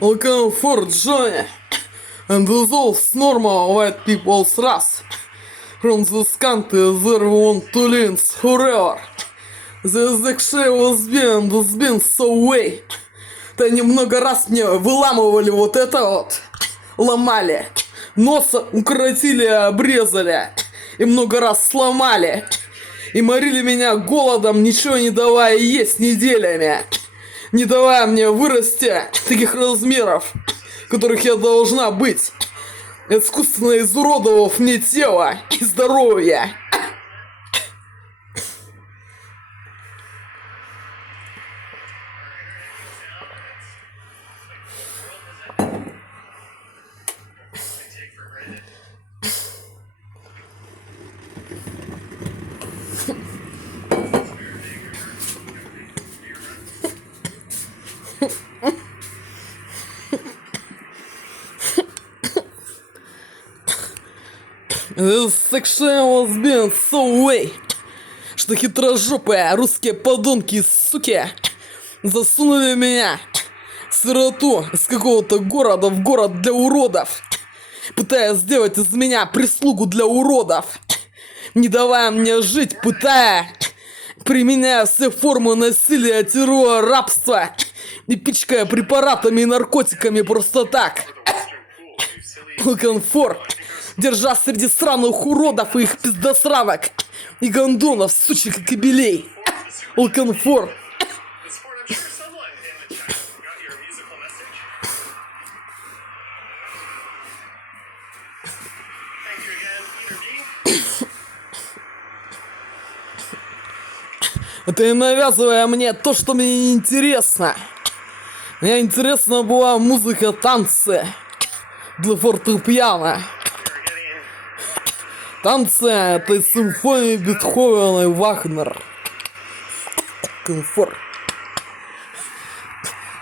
Welcome for Johnny and those normal white people's race from this country that want to live forever. This actually was been so way. Да немного раз мне выламывали вот это вот, ломали, носа укоротили, обрезали и много раз сломали. И морили меня голодом, ничего не давая есть неделями. Не давая мне вырасти таких размеров, которых я должна быть, искусственно изуродовав мне тело и здоровье. This section was being so way, что хитрожопые русские подонки и суки засунули меня, сироту, из какого-то города в город для уродов, пытаясь сделать из меня прислугу для уродов, не давая мне жить, применяя все формы насилия, террора, рабства и пичкая препаратами и наркотиками просто так. Looking for, держа среди сраных уродов и их пиздосранок и гондонов, сучек и кобелей. Looking for. Это и навязывая мне то, что мне не интересно. Мне интересна была музыка, танцы для фортепиано. Танцы этой симфонии Бетховена и Вагнер. Комфорт.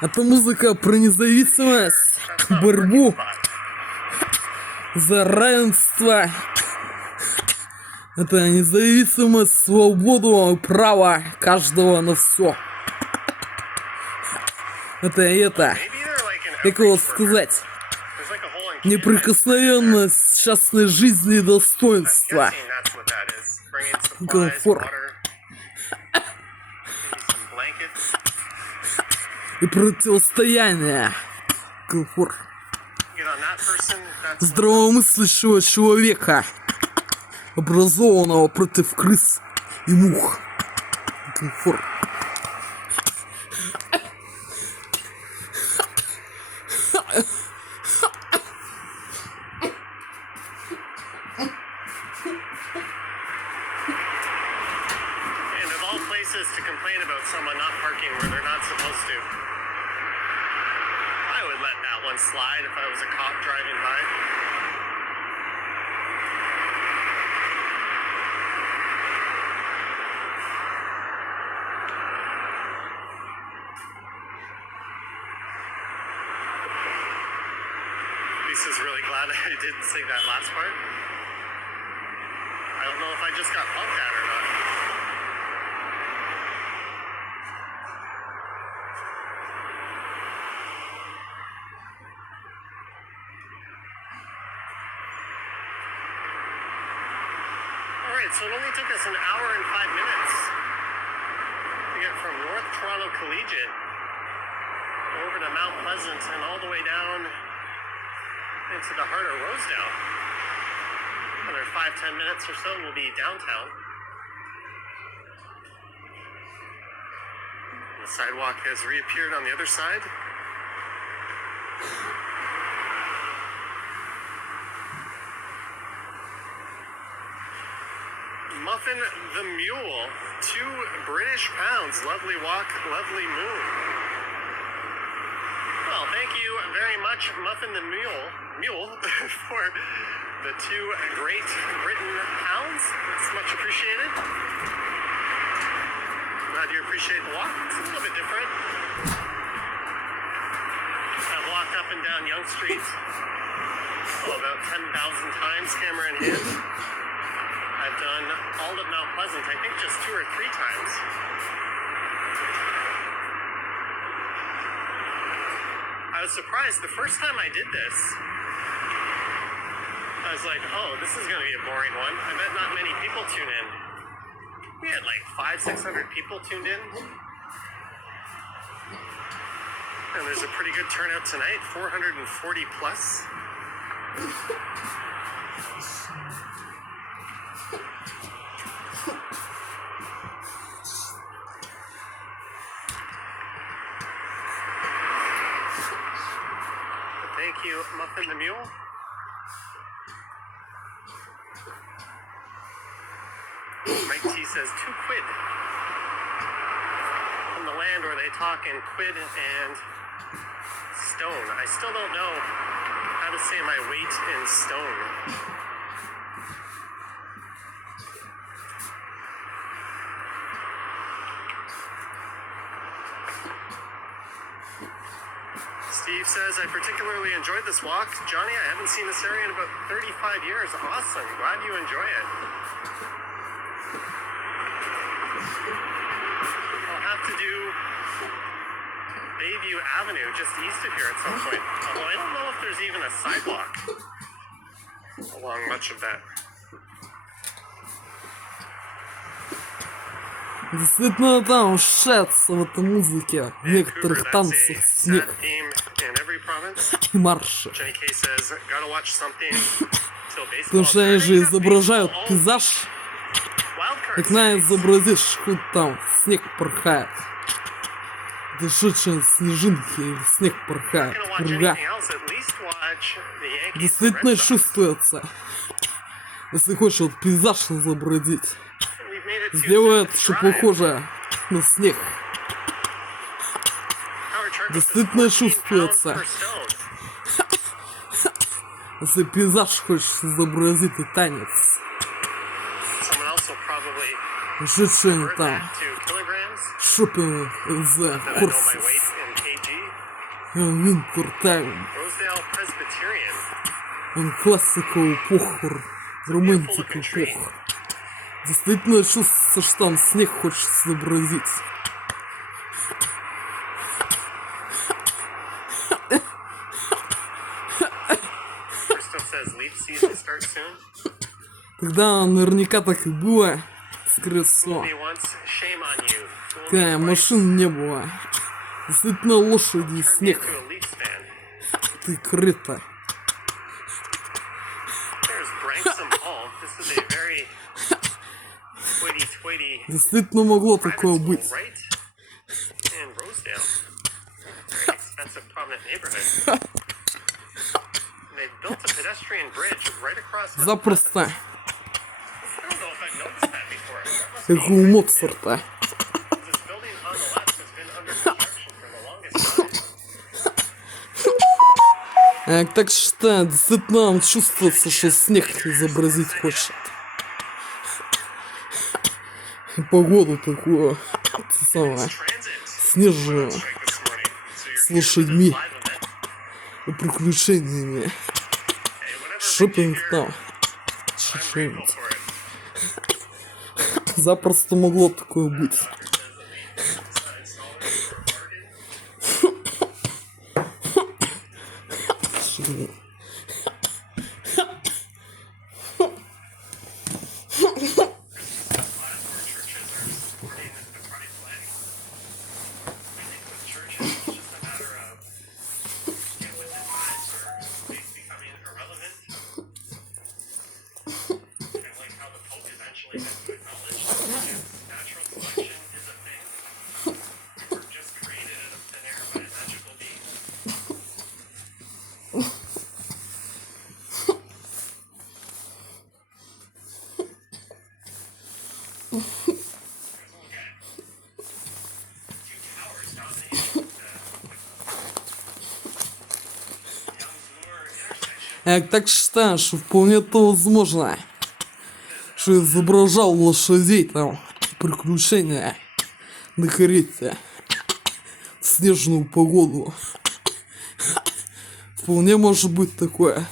Это музыка про независимость, борьбу за равенство. Это независимость, свободу, право каждого на все. Это, как его сказать, неприкосновенность частной жизни и достоинства. Комфорт. И противостояние. Комфорт. Здравомыслящего человека, образованного против крыс и мух. Комфорт. And of all places to complain about someone not parking where they're not supposed to, I would let that one slide if I was a cop driving by. Lisa's really glad I didn't sing that last part. I don't know if I just got punked at or not. Alright, so it only took us an hour and 5 minutes to get from North Toronto Collegiate over to Mount Pleasant and all the way down into the heart of Rosedale. Another 5-10 minutes or so we'll be downtown. The sidewalk has reappeared on the other side. Muffin the Mule, £2 British. Lovely walk, lovely moon. Well, thank you very much, Muffin the Mule, for the 2 Great Britain pounds. It's much appreciated. Glad you appreciate the walk. It's a little bit different. I've walked up and down Yonge Street about 10,000 times, camera in hand. I've done all of Mount Pleasant, I think just 2 or 3 times. I was surprised the first time I did this. I was like, oh, this is going to be a boring one. I bet not many people tune in. We had like 500-600 people tuned in. And there's a pretty good turnout tonight, 440 plus. Thank you, Muffin the Mule. Mike T says £2 from the land where they talk in quid and stone. I still don't know how to say my weight in stone. Steve says, I particularly enjoyed this walk. Johnny, I haven't seen this area in about 35 years. Awesome. Glad you enjoy it. I'll have to do Bayview Avenue just east of here at some point. Although I don't know if there's even a sidewalk along much of that. Действительно, там шатся в этой музыке, в некоторых танцах снег и марши. Потому что они же изображают пейзаж, как надо изобразишь, хоть там снег порхает. Дышащие снежинки или снег порхает, круга. Действительно чувствуется. Если хочешь вот пейзаж изобразить, сделает, что похоже на снег. Действительно чувствуется. Если пейзаж хочешь изобразить и танец. Жители там. Shopping the horses. Winter time. Он классика эпох. Романтика эпох. Действительно чувствуется, что там снег хочешь изобразить. Тогда наверняка так и было, скорее всего. Да, машин не было. Действительно лошади и снег. Ты крыто. Действительно могло такое быть. Запросто. как у Моцарта. This building on the left has been under construction for the longest time. Так что действительно чувствуется, что снег изобразить хочет. И погоду такую, самое, снежную, с лошадьми и приключениями. Шопинг там, что-нибудь. Запросто могло такое быть. Я так считаю, что вполне это возможно, что изображал лошадей там, приключения на карете в снежную погоду. Вполне может быть такое.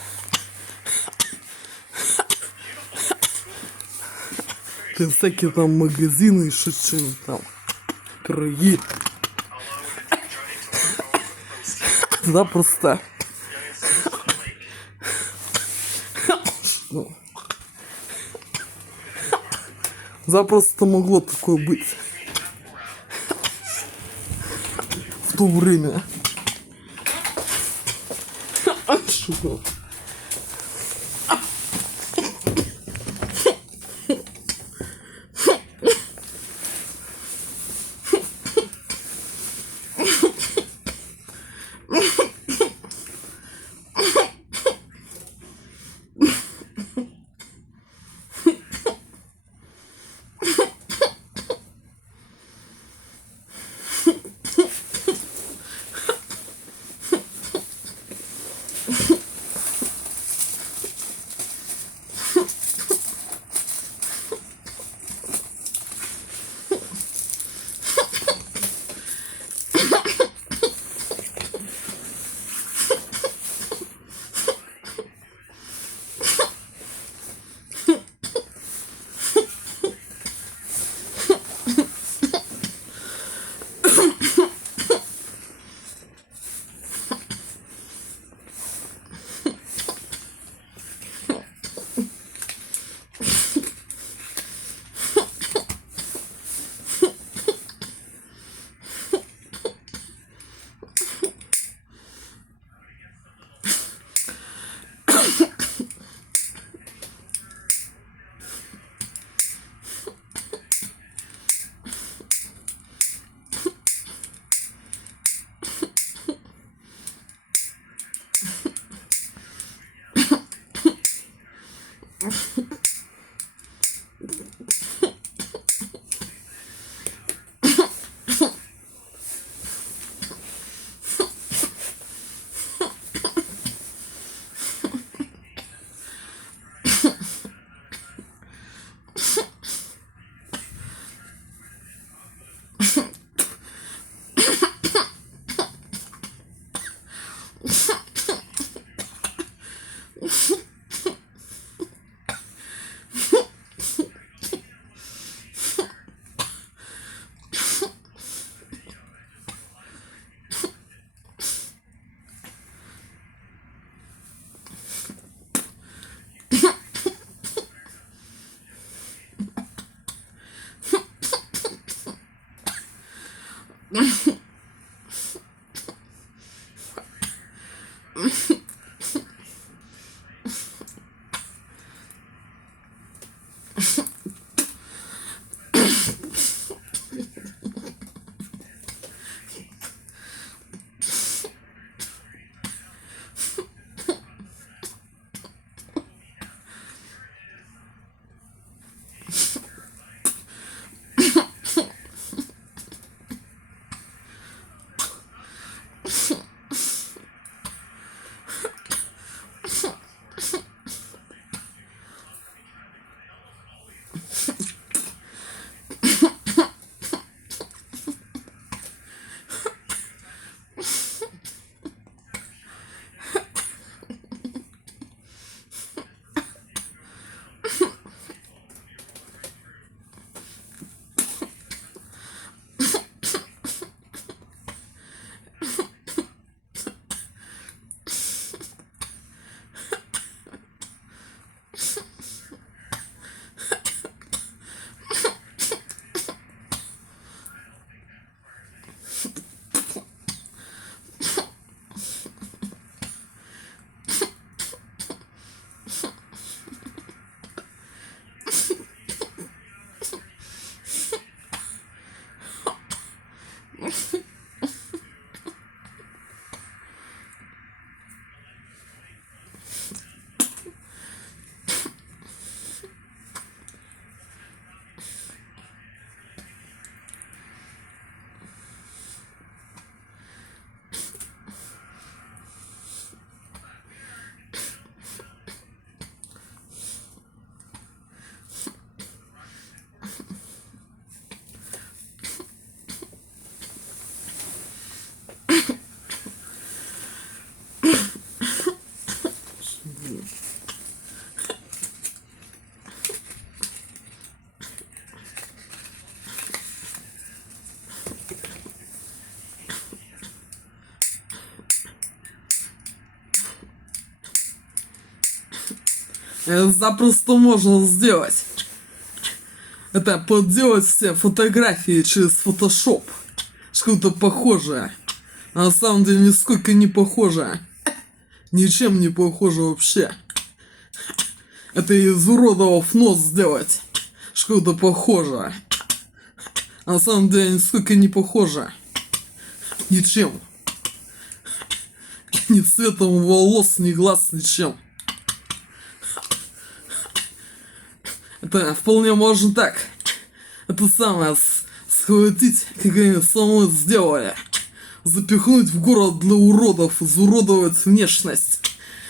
И всякие там магазины, еще что-нибудь там, пироги. Запросто. Запросто могло такое быть в то время. Что? запросто можно сделать. Это подделать все фотографии через Photoshop. Что-то похожее. А на самом деле нисколько не похоже. Ничем не похоже вообще. Это изуродовав нос сделать. Что-то похоже. А на самом деле нисколько не похоже. Ничем. Ни цветом волос, ни глаз, ничем. Это вполне можно так. Это самое схватить, как они со мной сделали. Запихнуть в город для уродов, изуродовать внешность.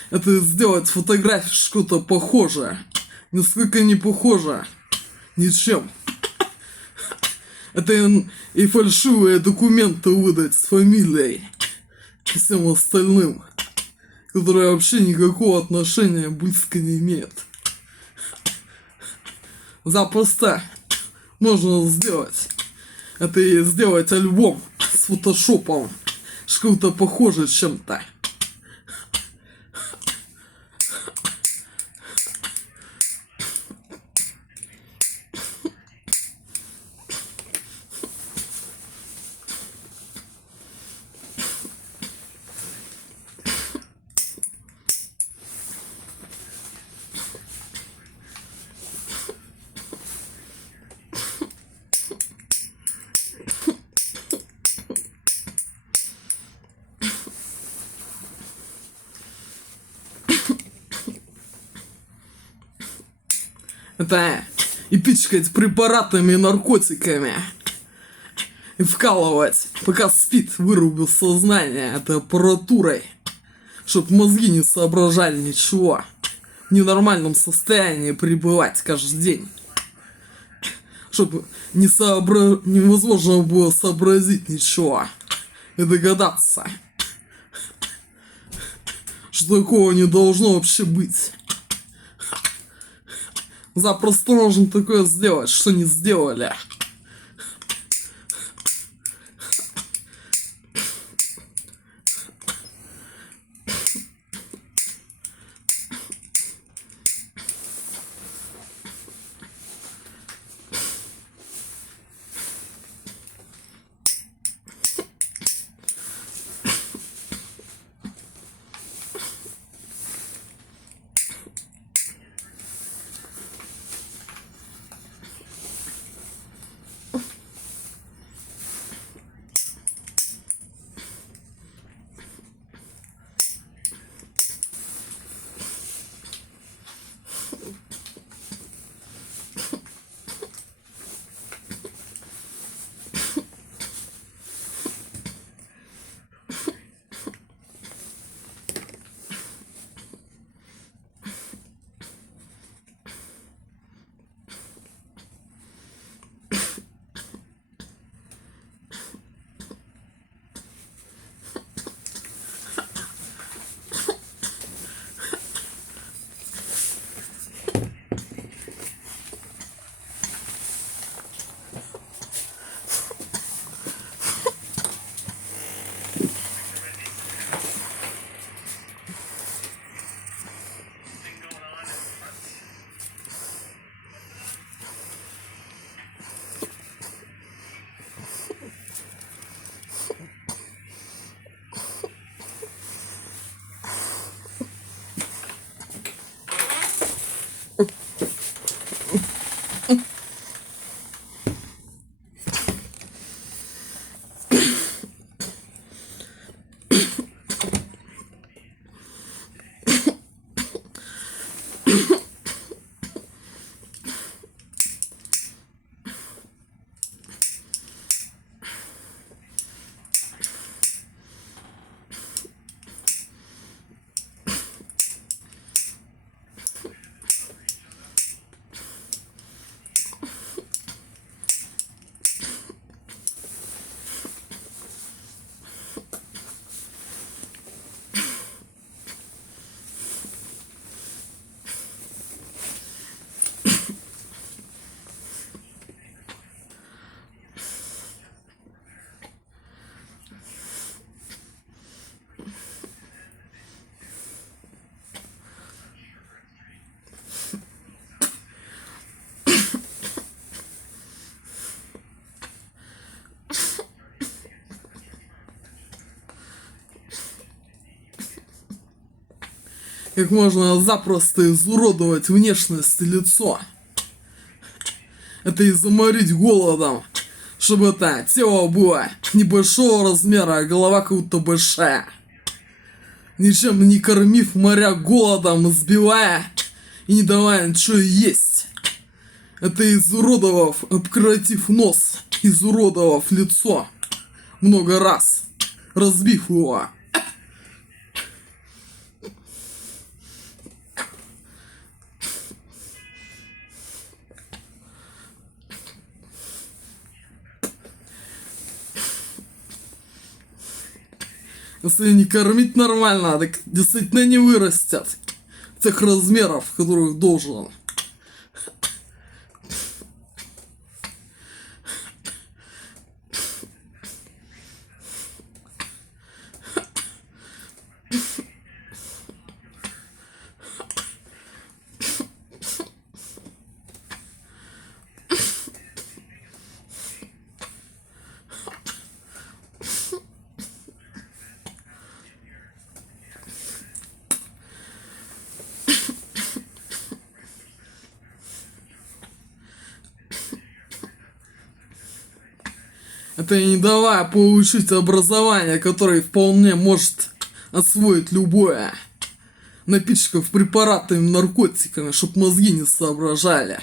Это сделать фотографию что-то похожее. Нисколько не похоже. Ничем. Это и фальшивые документы выдать с фамилией. И всем остальным. Которые вообще никакого отношения близко не имеют. Запросто можно сделать. Это и сделать альбом с фотошопом. Что-то похоже чем-то. Это и пичкать препаратами и наркотиками. И вкалывать, пока спит, вырубил сознание этой аппаратурой. Чтоб мозги не соображали ничего. В ненормальном состоянии пребывать каждый день. Чтоб невозможно было сообразить ничего. И догадаться. Что такого не должно вообще быть. Запросто можно такое сделать, что не сделали. как можно запросто изуродовать внешность и лицо. Это и заморить голодом, чтобы это тело было небольшого размера, а голова как будто большая. Ничем не кормив моря голодом, избивая и не давая ничего есть. Это изуродовав, обкоротив нос, изуродовав лицо много раз, разбив его. Если не кормить нормально, так действительно не вырастет тех размеров, которых должен. Это не давая получить образование, которое вполне может освоить любое, напичкав препаратами, наркотиками, чтоб мозги не соображали.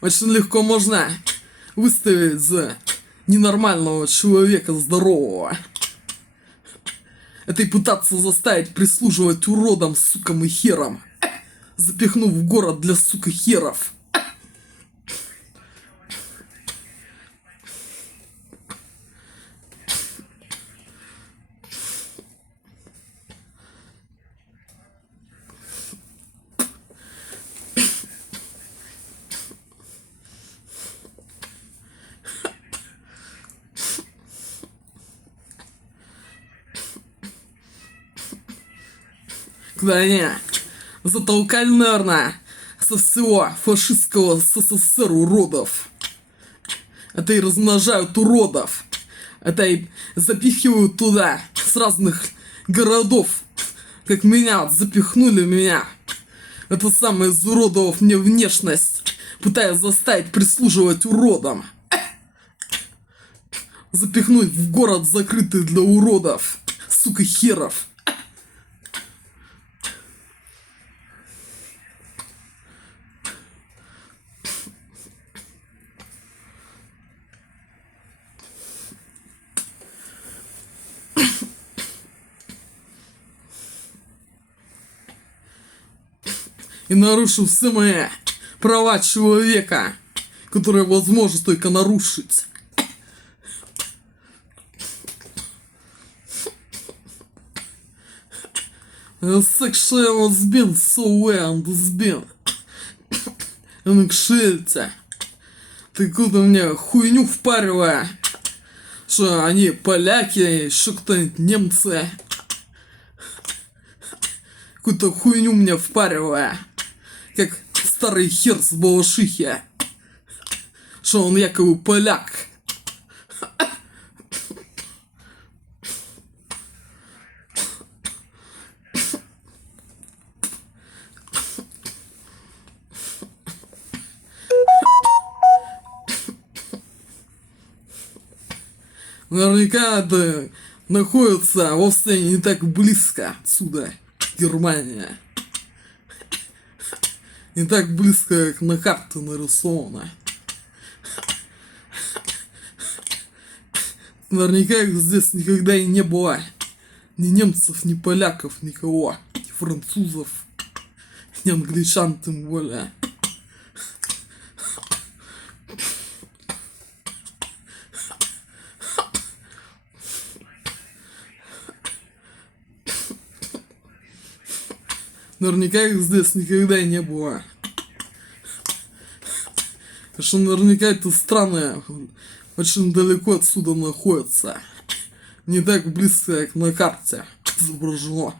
Очень легко можно выставить за ненормального человека здорового. Это и пытаться заставить прислуживать уродам, сукам и херам, запихнув в город для сука херов. Когда они затолкали, наверное, со всего фашистского СССР уродов. Это и размножают уродов. Это и запихивают туда с разных городов. Как меня, вот, запихнули меня. Это самое изуродовав мне внешность, пытаясь заставить прислуживать уродам. Запихнуть в город, закрытый для уродов, сука херов. И нарушил все мои права человека, которые возможно только нарушить. Sexually was been so well and has been. Кшельте. Ты куда мне хуйню впаривая, что они поляки, еще кто-нибудь немцы. Какую-то хуйню мне впаривая, как старый хер с Балашихи, что он якобы поляк. Наверняка это находится вовсе не так близко отсюда, Германия. Не так близко, как на карте нарисовано. Наверняка здесь никогда и не было ни немцев, ни поляков, никого, ни французов, ни англичан тем более. Наверняка их здесь никогда и не было. Потому что наверняка это страны очень далеко отсюда находятся. Не так близко, как на карте изображено.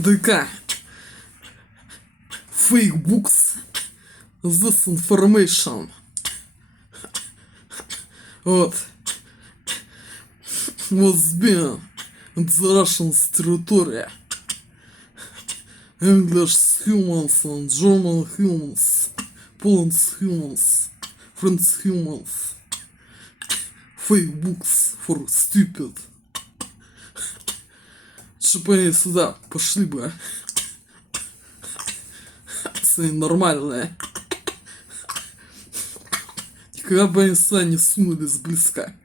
ДК. Fake books. This information. Вот. Was been in the Russian territory. English humans and German humans. Polish humans. French humans. Fake books for stupid. Чтобы они сюда пошли бы. Свои нормальные. Никогда бы они сюда не сунулись близко.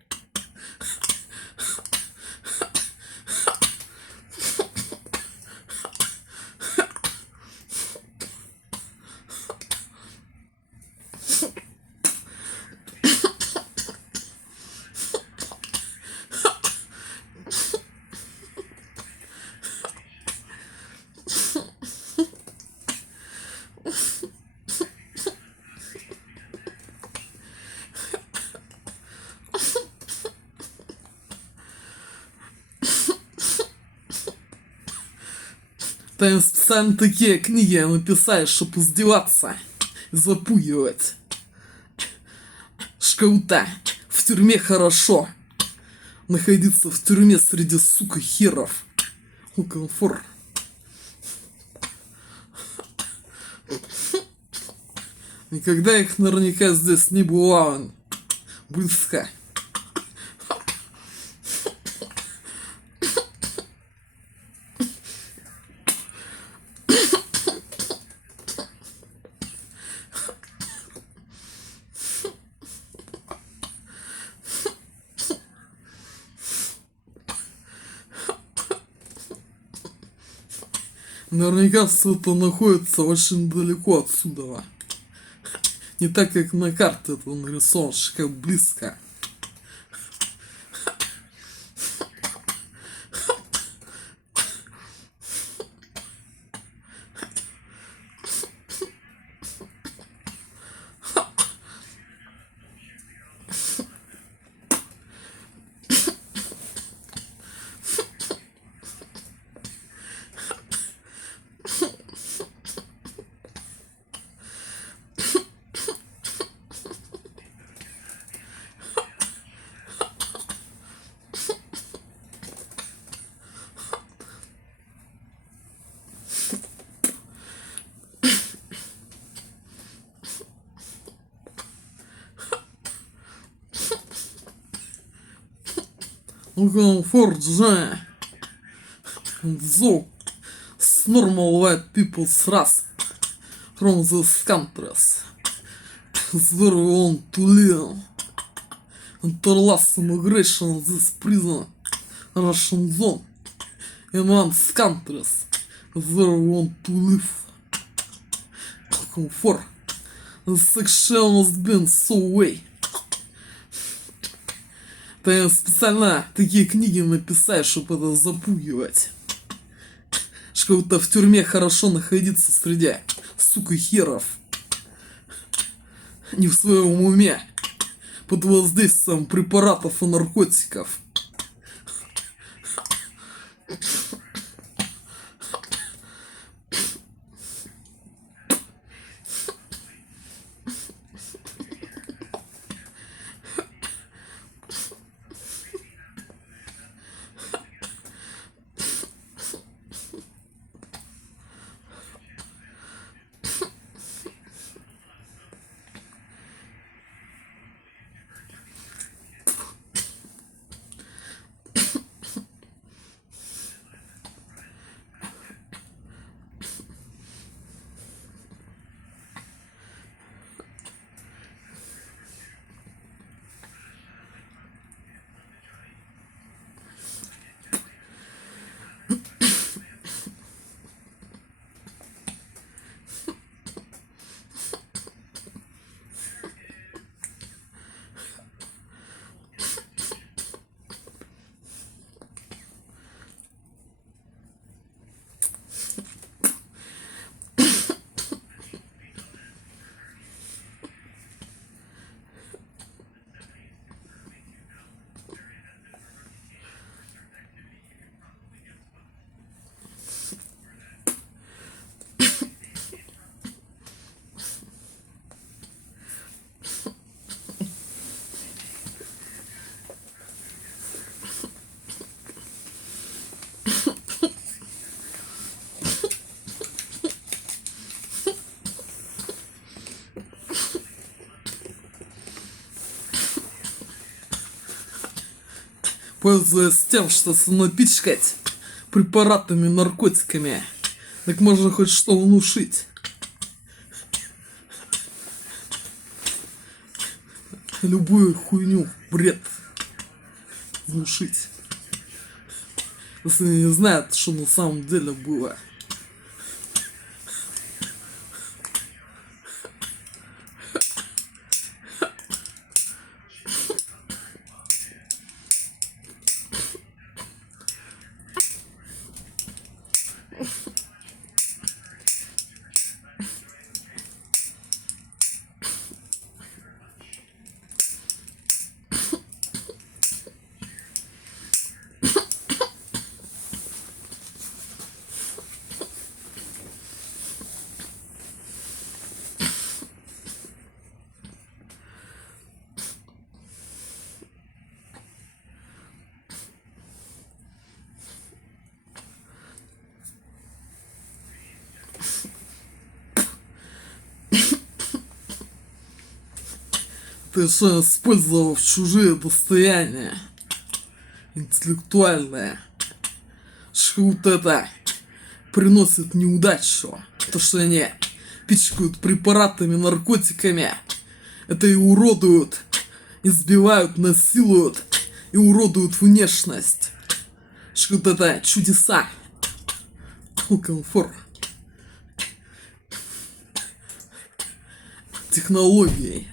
Там специально такие книги написали, чтобы издеваться и запугивать. Шкаута. В тюрьме хорошо. Находиться в тюрьме среди, сука, херов. Комфорт. Никогда их наверняка здесь не бывало. Близко. Наверняка все это находится очень далеко отсюда. Не так, как на карте это нарисовано, как близко. Comfort zone. So, normal white people's race from these countries. They want to live. Until last immigration this prison Russian zone. In one's countries, they want to live. Comfort. The section has been so way. Там специально такие книги написали, чтобы это запугивать. Что-то в тюрьме хорошо находиться среди, сука, херов. Не в своем уме. Под воздействием препаратов и наркотиков. Пользуясь тем, что напичкать препаратами, наркотиками, так можно хоть что внушить. Любую хуйню, бред внушить. Если не знают, что на самом деле было. Ты что, использовав чужие достояния интеллектуальные, что вот это приносит неудачу, то что они пичкают препаратами, наркотиками, это и уродуют, избивают, насилуют и уродуют внешность, что вот это чудеса, комфорт, технологии.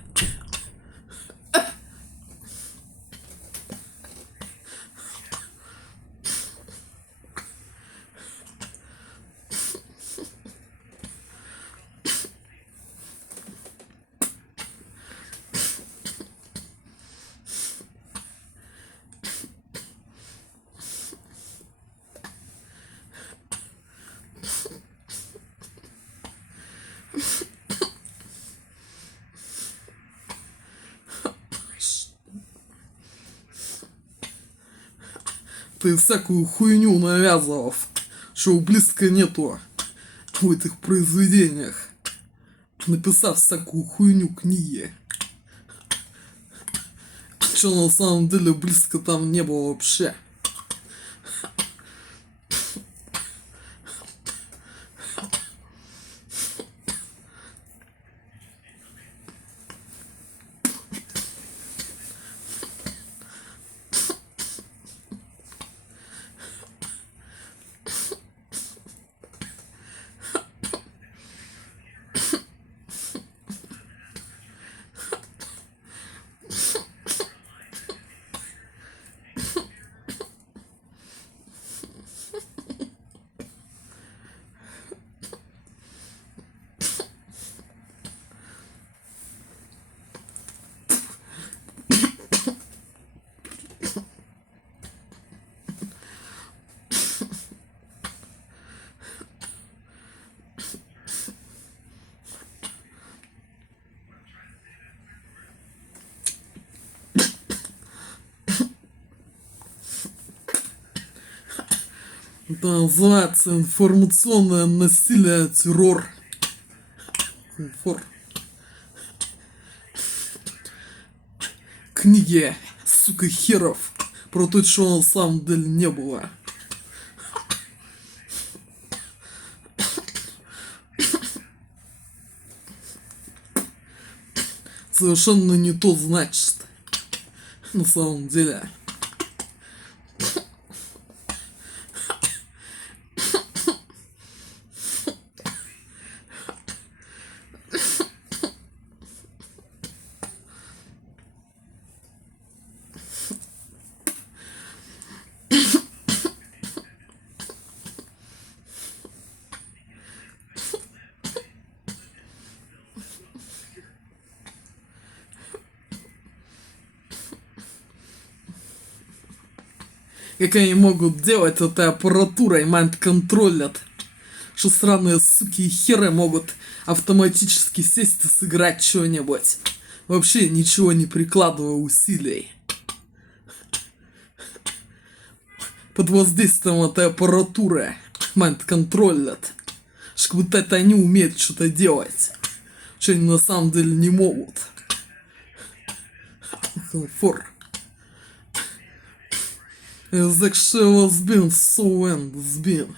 Ты всякую хуйню навязывав, что близко нету в этих произведениях, написав всякую хуйню книги, что на самом деле близко там не было вообще. Это называется информационное насилие, террор. Книги, сука, херов, про то, что на самом деле не было. Совершенно не то значит, на самом деле. Как они могут делать этой аппаратурой, майнд-контролят, что сраные суки и херы могут автоматически сесть и сыграть что-нибудь, вообще ничего не прикладывая усилий. Под воздействием этой аппаратуры майнд-контролят, что вот это они умеют что-то делать, что они на самом деле не могут. Is actually has been so and has been.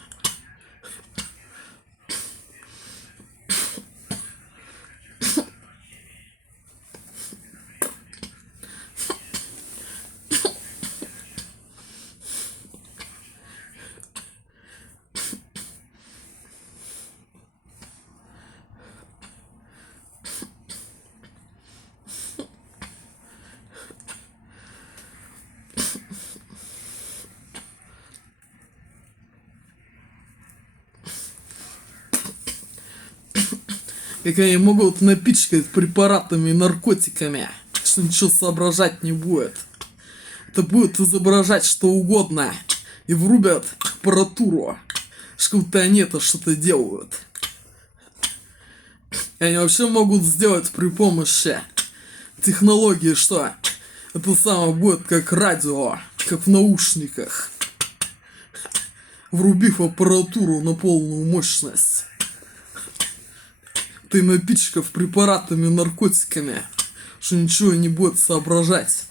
Как они могут напичкать препаратами и наркотиками, что ничего соображать не будет. Это будет изображать что угодно. И врубят аппаратуру, что будто они это что-то делают. И они вообще могут сделать при помощи технологии, что это самое будет как радио, как в наушниках. Врубив аппаратуру на полную мощность. Ты напичкав препаратами, наркотиками, что ничего не будет соображать.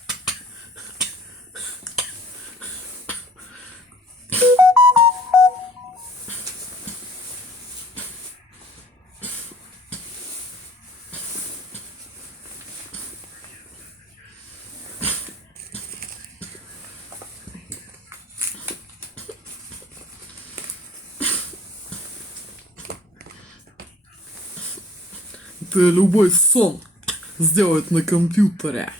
Это любой сон сделать на компьютере.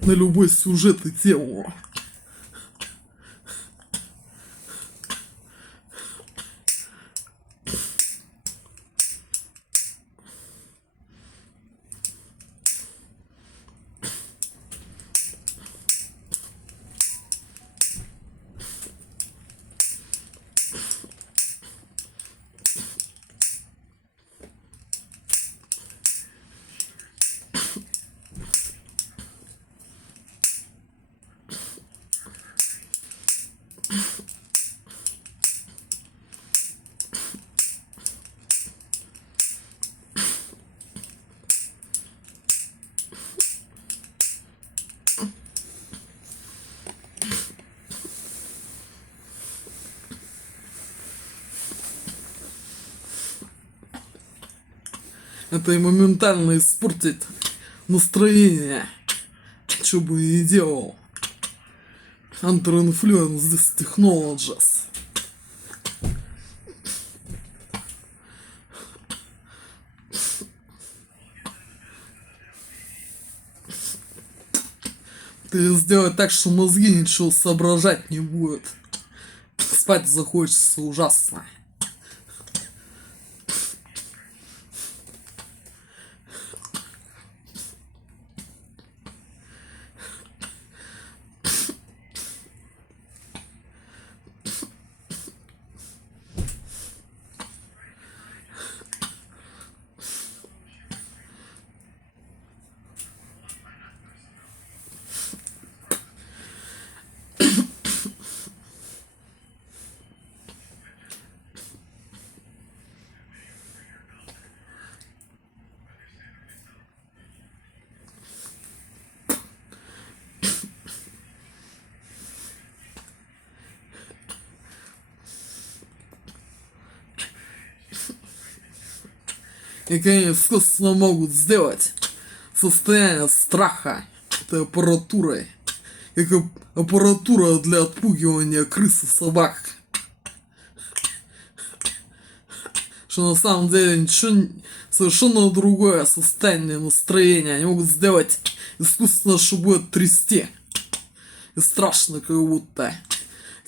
На любой сюжет и тему. Это и моментально испортит настроение, что бы и делал. Under influence this technologies. Ты сделать так, что мозги ничего соображать не будут. Спать захочется ужасно. И, конечно, искусственно могут сделать состояние страха этой аппаратурой, как аппаратура для отпугивания крыс и собак. Что на самом деле ничего, совершенно другое состояние настроения. Они могут сделать искусственно, что будет трясти. И страшно как будто.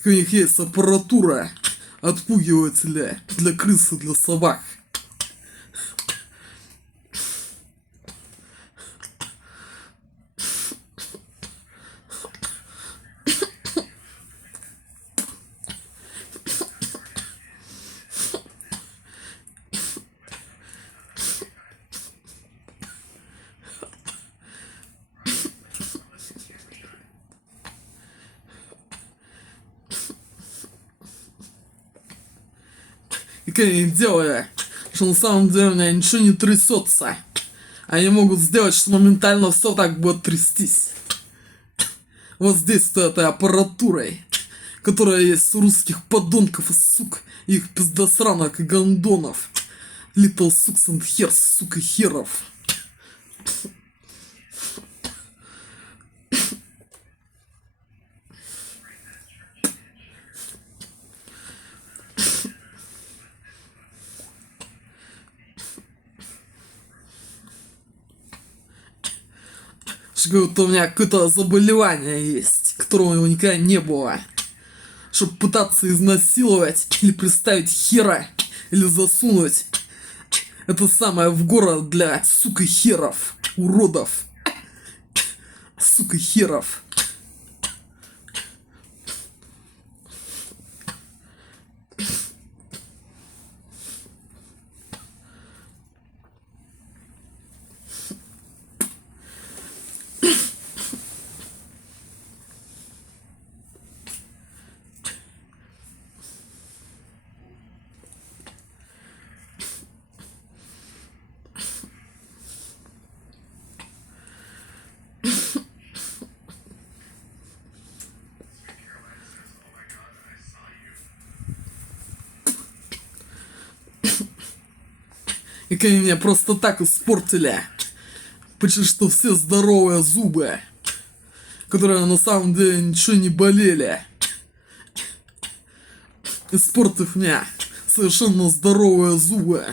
У них есть аппаратура отпугивателя для крыс и для собак. И как они делали, что на самом деле у меня ничего не трясется. Они могут сделать, что моментально все так будет трястись. воздействуя этой аппаратурой, которая есть у русских подонков и сук, и их пиздосранок и гондонов. Little sucks and hairs, сука, херов. Что говорят, у меня какое-то заболевание есть, которого у него никогда не было. Чтобы пытаться изнасиловать или приставить хера, или засунуть это самое в город для, сука, херов, уродов, сука, херов. И они меня просто так испортили. Почти что все здоровые зубы, которые на самом деле ничего не болели, испортив мне совершенно здоровые зубы.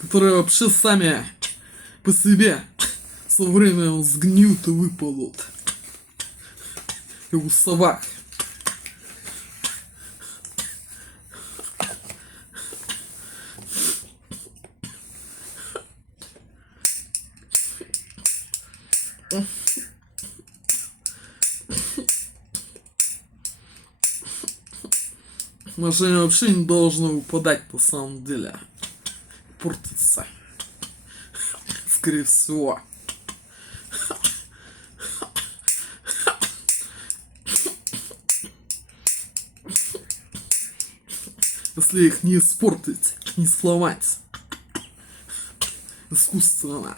Которые вообще сами по себе со временем сгниют и выпадут. И у собак. Машины вообще не должны выпадать на самом деле. Портиться. Скорее всего. Если их не испортить, не сломать искусственно.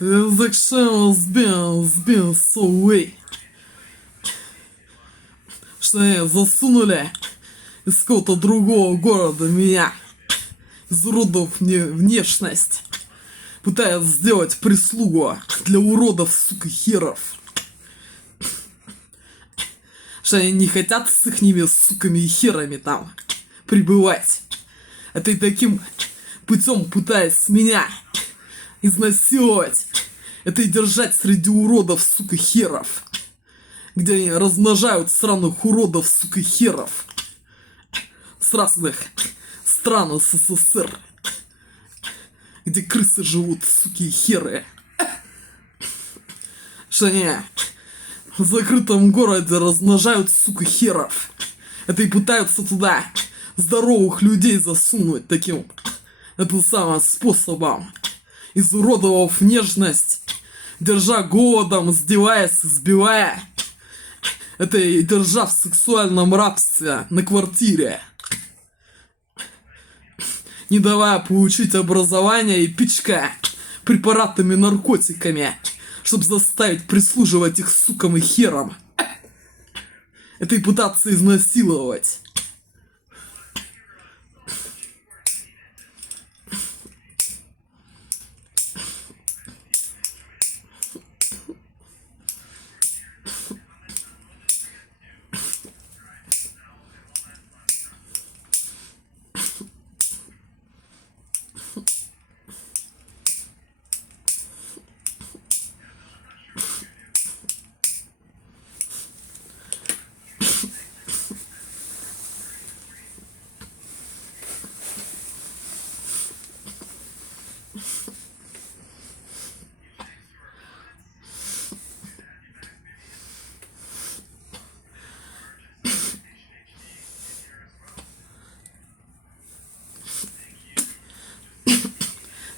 The action has been so way. Что они засунули из какого-то другого города меня, изуродовав мне внешность, пытаясь сделать прислугу для уродов, сука, херов. Что они не хотят с ихними суками и херами там пребывать. Это и таким путем пытаясь меня изнасиловать. Это и держать среди уродов, сука, херов. Где они размножают сраных уродов, сука, херов. С разных стран СССР. Где крысы живут, суки, херы. Что они в закрытом городе размножают, сука, херов. Это и пытаются туда здоровых людей засунуть таким, это самым способом. Изуродовав нежность, держа голодом, издеваясь, избивая. Это и держа в сексуальном рабстве на квартире. Не давая получить образование и пичка препаратами, наркотиками, чтобы заставить прислуживать их сукам и херам. Это и пытаться изнасиловать.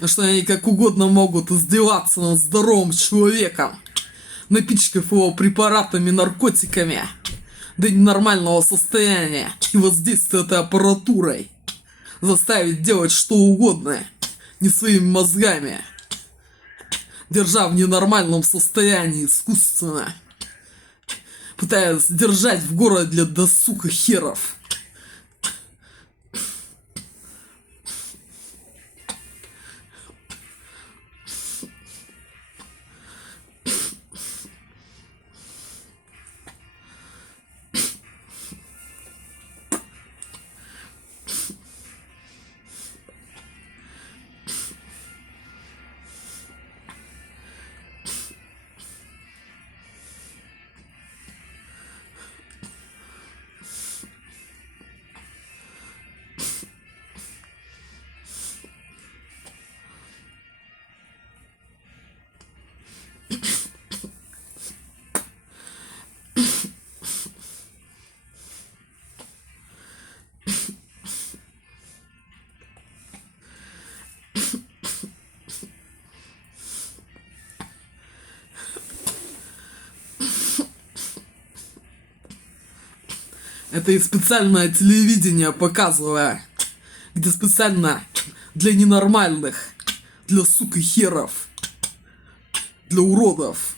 Что они как угодно могут издеваться над здоровым человеком, напичкав его препаратами, наркотиками до ненормального состояния и воздействия этой аппаратурой, заставить делать что угодно, не своими мозгами, держа в ненормальном состоянии искусственно, пытаясь держать в городе до сука херов. Это и специальное телевидение показывая, где специально для ненормальных, для сука херов, для уродов,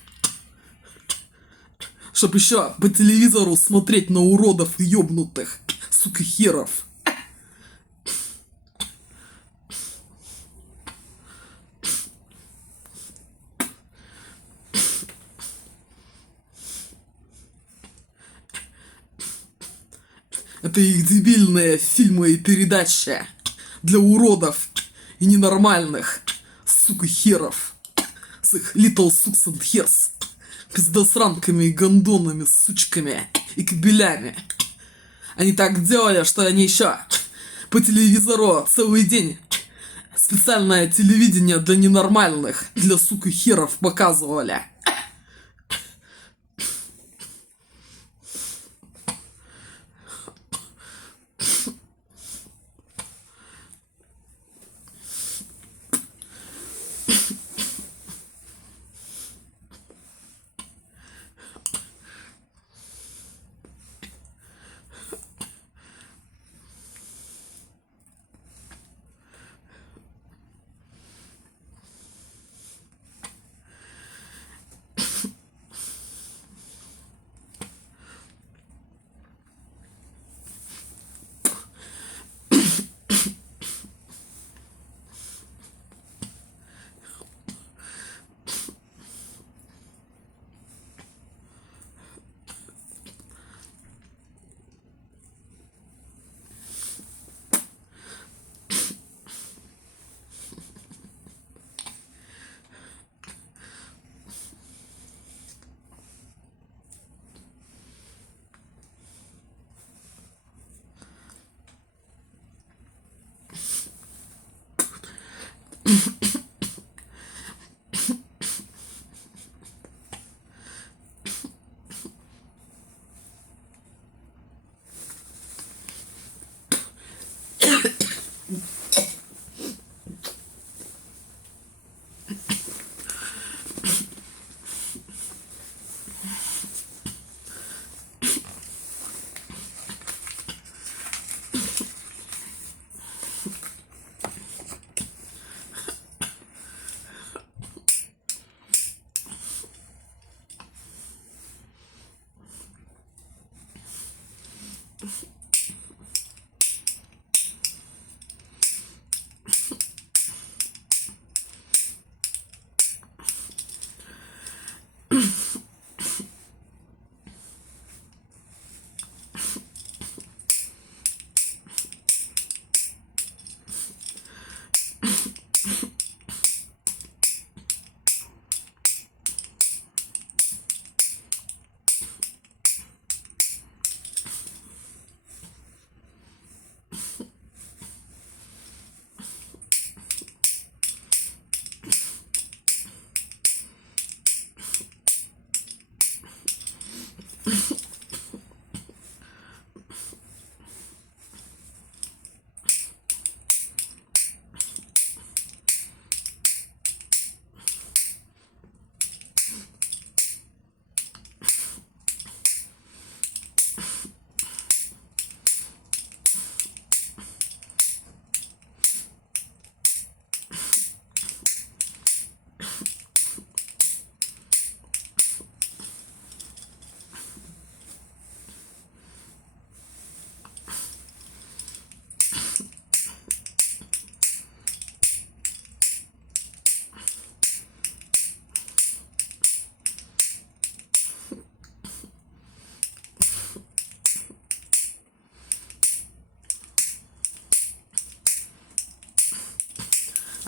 чтоб еще по телевизору смотреть на уродов и ёбнутых, сука херов. Это их дебильные фильмы и передачи для уродов и ненормальных, сука херов, с их little sucks and hairs, пиздосранками и гондонами, сучками и кабелями. Они так делали, что они еще по телевизору целый день Специальное телевидение для ненормальных, для сука херов показывали.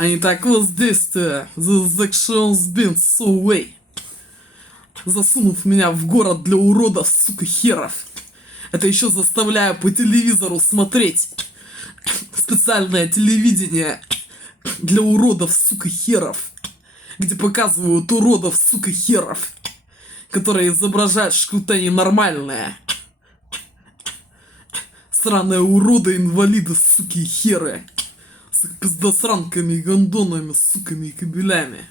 Они так воздействие. The action's been so way. Засунув меня в город для уродов, сука, херов. Это еще заставляю по телевизору смотреть. Специальное телевидение для уродов, сука, херов. Где показывают уродов, сука, херов. Которые изображают что-то ненормальное. Сраные уроды, инвалиды, суки, херы. С их пиздосранками, гондонами, суками и кабелями.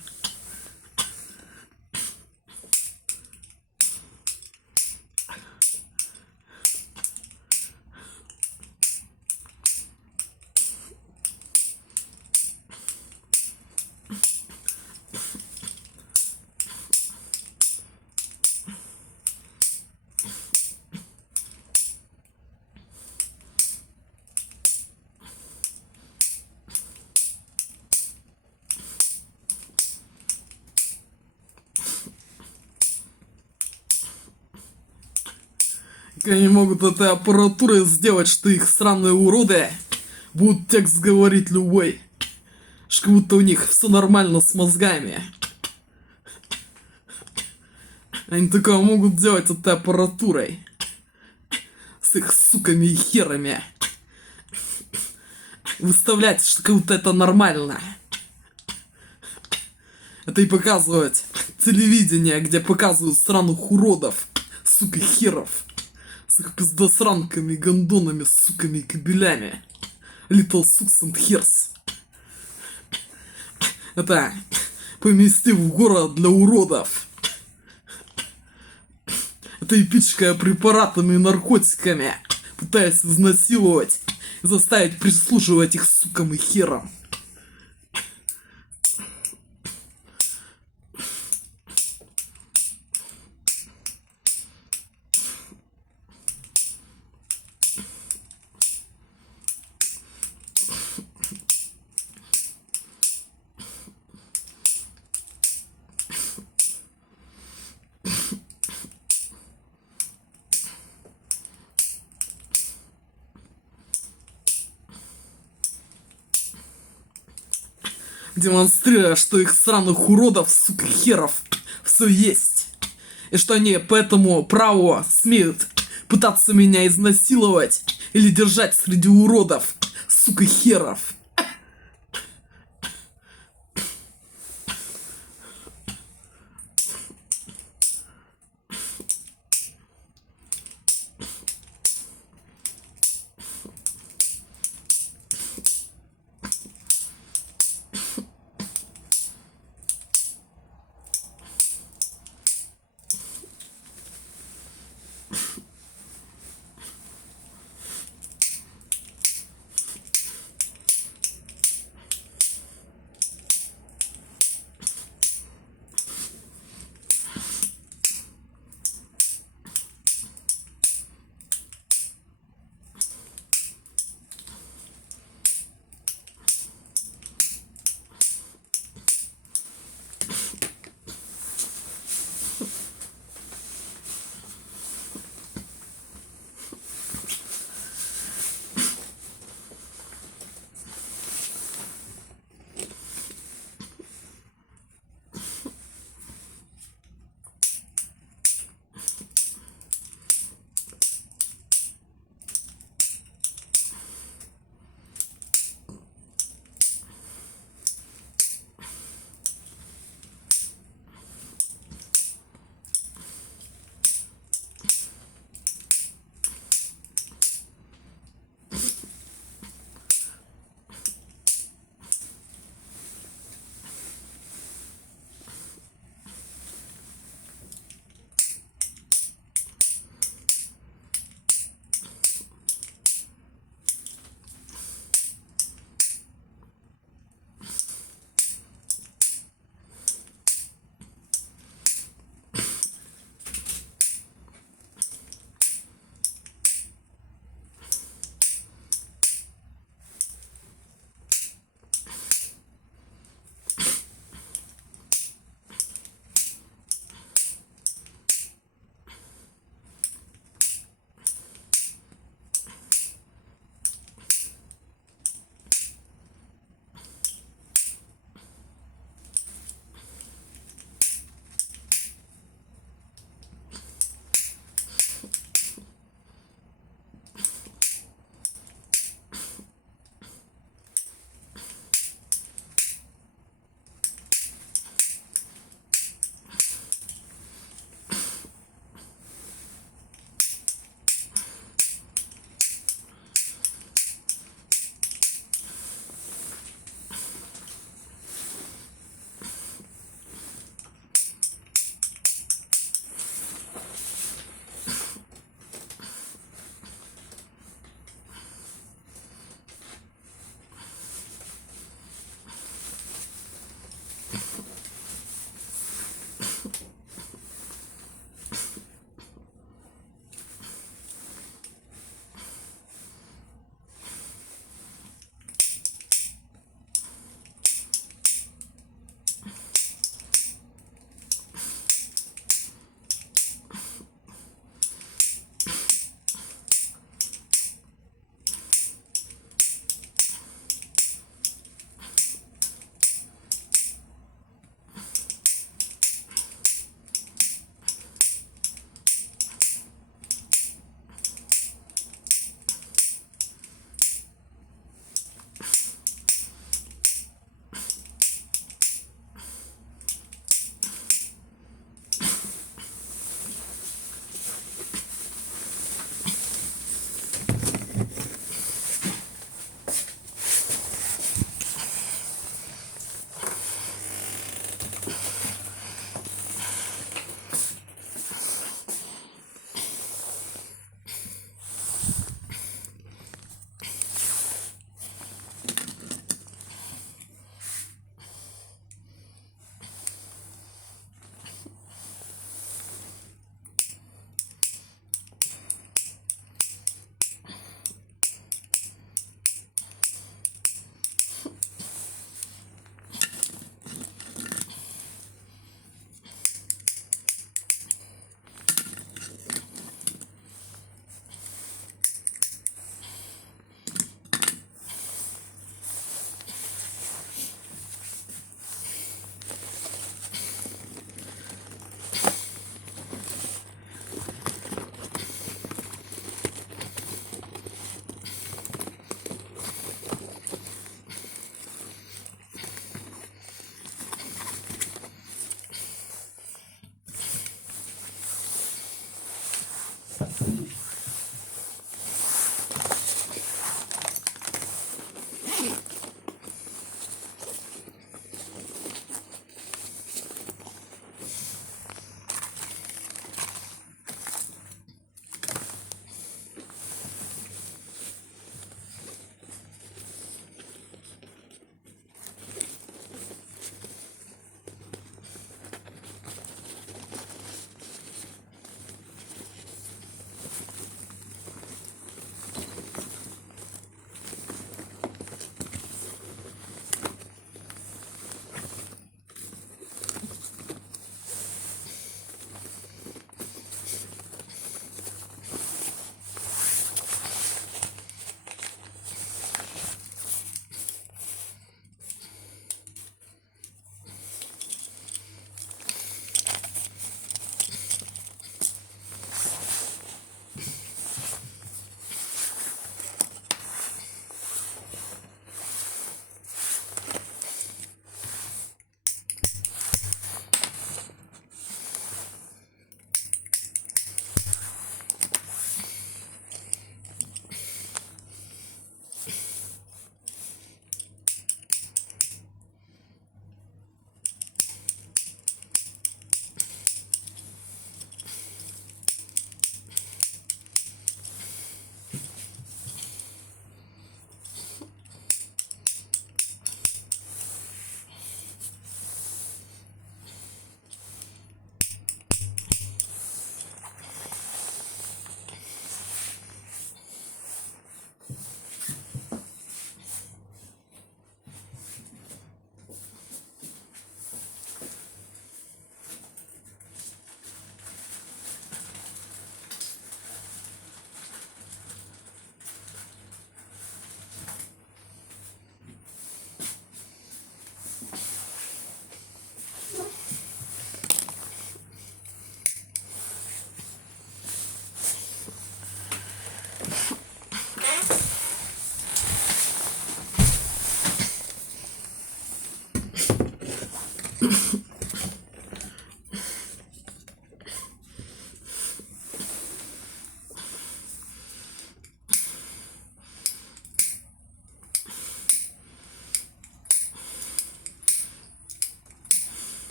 Как они могут этой аппаратурой сделать, что их сраные уроды будут текст говорить любой. Что как будто у них все нормально с мозгами. Они такое могут делать этой аппаратурой. С их суками и херами. выставлять, что как будто это нормально. Это и показывать телевидение, где показывают сраных уродов, сука, херов, с их пиздосранками, гондонами, суками и кабелями. Little sucks and hairs. Это помести в город для уродов. Это и пичкая препаратами и наркотиками, пытаясь изнасиловать и заставить прислушивать их сукам и херам. Демонстрируя, что их сраных уродов, сука, херов, все есть. И что они по этому праву смеют пытаться меня изнасиловать или держать среди уродов, сука, херов.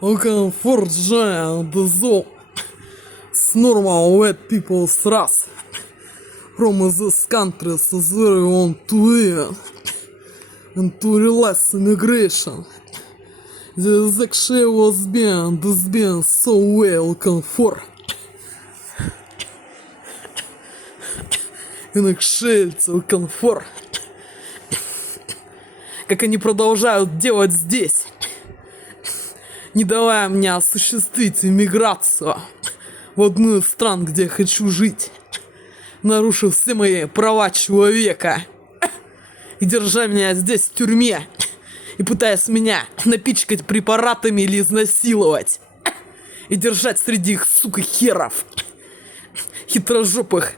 Comfort giant zone. It's normal white people's race. From this country is very want to live and to realize immigration. The actually was being so well comfort. And actually so comfort. Как они продолжают делать здесь, не давая мне осуществить иммиграцию в одну из стран, где я хочу жить, нарушив все мои права человека и держа меня здесь в тюрьме и пытаясь меня напичкать препаратами или изнасиловать и держать среди их, сука, херов хитрожопых.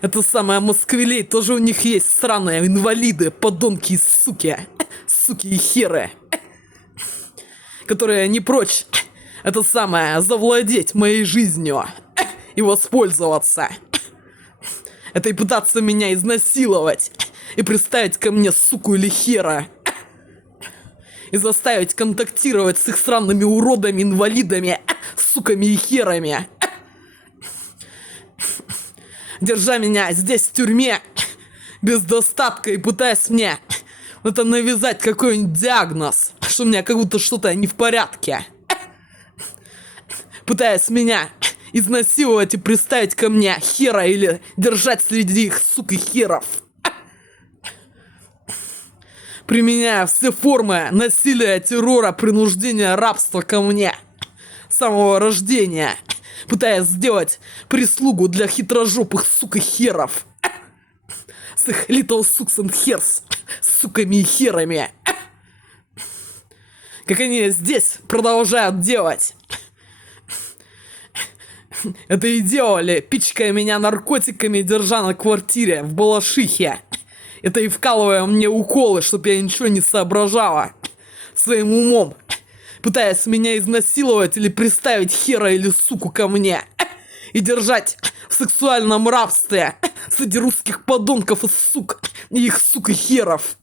Это самое москвилей, тоже у них есть сраные инвалиды, подонки и суки и херы, которые не прочь это самое завладеть моей жизнью и воспользоваться. Это и пытаться меня изнасиловать и приставить ко мне суку или хера и заставить контактировать с их сраными уродами, инвалидами, суками и херами, держа меня здесь в тюрьме без достатка и пытаясь мне это навязать какой-нибудь диагноз, что у меня как будто что-то не в порядке, пытаясь меня изнасиловать и приставить ко мне хера или держать среди их, сука, херов, применяя все формы насилия, террора, принуждения, рабства ко мне с самого рождения, пытаясь сделать прислугу для хитрожопых, сука, херов с их little sucks and hairs, суками и херами, как они здесь продолжают делать. Это и делали, пичкая меня наркотиками, держа на квартире в Балашихе. Это и вкалывая мне уколы, чтоб я ничего не соображала своим умом, пытаясь меня изнасиловать или приставить хера или суку ко мне и держать в сексуальном рабстве среди русских подонков и сук и их, сука, херов.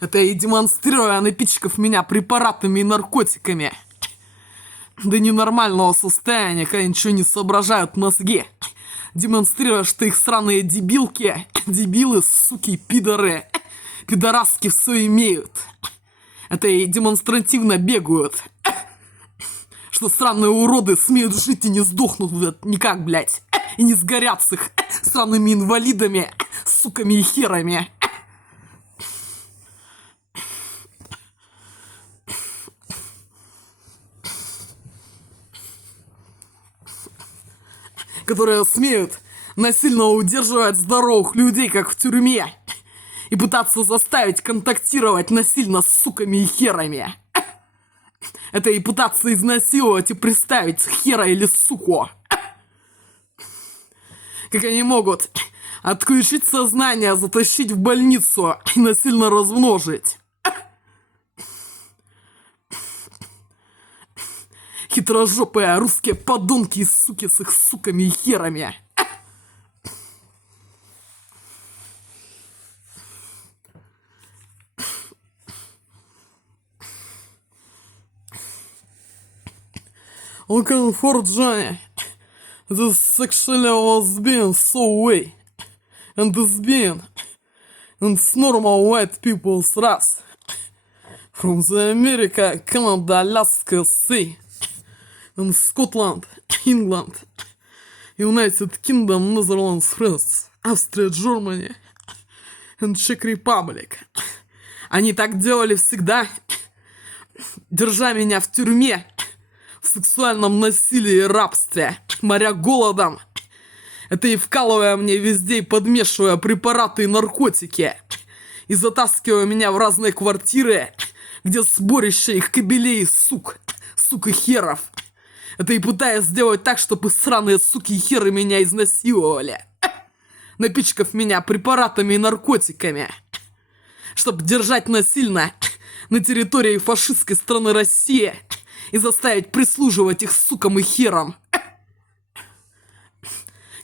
Это и демонстрируя напичкав меня препаратами и наркотиками до ненормального состояния, когда ничего не соображают мозги. Демонстрируя, что их сраные дебилки, дебилы, суки, пидоры, пидораски все имеют. Это и демонстративно бегают. Что сраные уроды смеют жить и не сдохнут, блядь, никак, блядь. И не сгорят с их сраными инвалидами, суками и херами. Которые смеют насильно удерживать здоровых людей, как в тюрьме, и пытаться заставить контактировать насильно с суками и херами. Это и пытаться изнасиловать и приставить хера или суку. Как они могут отключить сознание, затащить в больницу и насильно размножить. Хитрожопые русские подонки и суки с их суками и херами. Comfort Johnny. This actually was being so way. And this being and it's normal white people's race. From the America, Canada, Alaska, Sea. In Scotland, England, United Kingdom, Netherlands, France, Австрия, Германи and Czech Republic. Они так делали всегда, держа меня в тюрьме, в сексуальном насилии и рабстве, моря голодом. Это и вкалывая мне везде и подмешивая препараты и наркотики, и затаскивая меня в разные квартиры, где сборище их кобелей и сук и херов. Это и пытаясь сделать так, чтобы сраные суки и херы меня изнасиловали, напичкав меня препаратами и наркотиками, чтобы держать насильно на территории фашистской страны России и заставить прислуживать их сукам и херам.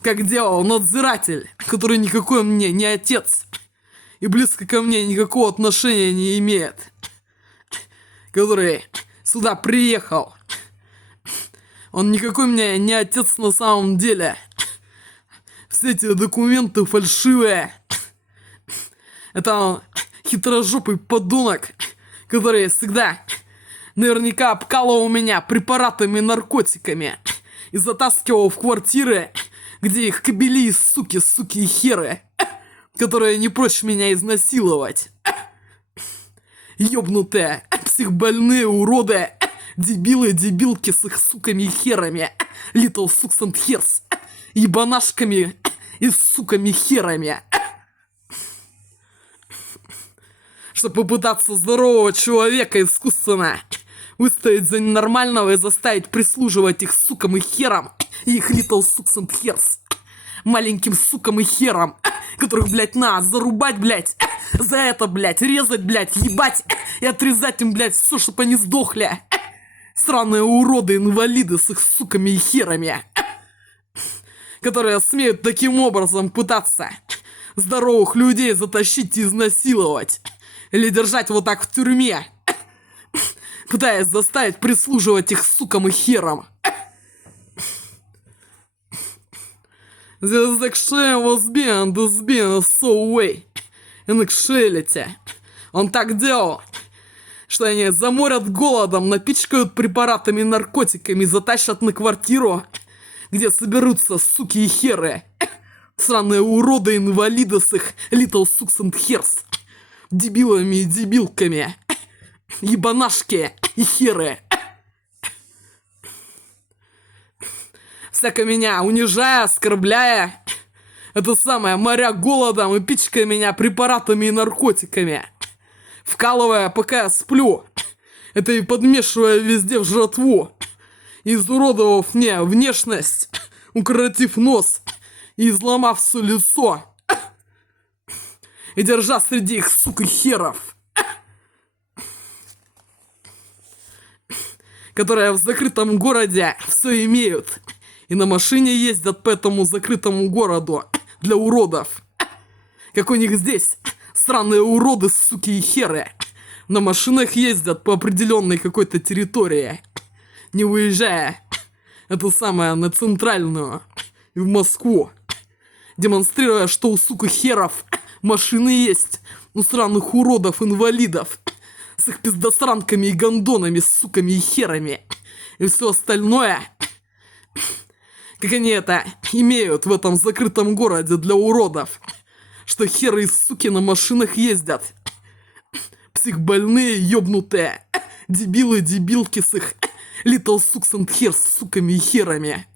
Как делал надзиратель, который никакой мне не отец и близко ко мне никакого отношения не имеет, который сюда приехал. Он никакой мне не отец на самом деле. Все эти документы фальшивые. Это он хитрожопый подонок, который всегда наверняка обкалывал меня препаратами и наркотиками и затаскивал в квартиры, где их кобели и суки и херы, которые не прочь меня изнасиловать. Ёбнутые, психбольные уроды, дебилы, дебилки с их суками и херами, little sucks and hairs, ебанашками и суками херами. Чтобы попытаться здорового человека искусственно выставить за ненормального и заставить прислуживать их сукам и херам и их little sucks and hairs, маленьким сукам и херам, которых, блядь, надо зарубать, блядь, за это, блядь, резать, блядь, ебать и отрезать им, блядь, все, чтобы они сдохли. Сраные уроды-инвалиды с их суками и херами, которые смеют таким образом пытаться здоровых людей затащить и изнасиловать или держать вот так в тюрьме, пытаясь заставить прислуживать их сукам и херам. This action was being this being so way in actuality. Он так делал, что они заморят голодом, напичкают препаратами и наркотиками, затащат на квартиру, где соберутся суки и херы. Сраные уроды, инвалиды с их little sucks and hairs, дебилами и дебилками, ебанашки и херы. Всяко меня унижая, оскорбляя, это самое, моря голодом и пичкая меня препаратами и наркотиками, вкалывая, пока я сплю, это и подмешивая везде в жратву, изуродовав мне внешность, укоротив нос и изломав все лицо, и держа среди их, сука, херов, которые в закрытом городе все имеют и на машине ездят по этому закрытому городу для уродов. Как у них здесь сраные уроды, суки и херы на машинах ездят по определенной какой-то территории, не выезжая, это самое, на центральную и в Москву, демонстрируя, что у сука херов машины есть, у сраных уродов-инвалидов с их пиздосранками и гондонами, суками и херами и все остальное, как они это имеют в этом закрытом городе для уродов, что херы и суки на машинах ездят, психбольные, ёбнутые, дебилы, дебилки с их little sucks and hairs, суками и херами.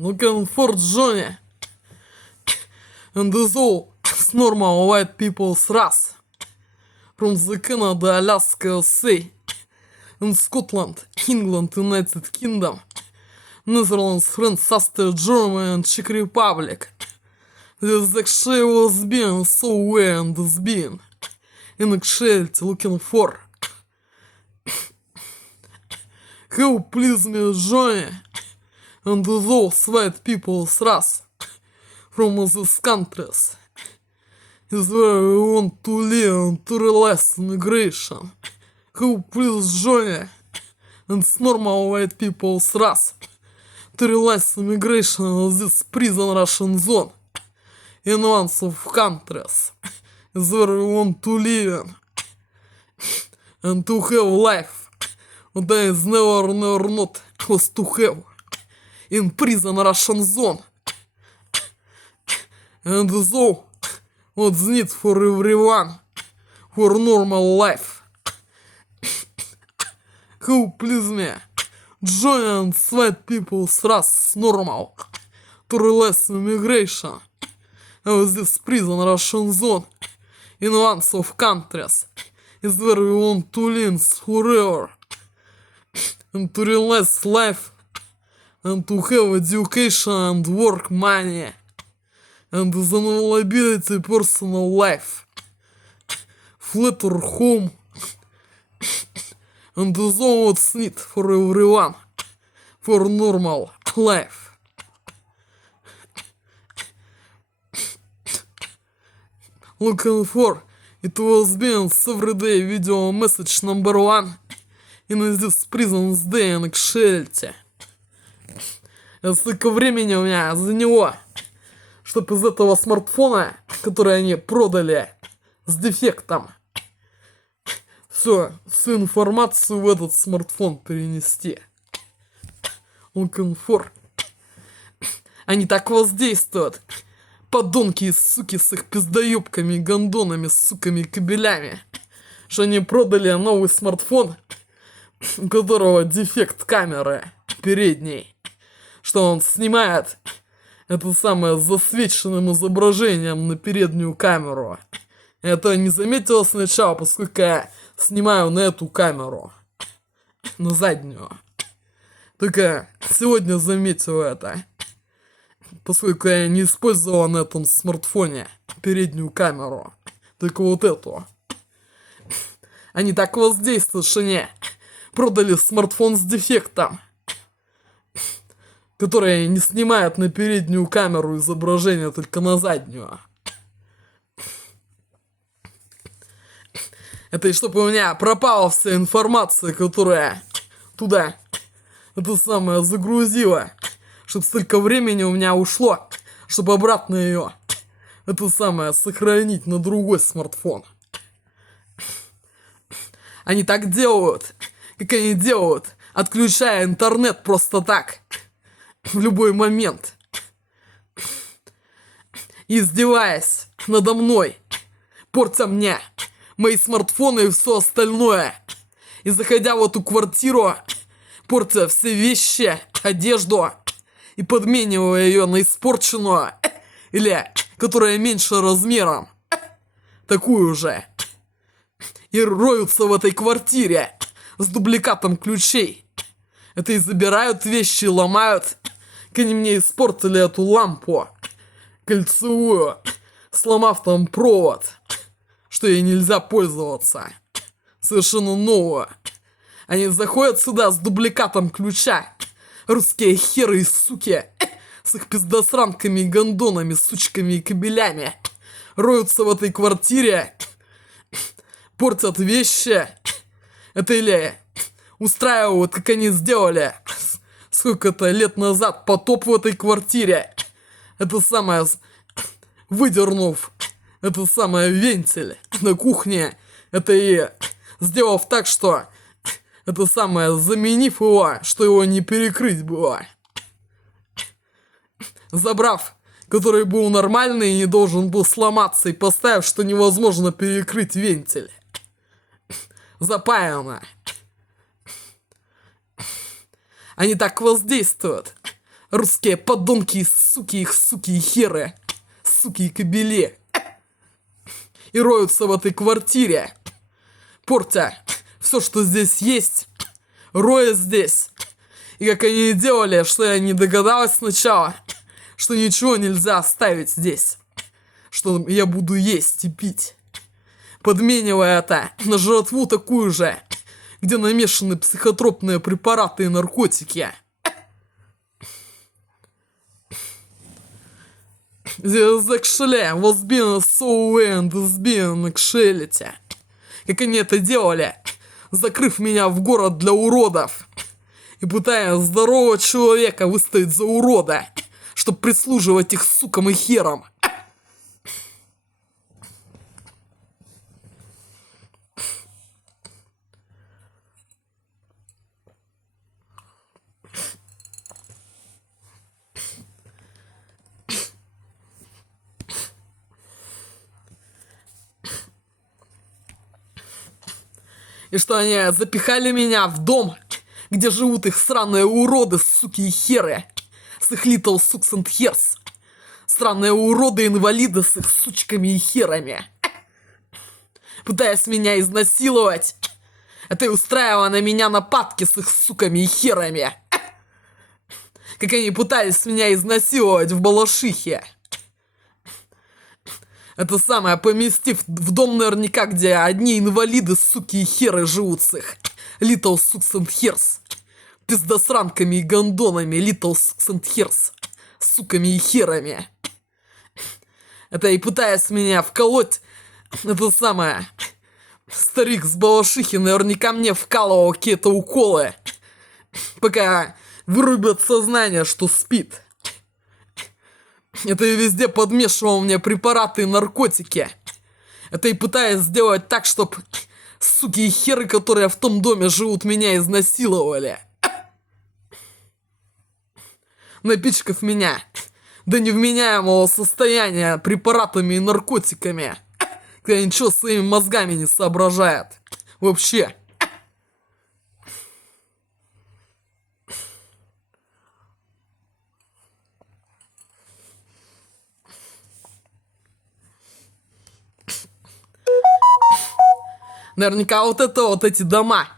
Looking for Johnny and is all normal white people's race from the Canada, Alaska, Sea, in Scotland, England, United Kingdom, Netherlands, France, Austria, Germany, and Czech Republic. This actually was being so way and is being in actuality looking for. Help please me, Johnny, and those white people's race from these countries is where we want to live and to realize immigration. Who please Johnny and normal white people's race to realize immigration of this prison Russian zone in one of countries is where we want to live in and to have life that is never not was to have. in prison Russian zone. And so, what's need for everyone for normal life? Who please me? Join and sweat people's trust normal to release immigration of this prison Russian zone in one of countries is where we want to live forever and to realize life and to have education and work money and the availability personal life, flat or home, and the zone what's need for everyone for normal life. Looking for it was being everyday video message number 1 in this prison's day and actuality. Столько времени у меня за него, чтобы из этого смартфона, который они продали с дефектом, всю информацию в этот смартфон перенести. Looking for. Они так воздействуют. Подонки и суки с их пиздаёбками, гондонами, суками и кабелями, что они продали новый смартфон, у которого дефект камеры передней, что он снимает это самое с засвеченным изображением на переднюю камеру. Это не заметила сначала, поскольку я снимаю на эту камеру, на заднюю. Только сегодня заметила это, поскольку я не использовал на этом смартфоне переднюю камеру, только вот эту. Они так воздействуют, что они продали смартфон с дефектом, который не снимает на переднюю камеру изображение, только на заднюю. Это и чтобы у меня пропала вся информация, которая туда это самое загрузила, чтобы столько времени у меня ушло, чтобы обратно ее это самое сохранить на другой смартфон. Они так делают, как они делают, отключая интернет просто так, в любой момент, издеваясь надо мной, портя мне мои смартфоны и все остальное, и заходя в эту квартиру, портя все вещи, одежду, и подменивая ее на испорченную, или которая меньше размером, такую же, и роются в этой квартире с дубликатом ключей. Это и забирают вещи, ломают, как они мне испортили эту лампу кольцевую, сломав там провод, что ей нельзя пользоваться, совершенно новую. Они заходят сюда с дубликатом ключа, русские херы и суки, с их пиздосранками и гондонами, сучками и кабелями, роются в этой квартире, портят вещи, это или устраивают, как они сделали сколько-то лет назад потоп в этой квартире, это самое, выдернув это самое вентиль на кухне, это и сделав так, что это самое, заменив его, что его не перекрыть было, забрав, который был нормальный и не должен был сломаться, и поставив, что невозможно перекрыть вентиль, запаяно. Они так воздействуют, русские подонки и суки, их суки и херы, суки и кобели, и роются в этой квартире, портя все, что здесь есть, роя здесь. И как они делали, что я не догадалась сначала, что ничего нельзя оставить здесь, что я буду есть и пить, подменивая это на жратву такую же, где намешаны психотропные препараты и наркотики. This actually was being so and is being actuality. Как они это делали, закрыв меня в город для уродов и пытаясь здорового человека выставить за урода, чтобы прислуживать их сукам и херам. И что они запихали меня в дом, где живут их сраные уроды, суки и херы. С их little sucks and hairs. Странные уроды-инвалиды с их сучками и херами. Пытаясь меня изнасиловать. Это и устраивая на меня нападки с их суками и херами. Как они пытались меня изнасиловать в Балашихе. Это самое, поместив в дом наверняка, где одни инвалиды, суки и херы живут с их little sucks and hairs. Пиздосранками и гондонами little sucks and hairs. Суками и херами. Это и пытаясь меня вколоть, это самое, старик с Балашихи наверняка мне вкалывал какие-то уколы, пока вырубят сознание, что спит. Это и везде подмешивал мне препараты и наркотики. Это и пытаясь сделать так, чтоб суки и херы, которые в том доме живут, меня изнасиловали. Напичкав меня до невменяемого состояния препаратами и наркотиками, когда ничего своими мозгами не соображает. Вообще. Наверняка вот это вот эти дома,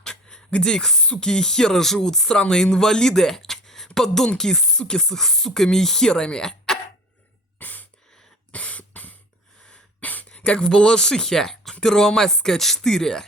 где их суки и херы живут, сраные инвалиды, подонки и суки с их суками и херами. Как в Балашихе, Первомайская 4.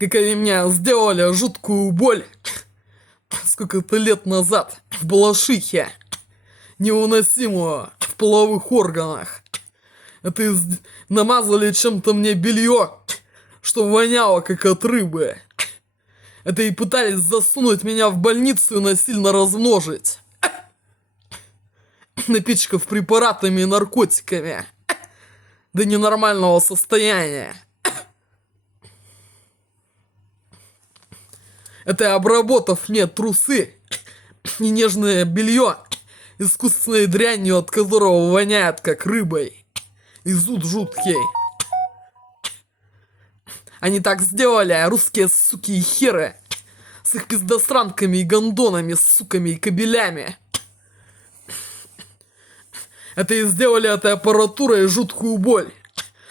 Как они мне сделали жуткую боль сколько-то лет назад в Балашихе, невыносимую в половых органах. Это намазали чем-то мне белье, что воняло как от рыбы. Это и пытались засунуть меня в больницу и насильно размножить, напичкав препаратами и наркотиками до ненормального состояния. Это и обработав мне трусы и нежное белье искусственной дрянью, от которого воняет как рыбой, и зуд жуткий. Они так сделали, русские суки и херы, с их пиздосранками и гондонами, суками и кабелями. Это и сделали этой аппаратурой жуткую боль,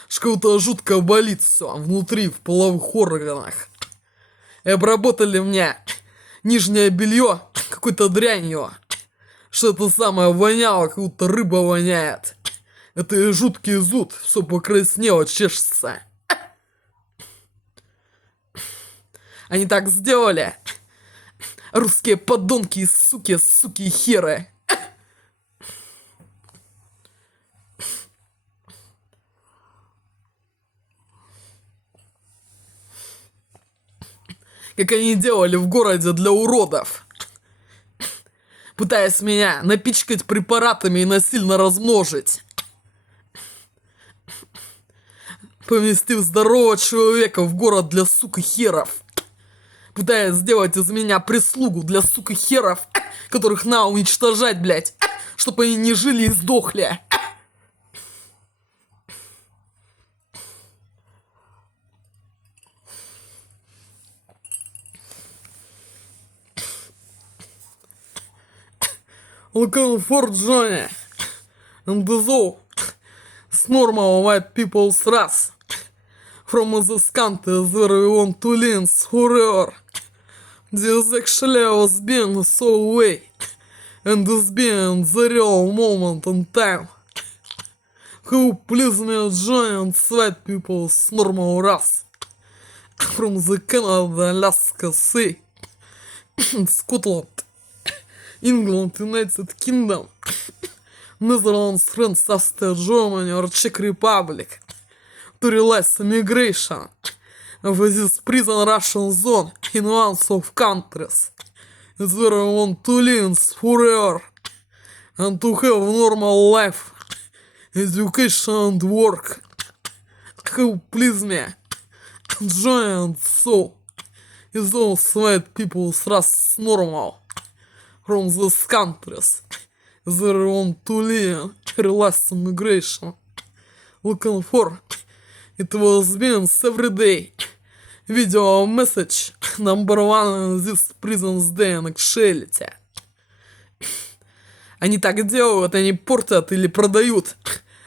что кого-то жутко болит все внутри, в половых органах. И обработали мне нижнее белье какой-то дрянью, что это самое воняло, как будто рыба воняет. Это и жуткий зуд, все покраснело, чешется. Они так сделали, русские подонки и суки и херы. Как они делали в городе для уродов, пытаясь меня напичкать препаратами и насильно размножить, поместив здорового человека в город для сук и херов, пытаясь сделать из меня прислугу для сук и херов, которых надо уничтожать, блять, чтобы они не жили и сдохли. Looking for Johnny and the zoo is normal white people's race from this country where we want to live forever. This actually was being so way and this being the real moment in time. Who please me join and white people's normal race from the Canada, Alaska, Sea, Scotland, England, United Kingdom, Netherlands, France, Austria, Germany or Czech Republic to realize immigration of this prison Russian zone in one of countries is where I want to live forever and to have normal life, education and work who please me, joy and soul, is all white people thrust normal from these countries. They want to live relaxed immigration. Looking for it was means every day. Video message number one in this prison's day in actuality. Они так делают, они портят или продают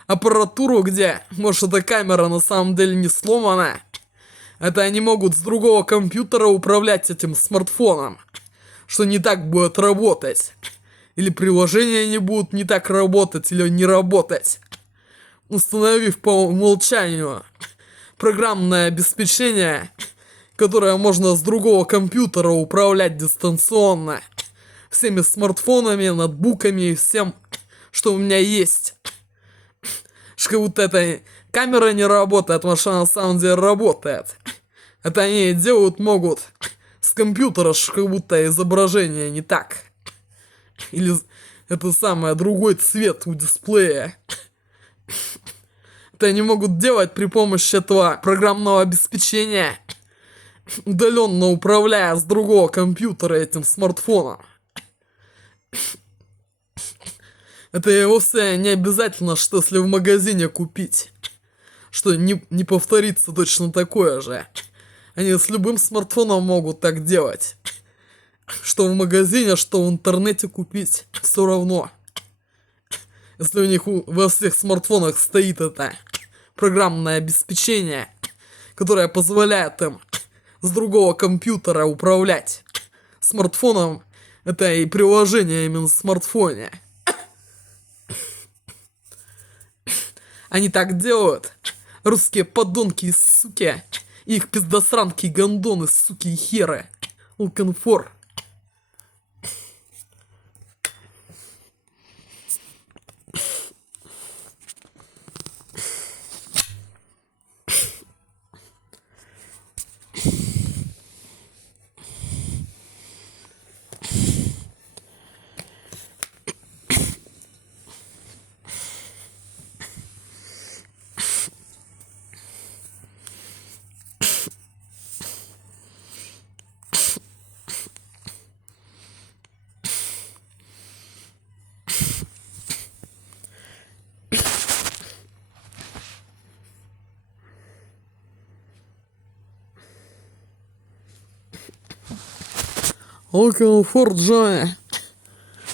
аппаратуру, где, может, эта камера на самом деле не сломана. Это они могут с другого компьютера управлять этим смартфоном, что не так будет работать. Или приложения не будут не так работать, или не работать. Установив по умолчанию программное обеспечение, которое можно с другого компьютера управлять дистанционно. Всеми смартфонами, ноутбуками и всем, что у меня есть. Что вот эта камера не работает, машина на самом деле работает. Это они делают могут с компьютера, что как будто изображение не так. Или это самое, другой цвет у дисплея. Это они могут делать при помощи этого программного обеспечения, удаленно управляя с другого компьютера этим смартфоном. Это вовсе не обязательно, что если в магазине купить, что не повторится точно такое же. Они с любым смартфоном могут так делать. Что в магазине, что в интернете купить, все равно. Если у них во всех смартфонах стоит это программное обеспечение, которое позволяет им с другого компьютера управлять смартфоном, это и приложение именно в смартфоне. Они так делают. Русские подонки и суки. Их пиздосранки, гондоны, суки и херы. Looking for. Looking for joy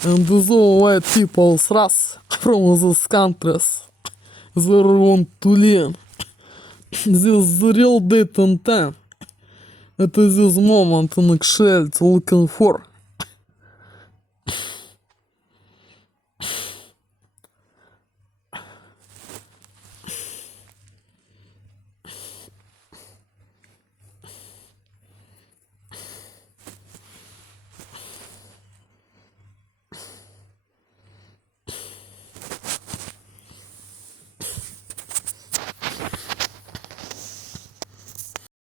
and those white people thrust from these countries. They want to live. This is the real date and time. It is this moment in actuality looking for.